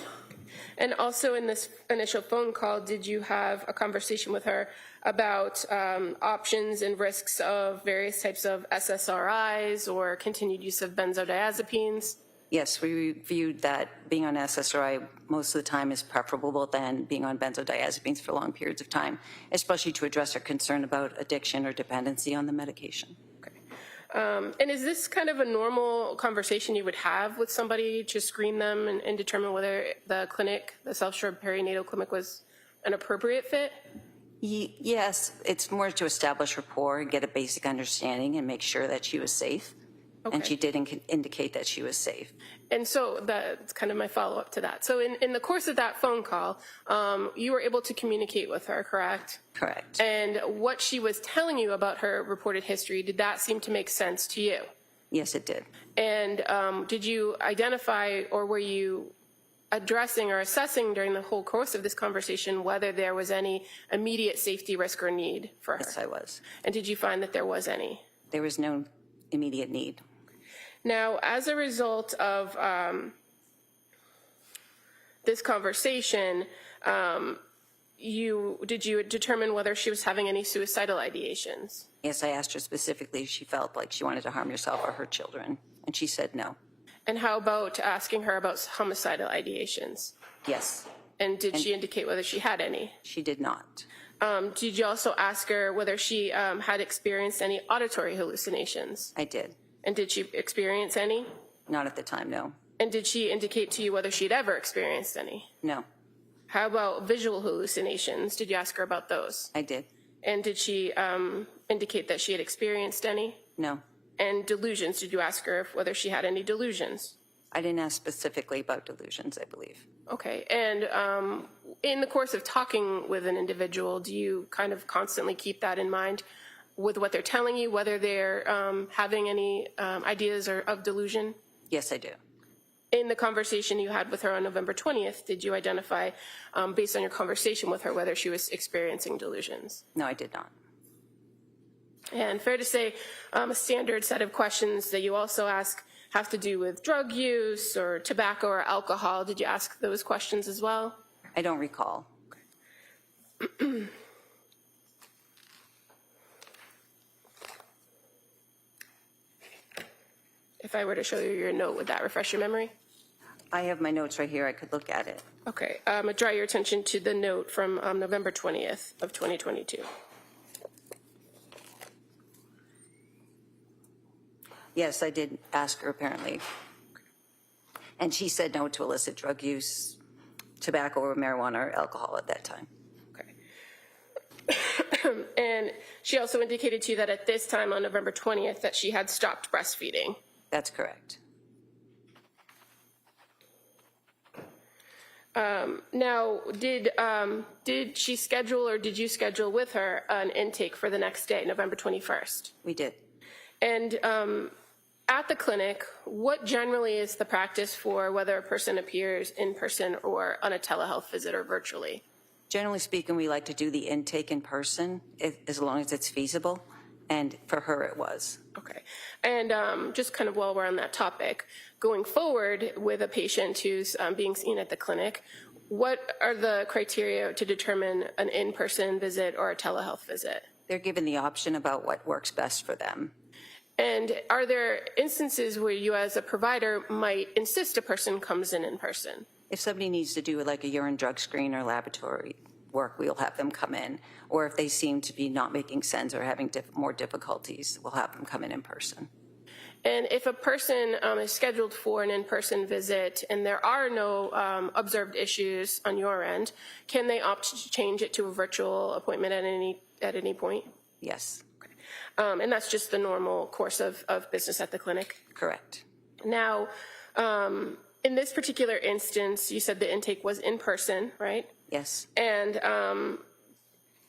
And also in this initial phone call, did you have a conversation with her about options and risks of various types of SSRIs or continued use of benzodiazepines? Yes, we reviewed that being on SSRI most of the time is preferable than being on benzodiazepines for long periods of time, especially to address her concern about addiction or dependency on the medication. Okay. And is this kind of a normal conversation you would have with somebody to screen them and determine whether the clinic, the South Shore Perinatal Clinic, was an appropriate fit? Yes, it's more to establish rapport and get a basic understanding and make sure that she was safe. Okay. And she did indicate that she was safe. And so that's kind of my follow-up to that. So in the course of that phone call, you were able to communicate with her, correct? Correct. And what she was telling you about her reported history, did that seem to make sense to you? Yes, it did. And did you identify, or were you addressing or assessing during the whole course of this conversation whether there was any immediate safety risk or need for her? Yes, I was. And did you find that there was any? There was no immediate need. Now, as a result of this conversation, did you determine whether she was having any suicidal ideations? Yes, I asked her specifically if she felt like she wanted to harm herself or her children, and she said no. And how about asking her about homicidal ideations? Yes, And did she indicate whether she had any? she did not. Did you also ask her whether she had experienced any auditory hallucinations? I did. And did she experience any? Not at the time, no. And did she indicate to you whether she'd ever experienced any? No, How about visual hallucinations? Did you ask her about those? I did. And did she indicate that she had experienced any? No. And delusions, did you ask her whether she had any delusions? I didn't ask specifically about delusions, I believe. Okay. And in the course of talking with an individual, do you kind of constantly keep that in mind with what they're telling you, whether they're having any ideas or of delusion? Yes, I do. In the conversation you had with her on November 20th, did you identify, based on your conversation with her, whether she was experiencing delusions? No, I did not. And fair to say, a standard set of questions that you also ask have to do with drug use or tobacco or alcohol. Did you ask those questions as well? I don't recall. If I were to show you your note, would that refresh your memory? I have my notes right here. I could look at it. Okay. I'm going to draw your attention to the note from November 20th of 2022. Yes, I did ask her apparently. And she said no to illicit drug use, tobacco or marijuana or alcohol at that time. Okay. And she also indicated to you that at this time on November 20th that she had stopped breastfeeding. That's correct. Now, did she schedule or did you schedule with her an intake for the next day, November 21st? We did. And at the clinic, what generally is the practice for whether a person appears in person or on a telehealth visit or virtually? Generally speaking, we like to do the intake in person as long as it's feasible. And for her, it was. Okay. And just kind of while we're on that topic, going forward with a patient who's being seen at the clinic, what are the criteria to determine an in-person visit or a telehealth visit? They're given the option about what works best for them. And are there instances where you as a provider might insist a person comes in person? If somebody needs to do like a urine drug screen or laboratory work, we'll have them come in. Or if they seem to be not making sense or having more difficulties, we'll have them come in person. And if a person is scheduled for an in-person visit and there are no observed issues on your end, can they opt to change it to a virtual appointment at any point? Yes. Okay. And that's just the normal course of business at the clinic? Correct. Now, in this particular instance, you said the intake was in person, right? Yes. And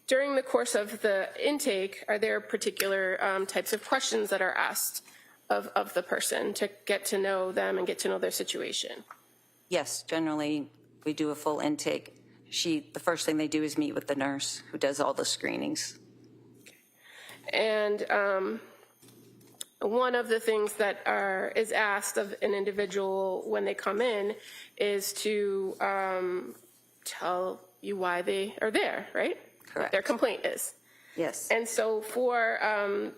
during the course of the intake, are there particular types of questions that are asked of the person to get to know them and get to know their situation? Yes, generally we do a full intake. The first thing they do is meet with the nurse who does all the screenings. And one of the things that is asked of an individual when they come in is to tell you why they are there, right? Correct. What their complaint is. Yes. And so for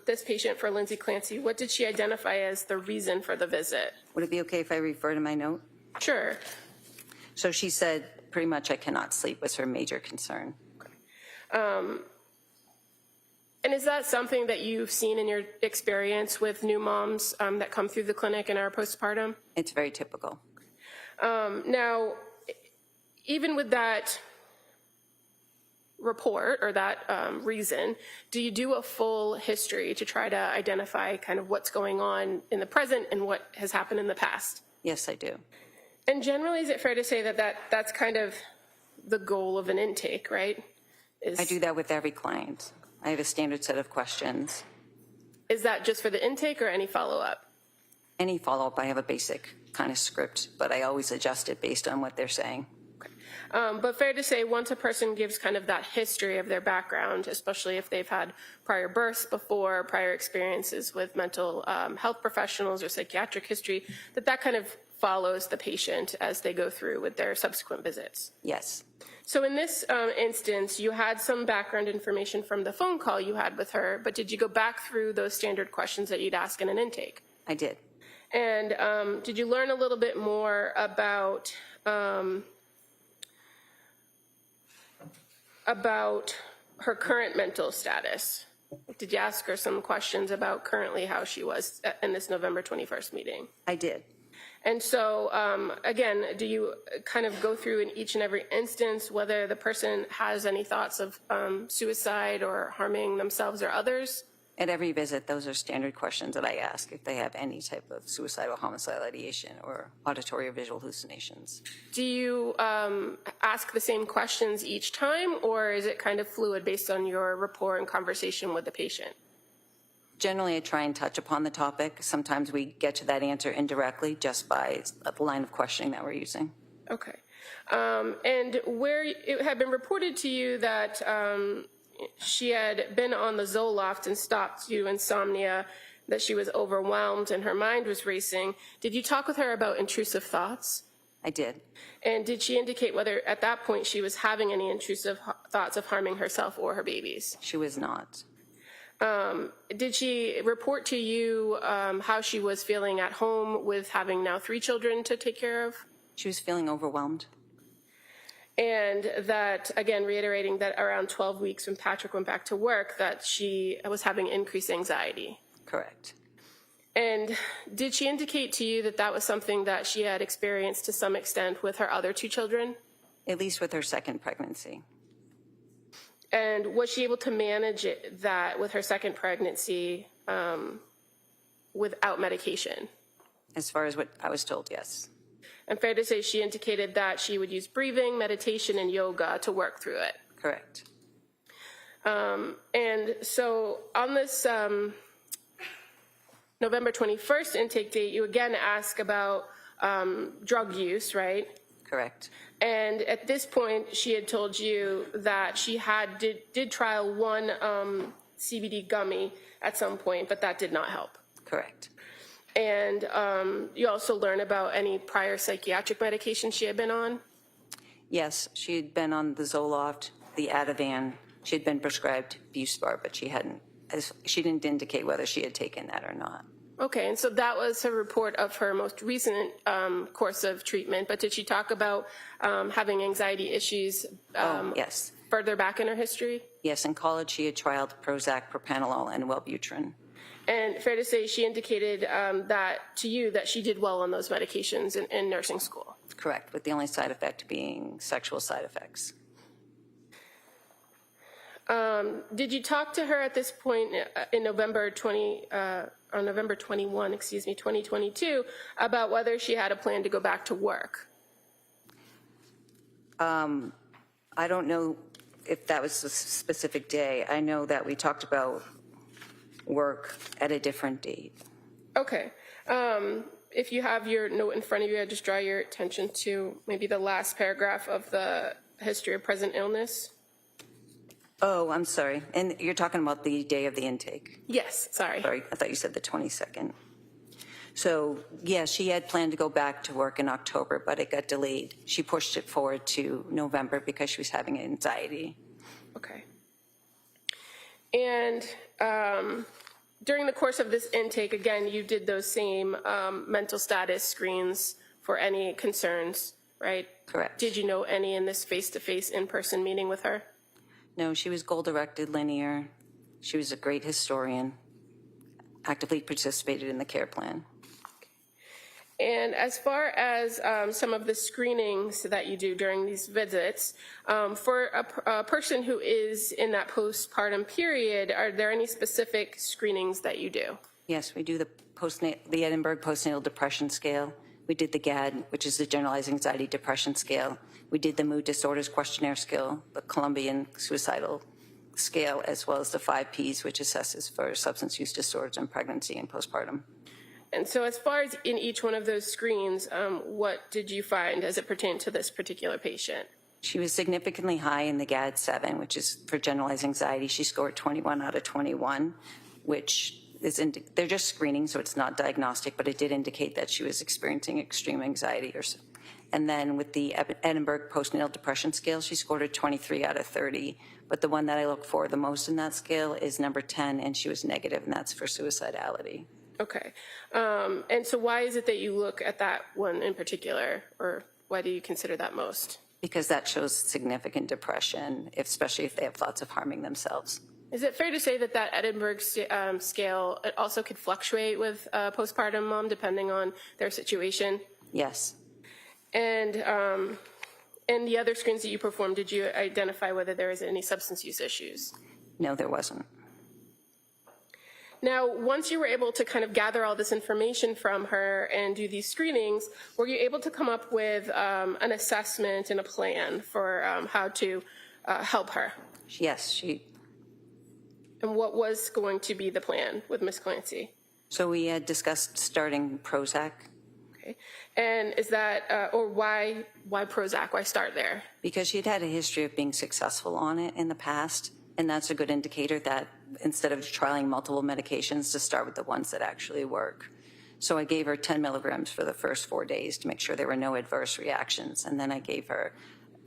this patient, for Lindsay Clancy, what did she identify as the reason for the visit? Would it be okay if I refer to my note? Sure. So she said pretty much I cannot sleep was her major concern. And is that something that you've seen in your experience with new moms that come through the clinic and are postpartum? It's very typical. Now, even with that report or that reason, do you do a full history to try to identify kind of what's going on in the present and what has happened in the past? Yes, I do. And generally, is it fair to say that that's kind of the goal of an intake, right? I do that with every client. I have a standard set of questions. Is that just for the intake or any follow-up? Any follow-up, I have a basic kind of script, but I always adjust it based on what they're saying. Okay. But fair to say, once a person gives kind of that history of their background, especially if they've had prior births before, prior experiences with mental health professionals or psychiatric history, that kind of follows the patient as they go through with their subsequent visits. Yes, So in this instance, you had some background information from the phone call you had with her, but did you go back through those standard questions that you'd ask in an intake? I did. And did you learn a little bit more about her current mental status? Did you ask her some questions about currently how she was in this November 21st meeting? I did. And so, again, do you kind of go through in each and every instance whether the person has any thoughts of suicide or harming themselves or others? At every visit, those are standard questions that I ask if they have any type of suicidal homicidal ideation or auditory or visual hallucinations. Do you ask the same questions each time, or is it kind of fluid based on your rapport and conversation with the patient? Generally, I try and touch upon the topic. Sometimes we get to that answer indirectly just by the line of questioning that we're using. Okay. And where it had been reported to you that she had been on the Zoloft and stopped due to insomnia, that she was overwhelmed and her mind was racing, did you talk with her about intrusive thoughts? I did. And did she indicate whether at that point she was having any intrusive thoughts of harming herself or her babies? She was not. Did she report to you how she was feeling at home with having now 3 children to take care of? She was feeling overwhelmed. And that, again, reiterating that around 12 weeks when Patrick went back to work, that she was having increased anxiety. Correct. And did she indicate to you that that was something that she had experienced to some extent with her other 2 children? At least with her second pregnancy. And was she able to manage that with her second pregnancy without medication? As far as what I was told, yes. And fair to say she indicated that she would use breathing, meditation, and yoga to work through it. Correct. And so on this November 21st intake date, you again ask about drug use, right? Correct. And at this point, she had told you that she did trial one CBD gummy at some point, but that did not help. Correct. And you also learn about any prior psychiatric medication she had been on? Yes, she had been on the Zoloft, the Ativan. She had been prescribed Buspar, but she didn't indicate whether she had taken that or not. Okay, and so that was her report of her most recent course of treatment, but did she talk about having anxiety issues Yes. further back in her history? Yes, in college she had trialed Prozac, propranolol, and Wellbutrin. And fair to say she indicated that to you that she did well on those medications in nursing school? Correct, with the only side effect being sexual side effects. Did you talk to her at this point in November 21, 2022, about whether she had a plan to go back to work? I don't know if that was a specific day. I know that we talked about work at a different date. Okay. If you have your note in front of you, I'd just draw your attention to maybe the last paragraph of the history of present illness. Oh, I'm sorry. And you're talking about the day of the intake. Yes, sorry. Sorry, I thought you said the 22nd. So, yeah, she had planned to go back to work in October, but it got delayed. She pushed it forward to November because she was having anxiety. Okay. And during the course of this intake, again, you did those same mental status screens for any concerns, right? Correct. Did you know any in this face-to-face in-person meeting with her? No, she was goal-directed, linear. She was a great historian, actively participated in the care plan. And as far as some of the screenings that you do during these visits, for a person who is in that postpartum period, are there any specific screenings that you do? Yes, we do the Edinburgh Postnatal Depression Scale. We did the GAD, which is the Generalized Anxiety Depression Scale. We did the Mood Disorders Questionnaire Scale, the Colombian Suicidal Scale, as well as the 5 Ps, which assesses for substance use disorders in pregnancy and postpartum. And so as far as in each one of those screens, what did you find as it pertained to this particular patient? She was significantly high in the GAD-7, which is for generalized anxiety. She scored 21 out of 21, which they're just screening, so it's not diagnostic, but it did indicate that she was experiencing extreme anxiety. And then with the Edinburgh postnatal depression scale, she scored a 23 out of 30. But the one that I look for the most in that scale is number 10, and she was negative, and that's for suicidality. Okay. And so why is it that you look at that one in particular, or why do you consider that most? Because that shows significant depression, especially if they have thoughts of harming themselves. Is it fair to say that that Edinburgh scale it also could fluctuate with postpartum mom depending on their situation? Yes. And the other screens that you performed, did you identify whether there was any substance use issues? No, there wasn't. Now, once you were able to kind of gather all this information from her and do these screenings, were you able to come up with an assessment and a plan for how to help her? Yes, And what was going to be the plan with Ms. Clancy? So we had discussed starting Prozac. Okay. And is that, or why Prozac? Why start there? Because she'd had a history of being successful on it in the past, and that's a good indicator that instead of trialing multiple medications, to start with the ones that actually work. So I gave her 10 milligrams for the first 4 days to make sure there were no adverse reactions, and then I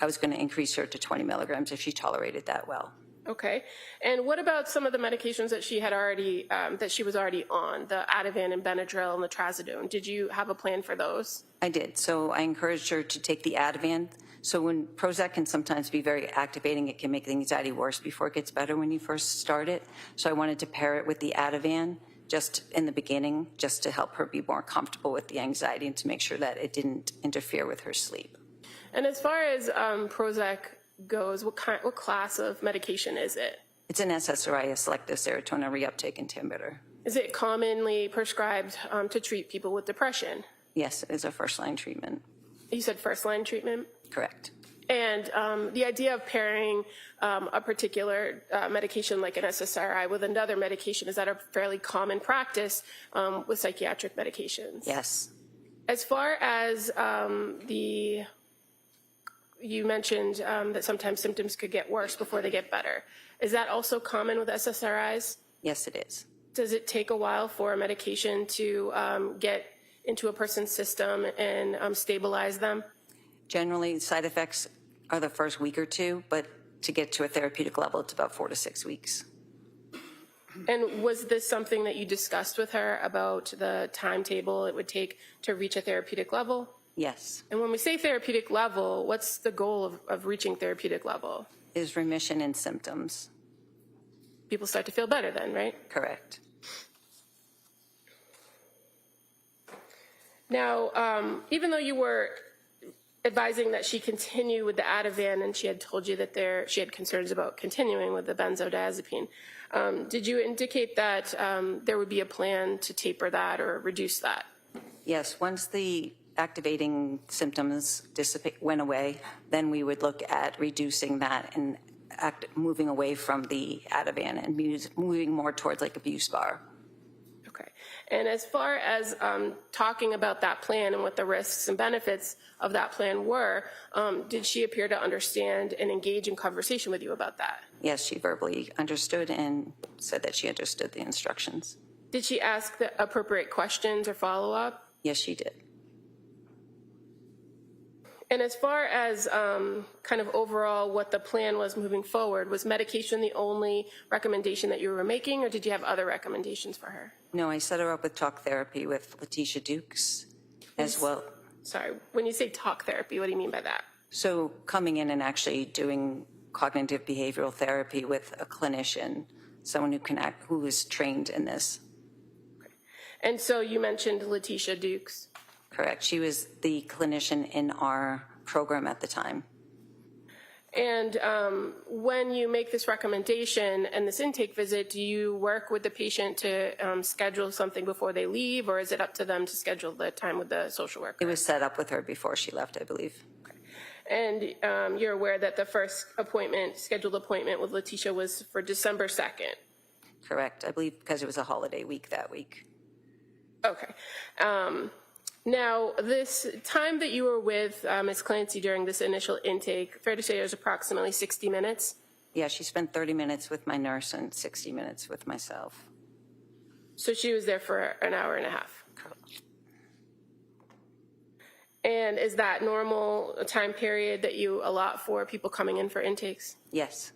was going to increase her to 20 milligrams if she tolerated that well. Okay. And what about some of the medications that she had already, that she was already on, the Ativan and Benadryl and the Trazodone? Did you have a plan for those? I did. So I encouraged her to take the Ativan. So when Prozac can sometimes be very activating, it can make the anxiety worse before it gets better when you first start it. So I wanted to pair it with the Ativan just in the beginning, just to help her be more comfortable with the anxiety and to make sure that it didn't interfere with her sleep. And as far as Prozac goes, what class of medication is it? It's an SSRI, a selective serotonin reuptake inhibitor. Is it commonly prescribed to treat people with depression? Yes, it is a first-line treatment. You said first-line treatment? Correct. And the idea of pairing a particular medication like an SSRI with another medication, is that a fairly common practice with psychiatric medications? Yes. As far as you mentioned that sometimes symptoms could get worse before they get better. Is that also common with SSRIs? Yes, it is. Does it take a while for a medication to get into a person's system and stabilize them? Generally, side effects are the first week or two, but to get to a therapeutic level, it's about 4 to 6 weeks. And was this something that you discussed with her about the timetable it would take to reach a therapeutic level? Yes. And when we say therapeutic level, what's the goal of reaching therapeutic level? Is remission in symptoms. People start to feel better then, right? Correct. Now, even though you were advising that she continue with the Ativan and she had told you that she had concerns about continuing with the benzodiazepine, did you indicate that there would be a plan to taper that or reduce that? Yes, once the activating symptoms went away, then we would look at reducing that and moving away from the Ativan and moving more towards like a Buspar. Okay. And as far as talking about that plan and what the risks and benefits of that plan were, did she appear to understand and engage in conversation with you about that? Yes, she verbally understood and said that she understood the instructions. Did she ask the appropriate questions or follow up? Yes, she did. And as far as kind of overall what the plan was moving forward, was medication the only recommendation that you were making, or did you have other recommendations for her? No, I set her up with talk therapy with Letitia Dukes as well. Sorry, when you say talk therapy, what do you mean by that? So coming in and actually doing cognitive behavioral therapy with a clinician, someone who is trained in this. Okay. And so you mentioned Letitia Dukes. Correct. She was the clinician in our program at the time. And when you make this recommendation and this intake visit, do you work with the patient to schedule something before they leave, or is it up to them to schedule the time with the social worker? It was set up with her before she left, I believe. Okay. And you're aware that the first scheduled appointment with Letitia was for December 2nd? Correct. I believe because it was a holiday week that week. Okay. Now, this time that you were with Ms. Clancy during this initial intake, fair to say it was approximately 60 minutes? Yeah, she spent 30 minutes with my nurse and 60 minutes with myself. So she was there for an hour and a half. And is that normal time period that you allot for people coming in for intakes? Yes.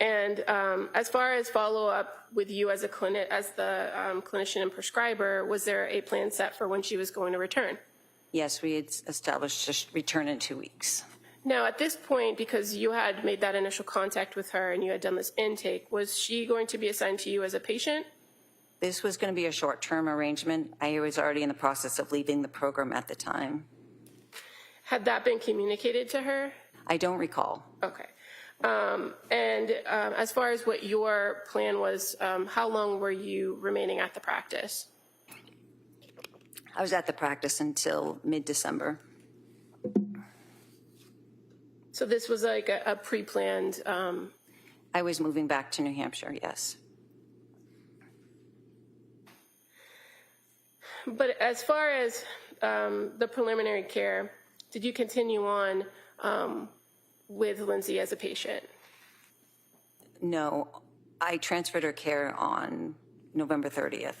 And as far as follow-up with you as a clinician and prescriber, was there a plan set for when she was going to return? Yes, we had established a return in 2 weeks. Now, at this point, because you had made that initial contact with her and you had done this intake, was she going to be assigned to you as a patient? This was going to be a short-term arrangement. I was already in the process of leaving the program at the time. Had that been communicated to her? I don't recall. Okay. As far as what your plan was, how long were you remaining at the practice? I was at the practice until mid-December. So this was like a pre-planned, I was moving back to New Hampshire, yes. but as far as the preliminary care, did you continue on with Lindsay as a patient? No, I transferred her care on November 30th.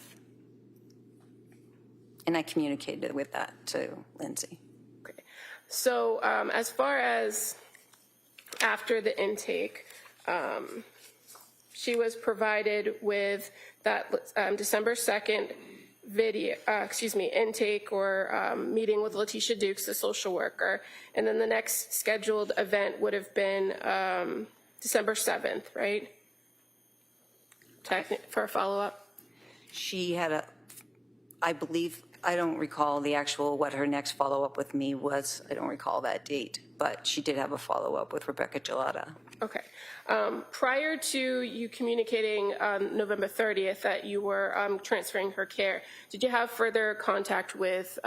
And I communicated with that to Lindsay. Okay. So as far as after the intake, she was provided with that December 2nd intake or meeting with Letitia Dukes, the social worker. And then the next scheduled event would have been December 7th, right? For a follow-up? She had I believe, I don't recall the actual, what her next follow-up with me was. I don't recall that date, but she did have a follow-up with Rebecca Gelada. Okay. Prior to you communicating on November 30th that you were transferring her care, did you have further contact with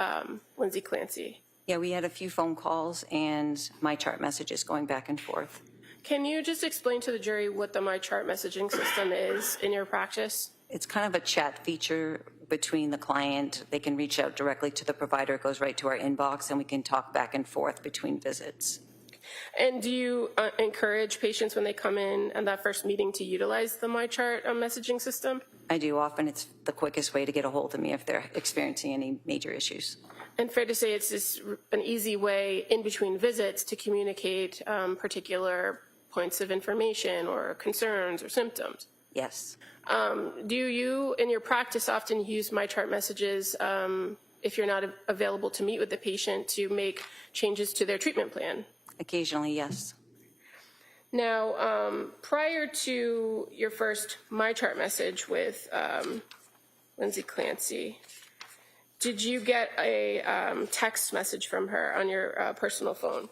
Lindsay Clancy? Yeah, we had a few phone calls and my chart messages going back and forth. Can you just explain to the jury what the MyChart messaging system is in your practice? It's kind of a chat feature between the client. They can reach out directly to the provider. It goes right to our inbox, and we can talk back and forth between visits. And do you encourage patients when they come in and that first meeting to utilize the MyChart messaging system? I do. Often it's the quickest way to get a hold of me if they're experiencing any major issues. And fair to say it's just an easy way in between visits to communicate particular points of information or concerns or symptoms? Yes. Do you, in your practice, often use MyChart messages if you're not available to meet with the patient to make changes to their treatment plan? Occasionally, yes. Now, prior to your first MyChart message with Lindsay Clancy, did you get a text message from her on your personal phone?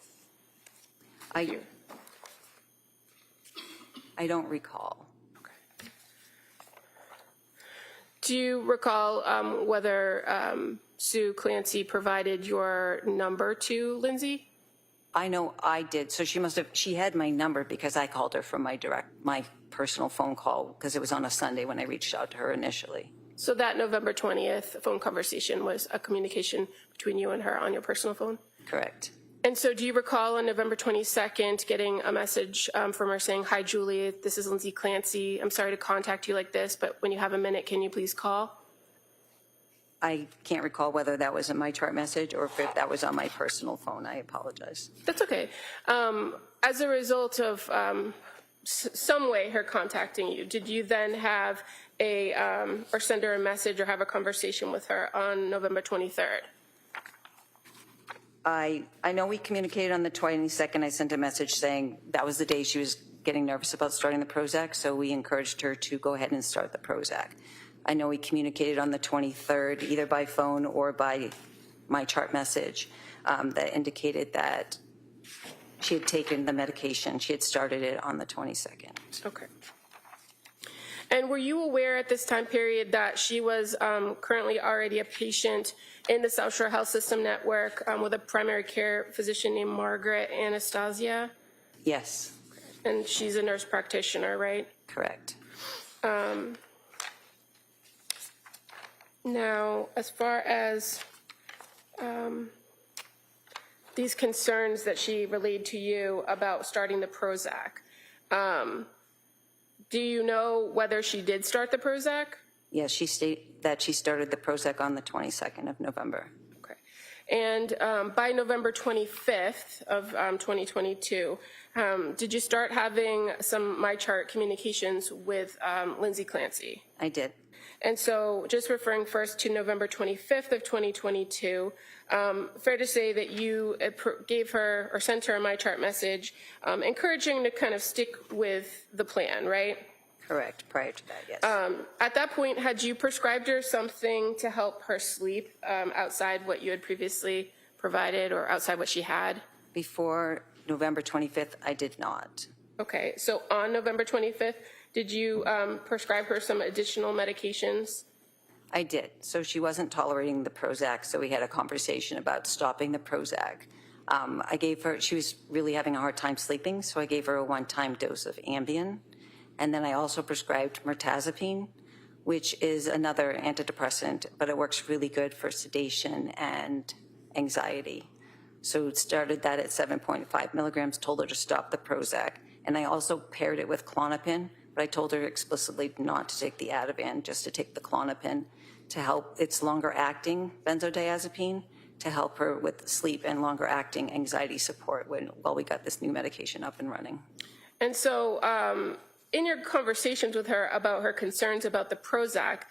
I don't recall. Okay. Do you recall whether Sue Clancy provided your number to Lindsay? I know I did. So she had my number because I called her from my personal phone call because it was on a Sunday when I reached out to her initially. So that November 20th phone conversation was a communication between you and her on your personal phone? Correct. And so do you recall on November 22nd getting a message from her saying, "Hi, Julie, this is Lindsay Clancy. I'm sorry to contact you like this, but when you have a minute, can you please call?" I can't recall whether that was a MyChart message or if that was on my personal phone. I apologize. That's okay. As a result of some way her contacting you, did you then have or send her a message or have a conversation with her on November 23rd? I know we communicated on the 22nd. I sent a message saying that was the day she was getting nervous about starting the Prozac, so we encouraged her to go ahead and start the Prozac. I know we communicated on the 23rd, either by phone or by MyChart message, that indicated that she had taken the medication. She had started it on the 22nd. Okay. And were you aware at this time period that she was currently already a patient in the South Shore Health System Network with a primary care physician named Margaret Anastasia? Yes. And she's a nurse practitioner, right? Correct. Now, as far as these concerns that she relayed to you about starting the Prozac, do you know whether she did start the Prozac Yes, she stated that she started the Prozac on the 22nd of November. Okay. And by November 25th of 2022, did you start having some MyChart communications with Lindsay Clancy? I did. And so just referring first to November 25th of 2022, fair to say that you gave her or sent her a MyChart message encouraging to kind of stick with the plan, right? Correct. Prior to that, yes. At that point, had you prescribed her something to help her sleep outside what you had previously provided or outside what she had? Before November 25th, I did not. Okay, so on November 25th, did you prescribe her some additional medications? I did. So she wasn't tolerating the Prozac, so we had a conversation about stopping the Prozac. I gave her, she was really having a hard time sleeping, so I gave her a one-time dose of Ambien. And then I also prescribed mirtazapine, which is another antidepressant, but it works really good for sedation and anxiety. So started that at 7.5 milligrams, told her to stop the Prozac. And I also paired it with Klonopin, but I told her explicitly not to take the Ativan, just to take the Klonopin to help. It's longer acting benzodiazepine to help her with sleep and longer acting anxiety support while we got this new medication up and running. And so in your conversations with her about her concerns about the Prozac,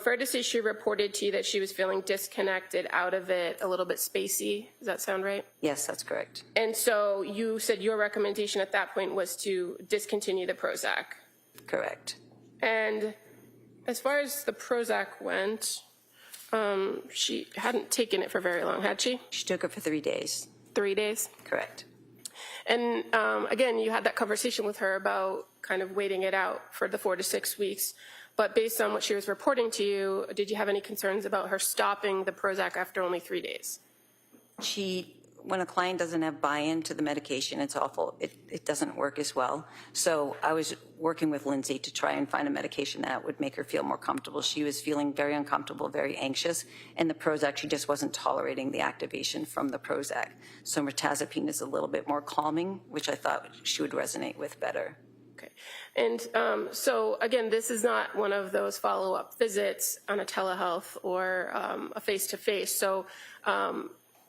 fair to say she reported to you that she was feeling disconnected, out of it, a little bit spacey. Does that sound right? Yes, that's correct. And so you said your recommendation at that point was to discontinue the Prozac. Correct. And as far as the Prozac went, she hadn't taken it for very long, had she? She took it for 3 days. 3 days? Correct. And again, you had that conversation with her about kind of waiting it out for the 4 to 6 weeks. But based on what she was reporting to you, did you have any concerns about her stopping the Prozac after only 3 days? When a client doesn't have buy-in to the medication, it's awful. It doesn't work as well. So I was working with Lindsay to try and find a medication that would make her feel more comfortable. She was feeling very uncomfortable, very anxious, and the Prozac, she just wasn't tolerating the activation from the Prozac. So mirtazapine is a little bit more calming, which I thought she would resonate with better. Okay. And so again, this is not one of those follow-up visits on a telehealth or a face-to-face. So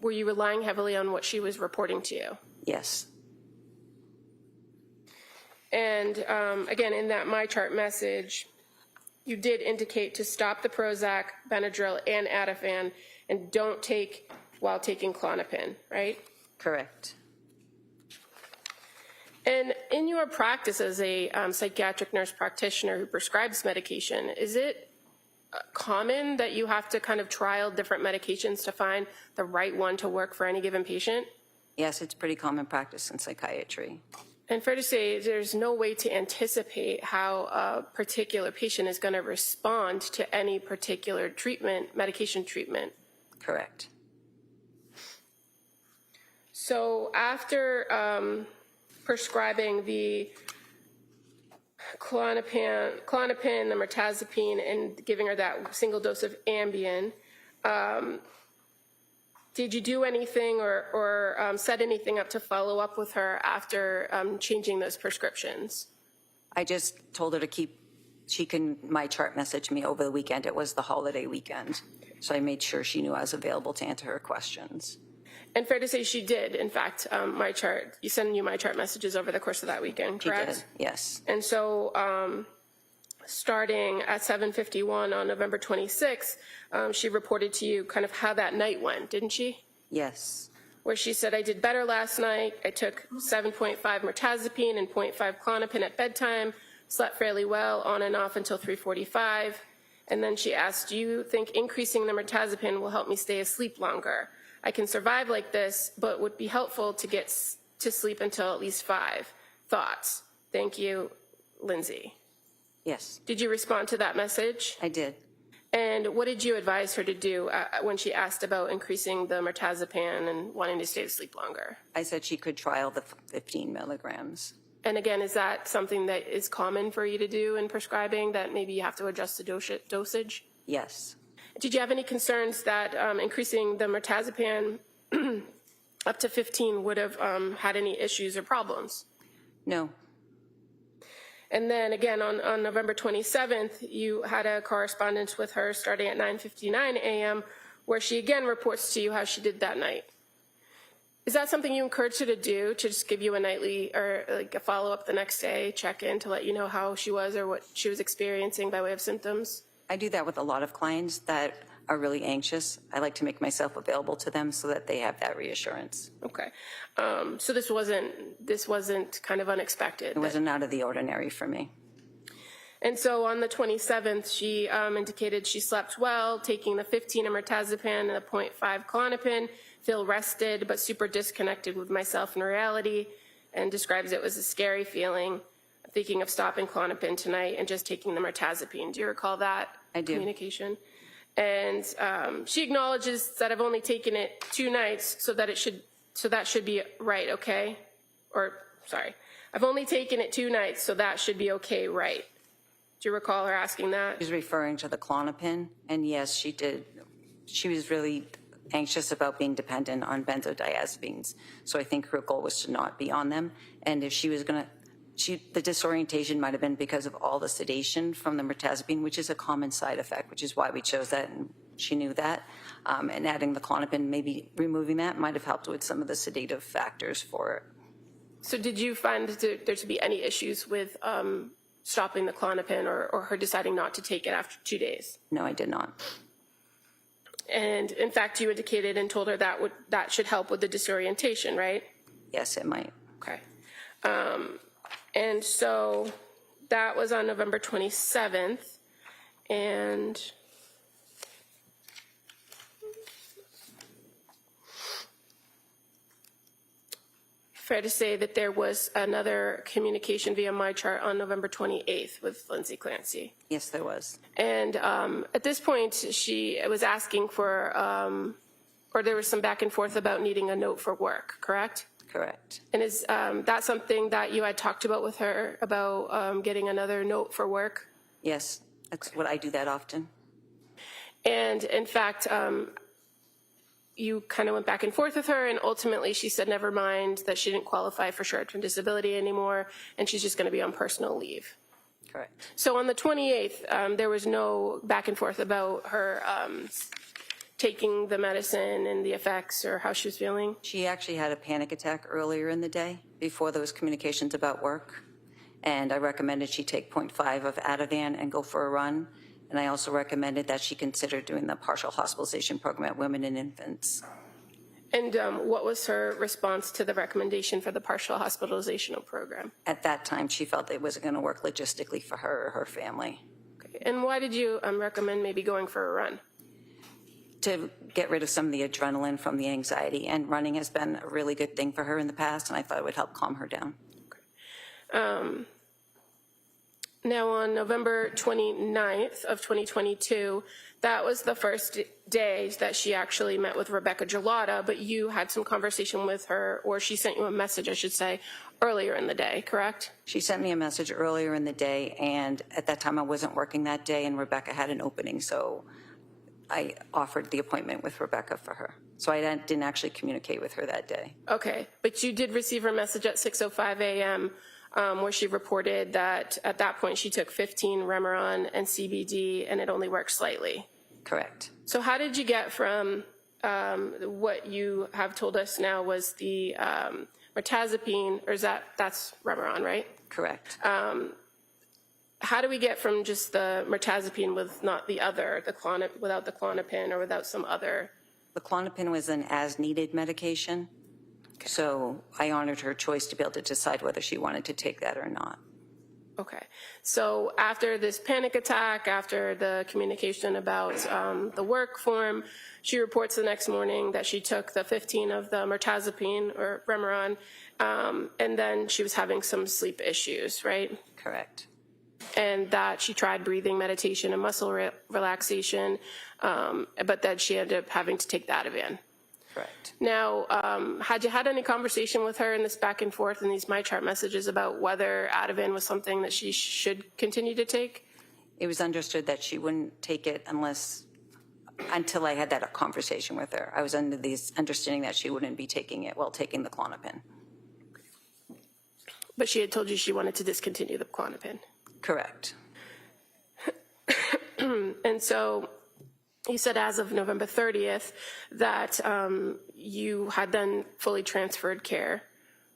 were you relying heavily on what she was reporting to you? Yes. And again, in that MyChart message, you did indicate to stop the Prozac, Benadryl, and Ativan, and don't take while taking Klonopin, right? Correct. And in your practice as a psychiatric nurse practitioner who prescribes medication, is it common that you have to kind of trial different medications to find the right one to work for any given patient? Yes, it's pretty common practice in psychiatry. And fair to say, there's no way to anticipate how a particular patient is going to respond to any particular treatment, medication treatment. Correct. So after prescribing the Klonopin, the mirtazapine, and giving her that single dose of Ambien, did you do anything or set anything up to follow up with her after changing those prescriptions? I just told her to she can MyChart message me over the weekend. It was the holiday weekend. So I made sure she knew I was available to answer her questions. And fair to say she did, in fact, MyChart. You sent you MyChart messages over the course of that weekend, correct? She did, yes. And so starting at 7:51 on November 26th, she reported to you kind of how that night went, didn't she? Yes. Where she said, I did better last night. I took 7.5 mirtazapine and 0.5 Klonopin at bedtime, slept fairly well on and off until 3:45. And then she asked, do you think increasing the mirtazapine will help me stay asleep longer? I can survive like this, but would be helpful to get to sleep until at least 5. Thoughts? Thank you, Lindsay. Yes. Did you respond to that message? I did. And what did you advise her to do when she asked about increasing the mirtazapine and wanting to stay asleep longer? I said she could trial the 15 milligrams. And again, is that something that is common for you to do in prescribing, that maybe you have to adjust the dosage? Yes. Did you have any concerns that increasing the mirtazapine up to 15 would have had any issues or problems? No. And then again, on November 27th, you had a correspondence with her starting at 9:59 a.m., where she again reports to you how she did that night. Is that something you encourage her to do, to just give you a nightly or like a follow-up the next day, check in to let you know how she was or what she was experiencing by way of symptoms? I do that with a lot of clients that are really anxious. I like to make myself available to them so that they have that reassurance. Okay. So this wasn't kind of unexpected. It wasn't out of the ordinary for me. And so on the 27th, she indicated she slept well, taking the 15 mirtazapine and the 0.5 Klonopin, feel rested but super disconnected with myself and reality, and describes it as a scary feeling, thinking of stopping Klonopin tonight and just taking the mirtazapine. Do you recall that I do. communication? And she acknowledges that I've only taken it 2 nights, so that should be right, okay? Or, sorry, I've only taken it 2 nights, so that should be okay, right? Do you recall her asking that? She's referring to the Klonopin, and yes, she did. She was really anxious about being dependent on benzodiazepines, so I think her goal was to not be on them. And if she was going to, the disorientation might have been because of all the sedation from the mirtazapine, which is a common side effect, which is why we chose that, and she knew that. And adding the Klonopin, maybe removing that, might have helped with some of the sedative factors for it. So did you find there to be any issues with stopping the Klonopin or her deciding not to take it after 2 days? No, I did not. And in fact, you indicated and told her that should help with the disorientation, right? Yes, it might. Okay. And so that was on November 27th. And fair to say that there was another communication via my chart on November 28th with Lindsay Clancy. Yes, there was. And at this point, she was asking for, or there was some back and forth about needing a note for work, correct? Correct. And is that something that you had talked about with her, about getting another note for work? Yes, that's what I do that often. And in fact, you kind of went back and forth with her, and ultimately she said never mind, that she didn't qualify for short-term disability anymore, and she's just going to be on personal leave. Correct. So on the 28th, there was no back and forth about her taking the medicine and the effects or how she was feeling? She actually had a panic attack earlier in the day before those communications about work. And I recommended she take 0.5 of Ativan and go for a run. And I also recommended that she consider doing the partial hospitalization program at women and infants. And what was her response to the recommendation for the partial hospitalization program? At that time, she felt it wasn't going to work logistically for her or her family. Okay. And why did you recommend maybe going for a run? To get rid of some of the adrenaline from the anxiety. And running has been a really good thing for her in the past, and I thought it would help calm her down. Okay. Now on November 29th of 2022, that was the first day that she actually met with Rebecca Gelada, but you had some conversation with her, or she sent you a message, I should say, earlier in the day, correct? She sent me a message earlier in the day, and at that time I wasn't working that day, and Rebecca had an opening, so I offered the appointment with Rebecca for her. So I didn't actually communicate with her that day. Okay, but you did receive her message at 6:05 a.m., where she reported that at that point she took 15 Remeron and CBD and it only worked slightly. Correct. So how did you get from what you have told us now was the mirtazapine, or that's Remeron, right? Correct. How do we get from just the mirtazapine with not the other, without the Klonopin or without some other? The Klonopin was an as-needed medication. Okay. So I honored her choice to be able to decide whether she wanted to take that or not. Okay. So after this panic attack, after the communication about the work form, she reports the next morning that she took the 15 of the mirtazapine or Remeron, and then she was having some sleep issues, right? Correct. And that she tried breathing meditation and muscle relaxation, but that she ended up having to take the Ativan. Correct. Now, had you had any conversation with her in this back and forth in these MyChart messages about whether Ativan was something that she should continue to take? It was understood that she wouldn't take it until I had that conversation with her. I was under the understanding that she wouldn't be taking it while taking the Klonopin. But she had told you she wanted to discontinue the Klonopin. Correct. And so you said as of November 30th that you had then fully transferred care.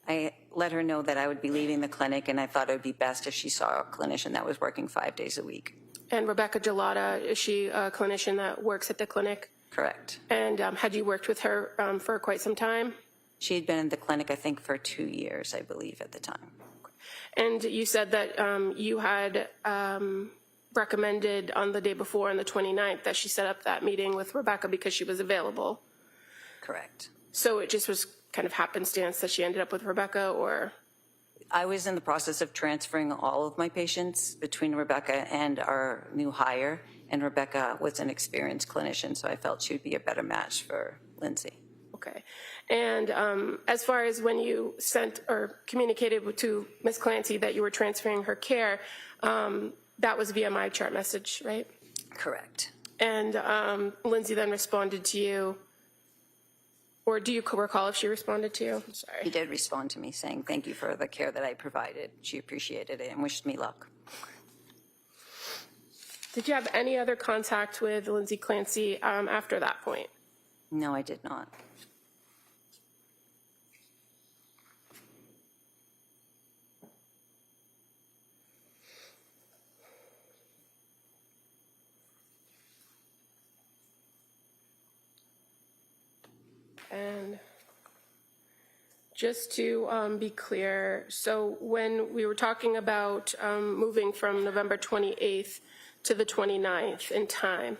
I let her know that I would be leaving the clinic, and I thought it would be best if she saw a clinician that was working 5 days a week. And Rebecca Gelada, is she a clinician that works at the clinic? Correct. And had you worked with her for quite some time? She had been in the clinic, I think, for 2 years, I believe, at the time. And you said that you had recommended on the day before, on the 29th, that she set up that meeting with Rebecca because she was available. Correct. So it just was kind of happenstance that she ended up with Rebecca, or? I was in the process of transferring all of my patients between Rebecca and our new hire, and Rebecca was an experienced clinician, so I felt she would be a better match for Lindsay. Okay. And as far as when you sent or communicated to Ms. Clancy that you were transferring her care, that was via my chart message, right? Correct. And Lindsay then responded to you, or do you recall if she responded to you? I'm She sorry. did respond to me saying thank you for the care that I provided. She appreciated it and wished me luck. Did you have any other contact with Lindsay Clancy after that point? No, I did not. And just to be clear, so when we were talking about moving from November 28th to the 29th in time,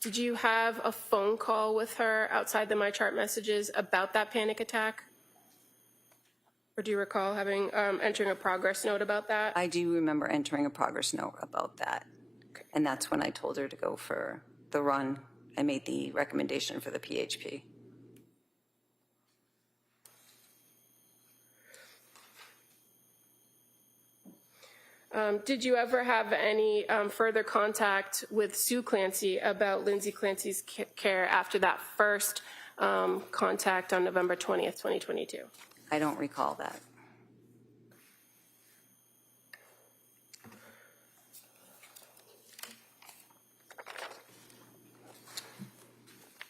did you have a phone call with her outside the MyChart messages about that panic attack? Or do you recall having entering a progress note about that? I do remember entering a progress note about that. Okay. And that's when I told her to go for the run. I made the recommendation for the PHP. Did you ever have any further contact with Sue Clancy about Lindsay Clancy's care after that first contact on November 20th, 2022? I don't recall that.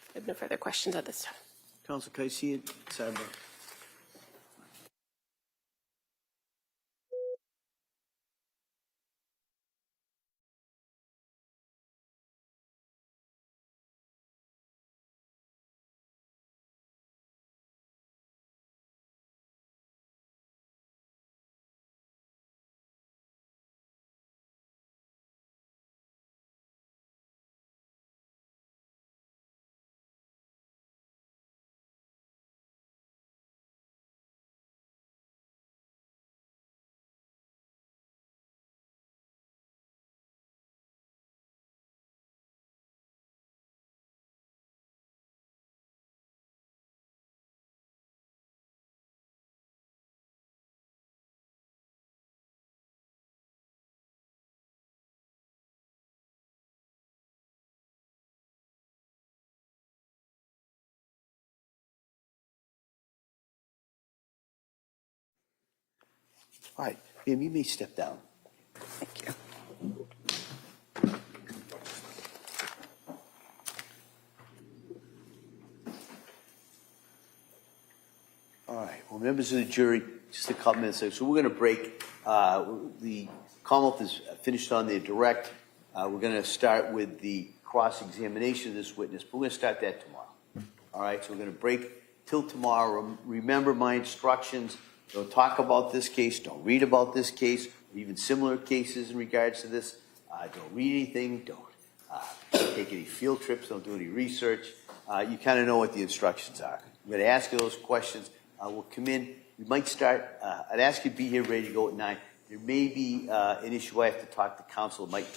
I have no further questions at this time. Counsel, can I see it? Sidebar. All right, ma'am, you may step down. Thank you. All right, well, members of the jury, just a couple minutes. So we're going to break. The Commonwealth is finished on their direct. We're going to start with the cross-examination of this witness, but we're going to start that tomorrow. All right, so we're going to break till tomorrow. Remember my instructions. Don't talk about this case. Don't read about this case, or even similar cases in regards to this. Don't read anything. Don't take any field trips. Don't do any research. You kind of know what the instructions are. I'm going to ask you those questions. We'll come in. We might start. I'd ask you to be here ready to go at 9. There may be an issue I have to talk to counsel. It might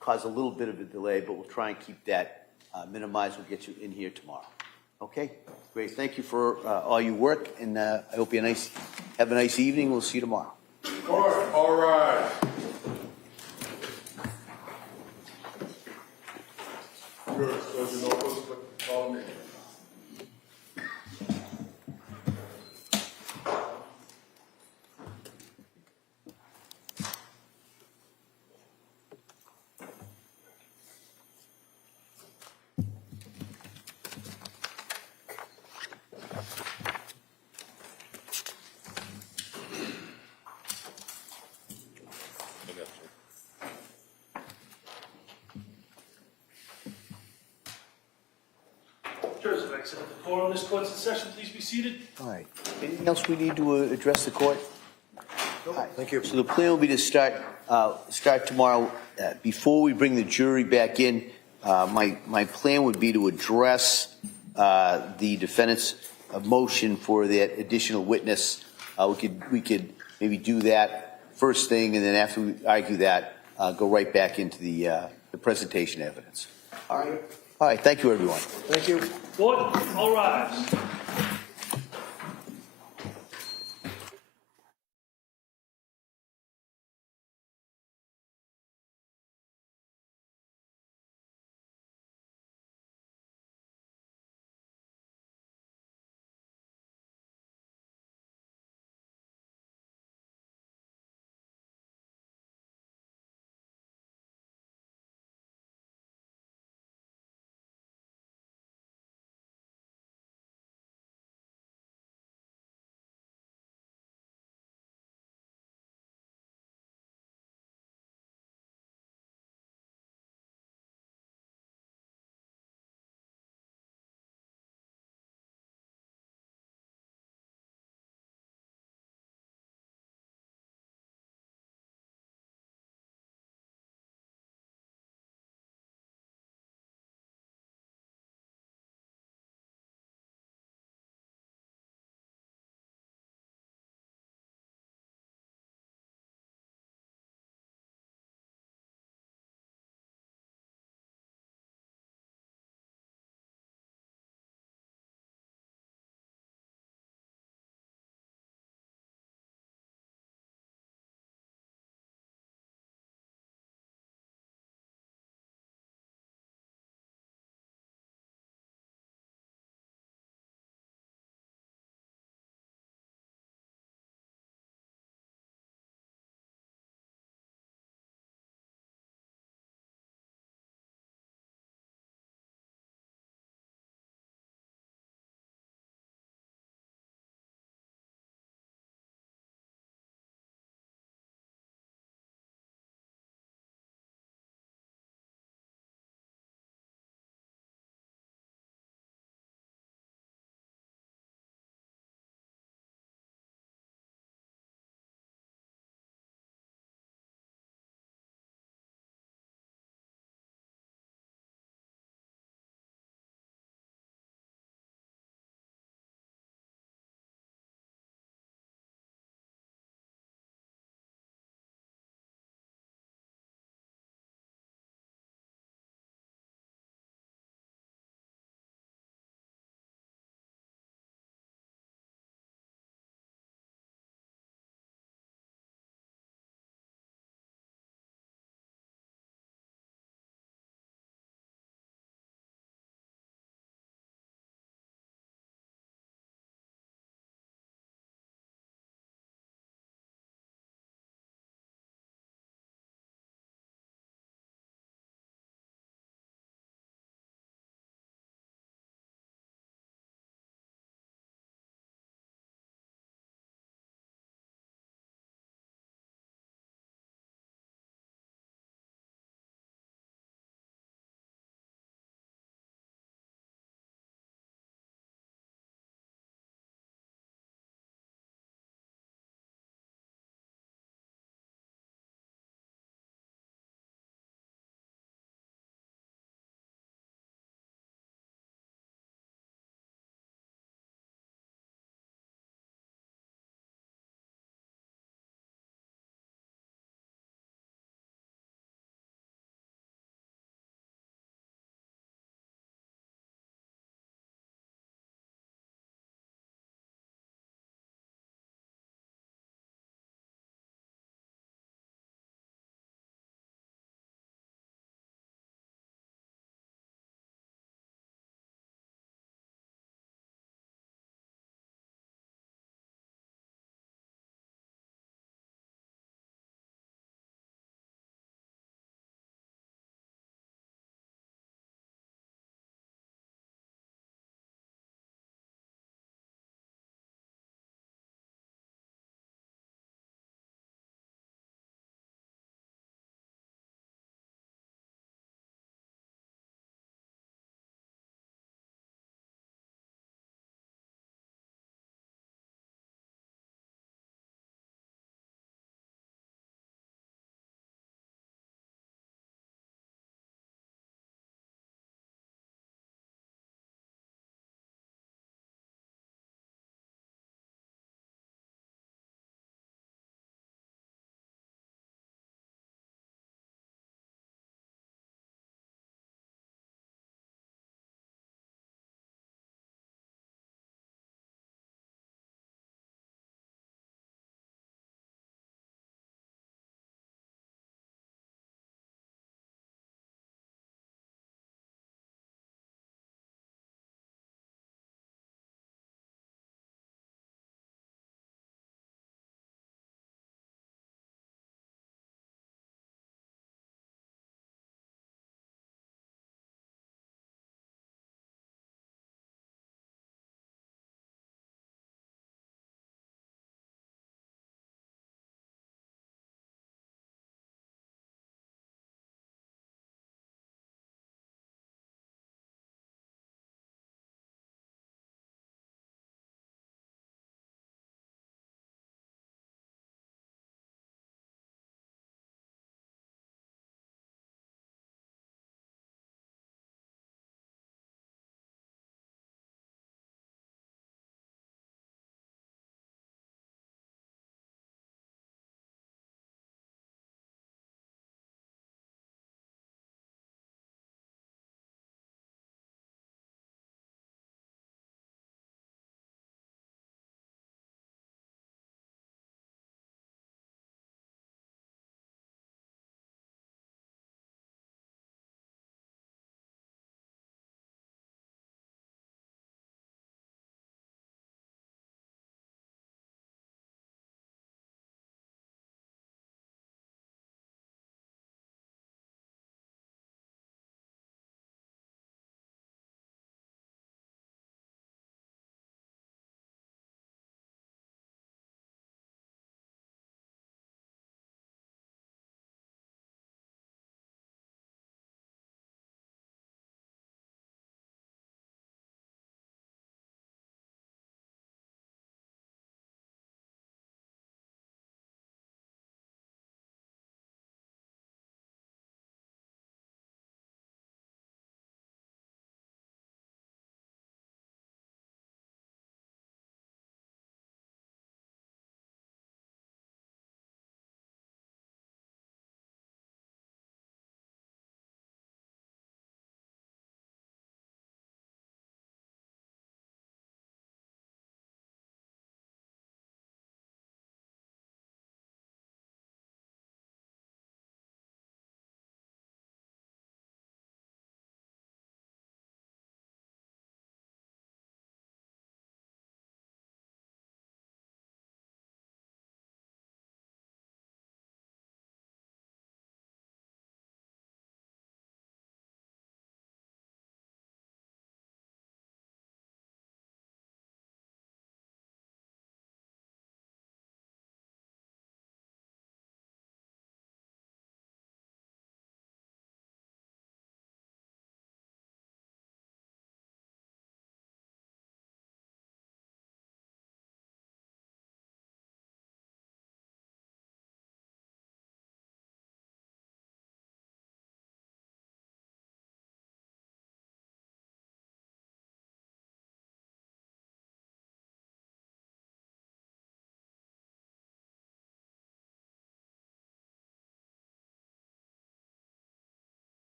cause a little bit of a delay, but we'll try and keep that minimized. We'll get you in here tomorrow. Okay? Great. Thank you for all your work, and I hope you have a nice evening. We'll see you tomorrow. All right. Good. So you know what's call me. right, so the quorum, this court's in session, please be seated. All right. Anything else we need to address the court? Thank you. So the plan will be to start tomorrow. Before we bring the jury back in, my plan would be to address the defendant's motion for that additional witness. We could maybe do that first thing, and then after we argue that, go right back into the presentation evidence. All right. All right. Thank you, everyone. Thank you. Court, all rise.